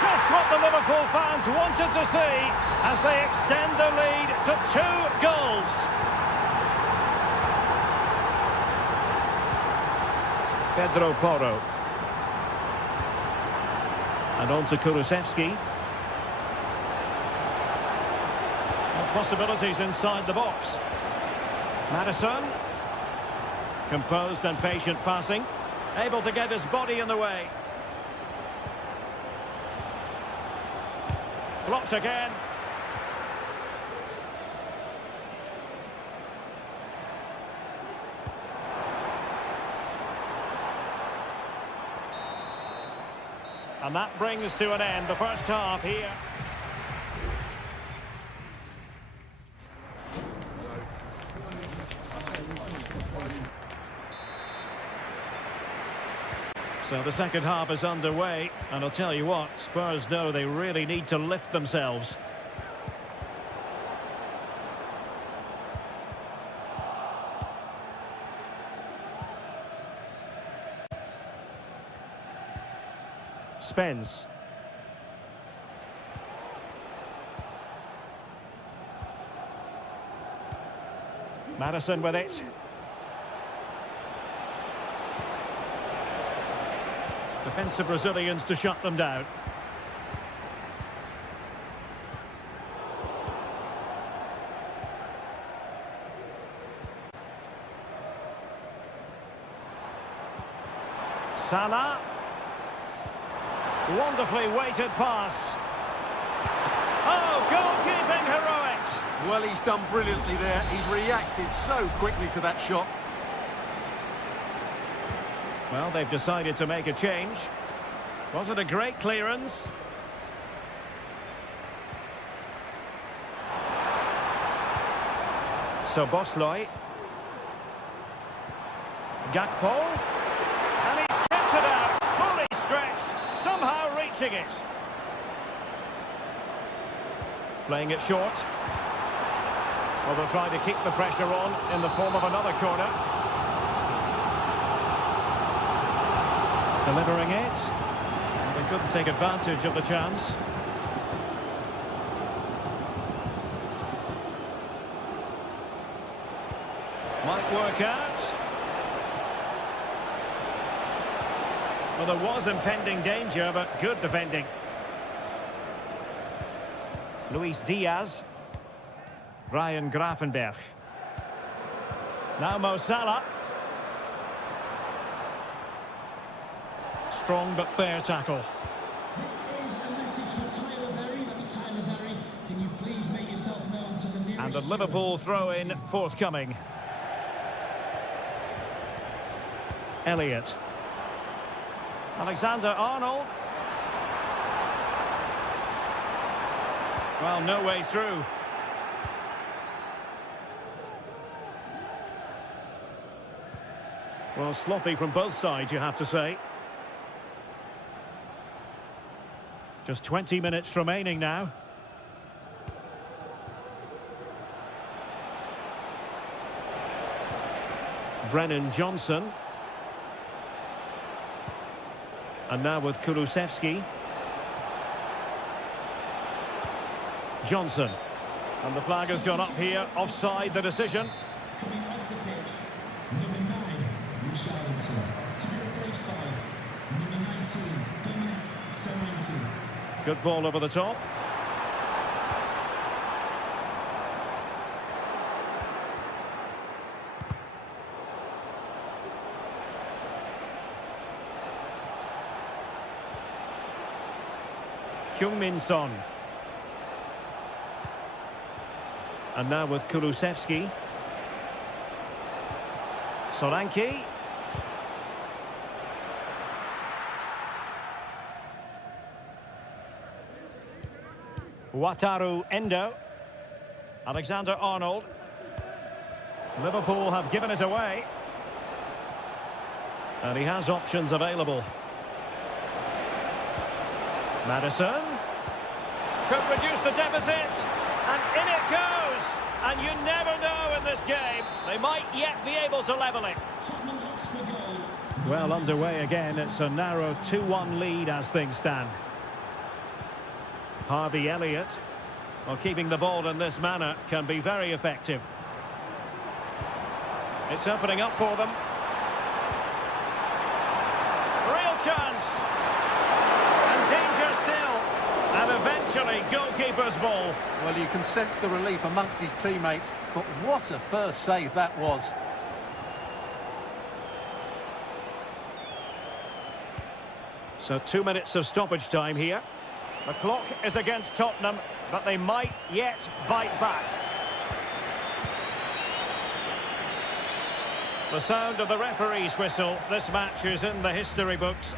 Just what the Liverpool fans wanted to see as they extend the lead to 2 goals. Pedro Porro. And on to Kulusevski. No possibilities inside the box. Madison. Composed and patient passing. Able to get his body in the way. Blocked again. And that brings to an end the first half here. So the second half is underway, and I'll tell you what, Spurs know they really need to lift themselves. Spence. Madison with it. Defensive Brazilians to shut them down. Salah. Wonderfully weighted pass. Oh, goalkeeping heroics. Well, he's done brilliantly there. He's reacted so quickly to that shot. Well, they've decided to make a change. Was it a great clearance? So Bosley. Gakpo. And he's kept it out. Fully stretched. Somehow reaching it. Playing it short. Well, they'll try to keep the pressure on in the form of another corner. Delivering it. They couldn't take advantage of the chance. Might work out. Well, there was impending danger, but good defending. Luis Diaz. Ryan Gravenberch. Now Mo Salah. Strong but fair tackle. This is a message for Tyler Berry. That's Tyler Berry. Can you please make yourself known to the nearest... And the Liverpool throw-in forthcoming. Elliott. Alexander-Arnold. Well, no way through. Well, sloppy from both sides, you have to say. Just 20 minutes remaining now. Brennan Johnson. And now with Kulusevski. Johnson. And the flag has gone up here, offside the decision. Coming off the pitch, number 9, Richarlison. To be replaced by number 19, Seria. Good ball over the top. Heung-min Son. And now with Kulusevski. Solanke. Wataru Endo. Alexander-Arnold. Liverpool have given it away. And he has options available. Madison. Could reduce the deficit. And in it goes. And you never know in this game. They might yet be able to level it. Well, underway again. It's a narrow 2-1 lead as things stand. Harvey Elliott. Well, keeping the ball in this manner can be very effective. It's opening up for them. Real chance. And danger still. And eventually, goalkeeper's ball. Well, you can sense the relief amongst his teammates, but what a first save that was. So 2 minutes of stoppage time here. The clock is against Tottenham, but they might yet bite back. The sound of the referee's whistle. This match is in the history books.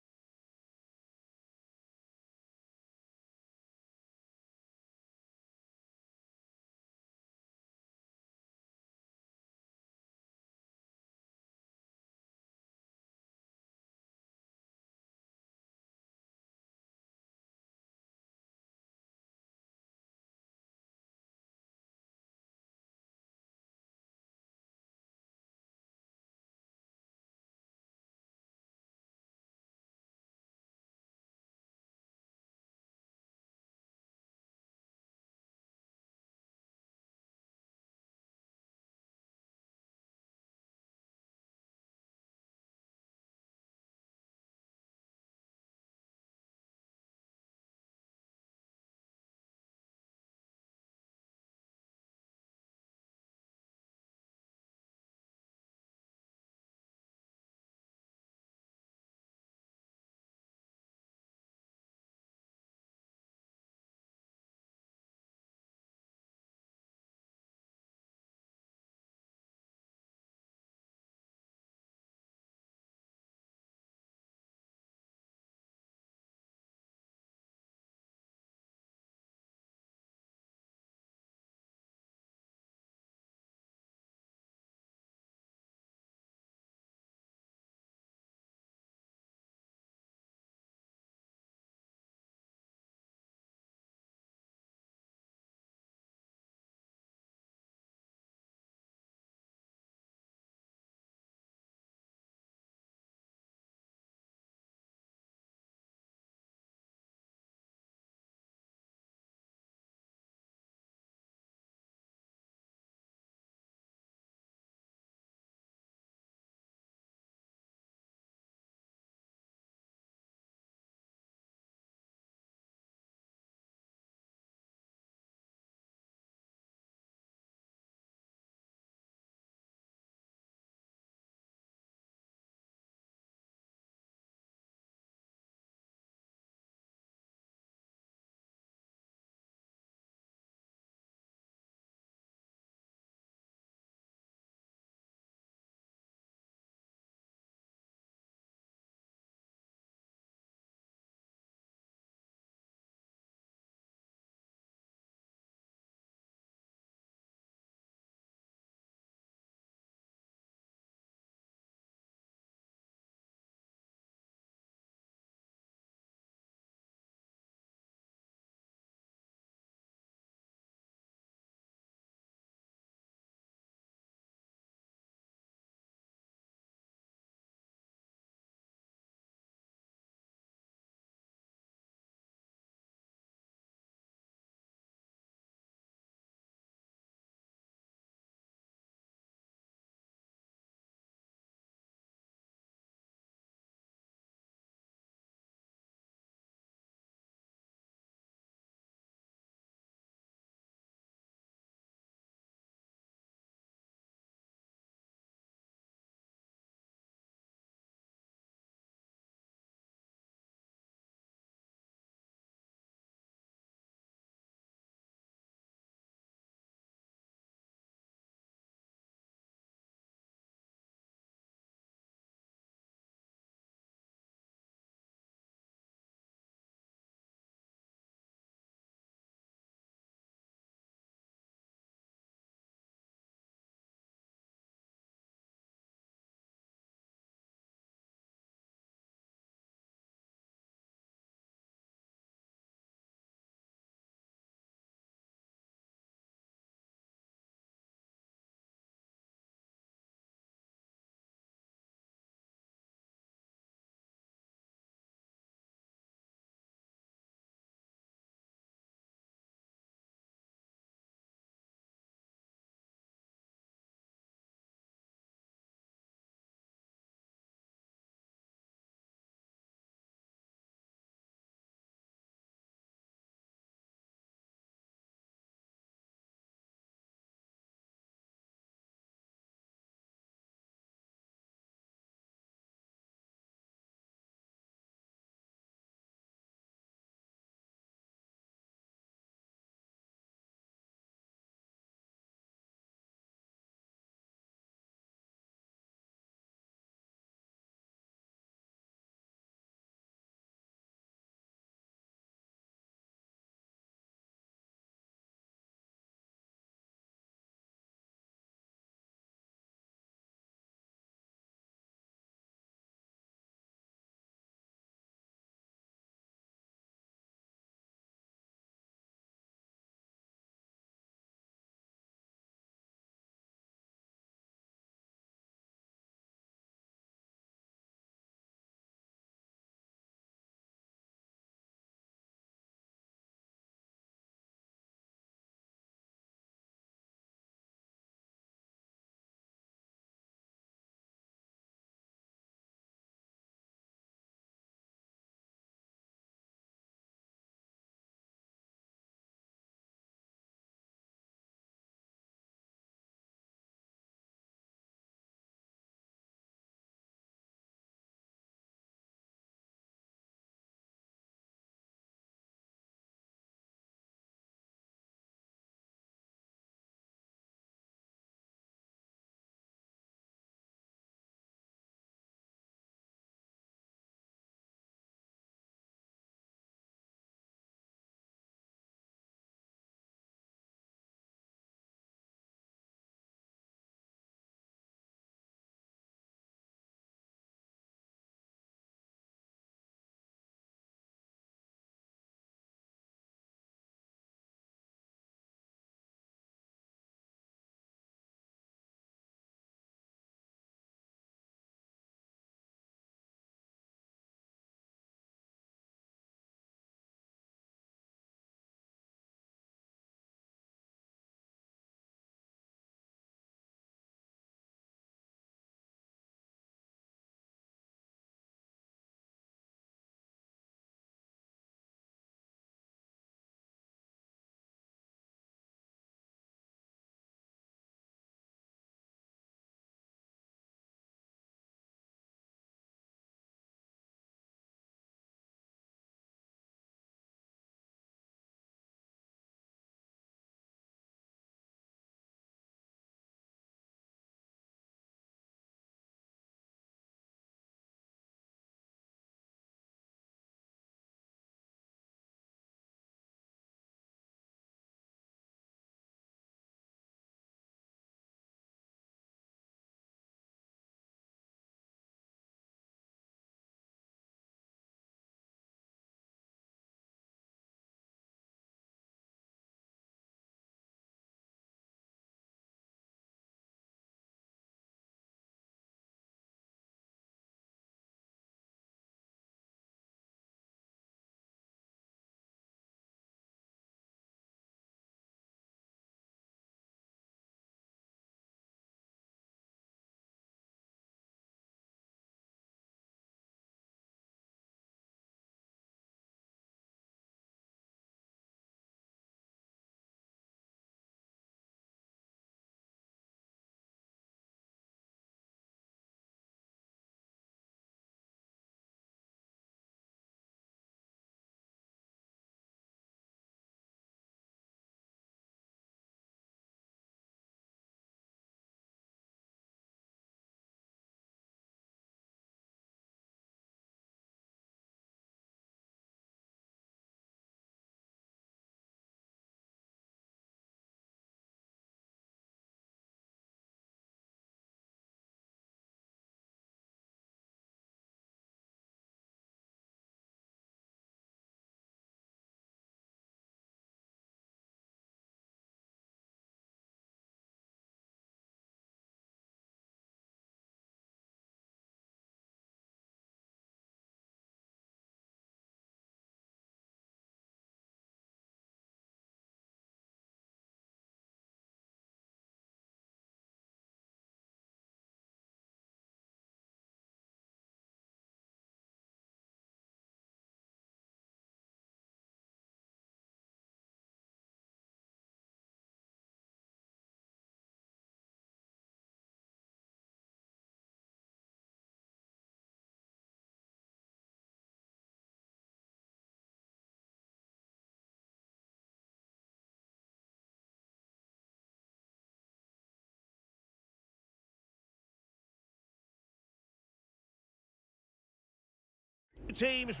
Teams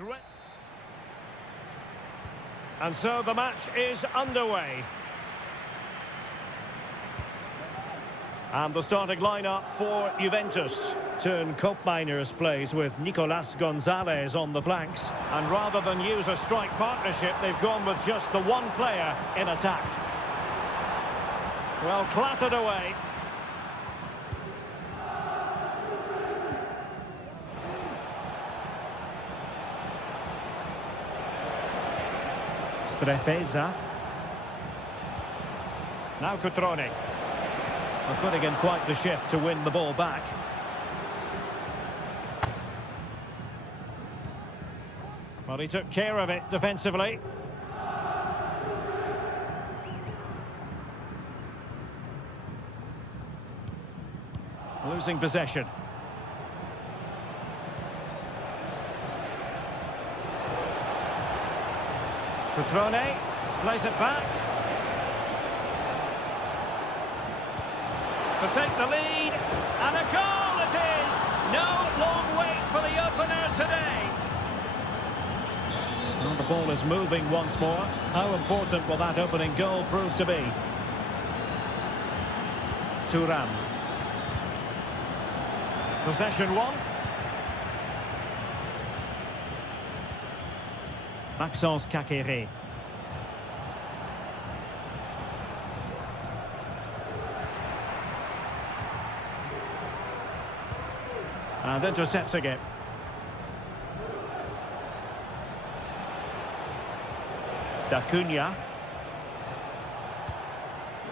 and so the match is underway. And the starting lineup for Juventus. Turn Koopmeiners plays with Nicolas Gonzalez on the flanks. And rather than use a strike partnership, they've gone with just the one player in attack. Well, clattered away. Strefeza. Now Cutrone. They're putting in quite the shift to win the ball back. Well, he took care of it defensively. Losing possession. Cutrone plays it back. To take the lead, and a goal it is! No long wait for the opener today. Well, the ball is moving once more. How important will that opening goal prove to be? Thuram. Possession one. Maxence Kakere. And intercepts again. D'Acunha.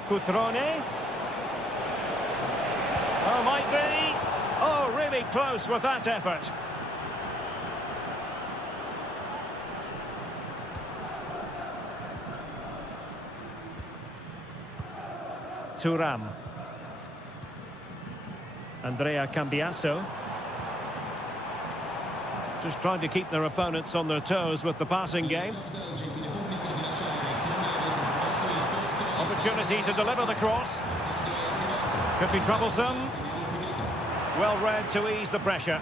Cutrone. Oh, might be. Oh, really close with that effort. Thuram. Andrea Cambiasso. Just trying to keep their opponents on their toes with the passing game. Opportunity to deliver the cross. Could be troublesome. Well read to ease the pressure.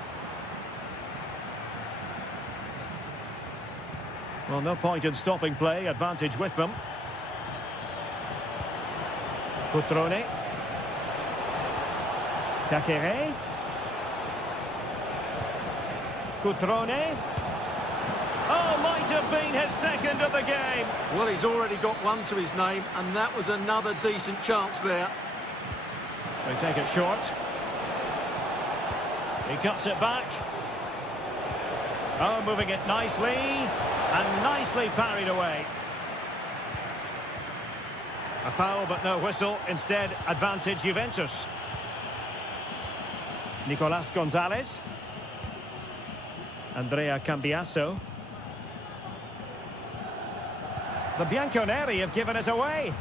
Well, no point in stopping play. Advantage with them. Cutrone. Kakere. Cutrone. Oh, might have been his second of the game. Well, he's already got one to his name, and that was another decent chance there. They take it short. He cuts it back. Oh, moving it nicely. And nicely parried away. A foul, but no whistle. Instead, advantage Juventus. Nicolas Gonzalez. Andrea Cambiasso. The Bianconeri have given us away.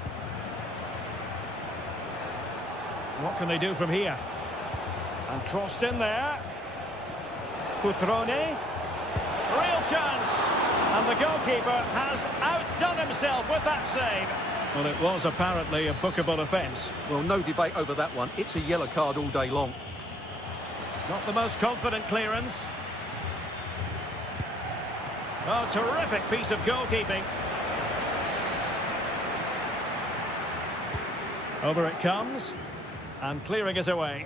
What can they do from here? And crossed in there. Cutrone. Real chance. And the goalkeeper has outdone himself with that save. Well, it was apparently a bookable offence. Well, no debate over that one. It's a yellow card all day long. Not the most confident clearance. Oh, terrific piece of goalkeeping. Over it comes. And clearing it away.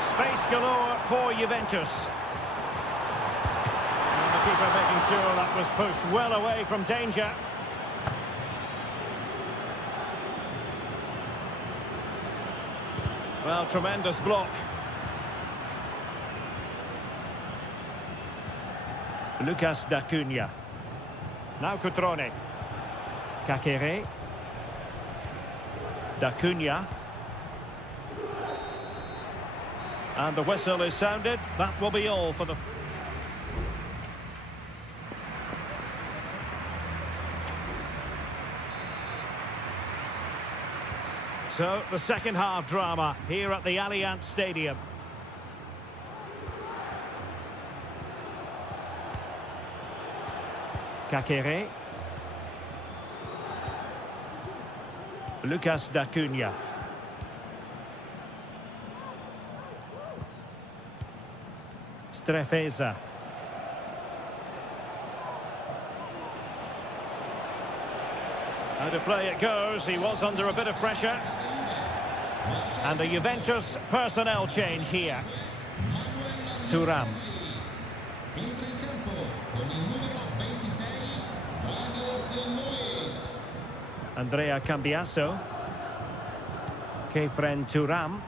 Space galore for Juventus. And the keeper making sure that was pushed well away from danger. Well, tremendous block. Lucas D'Acunha. Now Cutrone. Kakere. D'Acunha. And the whistle is sounded. That will be all for the... So, the second half drama here at the Allianz Stadium. Kakere. Lucas D'Acunha. Strefeza. Out of play it goes. He was under a bit of pressure. And the Juventus personnel change here. Thuram. Entra in campo con il numero 26, Douglas Luiz. Andrea Cambiasso. Kefren Thuram.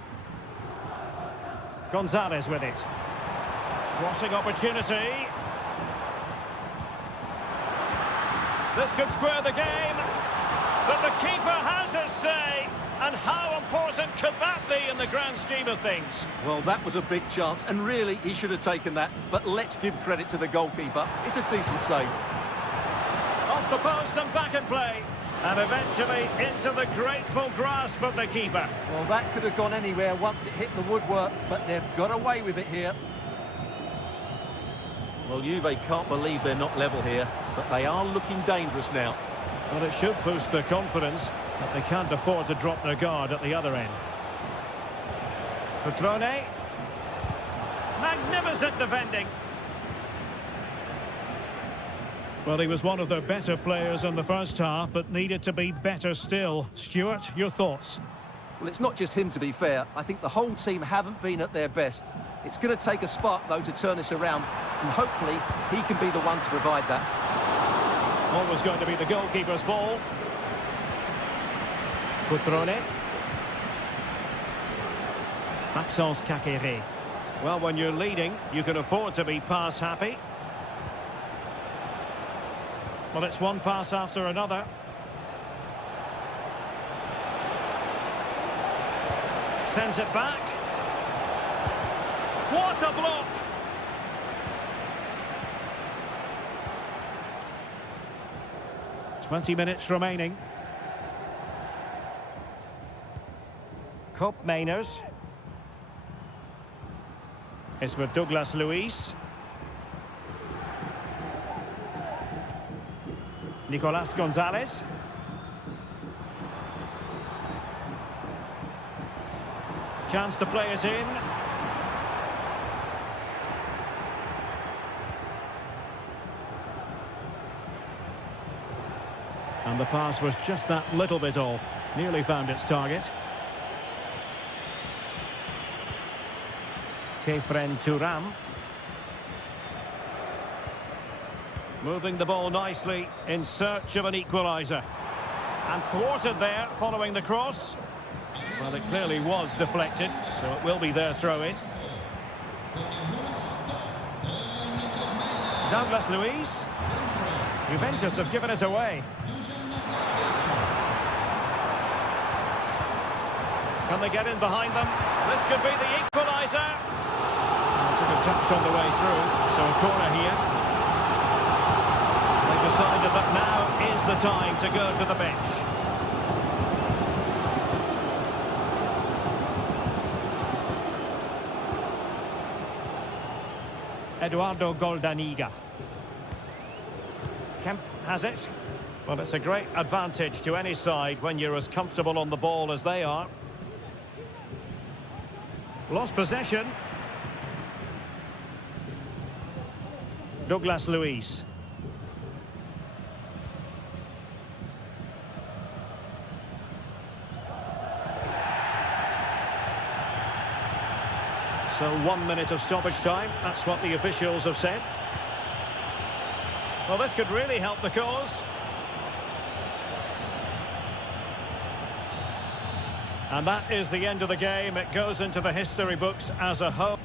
Gonzalez with it. Crossing opportunity. This could square the game. But the keeper has his say. And how important could that be in the grand scheme of things? Well, that was a big chance, and really, he should have taken that. But let's give credit to the goalkeeper. It's a decent save. Off the post and back in play. And eventually into the grateful grasp of the keeper. Well, that could have gone anywhere once it hit the woodwork, but they've got away with it here. Well, Juve can't believe they're not level here, but they are looking dangerous now. Well, it should boost their confidence, but they can't afford to drop their guard at the other end. Petrone. Magnificent defending. Well, he was one of their better players in the first half, but needed to be better still. Stuart, your thoughts? Well, it's not just him, to be fair. I think the whole team haven't been at their best. It's going to take a spark, though, to turn this around, and hopefully he can be the one to provide that. Always going to be the goalkeeper's ball. Petrone. Maxence Kakere. Well, when you're leading, you can afford to be pass happy. Well, it's one pass after another. Sends it back. What a block! Twenty minutes remaining. Cop Mainers. It's with Douglas Luiz. Nicolas Gonzalez. Chance to play it in. And the pass was just that little bit off. Nearly found its target. Kefren Thuram. Moving the ball nicely in search of an equaliser. And thwarted there following the cross. Well, it clearly was deflected, so it will be their throw-in. Douglas Luiz. Juventus have given it away. Can they get in behind them? This could be the equaliser. Took a touch on the way through, so a corner here. They decided that now is the time to go to the bench. Eduardo Goldaniga. Kemp has it. Well, it's a great advantage to any side when you're as comfortable on the ball as they are. Lost possession. Douglas Luiz. So 1 minute of stoppage time. That's what the officials have said. Well, this could really help the cause. And that is the end of the game. It goes into the history books as a whole.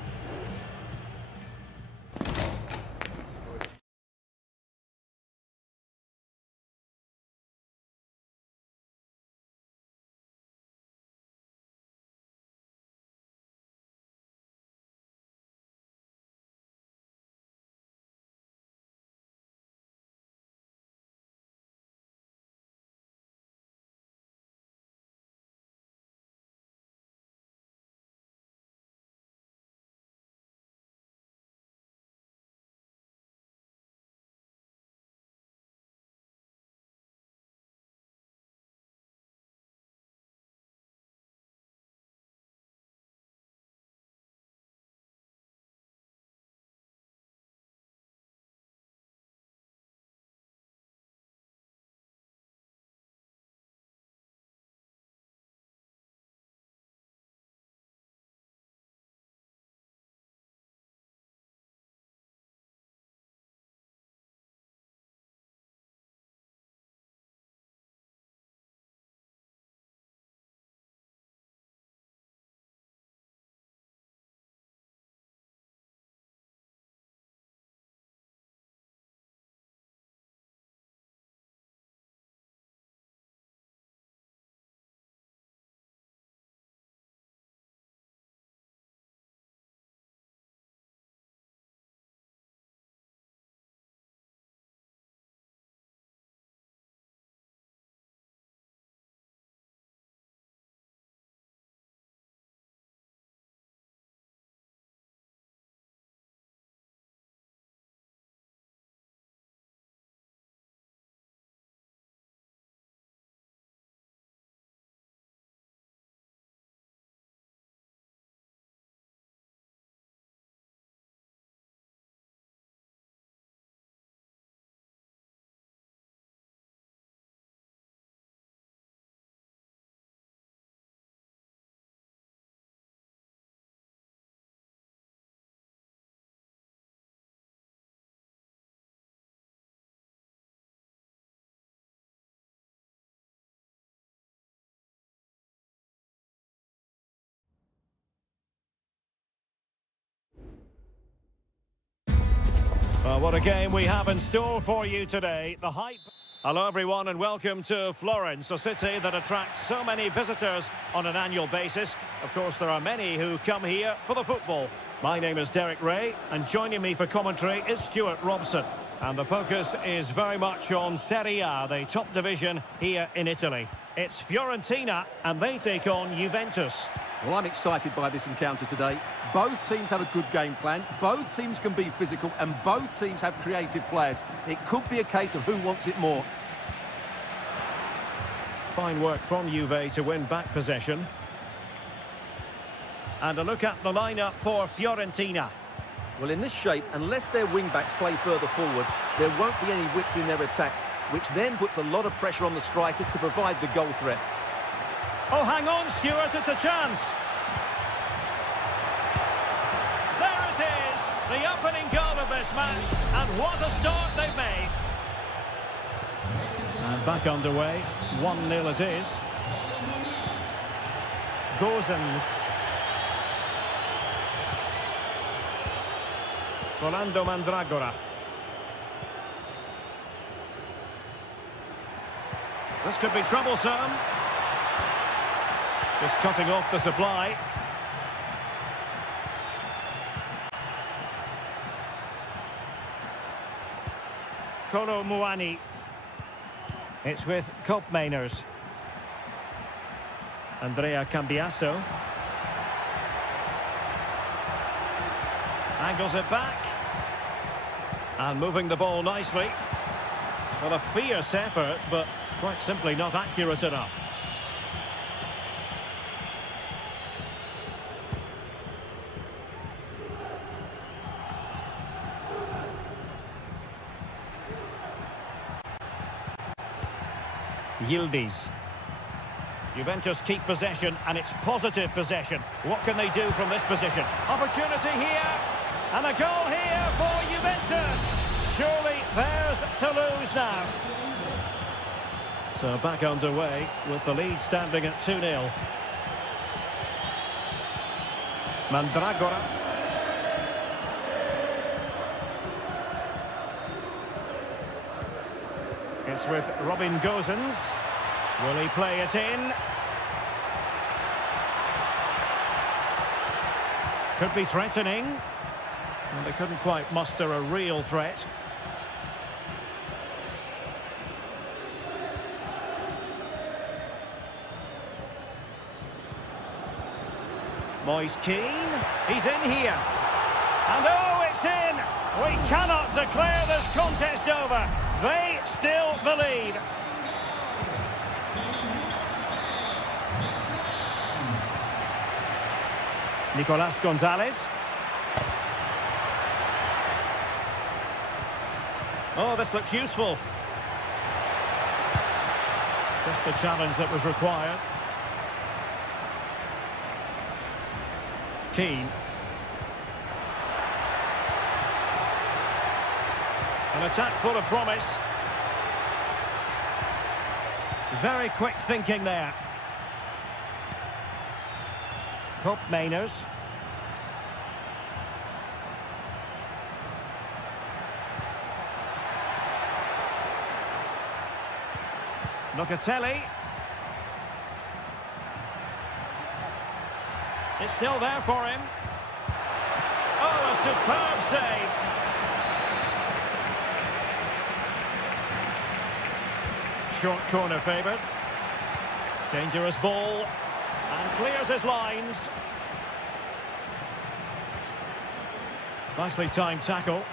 Well, what a game we have in store for you today. The hype. Hello, everyone, and welcome to Florence, a city that attracts so many visitors on an annual basis. Of course, there are many who come here for the football. My name is Derek Ray, and joining me for commentary is Stuart Robson. And the focus is very much on Seria, the top division here in Italy. It's Fiorentina, and they take on Juventus. Well, I'm excited by this encounter today. Both teams have a good game plan, both teams can be physical, and both teams have creative players. It could be a case of who wants it more. Fine work from Juve to win back possession. And a look at the lineup for Fiorentina. Well, in this shape, unless their wing-backs play further forward, there won't be any width in their attacks, which then puts a lot of pressure on the strikers to provide the goal threat. Oh, hang on, Stuart, it's a chance. There it is, the opening goal of this match, and what a start they've made. And back underway, 1-0 it is. Gozens. Rolando Mandragora. This could be troublesome. Just cutting off the supply. Kolo Muani. It's with Koopmeiners. Andrea Cambiasso. Angles it back. And moving the ball nicely. Well, a fierce effort, but quite simply not accurate enough. Yildiz. Juventus keep possession, and it's positive possession. What can they do from this position? Opportunity here, and a goal here for Juventus. Surely theirs to lose now. So back underway with the lead standing at 2-0. Mandragora. It's with Robin Gozens. Will he play it in? Could be threatening. And they couldn't quite muster a real threat. Moise Keane. He's in here. And oh, it's in! We cannot declare this contest over. They still believe. Nicolas Gonzalez. Oh, this looks useful. Just the challenge that was required. Keane. An attack full of promise. Very quick thinking there. Koopmeiners. Locatelli. It's still there for him. Oh, a superb save. Short corner favoured. Dangerous ball. And clears his lines. Nicely timed tackle.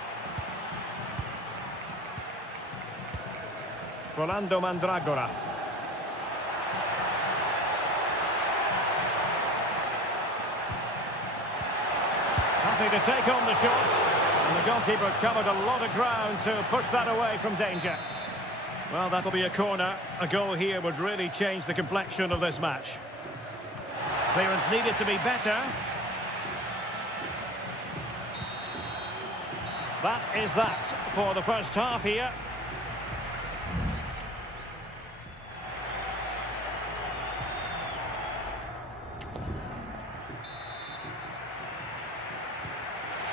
Rolando Mandragora. Happy to take on the shot. And the goalkeeper covered a lot of ground to push that away from danger. Well, that'll be a corner. A goal here would really change the complexion of this match. Clearance needed to be better. That is that for the first half here.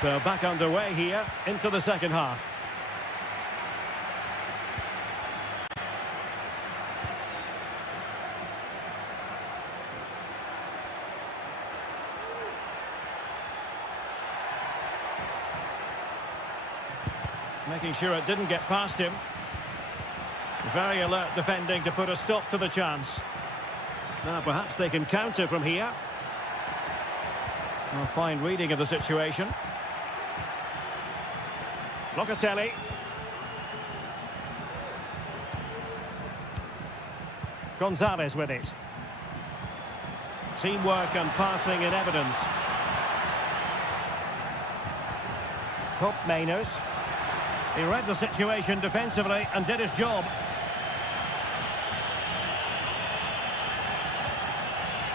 So back underway here into the second half. Making sure it didn't get past him. Very alert defending to put a stop to the chance. Now perhaps they can counter from here. A fine reading of the situation. Locatelli. Gonzalez with it. Teamwork and passing in evidence. Mainers. He read the situation defensively and did his job.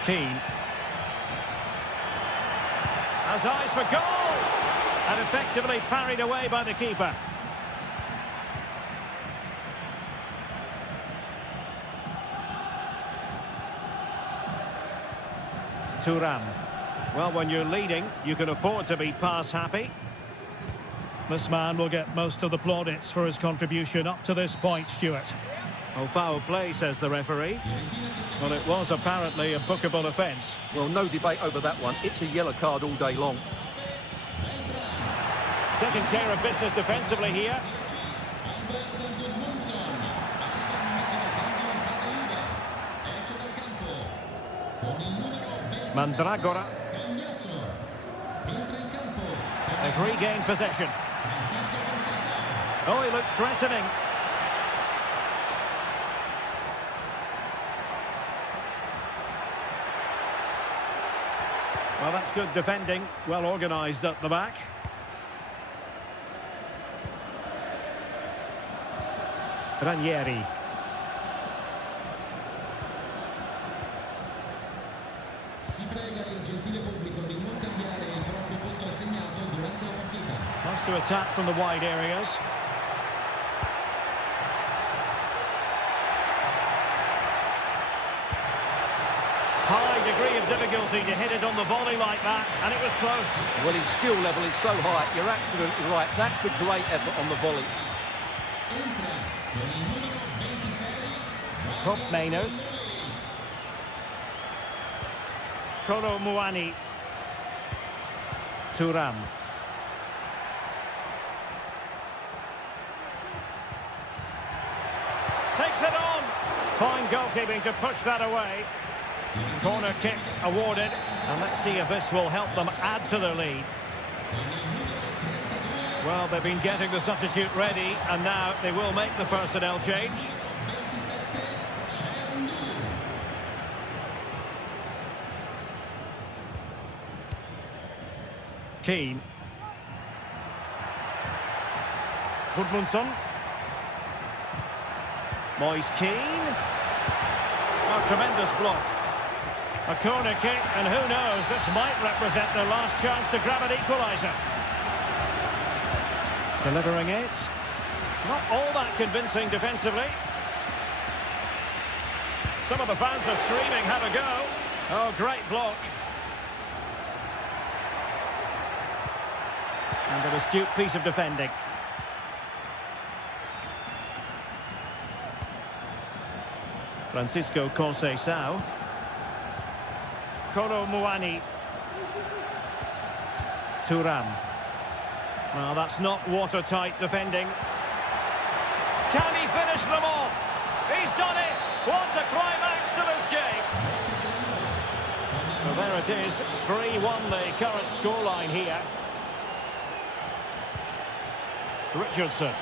Keane. Has eyes for goal! And effectively parried away by the keeper. Thuram. Well, when you're leading, you can afford to be pass happy. This man will get most of the plaudits for his contribution up to this point, Stuart. Oh, foul play, says the referee. Well, it was apparently a bookable offence. Well, no debate over that one. It's a yellow card all day long. Taking care of business defensively here. Mandragora. They've regained possession. Oh, he looks threatening. Well, that's good defending. Well organised at the back. Ranieri. Si prega il gentile pubblico di non cambiare il proprio posto assegnato durante la partita. Wants to attack from the wide areas. High degree of difficulty to hit it on the volley like that, and it was close. Well, his skill level is so high. You're absolutely right. That's a great effort on the volley. Entra con il numero 26. Mainers. Kolo Muani. Thuram. Takes it on. Fine goalkeeping to push that away. Corner kick awarded. And let's see if this will help them add to their lead. Well, they've been getting the substitute ready, and now they will make the personnel change. Keane. Gudmundsson. Moise Keane. A tremendous block. A corner kick, and who knows, this might represent their last chance to grab an equaliser. Delivering it. Not all that convincing defensively. Some of the fans are screaming, have a go. Oh, great block. And an astute piece of defending. Francisco Conceição. Kolo Muani. Thuram. Well, that's not watertight defending. Can he finish them off? He's done it! What a climax to this game! So there it is, 3-1 the current scoreline here. Richardson.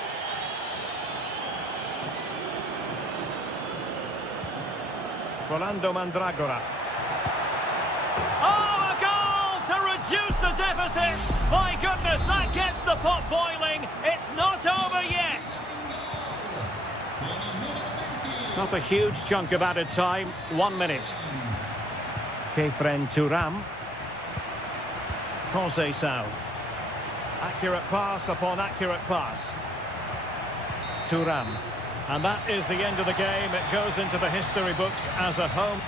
Rolando Mandragora. Oh, a goal to reduce the deficit! My goodness, that gets the pot boiling. It's not over yet. Not a huge chunk of added time. 1 minute. Kefren Thuram. Conceição. Accurate pass upon accurate pass. Thuram. And that is the end of the game. It goes into the history books as a home.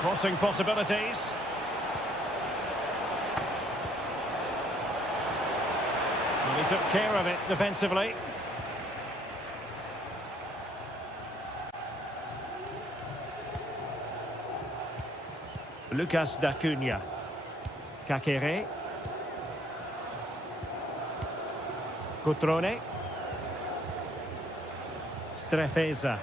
Crossing possibilities. And he took care of it defensively. Lucas d'Acunha. Kakere. Cutrone. Strefeza.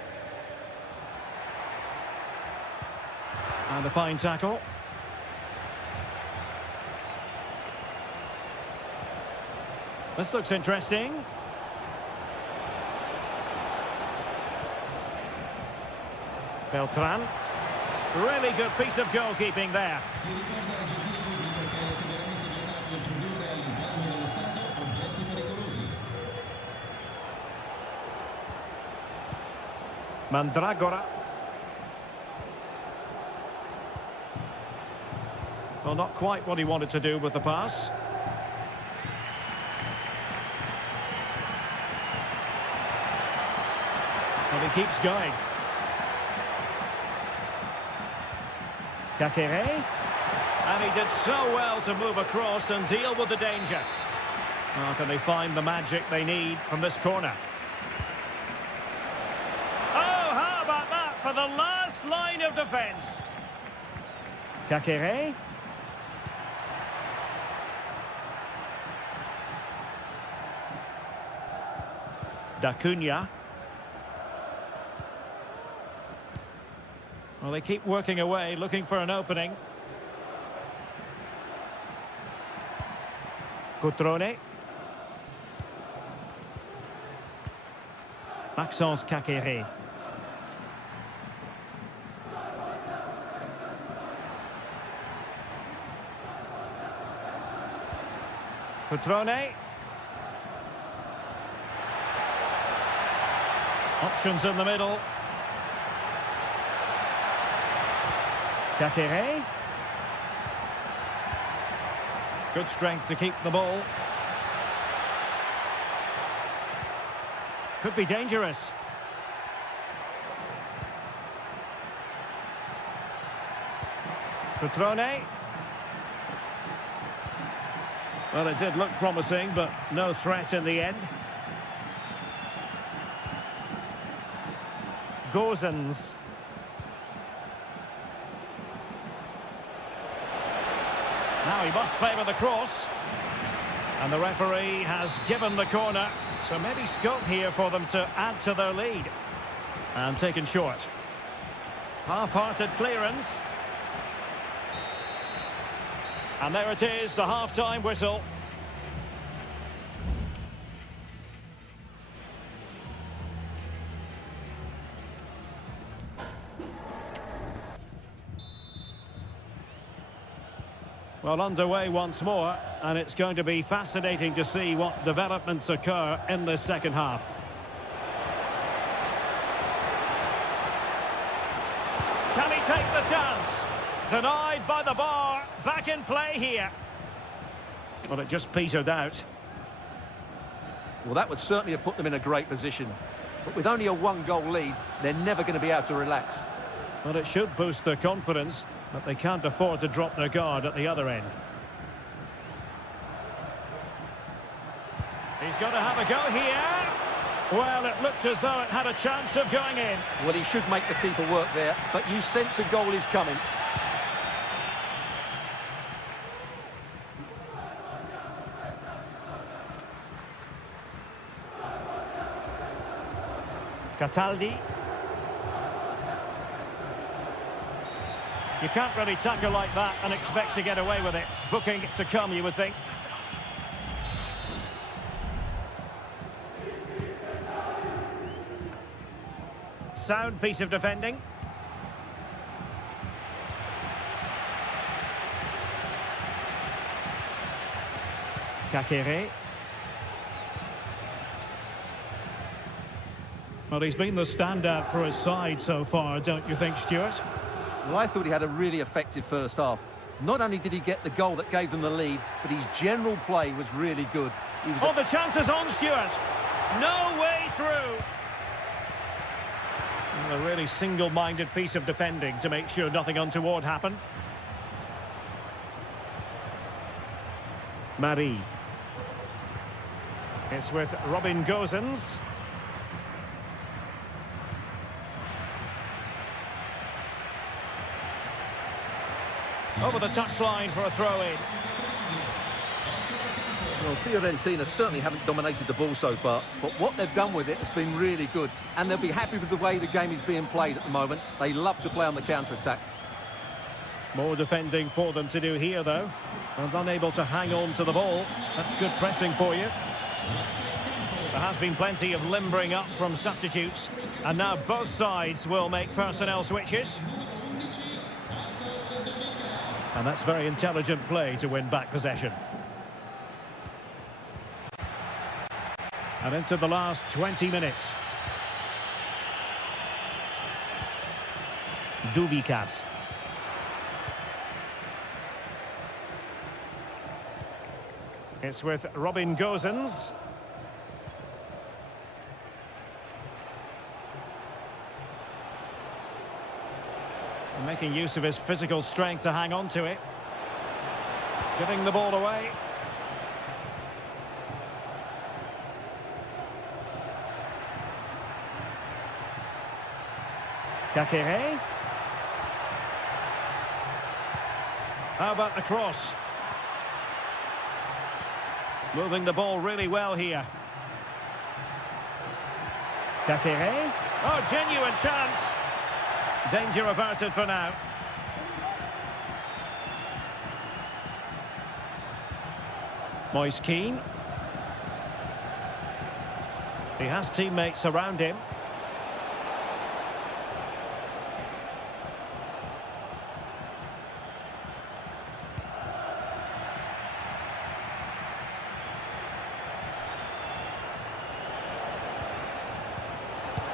And a fine tackle. This looks interesting. Beltran. Really good piece of goalkeeping there. Si ricorda la gentile pubblico che è severamente vietato introdurre all'interno dello stadio oggetti pericolosi. Mandragora. Well, not quite what he wanted to do with the pass. And he keeps going. Kakere. And he did so well to move across and deal with the danger. How can they find the magic they need from this corner? Oh, how about that for the last line of defence? Kakere. D'Acunha. Well, they keep working away, looking for an opening. Cutrone. Maxence Kakere. Cutrone. Options in the middle. Kakere. Good strength to keep the ball. Could be dangerous. Cutrone. Well, it did look promising, but no threat in the end. Gozens. Now he must favour the cross. And the referee has given the corner. So maybe scope here for them to add to their lead. And taken short. Half-hearted clearance. And there it is, the half-time whistle. Well, underway once more, and it's going to be fascinating to see what developments occur in this second half. Can he take the chance? Denied by the bar. Back in play here. Well, it just petered out. Well, that would certainly have put them in a great position. But with only a one-goal lead, they're never going to be able to relax. Well, it should boost their confidence, but they can't afford to drop their guard at the other end. He's got to have a go here. Well, it looked as though it had a chance of going in. Well, he should make the keeper work there, but you sense a goal is coming. Cataldi. You can't really tackle like that and expect to get away with it. Booking to come, you would think. Sound piece of defending. Kakere. Well, he's been the standout for his side so far, don't you think, Stuart? Well, I thought he had a really effective first half. Not only did he get the goal that gave them the lead, but his general play was really good. He was the chance is on, Stuart. No way through. A really single-minded piece of defending to make sure nothing untoward happened. Marie. It's with Robin Gosens. Over the touchline for a throw-in. Well, Fiorentina certainly haven't dominated the ball so far, but what they've done with it has been really good, and they'll be happy with the way the game is being played at the moment. They love to play on the counter-attack. More defending for them to do here, though, and unable to hang on to the ball. That's good pressing for you. There has been plenty of limbering up from substitutes, and now both sides will make personnel switches. And that's very intelligent play to win back possession. And into the last 20 minutes. Duvikas. It's with Robin Gosens. Making use of his physical strength to hang on to it. Giving the ball away. Kakere. How about the cross? Moving the ball really well here. Kakere. Oh, genuine chance. Danger averted for now. Moise Keane. He has teammates around him.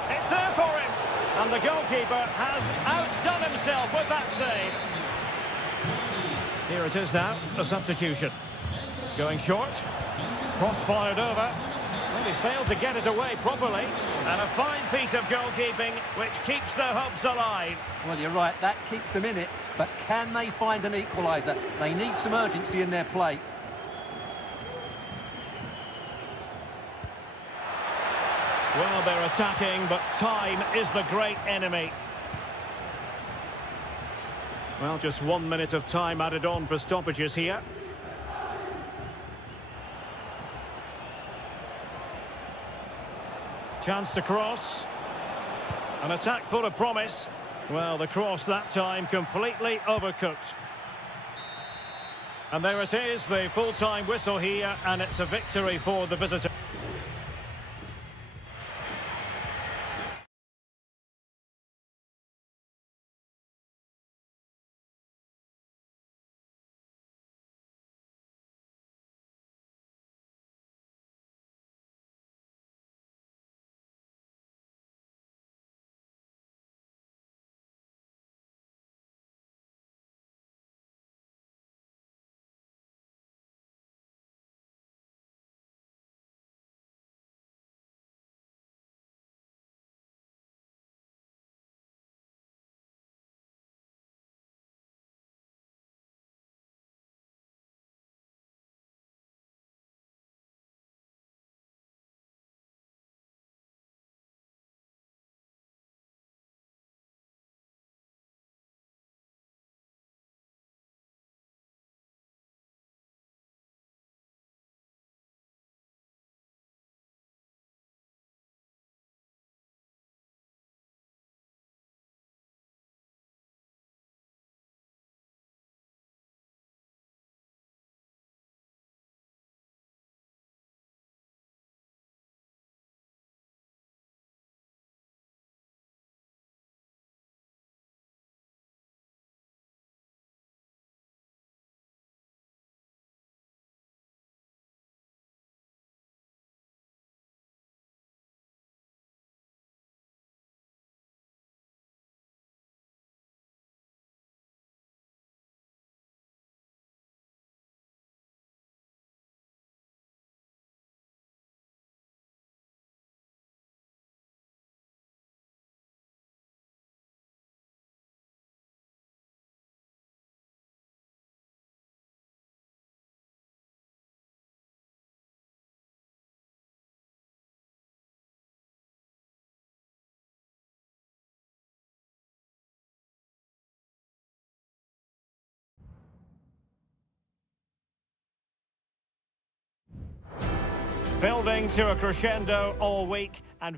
It's there for him. And the goalkeeper has outdone himself with that save. Here it is now, a substitution. Going short. Cross fired over. Well, he failed to get it away properly. And a fine piece of goalkeeping which keeps their hopes alive. Well, you're right, that keeps them in it. But can they find an equaliser? They need some urgency in their play. Well, they're attacking, but time is the great enemy. Well, just 1 minute of time added on for stoppages here. Chance to cross. An attack full of promise. Well, the cross that time completely overcooked. And there it is, the full-time whistle here, and it's a victory for the visitor. Building to a crescendo all week and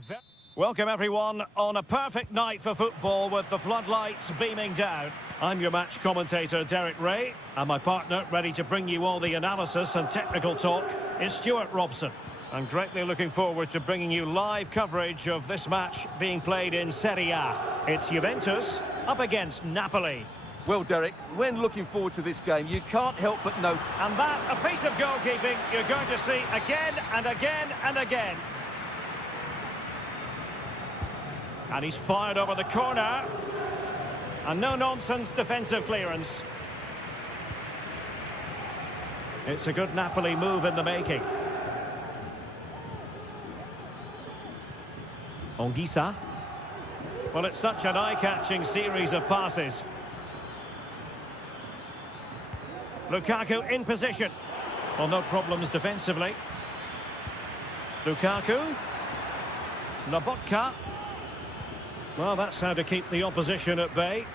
welcome everyone on a perfect night for football with the floodlights beaming down. I'm your match commentator Derek Ray, and my partner ready to bring you all the analysis and technical talk is Stuart Robson. I'm greatly looking forward to bringing you live coverage of this match being played in Seria. It's Juventus up against Napoli. Well, Derek, when looking forward to this game, you can't help but note... And that, a piece of goalkeeping you're going to see again and again and again. And he's fired over the corner. And no-nonsense defensive clearance. It's a good Napoli move in the making. Ongisa. Well, it's such an eye-catching series of passes. Lukaku in position. Well, no problems defensively. Lukaku. Lobotka. Well, that's how to keep the opposition at bay.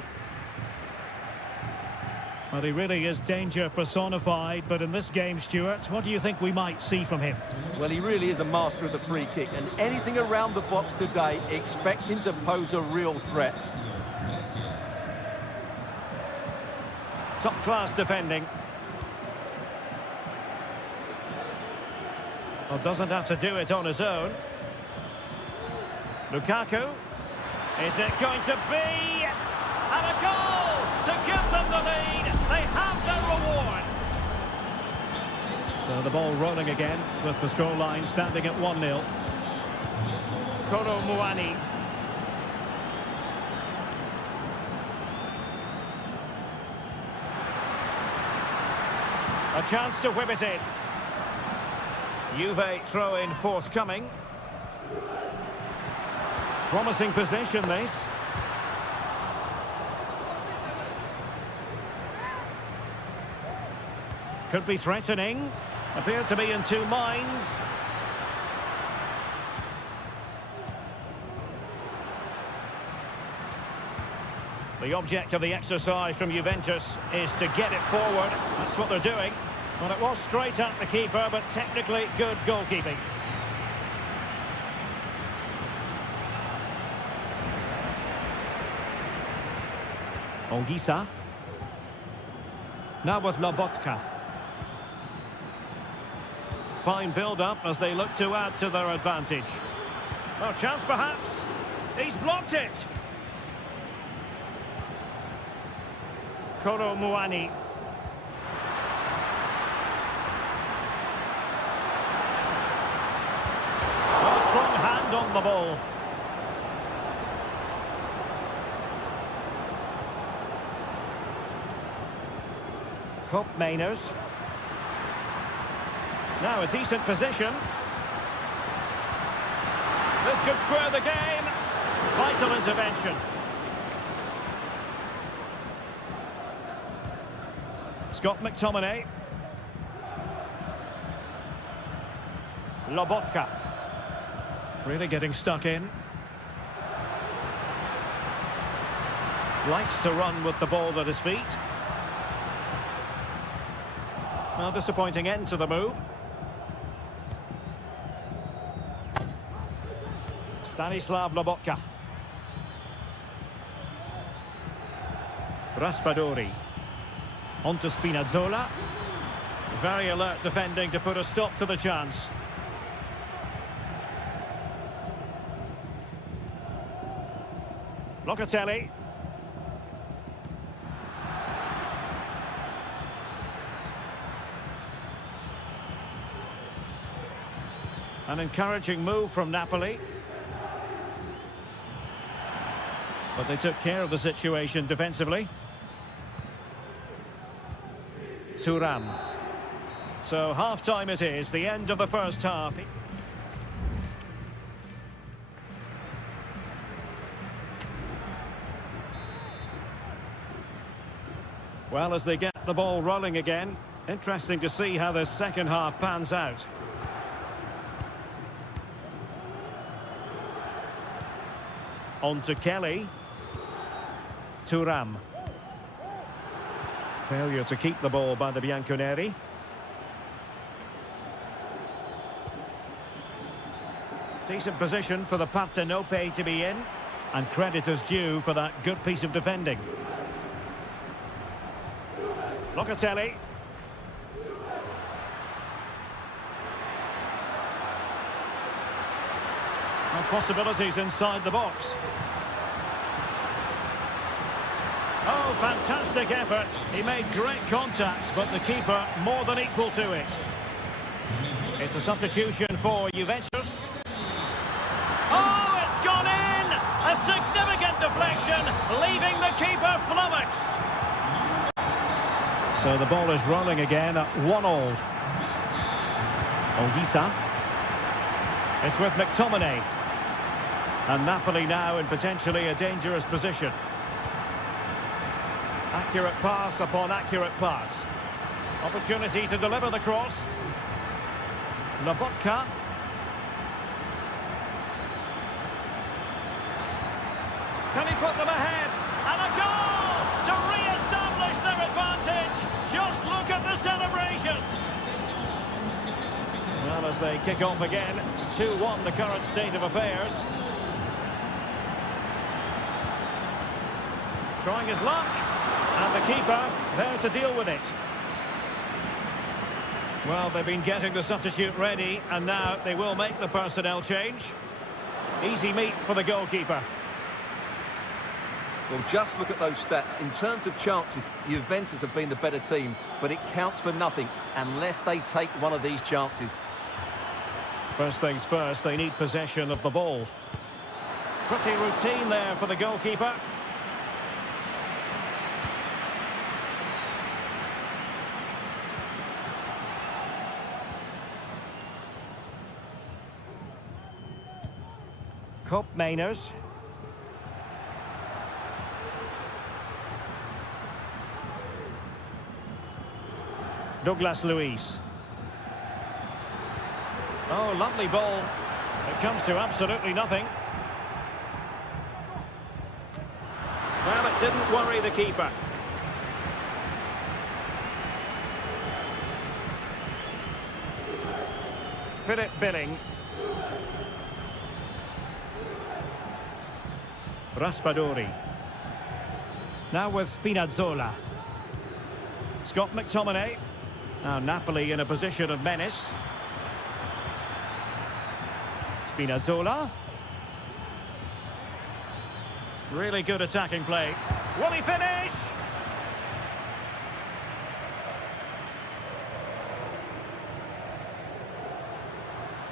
Well, he really is danger personified, but in this game, Stuart, what do you think we might see from him? Well, he really is a master of the free kick, and anything around the box today, expect him to pose a real threat. Top-class defending. Well, doesn't have to do it on his own. Lukaku. Is it going to be? And a goal to give them the lead. They have their reward. So the ball rolling again with the scoreline standing at 1-0. Kolo Muani. A chance to whip it in. Juve throw-in forthcoming. Promising possession, this. Could be threatening. Appear to be in two minds. The object of the exercise from Juventus is to get it forward. That's what they're doing. Well, it was straight at the keeper, but technically good goalkeeping. Ongisa. Now with Lobotka. Fine build-up as they look to add to their advantage. Oh, chance perhaps. He's blocked it. Kolo Muani. Oh, strong hand on the ball. Cup Mainers. Now a decent position. This could square the game. Vital intervention. Scott McTominay. Lobotka. Really getting stuck in. Likes to run with the ball at his feet. Well, disappointing end to the move. Stanislav Lobotka. Raspadori. On to Spinazzola. Very alert defending to put a stop to the chance. Locatelli. An encouraging move from Napoli. But they took care of the situation defensively. Thuram. So half-time it is, the end of the first half. Well, as they get the ball rolling again, interesting to see how the second half pans out. On to Kelly. Thuram. Failure to keep the ball by the Bianconeri. Decent position for the Partenope to be in. And credit is due for that good piece of defending. Locatelli. And possibilities inside the box. Oh, fantastic effort. He made great contact, but the keeper more than equal to it. It's a substitution for Juventus. Oh, it's gone in! A significant deflection, leaving the keeper flummoxed. So the ball is rolling again at 1-1. Olisa. It's with McTominay. And Napoli now in potentially a dangerous position. Accurate pass upon accurate pass. Opportunity to deliver the cross. Lobotka. Can he put them ahead? And a goal to re-establish their advantage. Just look at the celebrations. Well, as they kick off again, 2-1 the current state of affairs. Trying his luck. And the keeper there to deal with it. Well, they've been getting the substitute ready, and now they will make the personnel change. Easy meet for the goalkeeper. Well, just look at those stats. In terms of chances, Juventus have been the better team, but it counts for nothing unless they take one of these chances. First things first, they need possession of the ball. Pretty routine there for the goalkeeper. Cup Mainers. Douglas Luiz. Oh, lovely ball. It comes to absolutely nothing. Well, it didn't worry the keeper. Philip Billing. Raspadori. Now with Spinazzola. Scott McTominay. Now Napoli in a position of menace. Spinazzola. Really good attacking play. Will he finish?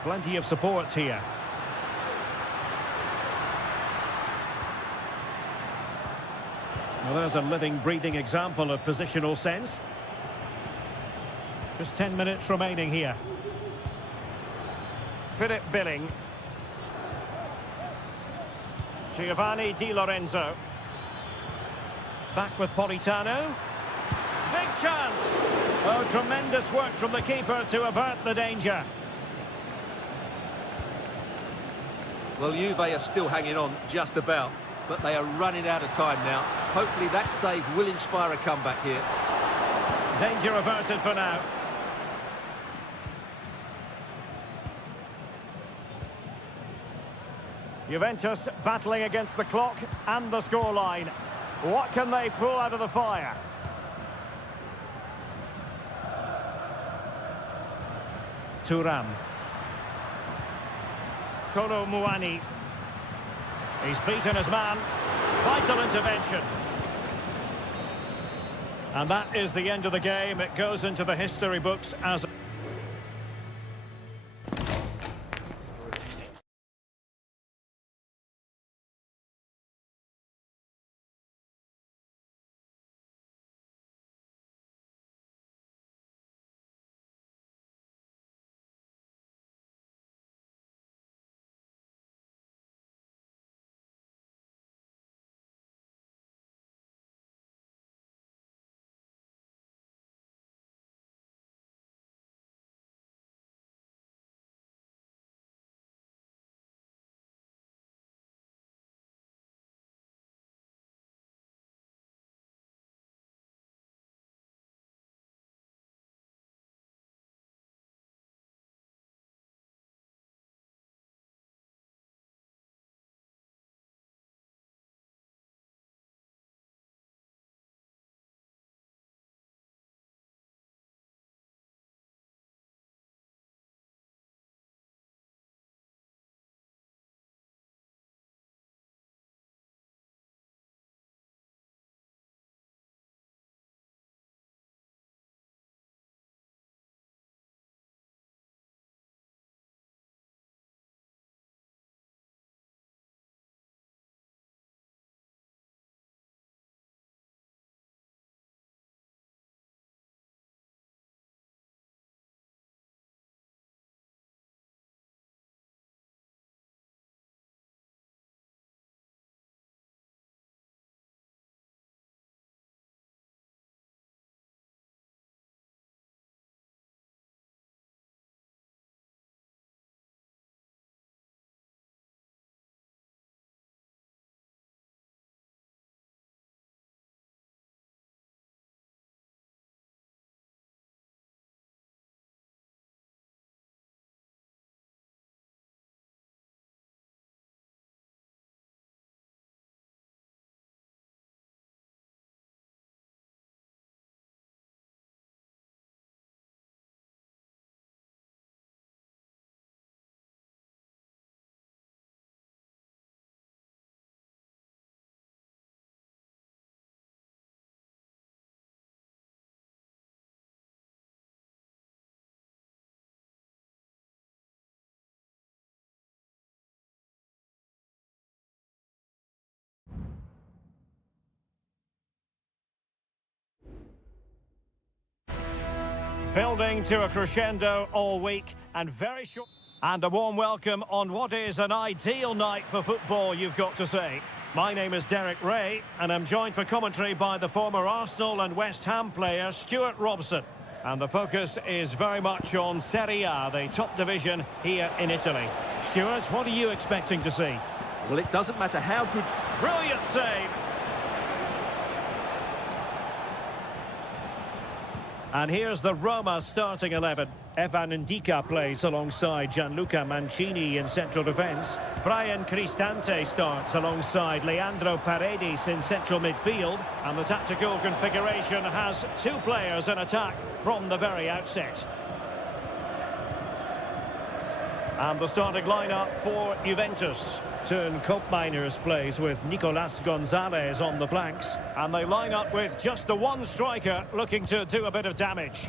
Plenty of support here. Well, there's a living, breathing example of positional sense. Just 10 minutes remaining here. Philip Billing. Giovanni Di Lorenzo. Back with Politano. Big chance! Oh, tremendous work from the keeper to avert the danger. Well, Juve are still hanging on, just about. But they are running out of time now. Hopefully that save will inspire a comeback here. Danger averted for now. Juventus battling against the clock and the scoreline. What can they pull out of the fire? Thuram. Kolo Muani. He's beaten his man. Vital intervention. And that is the end of the game. It goes into the history books as Building to a crescendo all week and very short. And a warm welcome on what is an ideal night for football, you've got to say. My name is Derek Ray, and I'm joined for commentary by the former Arsenal and West Ham player Stuart Robson. And the focus is very much on Seria, the top division here in Italy. Stuart, what are you expecting to see? Well, it doesn't matter how good... Brilliant save! And here's the Roma starting 11. Evan Ndika plays alongside Gianluca Mancini in central defence. Brian Cristante starts alongside Leandro Paredes in central midfield. And the tactical configuration has two players in attack from the very outset. And the starting lineup for Juventus. Turn Koopmeiners plays with Nicolas Gonzalez on the flanks. And they line up with just the one striker looking to do a bit of damage.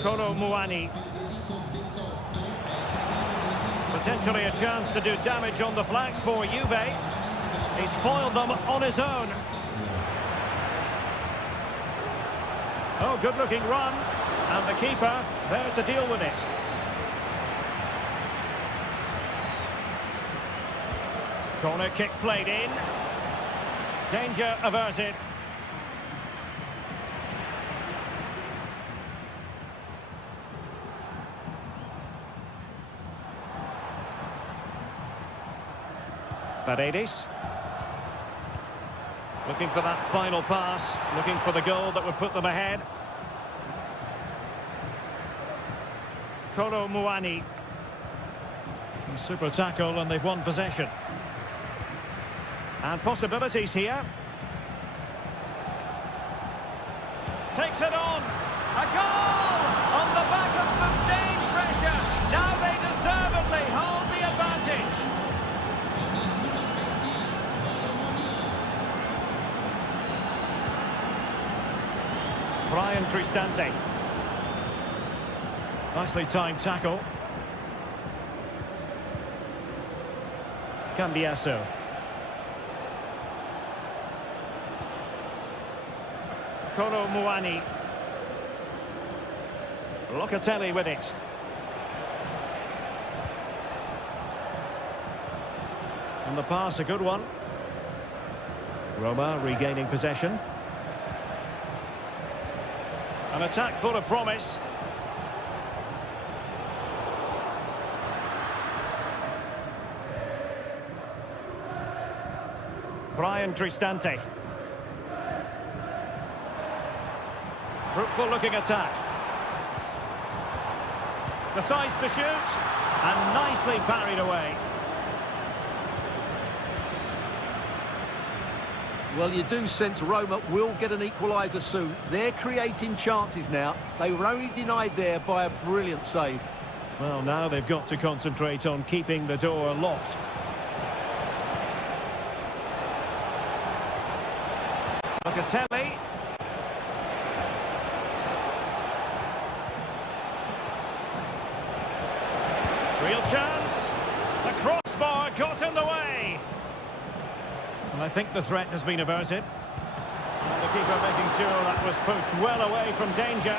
Kolo Muani. Potentially a chance to do damage on the flank for Juve. He's foiled them on his own. Oh, good-looking run. And the keeper there to deal with it. Corner kick played in. Danger averted. Paredes. Looking for that final pass, looking for the goal that would put them ahead. Kolo Muani. Super tackle and they've won possession. And possibilities here. Takes it on. A goal! On the back of sustained pressure. Now they deservedly hold the advantage. Brian Cristante. Nicely timed tackle. Cambiasso. Kolo Muani. Locatelli with it. And the pass, a good one. Roma regaining possession. An attack full of promise. Brian Cristante. Fruitful looking attack. Decides to shoot. And nicely parried away. Well, you do sense Roma will get an equaliser soon. They're creating chances now. They were only denied there by a brilliant save. Well, now they've got to concentrate on keeping the door locked. Locatelli. Real chance. The crossbar got in the way. And I think the threat has been averted. And the keeper making sure that was pushed well away from danger.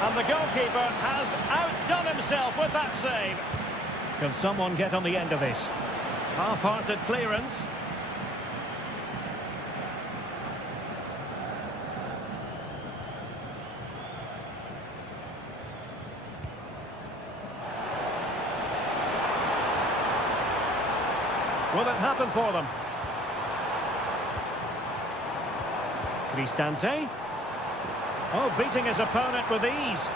And the goalkeeper has outdone himself with that save. Can someone get on the end of this? Half-hearted clearance. Will it happen for them? Cristante. Oh, beating his opponent with ease.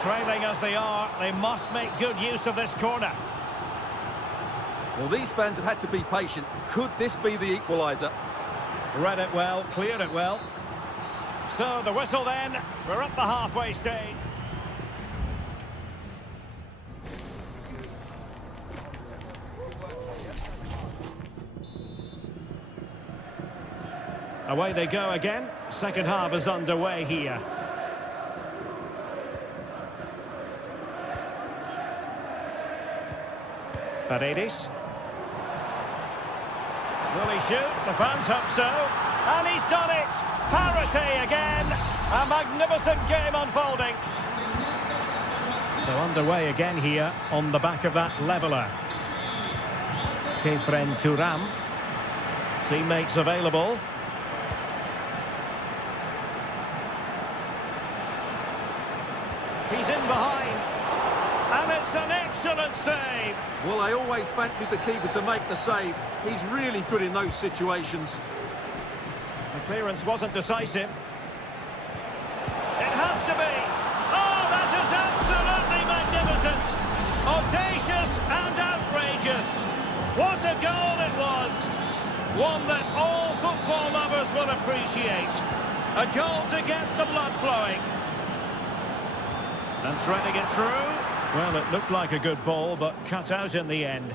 Trailing as they are, they must make good use of this corner. Well, these fans have had to be patient. Could this be the equaliser? Read it well, cleared it well. So the whistle then, we're up the halfway stage. Away they go again. Second half is underway here. Paredes. Will he shoot? The fans hope so. And he's done it! Parity again! A magnificent game unfolding. So underway again here on the back of that leveller. Kefren Turam. Teammates available. He's in behind. And it's an excellent save. Well, I always fancied the keeper to make the save. He's really good in those situations. The clearance wasn't decisive. It has to be. Oh, that is absolutely magnificent. Audacious and outrageous. What a goal it was. One that all football lovers will appreciate. A goal to get the blood flowing. And threading it through. Well, it looked like a good ball, but cut out in the end.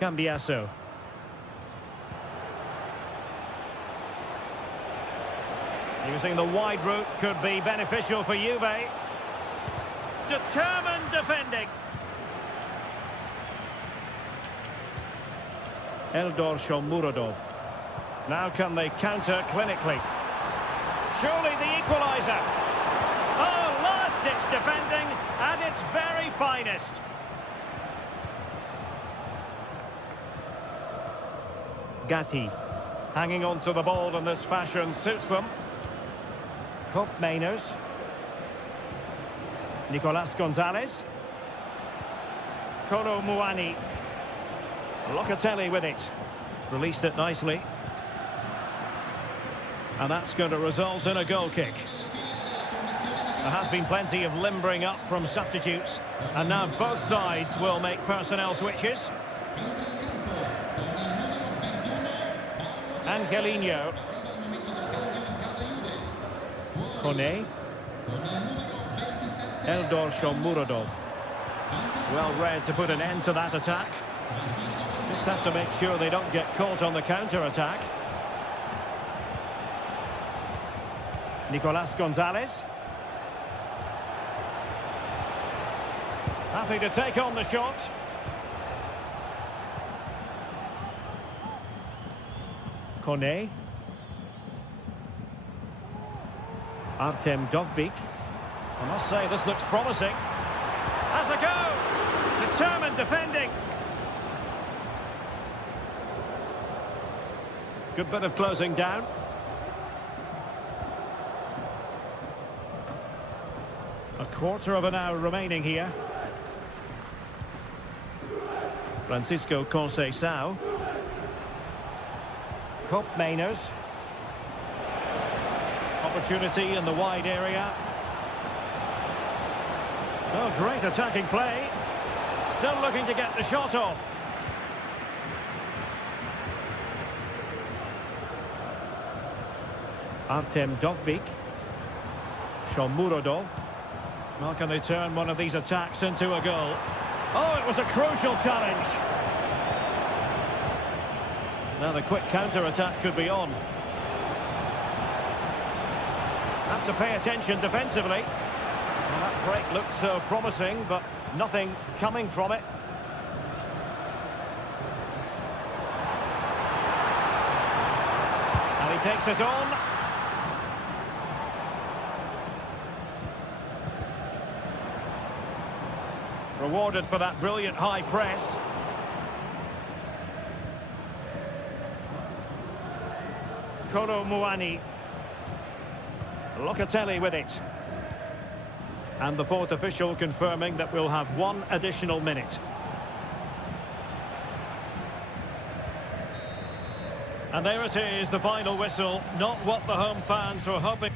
Cambiasso. Using the wide route could be beneficial for Juve. Determined defending. Eldor Shomurodov. Now can they counter clinically? Surely the equaliser. Oh, last-ditch defending at its very finest. Gatti hanging on to the ball in this fashion suits them. Cop Mainers. Nicolas Gonzalez. Kolo Muani. Locatelli with it. Released it nicely. And that's going to result in a goal kick. There has been plenty of limbering up from substitutes. And now both sides will make personnel switches. Angelino. Kone. Eldor Shomurodov. Well read to put an end to that attack. Just have to make sure they don't get caught on the counter-attack. Nicolas Gonzalez. Happy to take on the shot. Kone. Artem Dovbyk. I must say this looks promising. Has a go! Determined defending. Good bit of closing down. A quarter of an hour remaining here. Francisco Conceição. Cop Mainers. Opportunity in the wide area. Oh, great attacking play. Still looking to get the shot off. Artem Dovbyk. Shomurodov. Now can they turn one of these attacks into a goal? Oh, it was a crucial challenge. Now the quick counter-attack could be on. Have to pay attention defensively. Well, that break looked so promising, but nothing coming from it. And he takes it on. Rewarded for that brilliant high press. Kolo Muani. Locatelli with it. And the fourth official confirming that we'll have one additional minute. And there it is, the final whistle. Not what the home fans were hoping.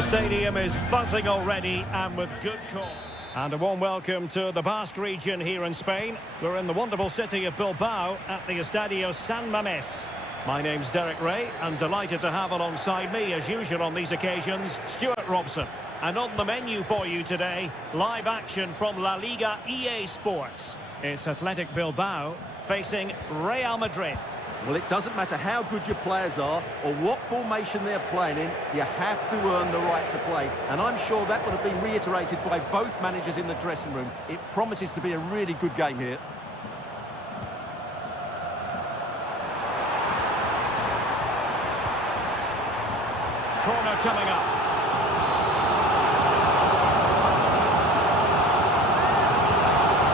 The stadium is buzzing already and with good call. And a warm welcome to the Basque region here in Spain. We're in the wonderful city of Bilbao at the Estadio San Mamés. My name's Derek Ray and delighted to have alongside me, as usual on these occasions, Stuart Robson. And on the menu for you today, live action from La Liga EA Sports. It's Athletic Bilbao facing Real Madrid. Well, it doesn't matter how good your players are or what formation they're playing in, you have to earn the right to play. And I'm sure that would have been reiterated by both managers in the dressing room. It promises to be a really good game here. Corner coming up.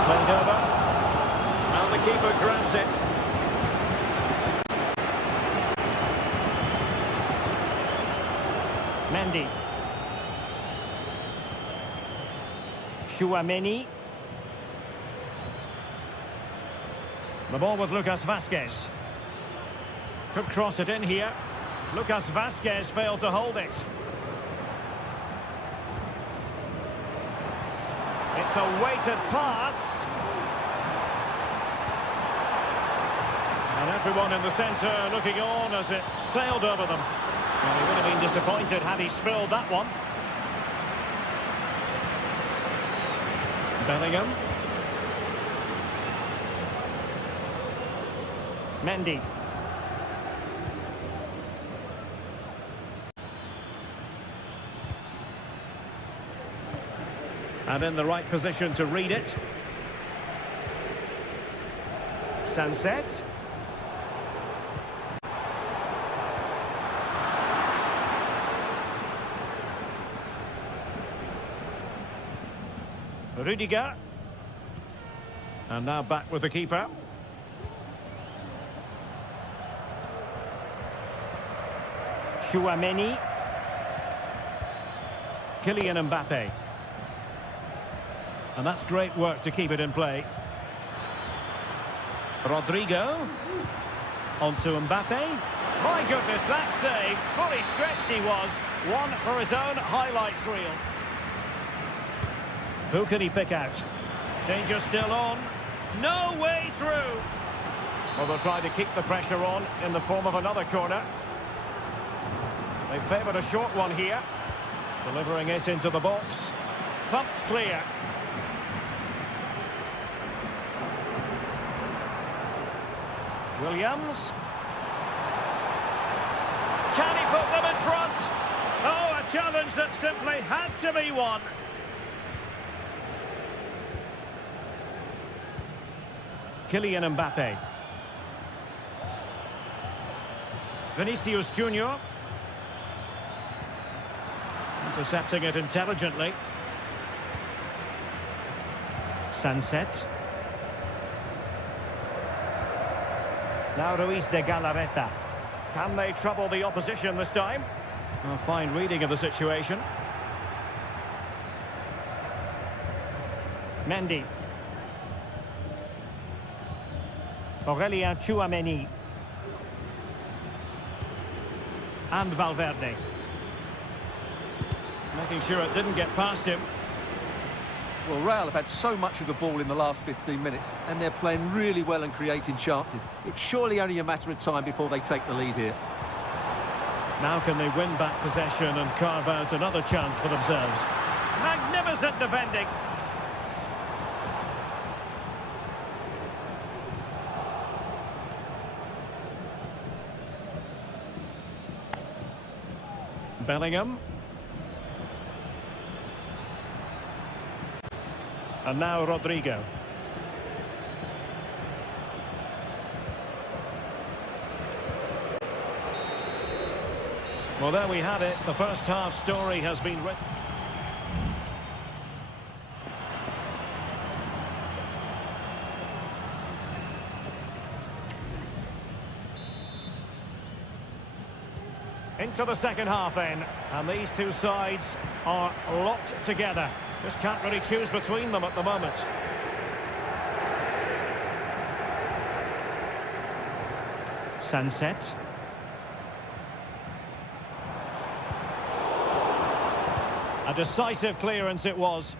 Played over. And the keeper grabs it. Mendy. Chouameni. The ball with Lucas Vázquez. Could cross it in here. Lucas Vázquez failed to hold it. It's a weighted pass. And everyone in the centre looking on as it sailed over them. Well, he would have been disappointed had he spilled that one. Bellingham. Mendy. And in the right position to read it. Sunset. Rudiger. And now back with the keeper. Chouameni. Kylian Mbappe. And that's great work to keep it in play. Rodrigo. On to Mbappe. My goodness, that save. Fully stretched he was. One for his own highlights reel. Who can he pick out? Danger still on. No way through. Well, they'll try to keep the pressure on in the form of another corner. They favoured a short one here. Delivering it into the box. Thumped clear. Williams. Can he put them in front? Oh, a challenge that simply had to be won. Kylian Mbappe. Vinicius Junior. Intercepting it intelligently. Sunset. Now Ruiz de Galarreta. Can they trouble the opposition this time? A fine reading of the situation. Mendy. Aurélien Chouameni. And Valverde. Making sure it didn't get past him. Well, Real have had so much of the ball in the last 15 minutes, and they're playing really well and creating chances. It's surely only a matter of time before they take the lead here. Now can they win back possession and carve out another chance for themselves? Magnificent defending. Bellingham. And now Rodrigo. Well, there we had it. The first half story has been written. Into the second half then, and these two sides are locked together. Just can't really choose between them at the moment. Sunset. A decisive clearance it was.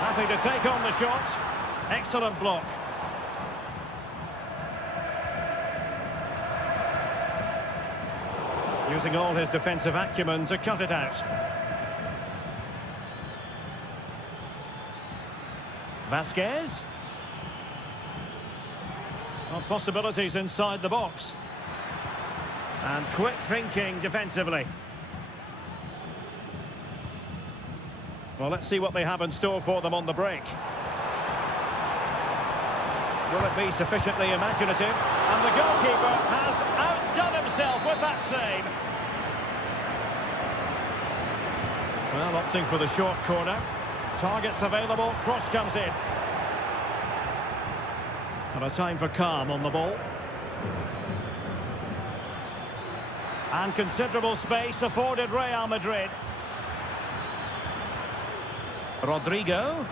Happy to take on the shot. Excellent block. Using all his defensive acumen to cut it out. Vasquez. Well, possibilities inside the box. And quick thinking defensively. Well, let's see what they have in store for them on the break. Will it be sufficiently imaginative? And the goalkeeper has outdone himself with that save. Well, opting for the short corner. Targets available, cross comes in. And a time for calm on the ball. And considerable space afforded Real Madrid. Rodrigo.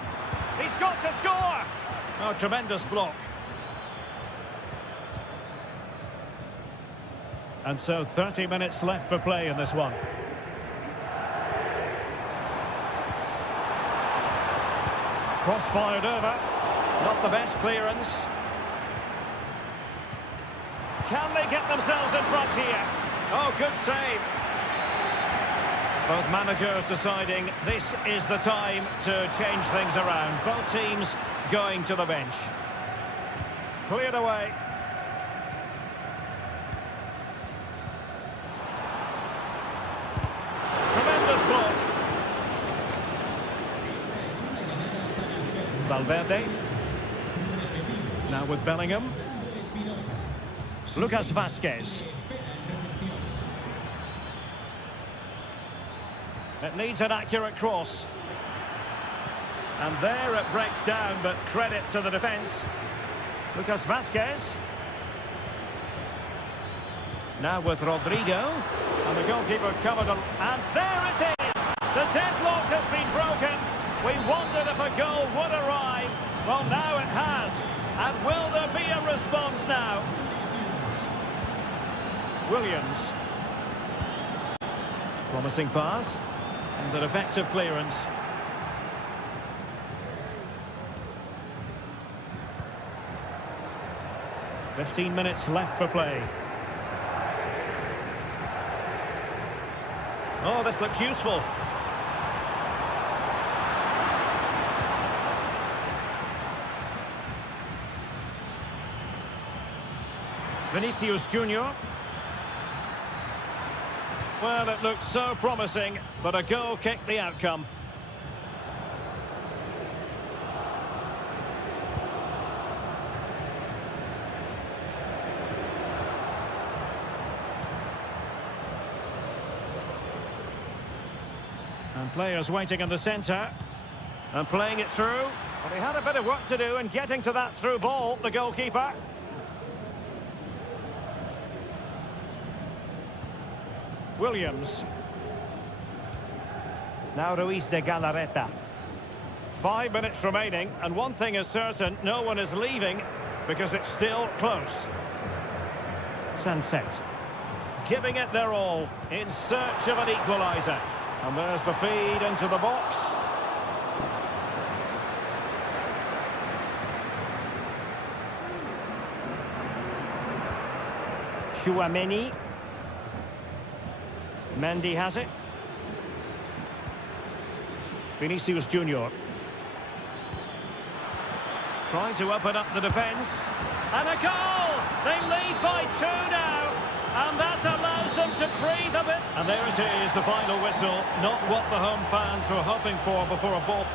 He's got to score! Oh, tremendous block. And so 30 minutes left for play in this one. Cross fired over. Not the best clearance. Can they get themselves in front here? Oh, good save. Both managers deciding this is the time to change things around. Both teams going to the bench. Cleared away. Tremendous block. Valverde. Now with Bellingham. Lucas Vasquez. It needs an accurate cross. And there it breaks down, but credit to the defence. Lucas Vasquez. Now with Rodrigo. And the goalkeeper covered him. And there it is! The deadlock has been broken. We wondered if a goal would arrive. Well, now it has. And will there be a response now? Williams. Promising pass. And an effective clearance. "15 minutes left for play. Oh, this looks useful. Vinicius Junior. Well, it looked so promising, but a goal kicked the outcome. And players waiting in the centre. And playing it through. Well, he had a bit of work to do in getting to that through ball, the goalkeeper. Williams. Now Ruiz de Galarreta. 5 minutes remaining, and one thing is certain, no one is leaving because it's still close. Sunset. Giving it their all in search of an equaliser. And there's the feed into the box. Chouameni. Mendy has it. Vinicius Junior. Trying to open up the defence. And a goal! They lead by 2 now. And that allows them to breathe a bit. And there it is, the final whistle. Not what the home fans were hoping for before a ball.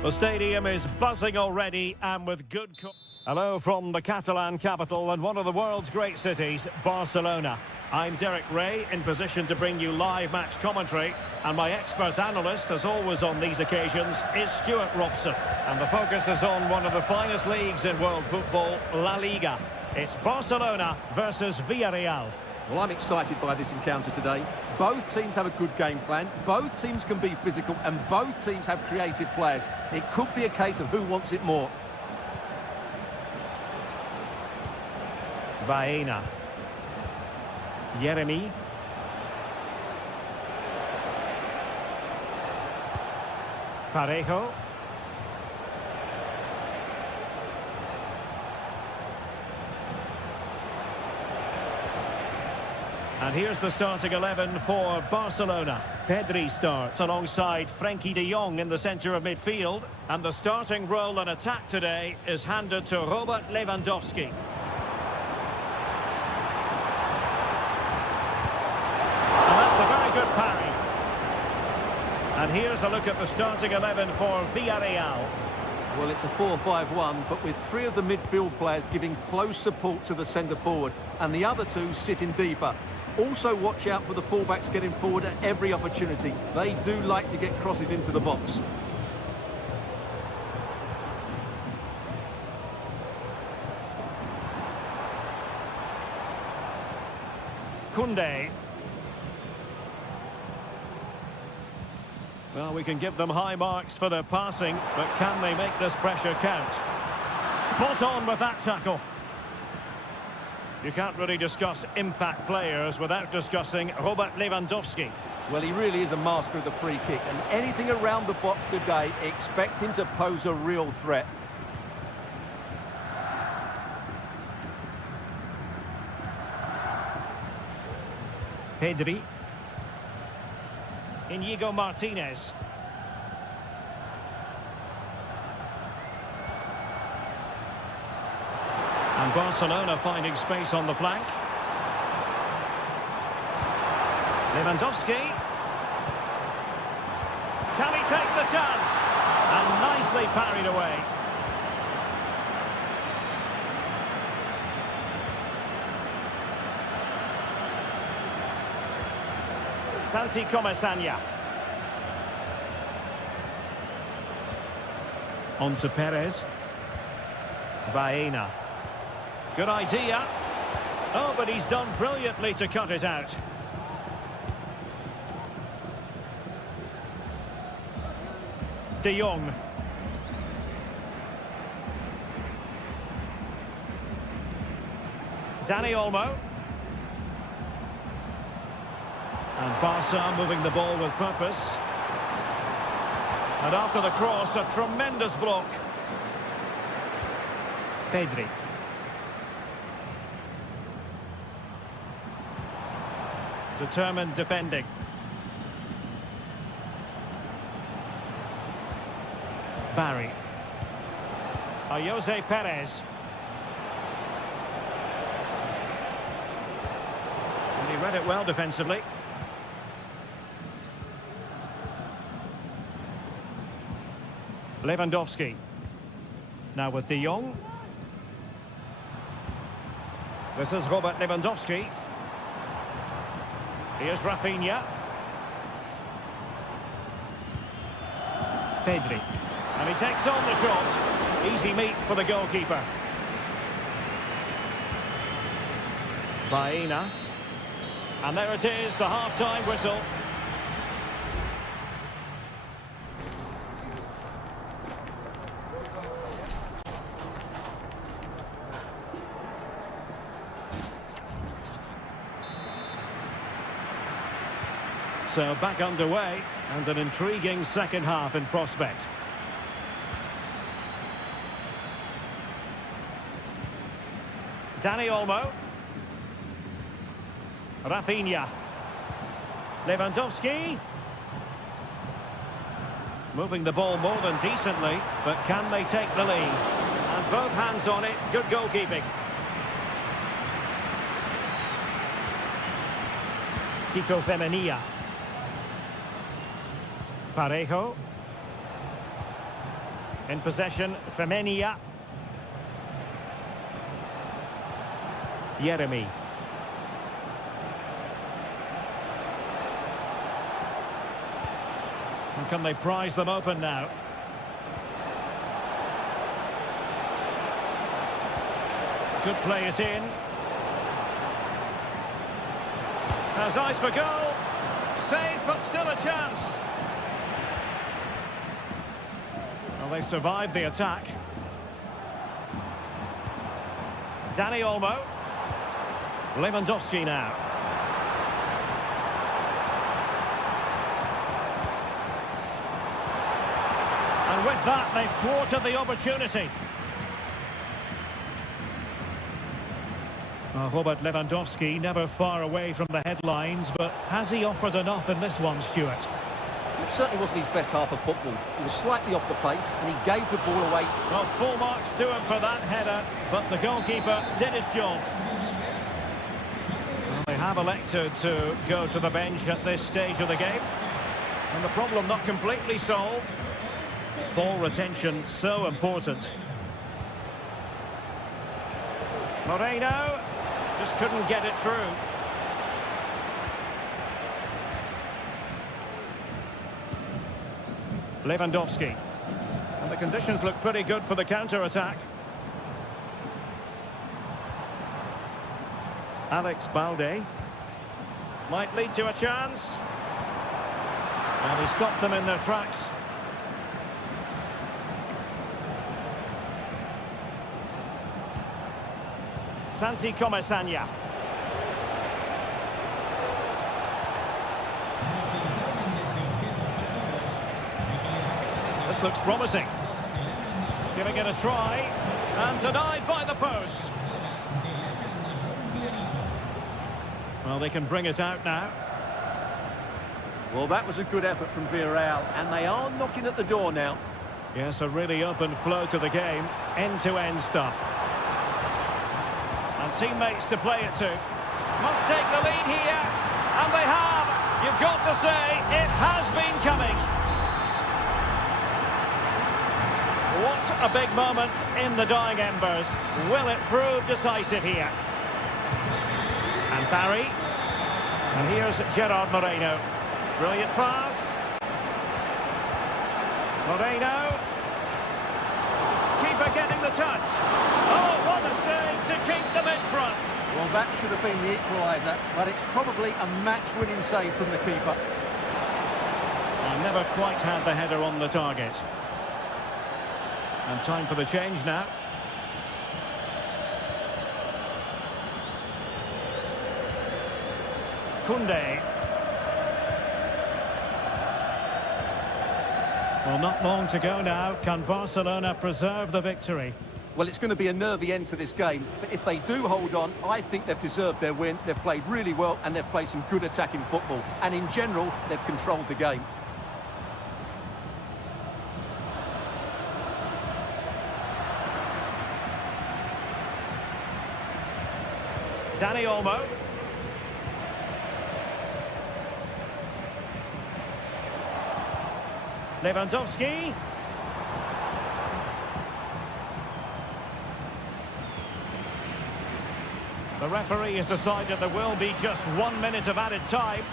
The stadium is buzzing already and with good... Hello from the Catalan capital and one of the world's great cities, Barcelona. I'm Derek Ray, in position to bring you live match commentary, and my expert analyst, as always on these occasions, is Stuart Robson. And the focus is on one of the finest leagues in world football, La Liga. It's Barcelona versus Villarreal. Well, I'm excited by this encounter today. Both teams have a good game plan, both teams can be physical, and both teams have creative players. It could be a case of who wants it more. Baena. Yeremy. Parejo. And here's the starting 11 for Barcelona. Pedri starts alongside Frenkie de Jong in the centre of midfield. And the starting role in attack today is handed to Robert Lewandowski. And that's a very good parry. And here's a look at the starting 11 for Villarreal. Well, it's a 4-5-1, but with three of the midfield players giving close support to the centre forward, and the other two sitting deeper. Also watch out for the fullbacks getting forward at every opportunity. They do like to get crosses into the box. Koundé. Well, we can give them high marks for their passing, but can they make this pressure count? Spot on with that tackle. You can't really discuss impact players without discussing Robert Lewandowski. Well, he really is a master of the free kick, and anything around the box today, expect him to pose a real threat. Pedri. Inigo Martinez. And Barcelona finding space on the flank. Lewandowski. Can he take the chance? And nicely parried away. Santi Comesaña. On to Perez. Baena. Good idea. Oh, but he's done brilliantly to cut it out. De Jong. Dani Olmo. And Barca moving the ball with purpose. And after the cross, a tremendous block. Pedri. Determined defending. Barry. Jose Perez. And he read it well defensively. Lewandowski. Now with De Jong. This is Robert Lewandowski. Here's Rafinha. Pedri. And he takes on the shot. Easy meat for the goalkeeper. Baena. And there it is, the half-time whistle. So back underway, and an intriguing second half in prospect. Dani Olmo. Rafinha. Lewandowski. Moving the ball more than decently, but can they take the lead? And both hands on it, good goalkeeping. Kiko Femenia. Parejo. In possession, Femenia. Jeremy. And can they prize them open now? Could play it in. Has eyes for goal. Save, but still a chance. Well, they've survived the attack. Danny Olmo. Lewandowski now. And with that, they've thwarted the opportunity. Robert Lewandowski never far away from the headlines, but has he offered enough in this one, Stuart? It certainly wasn't his best half of football. He was slightly off the pace and he gave the ball away. Well, full marks to him for that header, but the goalkeeper did his job. Well, they have elected to go to the bench at this stage of the game. And the problem not completely solved. Ball retention so important. Moreno just couldn't get it through. Lewandowski. And the conditions look pretty good for the counter-attack. Alex Balde. Might lead to a chance. And he stopped them in their tracks. Santi Comesaña. This looks promising. Giving it a try. And denied by the post. Well, they can bring it out now. Well, that was a good effort from Villarreal, and they are knocking at the door now. Yes, a really open flow to the game. End-to-end stuff. And teammates to play it to. Must take the lead here. And they have. You've got to say, it has been coming. What a big moment in the dying embers. Will it prove decisive here? And Barry. And here's Gerard Moreno. Brilliant pass. Moreno. Keeper getting the touch. Oh, what a save to keep them in front. Well, that should have been the equaliser, but it's probably a match-winning save from the keeper. I never quite had the header on the target. And time for the change now. Koundé. Well, not long to go now. Can Barcelona preserve the victory? Well, it's going to be a nervy end to this game, but if they do hold on, I think they've deserved their win. They've played really well and they've played some good attacking football. And in general, they've controlled the game. Danny Olmo. Lewandowski. The referee has decided there will be just 1 minute of added time.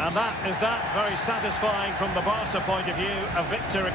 And that is that. Very satisfying from the Barca point of view. A victory.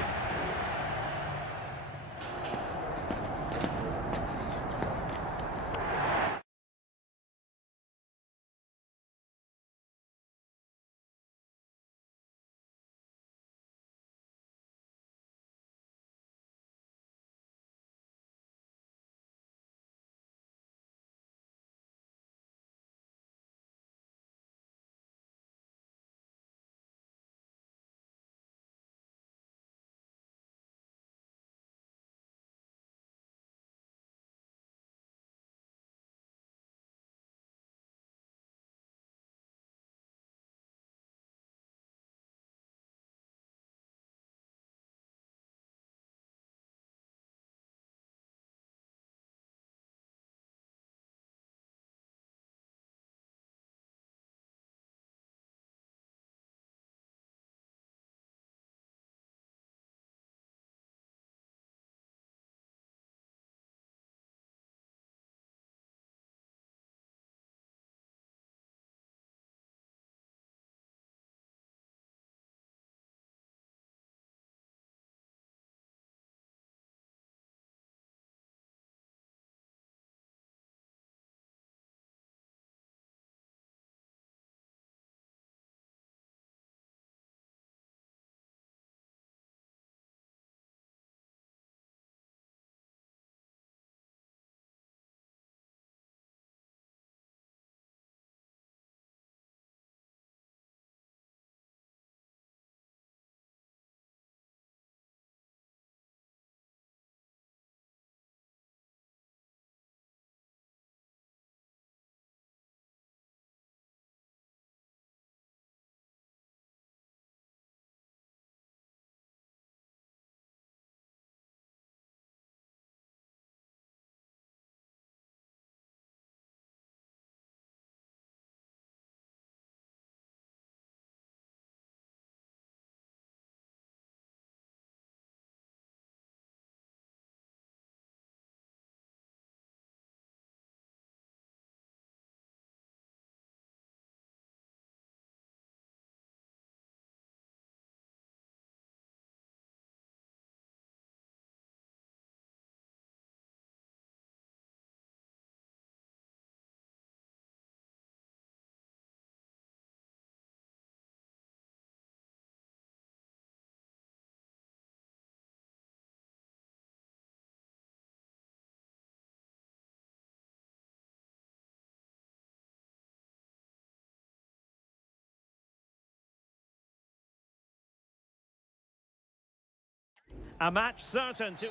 A match certain to...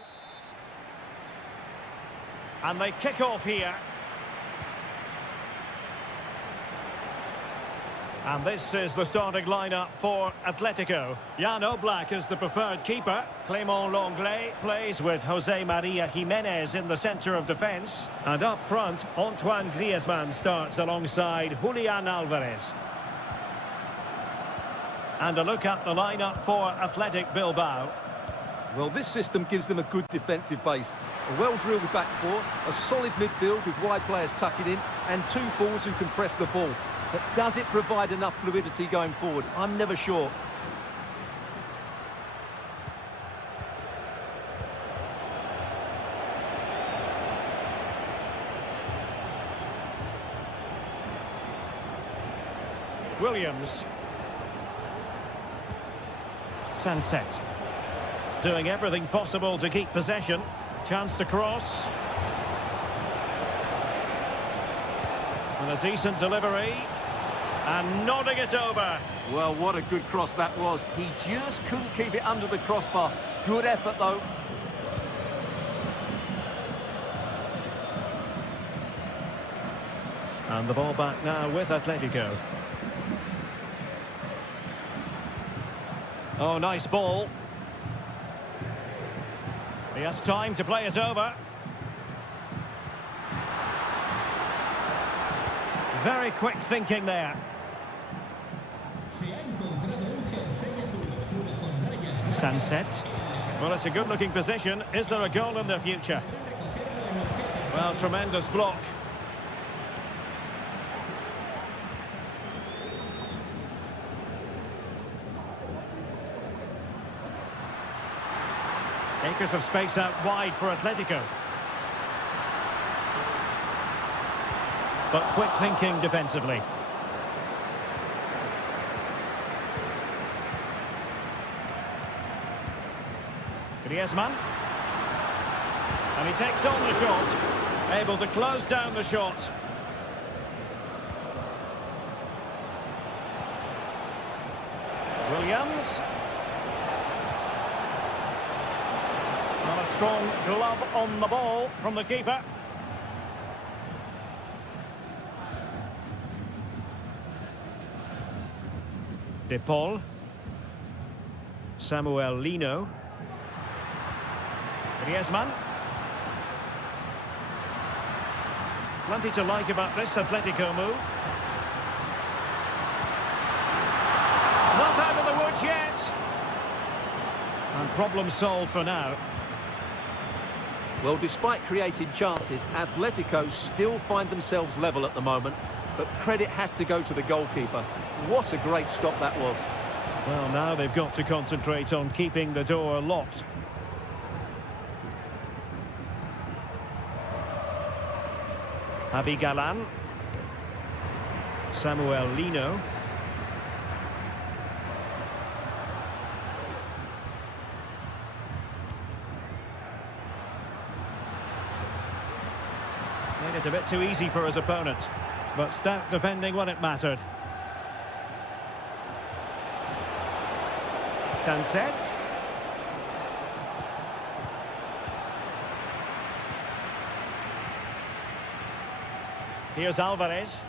And they kick off here. And this is the starting lineup for Atletico. Jan Oblak is the preferred keeper. Clément Lenglet plays with Jose Maria Jimenez in the centre of defence. And up front, Antoine Griezmann starts alongside Julian Alvarez. And a look at the lineup for Athletic Bilbao. Well, this system gives them a good defensive base. A well-drilled back four, a solid midfield with wide players tucking in, and two forwards who can press the ball. But does it provide enough fluidity going forward? I'm never sure. Williams. Sunset. Doing everything possible to keep possession. Chance to cross. And a decent delivery. And nodding it over. Well, what a good cross that was. He just couldn't keep it under the crossbar. Good effort, though. And the ball back now with Atletico. Oh, nice ball. He has time to play it over. Very quick thinking there. Sunset. Well, it's a good-looking position. Is there a goal in the future? Well, tremendous block. Acres of space out wide for Atletico. But quick thinking defensively. Griezmann. And he takes on the shot. Able to close down the shot. Williams. And a strong glove on the ball from the keeper. De Paul. Samuel Lino. Griezmann. Plenty to like about this Atletico move. Not out of the woods yet. And problem solved for now. Well, despite creating chances, Atletico still find themselves level at the moment. But credit has to go to the goalkeeper. What a great stop that was. Well, now they've got to concentrate on keeping the door locked. Javi Galan. Samuel Lino. Made it a bit too easy for his opponent, but stout defending when it mattered. Sunset. Here's Alvarez.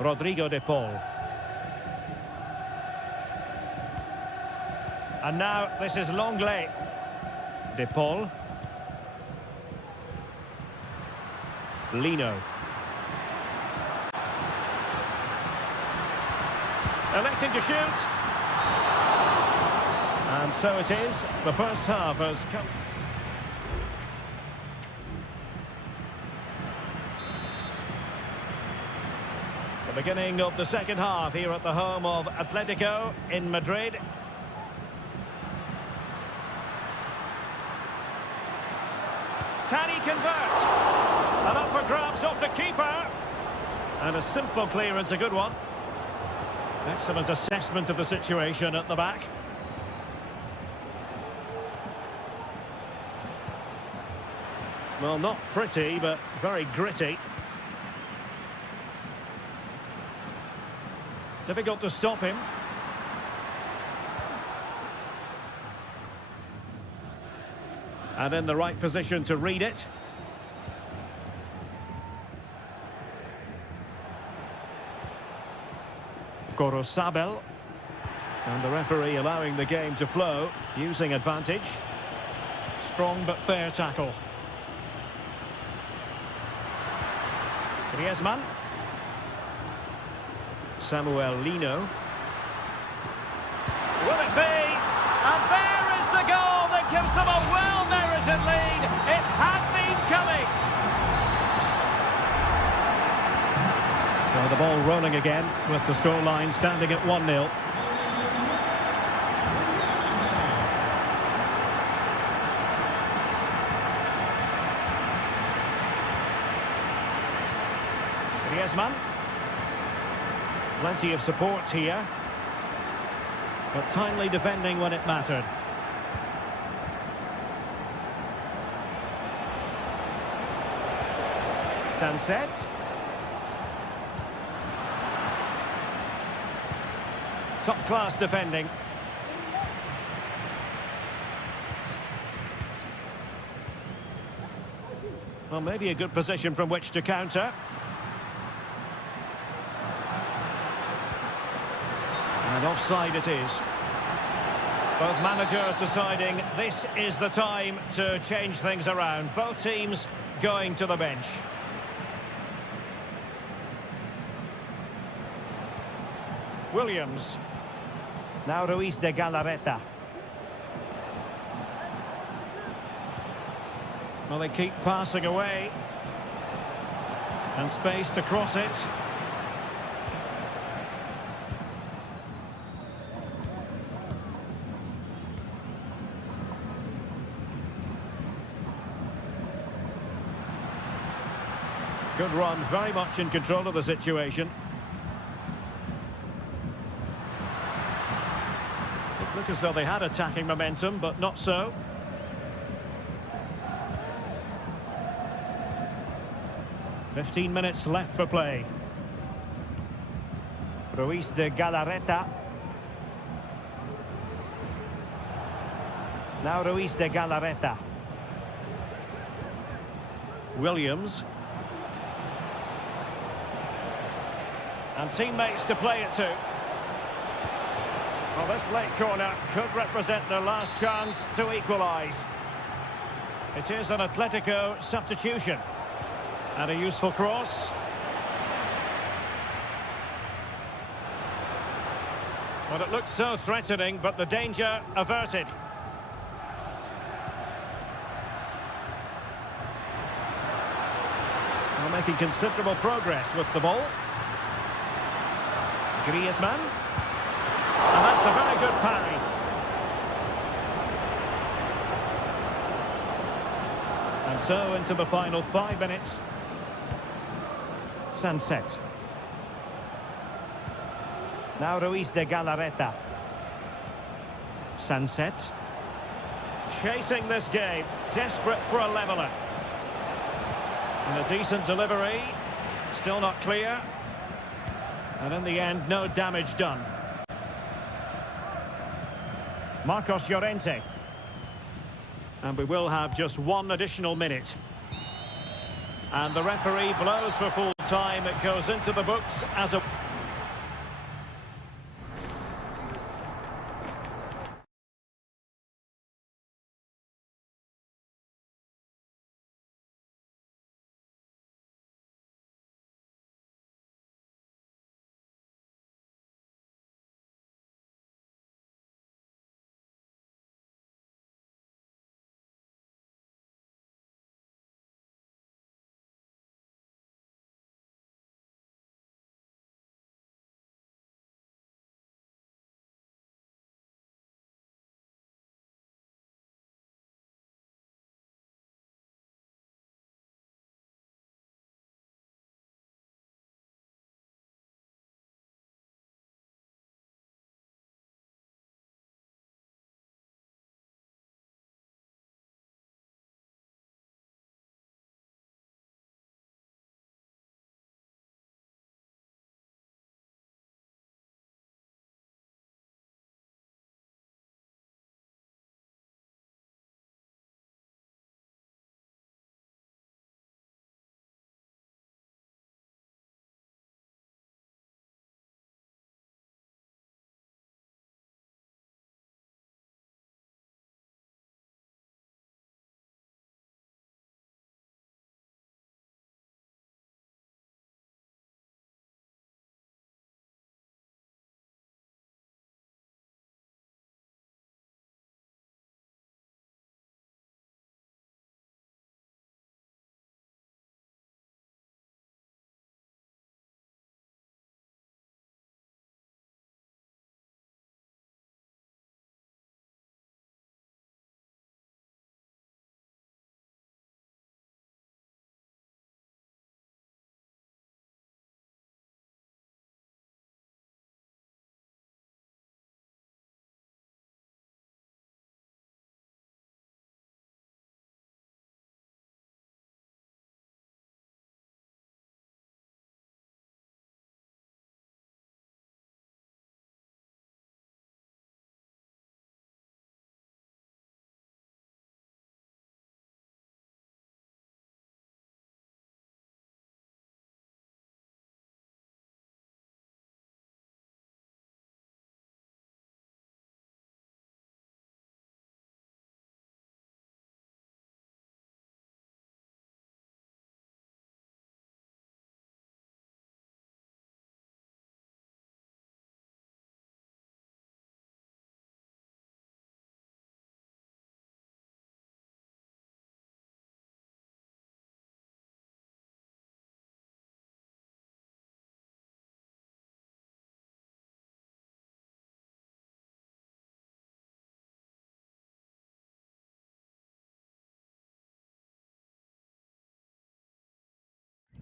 Rodrigo de Paul. And now this is Lenglet. De Paul. Lino. Electing to shoot. And so it is. The first half has come. The beginning of the second half here at the home of Atletico in Madrid. Can he convert? And up for grabs off the keeper. And a simple clearance, a good one. Excellent assessment of the situation at the back. Well, not pretty, but very gritty. Difficult to stop him. And in the right position to read it. Gorosabel. And the referee allowing the game to flow, using advantage. Strong but fair tackle. Griezmann. Samuel Lino. Will it be? And there is the goal that gives them a well-merited lead. It had been coming. So the ball rolling again with the scoreline standing at 1-0. Griezmann. Plenty of support here. But timely defending when it mattered. Sunset. Top-class defending. Well, maybe a good position from which to counter. And offside it is. Both managers deciding this is the time to change things around. Both teams going to the bench. Williams. Now Ruiz de Galarreta. Well, they keep passing away. And space to cross it. Good run, very much in control of the situation. It looked as though they had attacking momentum, but not so. "15 minutes left for play. Ruiz de Galarreta. Now Ruiz de Galarreta. Williams. And teammates to play it to. Well, this late corner could represent their last chance to equalise. It is an Atletico substitution. And a useful cross. Well, it looked so threatening, but the danger averted. Well, making considerable progress with the ball. Griezmann. And that's a very good parry. And so into the final 5 minutes. Sunset. Now Ruiz de Galarreta. Sunset. Chasing this game. Desperate for a leveller. And a decent delivery. Still not clear. And in the end, no damage done. Marcos Llorente. And we will have just 1 additional minute. And the referee blows for full time. It goes into the books as a...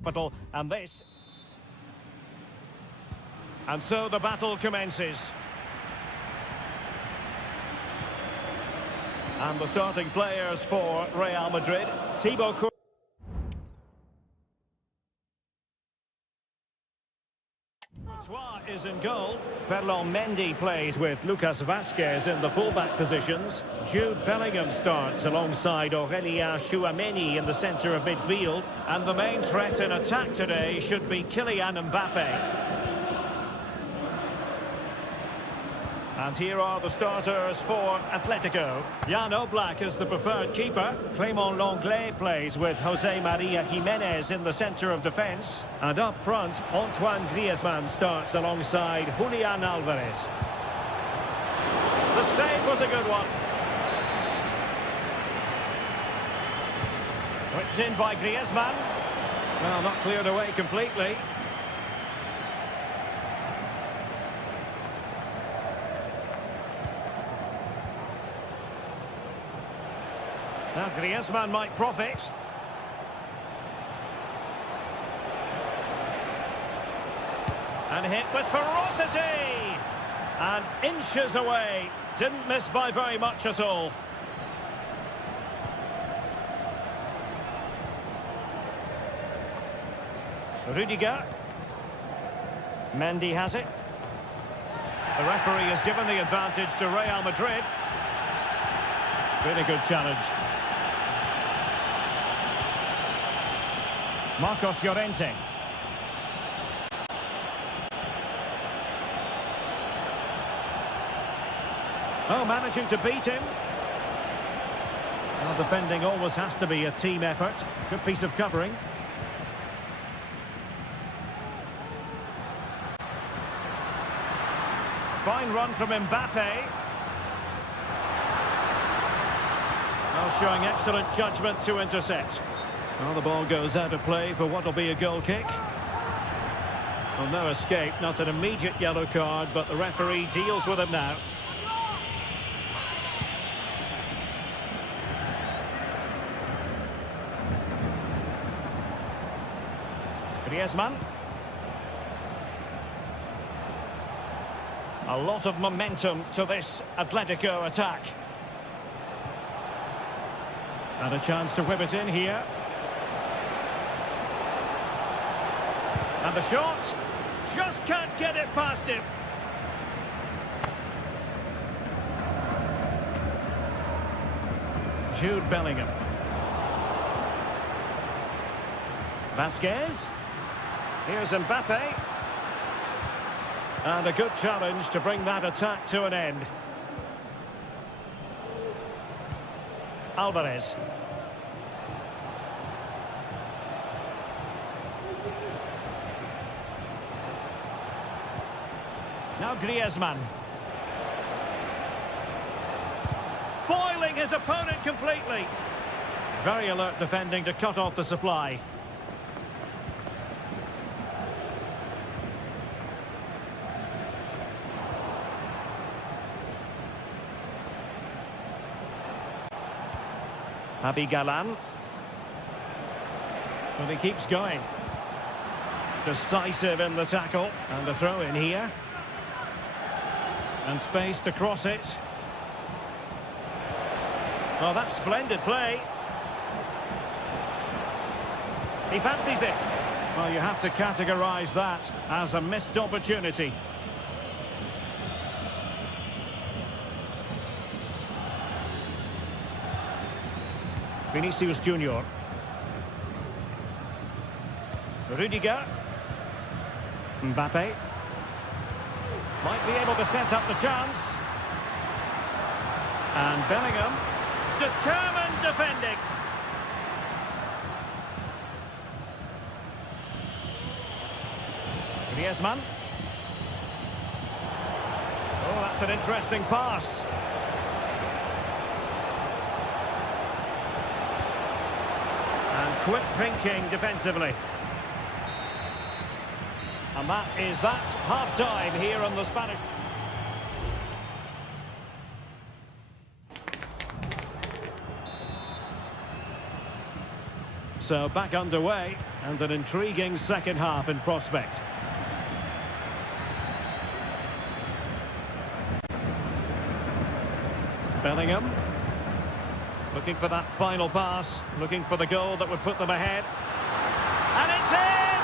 And this. And so the battle commences. And the starting players for Real Madrid. Thibaut Courtois is in goal. Ferland Mendy plays with Lucas Vazquez in the fullback positions. Jude Bellingham starts alongside Aurélien Tchouaméni in the centre of midfield. And the main threat in attack today should be Kylian Mbappe. And here are the starters for Atletico. Jan Oblak is the preferred keeper. Clément Lenglet plays with José María Jiménez in the centre of defence. And up front, Antoine Griezmann starts alongside Julián Álvarez. The save was a good one. Whipped in by Griezmann. Well, not cleared away completely. Now Griezmann might profit. And hit with ferocity! And inches away. Didn't miss by very much at all. Rudiger. Mendy has it. The referee has given the advantage to Real Madrid. Really good challenge. Marcos Llorente. Oh, managing to beat him. Well, defending always has to be a team effort. Good piece of covering. Fine run from Mbappe. Well, showing excellent judgment to intercept. Well, the ball goes out of play for what will be a goal kick. Well, no escape, not an immediate yellow card, but the referee deals with it now. Griezmann. A lot of momentum to this Atletico attack. And a chance to whip it in here. And the shot, just can't get it past him. Jude Bellingham. Vazquez. Here's Mbappe. And a good challenge to bring that attack to an end. Álvarez. Now Griezmann. Foiling his opponent completely. Very alert defending to cut off the supply. Javi Galán. But he keeps going. Decisive in the tackle. And the throw in here. And space to cross it. Oh, that's splendid play. He fancies it. Well, you have to categorise that as a missed opportunity. Vinicius Junior. Rudiger. Mbappe. Might be able to set up the chance. And Bellingham. Determined defending. Griezmann. Oh, that's an interesting pass. And quick thinking defensively. And that is that. Half-time here on the Spanish. So back underway. And an intriguing second half in prospect. Bellingham. Looking for that final pass. Looking for the goal that would put them ahead. And it's in!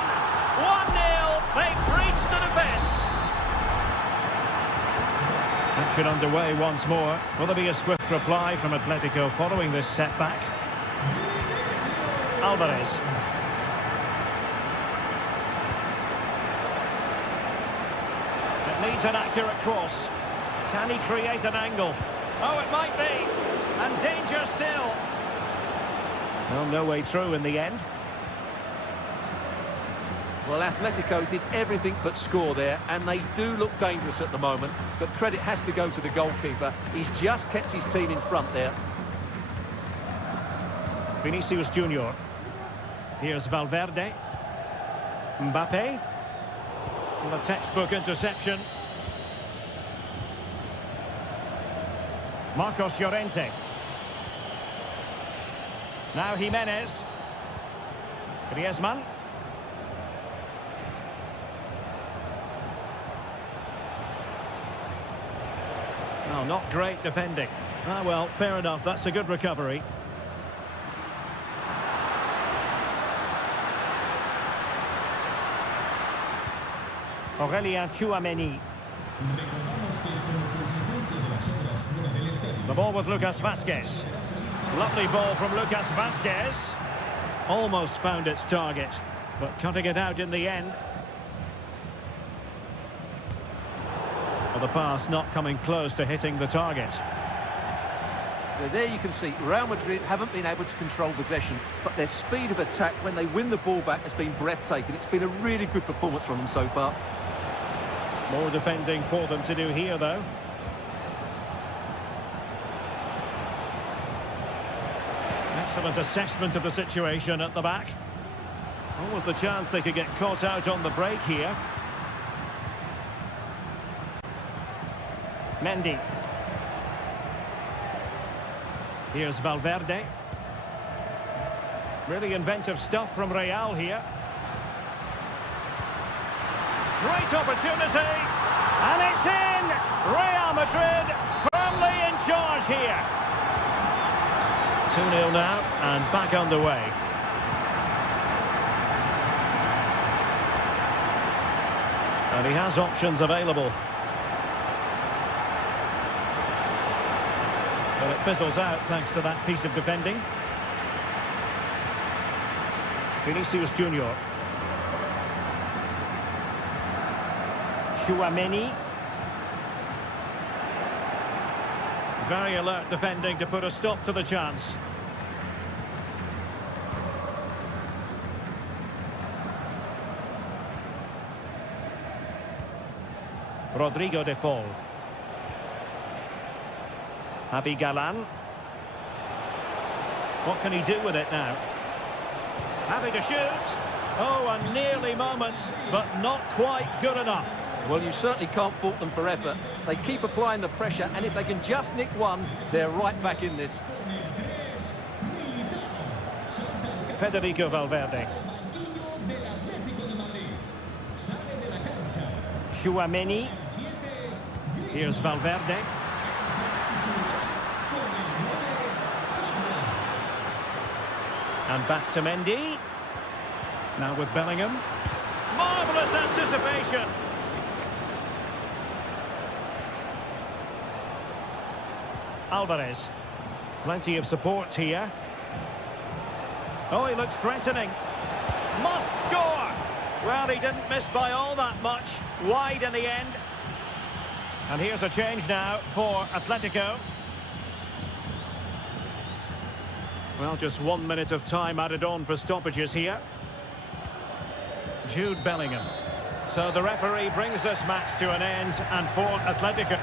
1-0. They've breached the defence. Action underway once more. Will there be a swift reply from Atletico following this setback? Alvarez. It needs an accurate cross. Can he create an angle? Oh, it might be. And danger still. Well, no way through in the end. Well, Atletico did everything but score there, and they do look dangerous at the moment, but credit has to go to the goalkeeper. He's just kept his team in front there. Vinicius Junior. Here's Valverde. Mbappe. And a textbook interception. Marcos Llorente. Now Jimenez. Griezmann. Oh, not great defending. Ah, well, fair enough. That's a good recovery. Aurelien Tchouameni. The ball with Lucas Vazquez. Lovely ball from Lucas Vazquez. Almost found its target, but cutting it out in the end. Well, the pass not coming close to hitting the target. Now, there you can see Real Madrid haven't been able to control possession, but their speed of attack when they win the ball back has been breathtaking. It's been a really good performance from them so far. More defending for them to do here, though. Excellent assessment of the situation at the back. What was the chance they could get caught out on the break here? Mendy. Here's Valverde. Really inventive stuff from Real here. Great opportunity. And it's in! Real Madrid firmly in charge here. 2-0 now and back underway. And he has options available. But it fizzles out thanks to that piece of defending. Vinicius Junior. Tchouameni. Very alert defending to put a stop to the chance. Rodrigo de Paul. Javi Galan. What can he do with it now? Having to shoot. Oh, a nearly moment, but not quite good enough. Well, you certainly can't fault them for effort. They keep applying the pressure, and if they can just nick one, they're right back in this. Federico Valverde. Tchouameni. Here's Valverde. And back to Mendy. Now with Bellingham. Marvellous anticipation. Alvarez. Plenty of support here. Oh, he looks threatening. Must score! Well, he didn't miss by all that much. Wide in the end. And here's a change now for Atletico. Well, just 1 minute of time added on for stoppages here. Jude Bellingham. So the referee brings this match to an end, and for Atletico...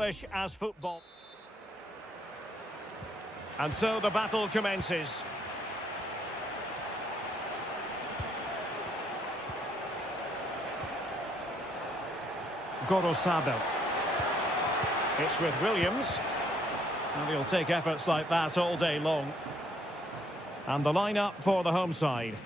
English as football. And so the battle commences. Sabel. It's with Williams. And he'll take efforts like that all day long. And the line-up for the home side.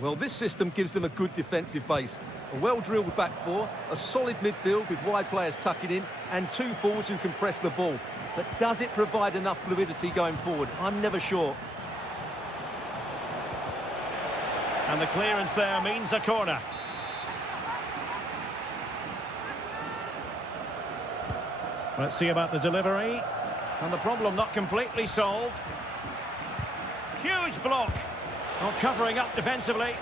Well, this system gives them a good defensive base. A well-drilled back four, a solid midfield with wide players tucking in, and two forwards who can press the ball. But does it provide enough fluidity going forward? I'm never sure. And the clearance there means a corner. Let's see about the delivery. And the problem not completely solved. Huge block. Not covering up defensively.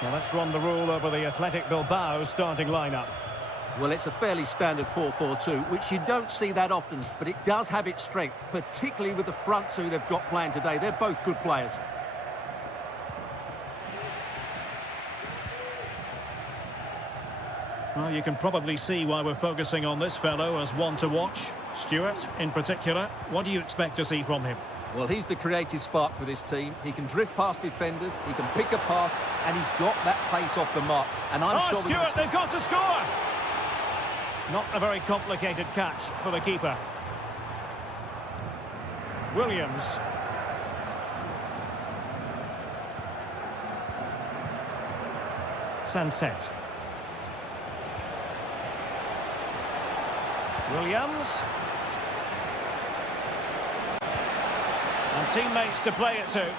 Well, let's run the rule over the Athletic Bilbao starting lineup. Well, it's a fairly standard 4-4-2, which you don't see that often, but it does have its strength, particularly with the front two they've got playing today. They're both good players. Well, you can probably see why we're focusing on this fellow as one to watch. Stuart, in particular, what do you expect to see from him? Well, he's the creative spark for this team. He can drift past defenders, he can pick a pass, and he's got that pace off the mark. And I'm sure Stuart, they've got to score! Not a very complicated catch for the keeper. Williams. Sunset. Williams. And teammates to play it to.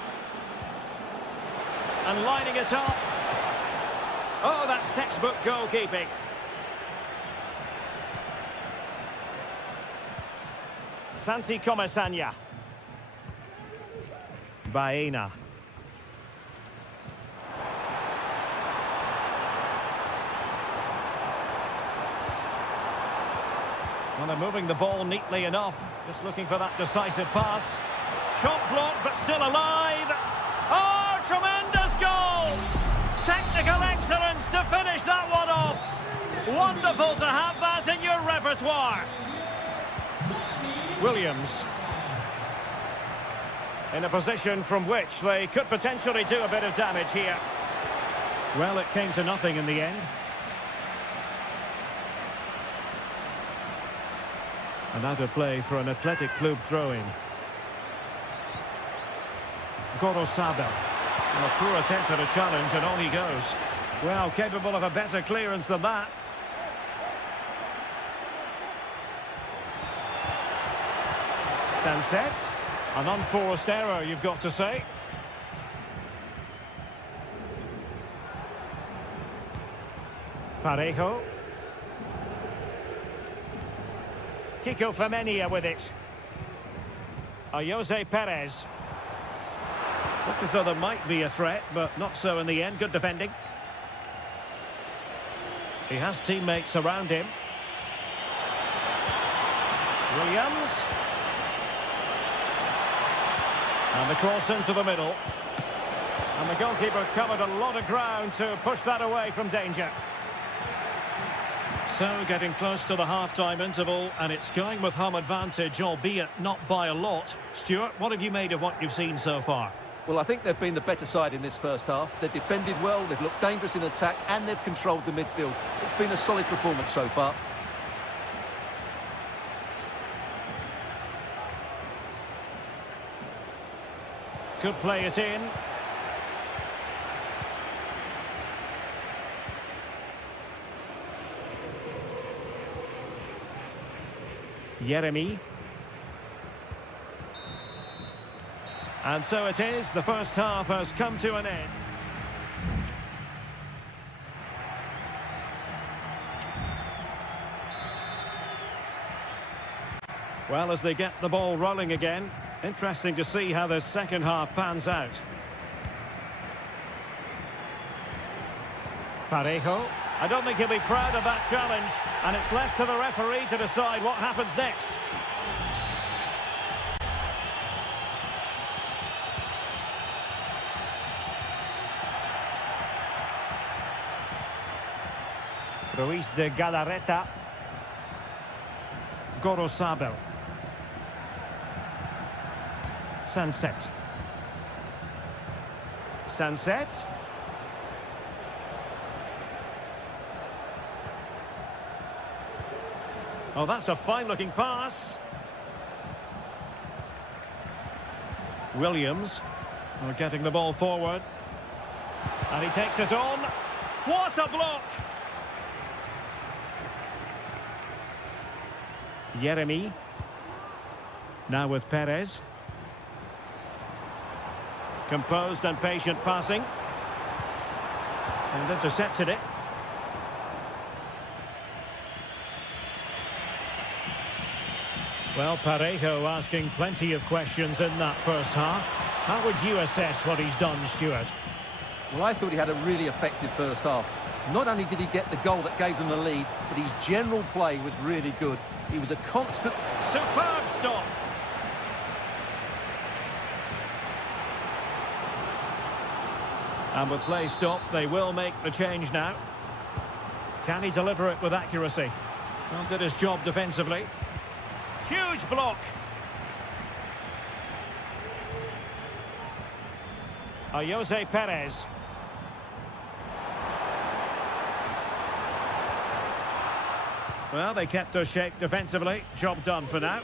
And lining it up. Oh, that's textbook goalkeeping. Santi Comesaña. Baena. Well, they're moving the ball neatly enough. Just looking for that decisive pass. Shot blocked, but still alive. Oh, tremendous goal! Technical excellence to finish that one off. Wonderful to have that in your repertoire. Williams. In a position from which they could potentially do a bit of damage here. Well, it came to nothing in the end. And out of play for an Athletic Club throw-in. Sabel. A poor attempt at a challenge and on he goes. Well, capable of a better clearance than that. Sunset. An unforced error, you've got to say. Parejo. Kiko Femenia with it. Jose Perez. Looked as though there might be a threat, but not so in the end. Good defending. He has teammates around him. Williams. And the cross into the middle. And the goalkeeper covered a lot of ground to push that away from danger. So, getting close to the half-time interval, and it's going with home advantage, albeit not by a lot. Stuart, what have you made of what you've seen so far? Well, I think they've been the better side in this first half. They've defended well, they've looked dangerous in attack, and they've controlled the midfield. It's been a solid performance so far. Could play it in. Jeremy. And so it is, the first half has come to an end. Well, as they get the ball rolling again, interesting to see how the second half pans out. Parejo. I don't think he'll be proud of that challenge, and it's left to the referee to decide what happens next. Ruiz de Galarreta. Gorosabel. Sunset. Sunset. Oh, that's a fine-looking pass. Williams getting the ball forward. And he takes it on. What a block! Yeremy. Now with Perez. Composed and patient passing. And intercepted it. Well, Parejo asking plenty of questions in that first half. How would you assess what he's done, Stuart? Well, I thought he had a really effective first half. Not only did he get the goal that gave them the lead, but his general play was really good. He was a constant... Superb stop! And with play stopped, they will make the change now. Can he deliver it with accuracy? Well, did his job defensively. Huge block! Jose Perez. Well, they kept their shape defensively. Job done for now.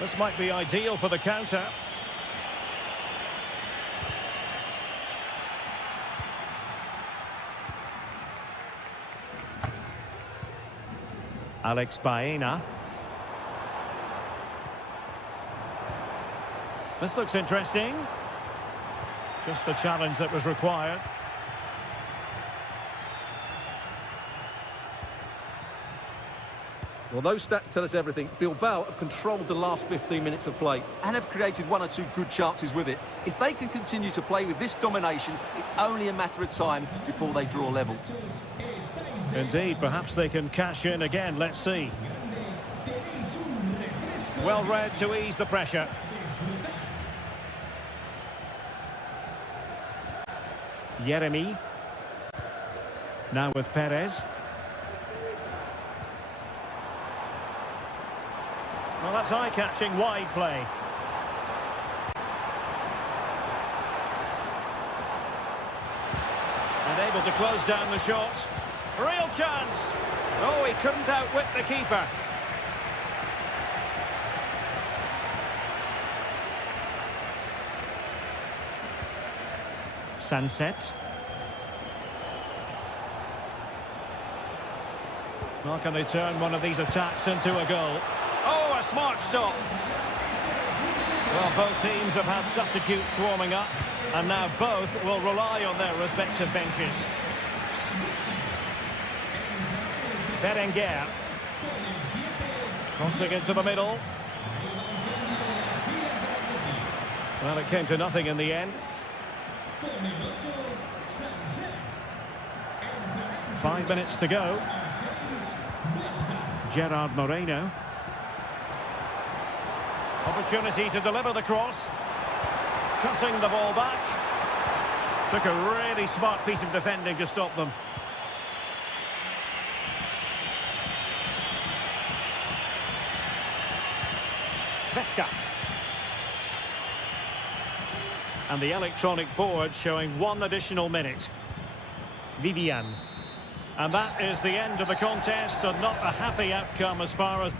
This might be ideal for the counter. Alex Baena. This looks interesting. Just the challenge that was required. Well, those stats tell us everything. Bilbao have controlled the last 15 minutes of play and have created one or two good chances with it. If they can continue to play with this domination, it's only a matter of time before they draw level. Indeed, perhaps they can cash in again. Let's see. Well read to ease the pressure. Yeremy. Now with Perez. Well, that's eye-catching wide play. And able to close down the shot. Real chance. Oh, he couldn't outwit the keeper. Sunset. Well, can they turn one of these attacks into a goal? Oh, a smart stop. Well, both teams have had substitutes warming up, and now both will rely on their respective benches. Berenguer. Crossing into the middle. Well, it came to nothing in the end. 5 minutes to go. Gerard Moreno. Opportunity to deliver the cross. Cutting the ball back. Took a really smart piece of defending to stop them. Vesca. And the electronic board showing 1 additional minute. Vivian. And that is the end of the contest, and not a happy outcome as far as...